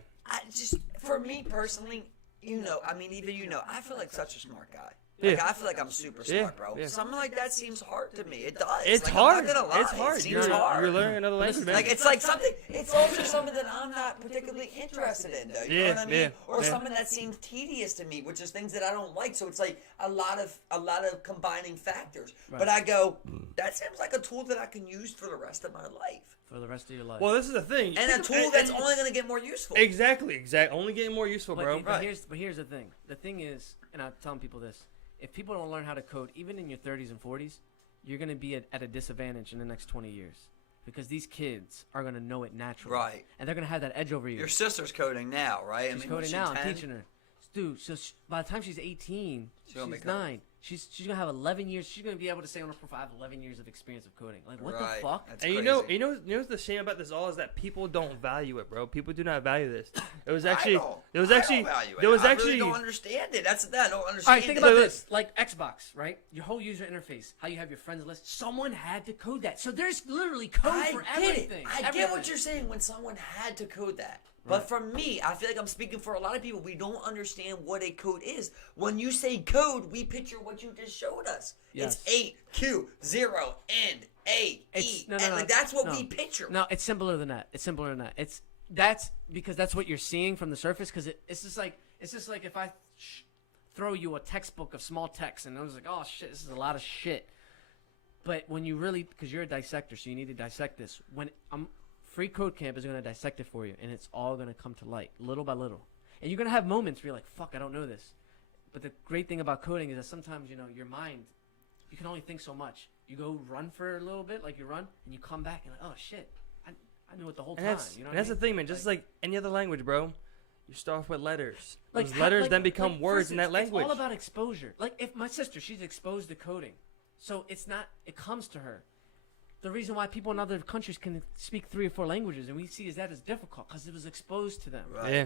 For me personally, I feel like such a smart guy. Like, Yeah. I feel like I'm super smart, Yeah, bro. yeah. Something like that seems hard to me. It does. It's like, hard. I'm not gonna lie. It's hard. It seems You're hard. learning another language, man. Like it's like something. It's also something that I'm not particularly interested in, though. You know what I mean? Or something that seems tedious to me, which is things that I don't like. So it's like a lot of combining factors. Right. But I go, that seems like a tool that I can use for the rest of my life, For the rest of your life. Well, this is the thing. and a tool that's only gonna get more useful. Exactly. Only getting more useful, bro. But here's the thing. The thing is, and I'm telling people this: if people don't learn how to code, even in your 30s and 40s, you're going to be at a disadvantage in the next 20 years because these kids are going to know it naturally, Right. And they're going to have that edge over you. Your sister's coding now, right? She's coding now. I'm 10? teaching her, dude. So by the time she's 18, She's gonna be she's coding. 9. She's gonna have 11 years. She's gonna be able to say on her profile, I have 11 years of experience of coding. Like, what Right. the fuck? That's And crazy. you know what's the shame about this all is that people don't value it, bro. People do not value this. It was I actually, don't there was value actually, it. there was I actually. really don't understand it. That's the thing. I don't understand. All right, think it. about this. Like Xbox, right? Your whole user interface, how you have your friends list. Someone had to code that. So there's literally code I for get everything. it. I get what you're saying when someone had to code that. But for me, I feel like I'm speaking for a lot of people. We don't understand what a code is. When you say code, we picture what you just showed us. Yes. It's 8, Q, 0, N, A, E. No, and no, like, that's what no. we picture. No, it's simpler than that. It's simpler than that. That's because that's what you're seeing from the surface. Because it's just like if I throw you a textbook of small text and I was like, oh shit, this is a lot of shit. But when you really, because you're a dissector, so you need to dissect this. When Free Code Camp is going to dissect it for you, and it's all going to come to light, little by little. And you're going to have moments where you're like, fuck, I don't know this. But the great thing about coding is that sometimes, your mind, you can only think so much. You go run for a little bit, like you run, and you come back and like, oh shit, I knew it the whole time. And that's the thing, man. Just like any other language, bro. You start off with letters. Those letters then become words in that language. It's all about exposure. Like if my sister, she's exposed to coding, so it comes to her. The reason why people in other countries can speak 3 or 4 languages and we see that as difficult because it was exposed to them. Right. Yeah.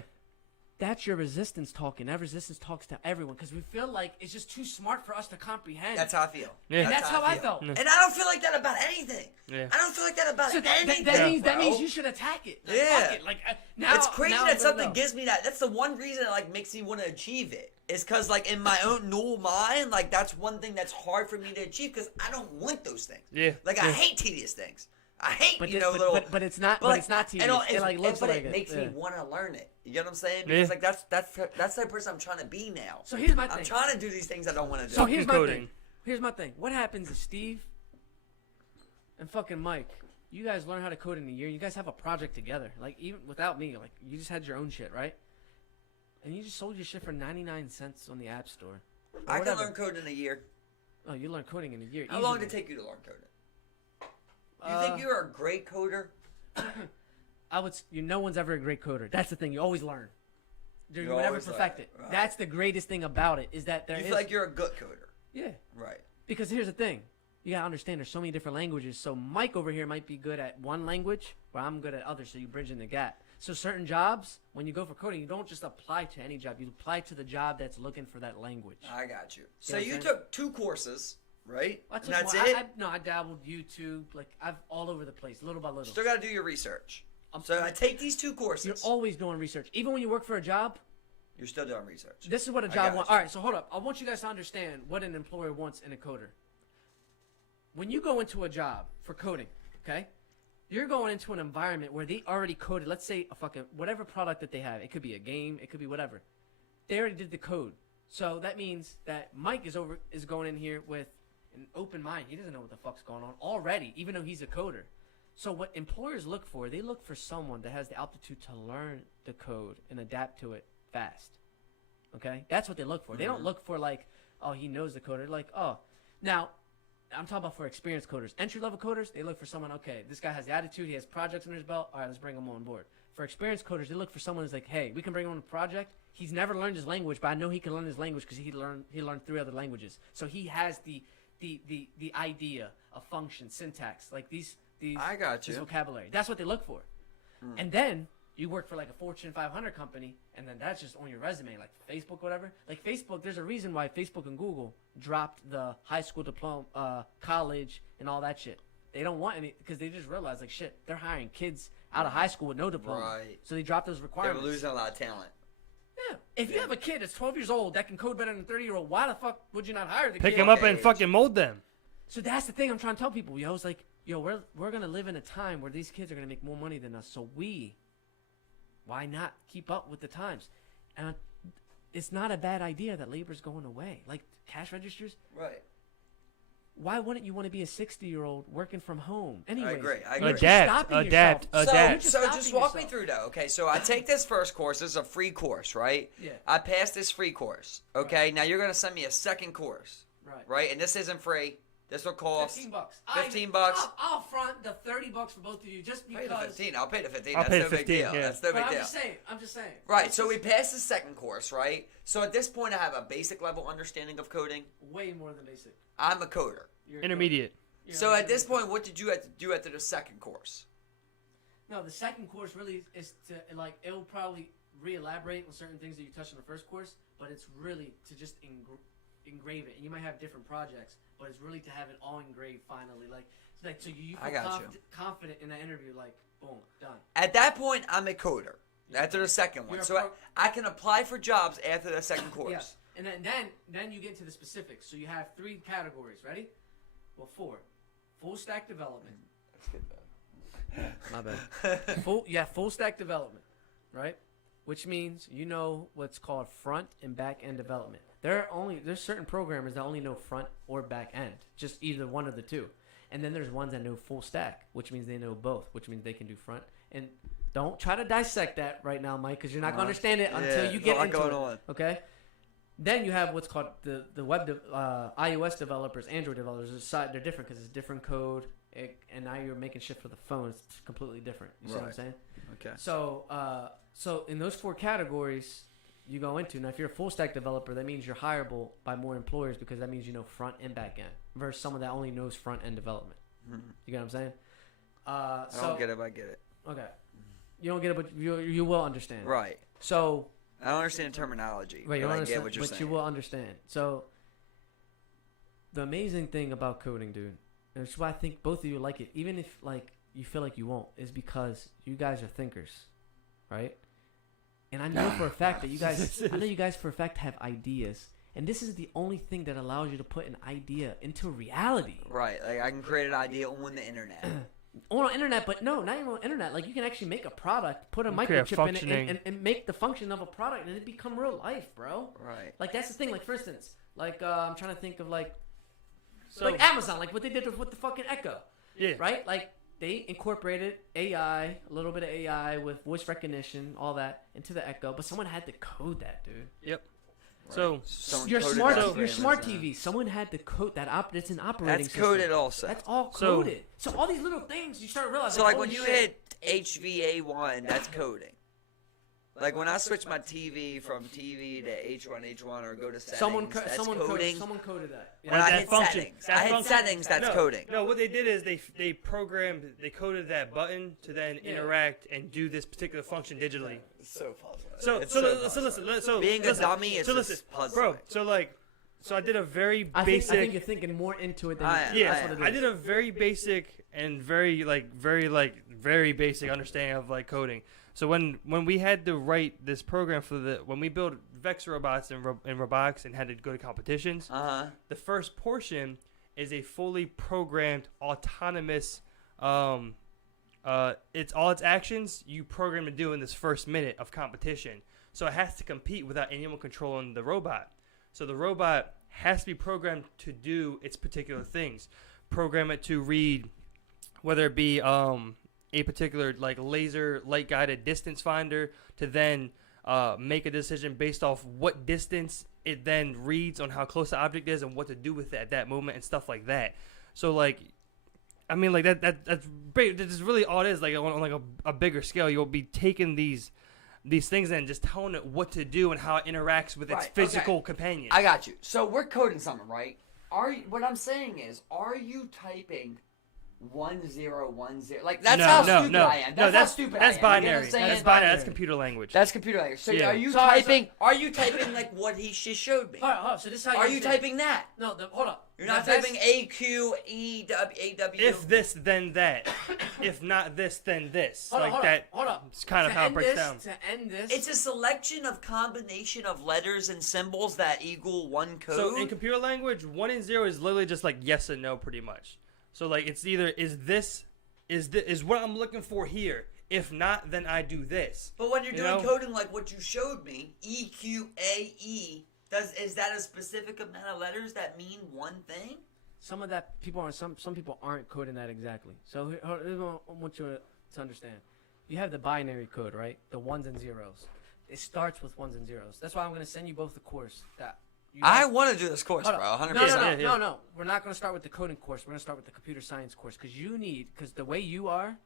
That's your resistance talking. That resistance talks to everyone because we feel like it's just too smart for us to comprehend. That's how I feel. Yeah. And that's how I felt. And I don't feel like that about anything. Yeah. I don't feel like that about So anything. that means bro. you should attack it. Like, Yeah. fuck it. Like now It's crazy now that I'm something gonna gives me that. That's the one reason it like makes me want to achieve it. Is because like in my own null mind, like that's one thing that's hard for me to achieve because I don't want those things. Yeah. Like I hate tedious things. I hate But little. but it's not. But like, it's not tedious. It like looks but like it makes me want to learn it. You get what I'm saying? Yeah. Because like that's the type of person I'm trying to be now. So here's my I'm thing. trying to do these things I don't want to do. So here's my coding. thing. Here's my thing. What happens is Steve and fucking Mike, you guys learn how to code in a year. You guys have a project together. Like even without me, like you just had your own shit, right? And you just sold your shit for 99 cents on the App Store. Or I can whatever. learn code in a year. Oh, you learn coding in a year. How long did it easily. take you to learn coding? You think you're a great coder? No one's ever a great coder. That's the thing. You always learn. You You never always perfect learn. it. Right. That's the greatest thing about it is that there You is. feel like you're a good coder. Yeah. Right. Because here's the thing. You gotta understand there's so many different languages. So Mike over here might be good at one language, but I'm good at others, so you bridge in the gap. So certain jobs, when you go for coding, you don't just apply to any job. You apply to the job that's looking for that language. I got you. You So know you what I'm took 2 courses right? I took And that's more. it. I dabbled YouTube. Like I've all over the place, little by little. Still got to do your research. So I take these 2 courses. You're always doing research, even when you work for a job. You're still doing research. This is what a I job got wants. you. All right, so hold up. I want you guys to understand what an employer wants in a coder. When you go into a job for coding, okay, you're going into an environment where they already coded. Let's say a fucking whatever product that they have. It could be a game. It could be whatever. They already did the code. So that means that Mike is going in here with an open mind. He doesn't know what the fuck's going on already, even though he's a coder. So what employers look for, they look for someone that has the aptitude to learn the code and adapt to it fast. Okay? That's what they look for. They don't look for like, oh, he knows the code. They're like, oh. Now, I'm talking about for experienced coders. Entry-level coders, they look for someone, okay, this guy has the attitude, he has projects under his belt. All right, let's bring him on board. For experienced coders, they look for someone who's like, hey, we can bring him on a project. He's never learned his language, but I know he can learn his language because he learned 3 other languages. So he has the idea of function, syntax, like these I got you. this vocabulary. That's what they look for. And then you work for like a Fortune 500 company, and then that's just on your resume, like Facebook, whatever. Like Facebook, there's a reason why Facebook and Google dropped the high school diploma, college, and all that shit. They don't want any because they just realized like shit, they're hiring kids out of high school with no diploma. Right. So they dropped those They're requirements. losing a lot of talent. Yeah. If you have a kid that's 12 years old that can code better than a 30-year-old, why the fuck would you not hire the Pick kid? them up and fucking mold them. So that's the thing I'm trying to tell people, yo. It's like, yo, we're gonna live in a time where these kids are gonna make more money than us. So why not keep up with the times? And it's not a bad idea that labor's going away. Like cash registers. Right. Why wouldn't you want to be a 60-year-old working from home? Anyways, I agree. you're just Adapt, stopping adapt, yourself. adapt. You're So stopping just walk me yourself. through though. Okay, so I take this first course. This is a free course, right? Yeah. I passed this free course. Okay, now you're gonna send me a second course, Right. right? And this isn't free. This will cost $15. $15. I'll front the $30 for both of you just Pay because. the 15. I'll pay the 15. I'll That's pay no the big 15, deal. yeah. That's no But big I'm deal. just saying. Right. It's So we just passed the second course, right? So at this point, I have a basic level understanding of coding. way more than basic. I'm a coder. You're Intermediate. So at this point, what did you have to do after the second course? No, the second course really is to like it'll probably re-elaborate on certain things that you touched in the first course, but it's really to just engrave it. And you might have different projects, but it's really to have it all engraved finally. Like so you I feel got you. confident in that interview. Like boom, done. At that point, I'm a coder. After the second one, You're a so I can apply for jobs after the second course. Yeah. And then you get to the specifics. So you have 3 categories. Ready? Well, 4. Full stack development. My bad. Full stack development, right? Which means you know what's called front and back end development. There's certain programmers that only know front or back end, just either one of the two. And then there's ones that know full stack, which means they know both, which means they can do front. And don't try to dissect that right now, Mike, because you're not going to understand it until you get into it. Okay? Then you have what's called the web iOS developers, Android developers. They're different because it's different code, and now you're making shit for the phone. It's completely different. You see what I'm saying? Okay. So in those 4 categories you go into, now if you're a full stack developer, that means you're hireable by more employers because that means you know front and back end versus someone that only knows front end development. You get what I'm saying? I don't get it, but I get it. Okay. You don't get it, but you will understand. Right. So. I don't understand terminology, Right, but I get what you're saying. But you will understand. So, the amazing thing about coding, dude, and it's why I think both of you like it, even if like you feel like you won't, is because you guys are thinkers, right? And I know for a fact that you guys for a fact have ideas, and this is the only thing that allows you to put an idea into reality. Right, like I can create an idea on the internet. On the internet, but no, not even on the internet. Like you can actually make a product, put a microchip in it, and make the function of a product, and it become real life, bro. Right. Like that's the thing. Like for instance, like I'm trying to think of like Amazon, like what they did with the fucking Echo. Yeah. Right. Like they incorporated AI, a little bit of AI with voice recognition, all that into the Echo, but someone had to code that, dude. Yep. Right. So your smart TV, someone had to code that. It's an operating system. That's coded also. That's all coded. So all these little things you start realizing. So like when you hit HVA1, that's coding. Like when I switch my TV from TV to H1 or go to settings, that's coding. Someone coded that. Yeah. When I hit function. settings, that's coding. No, what they did is they coded that button to then interact and do this particular function digitally. It's so puzzling. So listen. Being a dummy is just puzzling. Bro. So like, So I did a very I basic. think you're thinking more into it than yeah, that's what it is. I did a very basic and very basic understanding of like coding. So when we had to write this program when we built Vex robots and robotics and had to go to competitions, the first portion is a fully programmed autonomous. It's all its actions you program to do in this first minute of competition. So it has to compete without anyone controlling the robot. So the robot has to be programmed to do its particular things. Program it to read, whether it be a particular like laser light guided distance finder, to then make a decision based off what distance it then reads on how close the object is and what to do with it at that moment and stuff like that. So like, I mean, like that's really all it is. Like on like a bigger scale, you'll be taking these things and just telling it what to do and how it interacts with its physical companion. I got you. So we're coding something, right? What I'm saying is, are you typing 1010? Like that's how stupid I am. That's how stupid I am. That's binary. You know That's binary. That's computer language. That's computer language. So Yeah. are you typing like what he just showed me? Hold on. So this is how Are you typing that? No, hold up. You're not typing AQ, AW. If this, then that. If not this, then this. Hold up. It's kind of how it breaks down. To end this, It's a selection of combination of letters and symbols that equal one code. So in computer language, 1 and 0 is literally just like yes and no, pretty much. So like it's either is what I'm looking for here. If not, then I do this. But when you're doing coding like what you showed me, EQAE, is that a specific amount of letters that mean one thing? some of that some people aren't coding that exactly. So I want you to understand. You have the binary code, right? The ones and zeros. It starts with ones and zeros. That's why I'm going to send you both the course that. I want to do this course, bro. 100%. No. We're not going to start with the coding course. We're going to start with the computer science course because the way you are,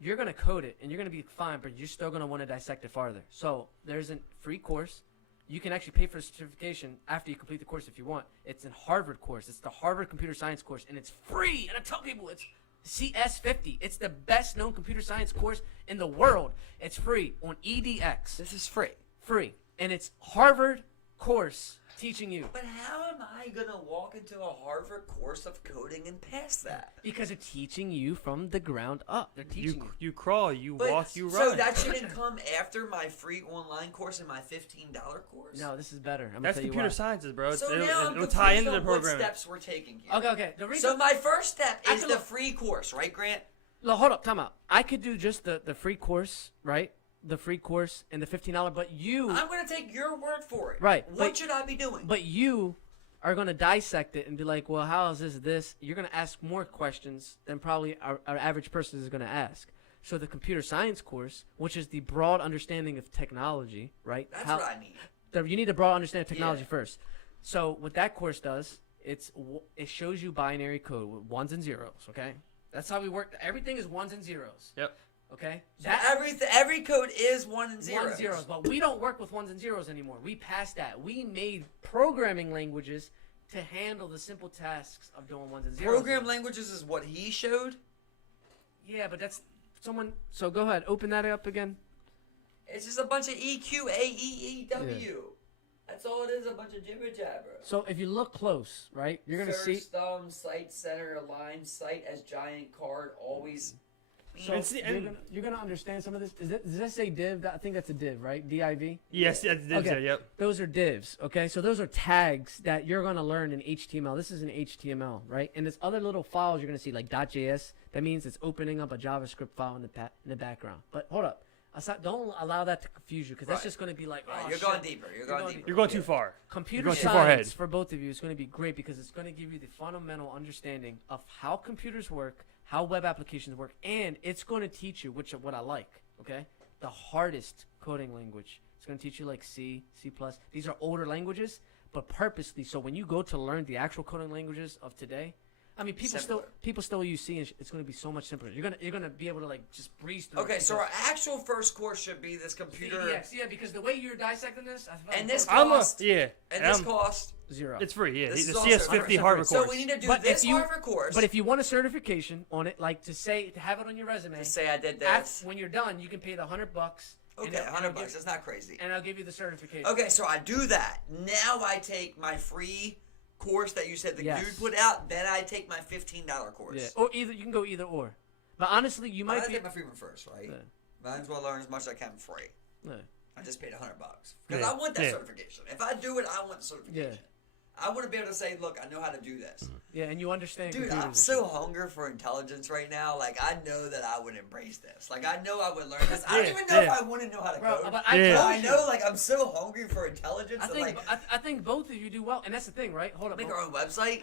you're going to code it and you're going to be fine, but you're still going to want to dissect it farther. So there's a free course. You can actually pay for a certification after you complete the course if you want. It's a Harvard course. It's the Harvard Computer Science course, and it's free. And I tell people it's CS50. It's the best known computer science course in the world. It's free on EDX. This is free. Free. And it's Harvard course teaching you. But how am I going to walk into a Harvard course of coding and pass that? Because they're teaching you from the ground up. They're teaching you. You crawl, you walk, you run. So that shouldn't come after my free online course and my $15 course? No, this is better. That's computer sciences, bro. So now it'll tie into the what program. steps we're taking here. Okay. So my first step is the free course, right, Grant? No, hold up. Time out. I could do just the free course, right? The free course and the $15, but you... I'm going to take your word for it. Right. What should I be doing? But you are going to dissect it and be like, well, how is this? You're going to ask more questions than probably our average person is going to ask. So the computer science course, which is the broad understanding of technology, right? That's what I need. You need a broad understanding of technology first. So what that course does, it shows you binary code with ones and zeros, okay? That's how we work. Everything is ones and zeros. Yep. Okay? So every code is 1 and 0. 1 and 0s, but we don't work with ones and zeros anymore. We passed that. We made programming languages to handle the simple tasks of doing ones and zeros. Program languages is what he showed? Yeah, but that's someone... So go ahead. Open that up again. It's just a bunch of EQ, AE, EW. Yeah. That's all it is, a bunch of jibber jabber. So if you look close, right, you're going to see... First thumb, sight, center, align, sight as giant card, always... So you're gonna understand some of this. Does that say div? I think that's a div, right? DIV. Yes, divs. Okay. Yep. Those are divs. Okay, so those are tags that you're gonna learn in HTML. This is an HTML, right? And there's other little files you're gonna see like .js. That means it's opening up a JavaScript file in the background. But hold up, don't allow that to confuse you because that's just gonna be like, oh, you're going deeper. You're going too far. Computer science for both of you is gonna be great because it's gonna give you the fundamental understanding of how computers work, how web applications work, and it's going to teach you what I like, okay? The hardest coding language. It's going to teach you like C, C++. These are older languages, but purposely. So when you go to learn the actual coding languages of today, I mean, people still use C, and it's going to be so much simpler. You're gonna be able to like just breeze through. Okay, so our actual first course should be this computer. Yes, yeah, because the way you're dissecting this, and this cost, and this cost 0. It's free, yeah. This The is CS50 Harvard course. So we need to do this Harvard course. But if you want a certification on it, like to have it on your resume, to say I did this. when you're done, you can pay the $100 Okay, $100. That's not crazy. And I'll give you the certification. Okay, so I do that. Now I take my free course that you said the dude put out. Then I take my $15 course. Yeah. Or either you can go either or. But honestly, you might take my free one first, right? Yeah. Might as well learn as much as I can free. Yeah. I just paid $100 because I want that certification. If I do it, I want the certification. Yeah. I want to be able to say, look, I know how to do this. Yeah, and you understand. Dude, I'm so hungry for intelligence right now. Like, I know that I would embrace this. Like, I know I would learn this. I don't even know if I want to know how to code. But I know, like, I'm so hungry for intelligence. I think both of you do well, and that's the thing, right? Hold up. Make our own website.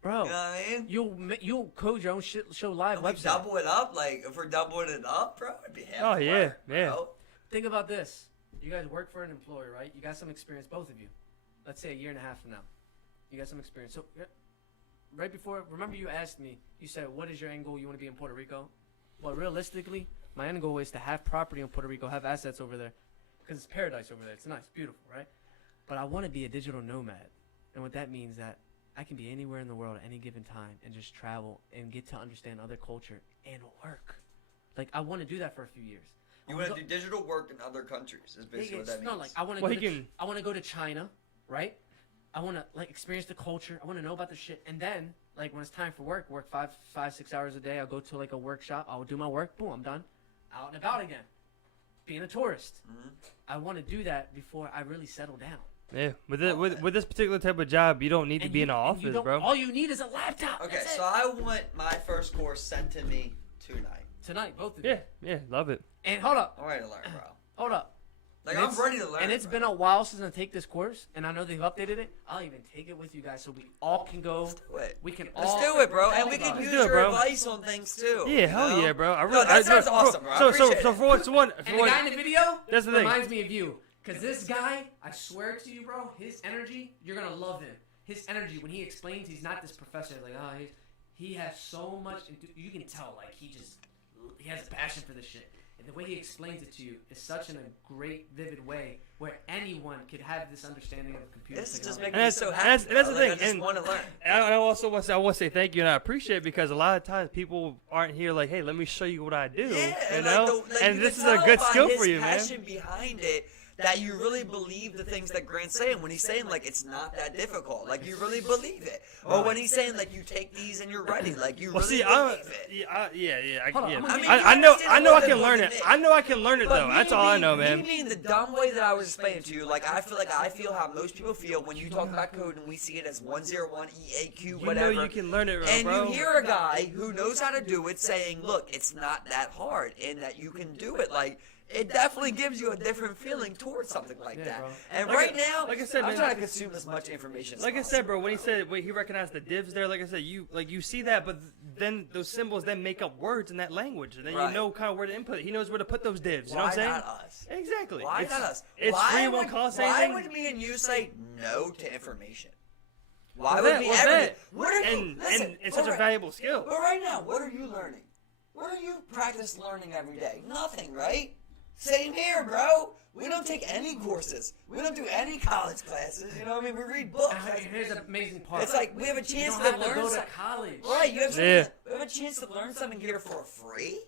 Bro, you know what I mean? You'll code your own show live website. Double it up, like if we're doubling it up, bro, it'd be half. Oh yeah, bro. Think about this: you guys work for an employer, right? You got some experience, both of you. Let's say a year and a half from now, you got some experience. So, right before, remember you asked me, you said, "What is your end goal? You want to be in Puerto Rico?" Well, realistically, my end goal is to have property in Puerto Rico, have assets over there, because it's paradise over there. It's nice, beautiful, right? But I want to be a digital nomad, and what that means that I can be anywhere in the world at any given time and just travel and get to understand other culture and work. Like, I want to do that for a few years. You want to do digital work in other countries is basically what that means. No, like, I want to go to China, right? I want to, like, experience the culture. I want to know about the shit. And then, like, when it's time for work 6 hours a day. I'll go to, like, a workshop. I'll do my work. Boom, I'm done. Out and about again. Being a tourist. Mm-hmm. I want to do that before I really settle down. Yeah, with this particular type of job, you don't need to be in an office, bro. All you need is a laptop. Okay, so I want my first course sent to me tonight. Tonight, both of you. Yeah, love it. And hold up. I'm ready to learn, bro. Hold up. Like, I'm ready to learn. And it's been a while since I take this course, and I know they've updated it. I'll even take it with you guys so we all can go. Let's do it. We can Let's all do it, bro. And we can use your advice on things, too. Yeah, hell yeah, bro. That sounds awesome, bro. So for what's one... And the guy in the video that's the thing. reminds me of you. Because this guy, I swear to you, bro, his energy, you're going to love him. His energy, when he explains, he's not this professor. Like, he has so much, you can tell, like, he has a passion for this shit. And the way he explains it to you is such in a great, vivid way where anyone could have this understanding of computers. This just makes me so happy. And that's the thing. I just want to learn. And I also want to say thank you, and I appreciate it because a lot of times people aren't here like, hey, let me show you what I do. Yeah, you know? And this is a good skill for you, man. Passion behind it. That you really believe the things that Grant's saying when he's saying like it's not that difficult, like you really believe it, or when he's saying like you take these and you're ready, like you really believe it. I know I can learn it. I know I can learn it though. That's all I know, man. You mean the dumb way that I was explaining to you? Like I feel how most people feel when you talk about code and we see it as 101 EAQ whatever. You know you can learn it, bro. And you hear a guy who knows how to do it saying, "Look, it's not that hard, and that you can do it." Like. It definitely gives you a different feeling towards something like that. Bro. And right now, like I said, I'm trying to consume as much information as possible. I said, bro, when he recognized the divs there, like I said, you see that, but then those symbols then make up words in that language, and then you know kind of where to input it. He knows where to put those divs. You know what I'm saying? Why not us? Exactly. Why not us? It's free, it won't cost anything. Why would me and you say no to information? Why would we ever? What are you? And it's such a valuable skill. But right now, what are you learning? What are you practice learning every day? Nothing, right? Same here, bro. We don't take any courses. We don't do any college classes. You know what I mean? We read books. Here's the amazing part. It's like we have a chance to learn go to college. Right, we have a chance to learn something here for free.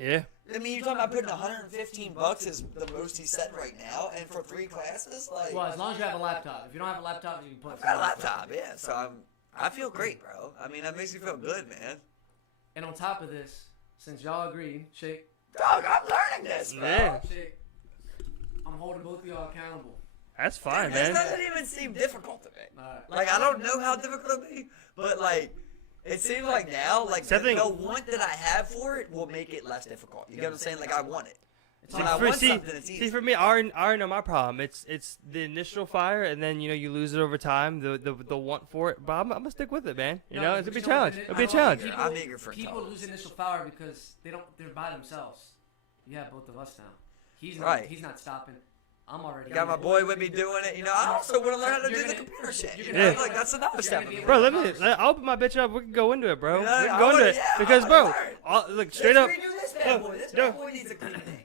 Yeah. I mean, you're talking about putting $115 is the most he said right now, and for 3 classes, like. Well, as long as you have a laptop. If you don't have a laptop, you can put. I've got a laptop, yeah. So I feel great, bro. I mean, that makes me feel good, man. And on top of this, since y'all agreed, Shake. Dog, I'm learning this, bro. Yeah. I'm holding both of y'all accountable. That's fine, man. This doesn't even seem difficult to me. Like, I don't know how difficult it be, but, like, it seems like now, like, the want that I have for it will make it less difficult. You get what I'm saying? Like, I want it. When I want something, it's easy. See, for me, I already know my problem. It's the initial fire, and then, you lose it over time, the want for it. But I'm going to stick with it, man. You know, it'll be a challenge. It'll be a challenge. I'm eager for people lose initial fire because they're by themselves. You have both of us now. He's not stopping. I'm already. Got my boy with me doing it. You know, I also want to learn how to do the computer shit. You know, like that's another step. Bro, I'll open my bitch up. We can go into it, bro. We can go into it because, bro, look straight up. This bad boy needs a clean thing.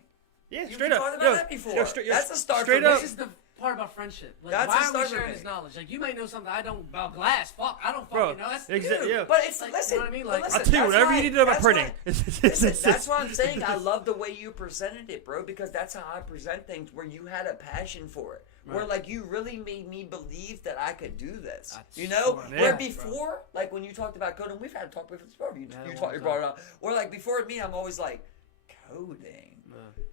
Yeah, straight up. That's the start. Straight up. This is the part about friendship. Like, That's why a are we start for sharing me. this knowledge? Like, you might know something I don't about glass. Fuck, I don't Bro, fucking know. That's exactly. dude. Yeah. But it's Like, listen. you know what I mean? But Like, listen, I'll tell you that's whatever why- you need to know about that's printing. why- Listen, that's why I'm saying I love the way you presented it, bro, because that's how I present things where you had a passion for it. Where, Right. like, you really made me believe that I could do this. That's You know? smart. Where Yeah. before, like, when you talked about coding, we've had a talk before. You Yeah, you brought it up. Where, like, before me, I'm always like, coding?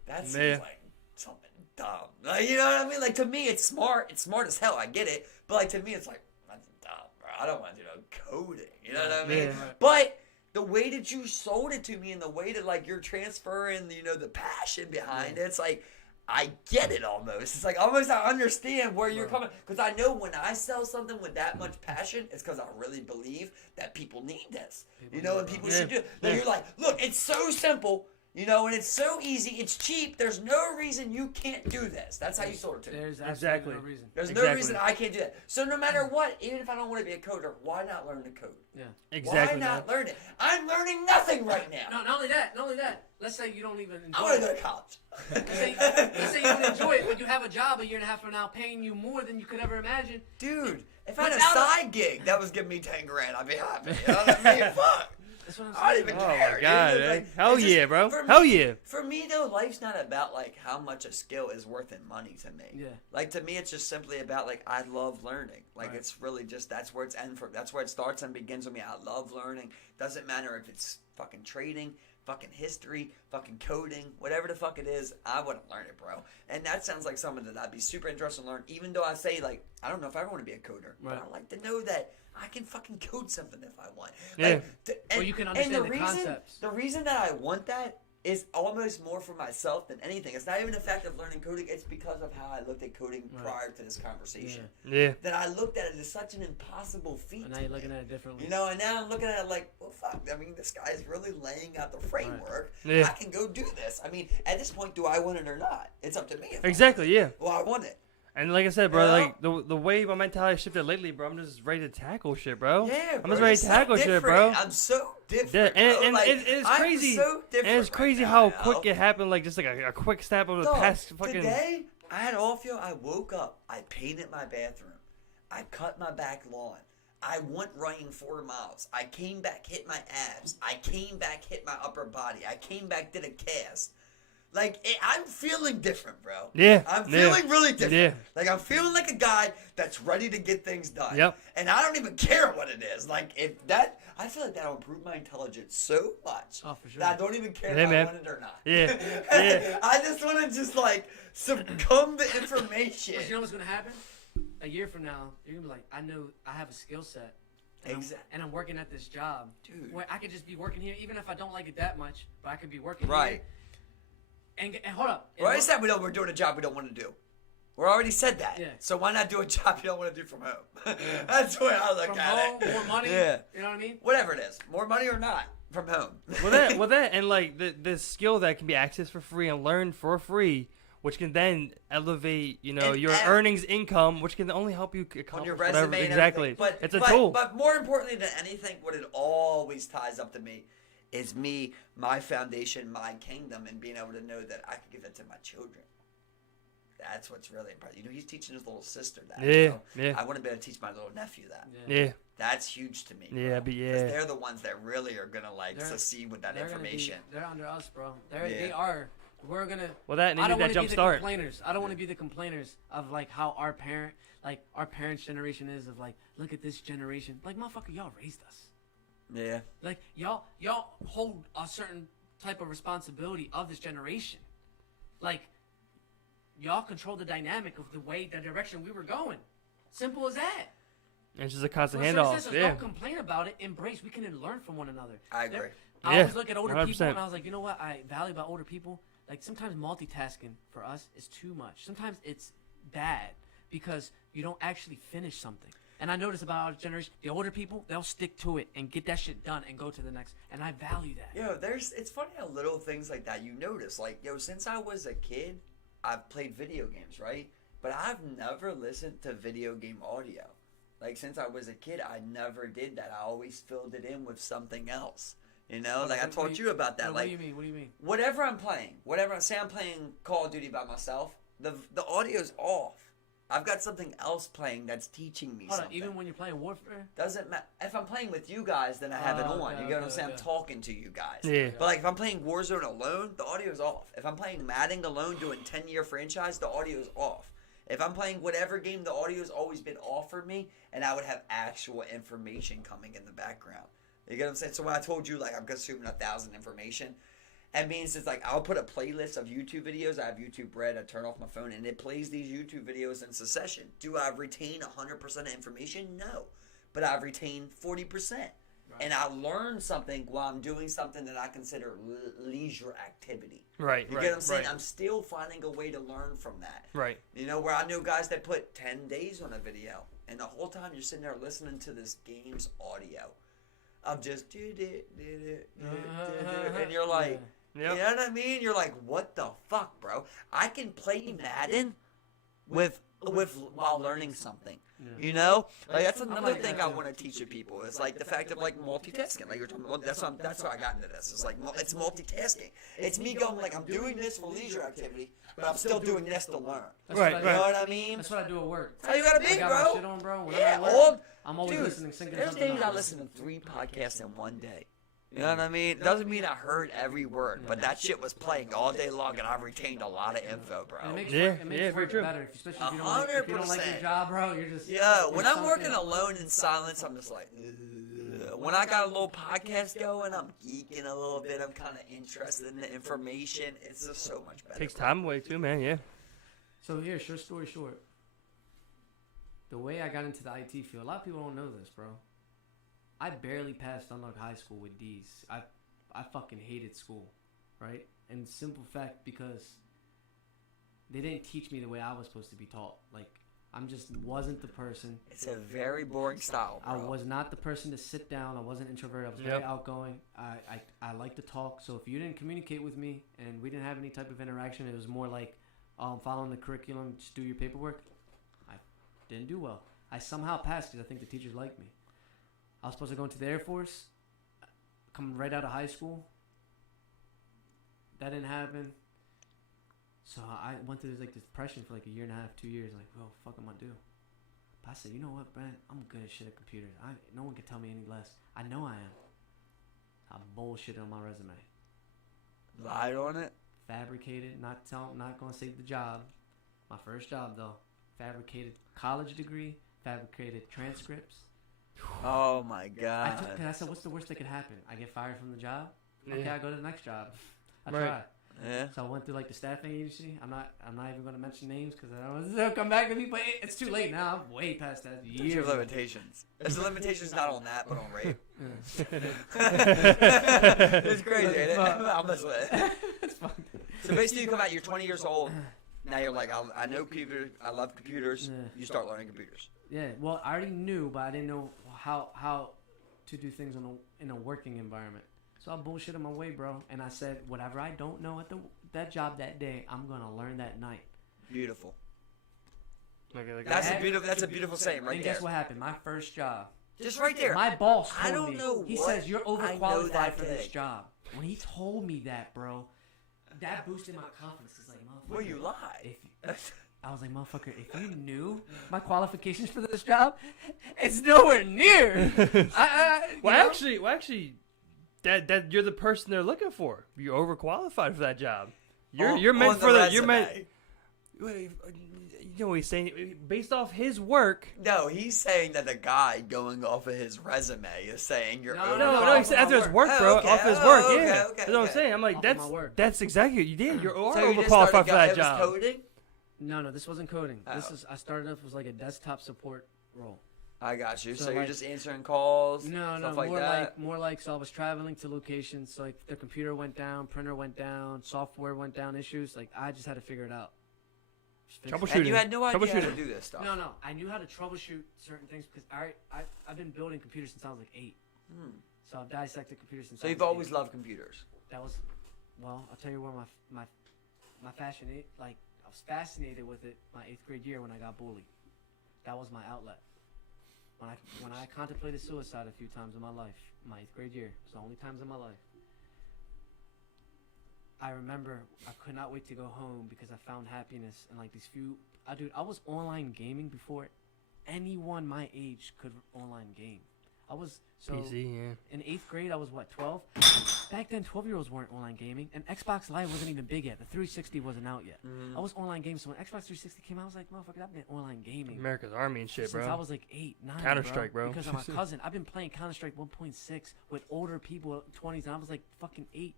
That seems Yeah. like something dumb. Like, you know what I mean? Like, to me, it's smart. It's smart as hell. I get it. But, like, to me, it's like, that's dumb, bro. I don't want to do no coding. You know what I mean? Yeah. Right. But the way that you sold it to me and the way that, like, you're transferring, you know, the passion behind it, it's like, I get it almost. It's like almost I understand where you're coming. Because I know when I sell something with that much passion, it's because I really believe that people need this. You know, and people should do it. Then you're like, look, it's so simple. You know, and it's so easy. It's cheap. There's no reason you can't do this. That's how you sold it to me. There's Exactly. absolutely no reason. There's no Exactly. reason I can't do that. So no matter what, even if I don't want to be a coder, why not learn to code? Yeah. Exactly. Why not man. learn it? I'm learning nothing right now. No, not only that. Let's say you don't even I enjoy want to it. go to college. Let's say you don't enjoy it, but you have a job a year and a half from now paying you more than you could ever imagine. Dude, if I had a Without a- side gig that was giving me 10 grand, I'd be happy. You know what I mean? Fuck. That's what I'm I saying. don't even Oh care. my god, dude. eh? Like, Hell it's just- yeah, bro. for Hell me- yeah. For me, though, life's not about, like, how much a skill is worth in money to me. Yeah. Like, to me, it's just simply about, like, I love learning. Like, Right. it's really just, that's where it's that's where it starts and begins with me. I love learning. Doesn't matter if it's fucking trading, fucking history, fucking coding, whatever the fuck it is, I want to learn it, bro. And that sounds like something that I'd be super interested in learning, even though I say, like, I don't know if I ever want to be a coder, Right. but I like to know that I can fucking code something if I want. Yeah. Like, Or you can understand the concepts. The reason that I want that is almost more for myself than anything. It's not even the fact of learning coding. It's because of how I looked at coding Right. prior to this conversation. Yeah. That I looked at it as such an impossible feat. And now to you're me. looking at it differently. You know, and now I'm looking at it like, well, fuck. I mean, this guy's really laying out the framework. Yeah. I can go do this. I mean, at this point, do I want it or not? It's up to me. If Exactly. Yeah. Well, I want it. And like I said, bro, You know? like the way my mentality shifted lately, bro, I'm just ready to tackle shit, bro. Yeah, bro. I'm just ready It's to so tackle shit, different. bro. I'm so Yeah, different. and, bro. and, Like, and it's I'm crazy. so different And it's right crazy now, how you quick know? it happened, like just like a quick snap over the Dog, past fucking. Today, I had off you. I woke up. I painted my bathroom. I cut my back lawn. I went running 4 miles. I came back, hit my abs. I came back, hit my upper body. I came back, did a cast. Like, I'm feeling different, bro. Yeah, I'm yeah, feeling really different. yeah. Like, I'm feeling like a guy that's ready to get things done. Yep. And I don't even care what it is. Like, if that, I feel like that'll improve my intelligence so much. Oh, for sure. That I don't even care Yeah, if I man. want it or not. Yeah, yeah. I just want to just, like, succumb to information. But you know what's gonna happen? A year from now, you're gonna be like, I know I have a skill set. And Exactly. and I'm working at this job. Dude. Where I could just be working here, even if I don't like it that much, but I could be working Right. here. And hold up. We already said we're doing a job we don't want to do. We already said that. Yeah. So why not do a job you don't want to do from home? That's the way I look From at home, it. more money. Yeah. You know what I mean? Whatever it is. More money or not. From home. Well, that, and like the skill that can be accessed for free and learned for free, which can then elevate, you know, And your add- earnings income, which can only help you on accomplish your whatever. resume and Exactly. everything. It's a tool. But more importantly than anything, what it always ties up to me is me, my foundation, my kingdom, and being able to know that I can give that to my children. That's what's really impressive. You know, he's teaching his little sister that. Yeah, you know? yeah. I want to be able to teach my little nephew that. Yeah, That's huge to me. yeah, bro. but 'Cause yeah. they're the ones that really are gonna like They're- succeed with that They're gonna information. they're under us, bro. Yeah. They are. We're gonna. Well, that I needed don't that want to jump be the start. complainers. I don't want to be the complainers of like how our parents' generation is of like, look at this generation. Like, motherfucker, y'all raised us. Yeah. Like, y'all hold a certain type of responsibility of this generation. Like, y'all control the dynamic of the way, the direction we were going. Simple as that. And it's just a constant So in a handoff. sense, Yeah. don't complain about it. Embrace. We can learn from one another. I agree. I Yeah, always look at older 100%. people and I was like, you know what I value about older people? Like, sometimes multitasking for us is too much. Sometimes it's bad because you don't actually finish something. And I notice about our generation, the older people, they'll stick to it and get that shit done and go to the next. And I value that. Yo, it's funny how little things like that you notice. Like, yo, since I was a kid, I've played video games, right? But I've never listened to video game audio. Like, since I was a kid, I never did that. I always filled it in with something else. You know, like I taught you about that. What Like, do you mean? What do you mean? whatever I'm playing, say I'm playing Call of Duty by myself, the audio's off. I've got something else playing that's teaching me Hold on, something. even when you're playing Warfare? Doesn't matter. If I'm playing with you guys, then I have it on. Okay, You get what I'm okay, saying? okay. I'm talking to you guys. Yeah. But like if I'm playing Warzone alone, the audio's off. If I'm playing Madden alone doing 10-year franchise, the audio's off. If I'm playing whatever game, the audio's always been off for me, and I would have actual information coming in the background. You get what I'm saying? So when I told you like I'm consuming 1,000 information, it means it's like I'll put a playlist of YouTube videos. I have YouTube Red. I turn off my phone and it plays these YouTube videos in succession. Do I retain 100% of information? No. But I've retained 40%. Right. And I learn something while I'm doing something that I consider leisure activity. Right. You get what I'm saying? I'm still finding a way to learn from that. Right. You know, where I know guys that put 10 days on a video. And the whole time you're sitting there listening to this game's audio of just and you're like... Yep. You know what I mean? You're like, what the fuck, bro? I can play Madden with while learning something. Yeah. You know, like that's another thing I want to teach people. It's like the fact of like multitasking. Like you're talking about, that's why I got into this. It's like it's multitasking. It's me going like I'm doing this for leisure activity, but I'm still doing this to learn. Right. You know what I mean? That's what I do at work. That's how you gotta be, I got bro. My shit on, bro. When Yeah, I'm at work, I'm always dude, listening, singing there's something days else. I listen to 3 podcasts in one day. You know what I mean? It doesn't mean I heard every word, but that shit was playing all day long, and I retained a lot of info, bro. It makes Yeah, work, it makes very work true. better, especially if you don't like your job, bro. You're just when I'm working alone in silence, I'm just like, ugh. When I got a little podcast going, I'm geeking a little bit. I'm kind of interested in the information. It's just so much better. Takes time away too, man. Yeah. So here, short story short. The way I got into the IT field, a lot of people don't know this, bro. I barely passed Unlock High School with D's. I fucking hated school, right? And simple fact, because they didn't teach me the way I was supposed to be taught. Like, I'm just wasn't the person. It's a very boring style, bro. I was not the person to sit down. I wasn't introverted. I was very outgoing. I like to talk. So if you didn't communicate with me and we didn't have any type of interaction, it was more like following the curriculum, just do your paperwork. I didn't do well. I somehow passed because I think the teachers liked me. I was supposed to go into the Air Force, coming right out of high school. That didn't happen. So I went through this depression for like a year and a half, 2 years. Like, what the fuck am I do? But I said, you know what, Brent? I'm good at shit at computers. No one can tell me any less. I know I am. I bullshitted on my resume. Lied on it? Fabricated, not going to save the job. My first job, though. Fabricated college degree, fabricated transcripts. Oh my god! I said, what's the worst that could happen? I get fired from the job. Okay, I go to the next job. I Right. try. Yeah. So I went through the staffing agency. I'm not even going to mention names because I don't want they'll come back to me. But it's too late now. I'm way past that. There's your limitations. There's limitations not on that, but on rape. It's crazy, ain't it? I'm listening. It's fun. So basically, you come out. You're 20 years old. Now you're like, I know computers. I love computers. Yeah. You start learning computers. Yeah. Well, I already knew, but I didn't know how to do things in a working environment. So I bullshitted my way, bro. And I said, whatever I don't know at that job that day, I'm gonna learn that night. Beautiful. Okay, That's a beautiful saying right and there. guess what happened? My first job. Just right there. My boss I told don't me. know He what says you're I know overqualified that for this day. job. When he told me that, bro, that boosted my confidence. It's like, motherfucker. Well, you lie. I was like, motherfucker, if you knew my qualifications for this job, it's nowhere near. Actually, that you're the person they're looking for. You're overqualified for that job. You're meant for that. You're meant. You know what he's saying? Based off his work. No, he's saying that the guy going off of his resume is saying you're No. He said after his work, bro. Off his work, yeah. That's what I'm saying. I'm like, that's exactly what you did. You're overqualified for that job. Coding? No, this wasn't coding. Oh. I started off as like a desktop support role. I got you. So So, you're like- just answering calls, No, stuff like more that? more like so I was traveling to locations, so like the computer went down, printer went down, software went down, issues, like I just had to figure it out. Just fix it. Troubleshooting. And you had no idea how to Troubleshooting. do this stuff. No, I knew how to troubleshoot certain things because I've been building computers since I was like 8. So I've dissected computers since So I you've was always 8. loved computers. That was, well, I'll tell you where my fascinate, like I was fascinated with it my 8th grade year when I got bullied. That was my outlet. When I contemplated suicide a few times in my life, my 8th grade year, it's the only times in my life. I remember I could not wait to go home because I found happiness in like these few. Dude, I was online gaming before anyone my age could online game. I was PC, yeah. in 8th grade. I was what, 12? Back then, 12-year-olds weren't online gaming, and Xbox Live wasn't even big yet. The 360 wasn't out yet. I was online gaming, so when Xbox 360 came out, I was like, motherfucker, I've been online gaming. America's Army and shit, Since bro. I was like 8, 9. Counter-Strike, bro. Because of my cousin. I've been playing Counter-Strike 1.6 with older people, 20s, and I was like fucking 8.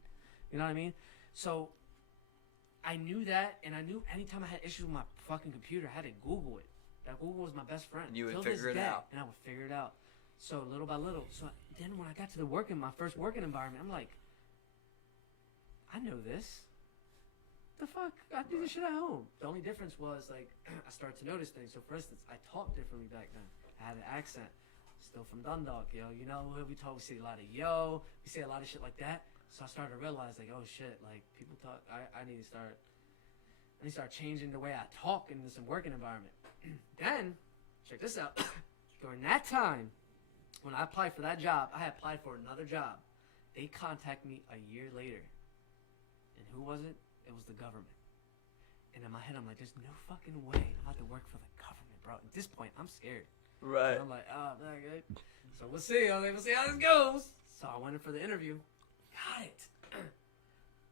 You know what I mean? So I knew that, and I knew anytime I had issues with my fucking computer, I had to Google it. That Google was my best friend. And you would Till figure this it day, out. and I would figure it out. So little by little. So then when I got to my first working environment, I'm like, I know this. The fuck? I do this shit at home. The only difference was like I started to notice things. So for instance, I talked differently back then. I had an accent. Still from Dundalk, yo. You know, we say a lot of yo. We say a lot of shit like that. So I started to realize like, oh shit, like people talk. I need to start changing the way I talk in this working environment. Then, check this out. During that time, when I applied for that job, I had applied for another job. They contacted me a year later. And who was it? It was the government. And in my head, I'm like, there's no fucking way I'm about to work for the government, bro. At this point, I'm scared. Right. And I'm like, oh, okay. So we'll see. We'll see how this goes. So I went in for the interview. Got it.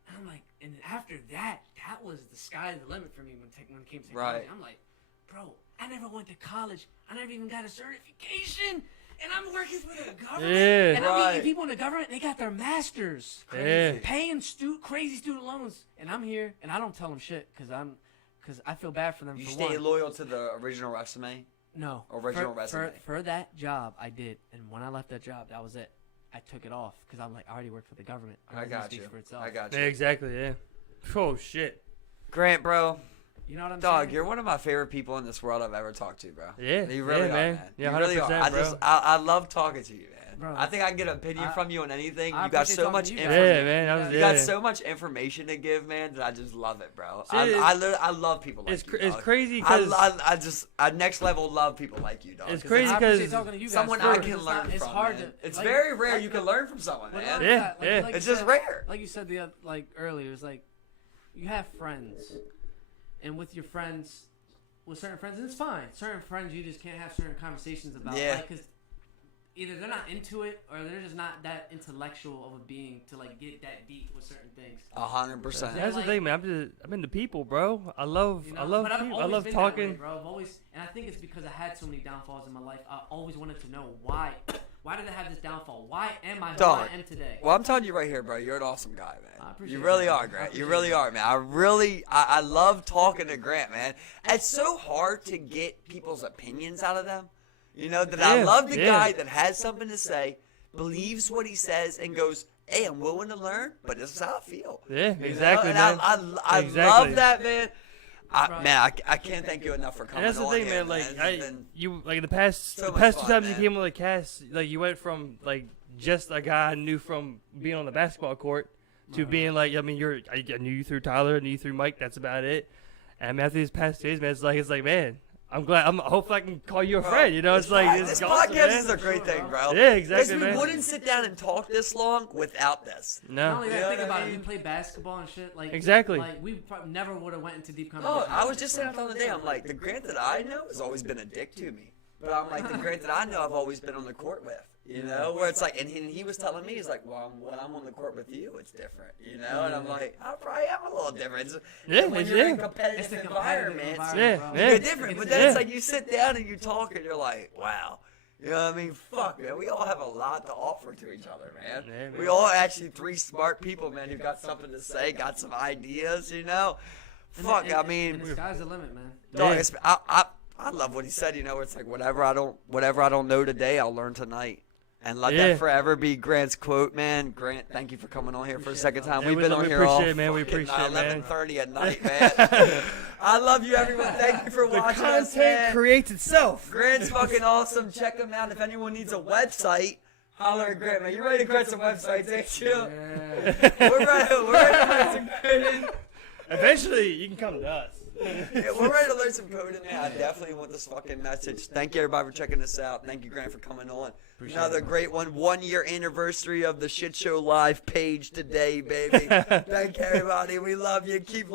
And I'm like, and after that, that was the sky the limit for me when it came to technology. Right. I'm like, bro, I never went to college. I never even got a certification. And I'm working for the government. Yeah. And I'm meeting people in the government, they got their masters. Yeah. Paying crazy student loans. And I'm here, and I don't tell them shit because I feel bad for them. You for stay one. loyal to the original resume? No. Original resume. For that job, I did. And when I left that job, that was it. I took it off because I'm like, I already work for the government. I got you. I got you. Yeah, exactly, yeah. Oh, shit. Grant, bro. You know what I'm Dog, saying? you're one of my favorite people in this world I've ever talked to, bro. Yeah. You really are, man. Yeah, you really are. 100%, bro. I love talking to you, man. Bro, I think I can get an opinion from you on anything. I You got appreciate so talking much to you information. guys. Yeah, man. You got so much information to give, man, that I just love it, bro. See, I love people like It's you, dog. crazy because I next level love people like you, dog. It's 'Cause crazy I appreciate because talking to you guys someone first. I can learn from. It's hard man. to. It's like- very rare like- you can learn from someone, like- man. Yeah, like- yeah. like It's you just said- rare. Like you said earlier, it's like you have friends, and with your friends, with certain friends, and it's fine. Certain friends you just can't have certain conversations about. Yeah. Like, 'cause either they're not into it or they're just not that intellectual of a being to like get that deep with certain things. 100%. Yeah. that's the like- thing, man. I'm into people, bro. I love You know? I love But I've people. I always love been that way, talking. bro. I've always, and I think it's because I had so many downfalls in my life. I always wanted to know why. Why did I have this downfall? Why am I who Dog. I am today? Well, I'm telling you right here, bro. You're an awesome guy, I man. appreciate You really that. are, I Grant. You appreciate really that. are, man. I love talking to Grant, man. It's so hard to get people's opinions out of them. You know, that I Yeah, love the yeah. guy that has something to say, believes what he says, and goes, hey, I'm willing to learn, but this is how I feel. Yeah, You exactly, know? And man. I Exactly. love that, man. Right. I can't thank you enough for coming And that's the on thing, here, man. Like It's been you like the past so the much past two fun, times you man. came on the cast, like you went from like just a guy I knew from being on the basketball court to being like, I mean, I knew you through Tyler, I knew you through Mike. That's about it. And after these past days, man, it's like, man, I'm glad. Hopefully I can call you a friend. You know, it's like right. it's This awesome, podcast man. is a great thing, bro. Yeah, exactly, Because we man. wouldn't sit down and talk this long without this. Not No. only You that, know think what I about it. mean? We play basketball and shit. Like Exactly. Like we probably never would have went into deep Oh, conversation. I was just saying the other day, I'm like, the Grant that I know has always been a dick to me. But I'm like, the Grant that I know I've always been on the court with. You know, where it's like, and he was telling me, he's like, well, when I'm on the court with you, it's different. You know, and I'm like, I probably am a little different. Yeah, when it's you're in a yeah. It's competitive the environment, Yeah, bro. yeah. you're different. But then Yeah. it's like you sit down and you talk and you're like, wow. You know what I mean? Fuck, man. We all have a lot to offer to each other, man. Yeah, man. We all actually three smart people, man, who got something to say, got some ideas, you know? Fuck, I mean, And the sky's the limit, man. dog, Yeah. I love what he said, you know, where it's like whatever I don't know today, I'll learn tonight. And let Yeah. that forever be Grant's quote, man. Grant, thank you for coming on here for a second time. Yeah, We've we been love- on we here all appreciate it, man. We fucking appreciate it, man. 11:30 at night, man. I love you, everyone. Thank you for The watching us, content man. creates itself. Grant's fucking awesome. Check him out. If anyone needs a website, holler at Grant, man. You ready to create some websites, ain't you? Yeah. We're ready to create it. Eventually, you can come to us. Yeah, we're ready to learn some code in there. I definitely want this fucking message. Thank you, everybody, for checking this out. Thank you, Grant, for coming on. Another great one. 1 year anniversary of the Shitshow Live page today, baby. Thank you, everybody. We love you. Keep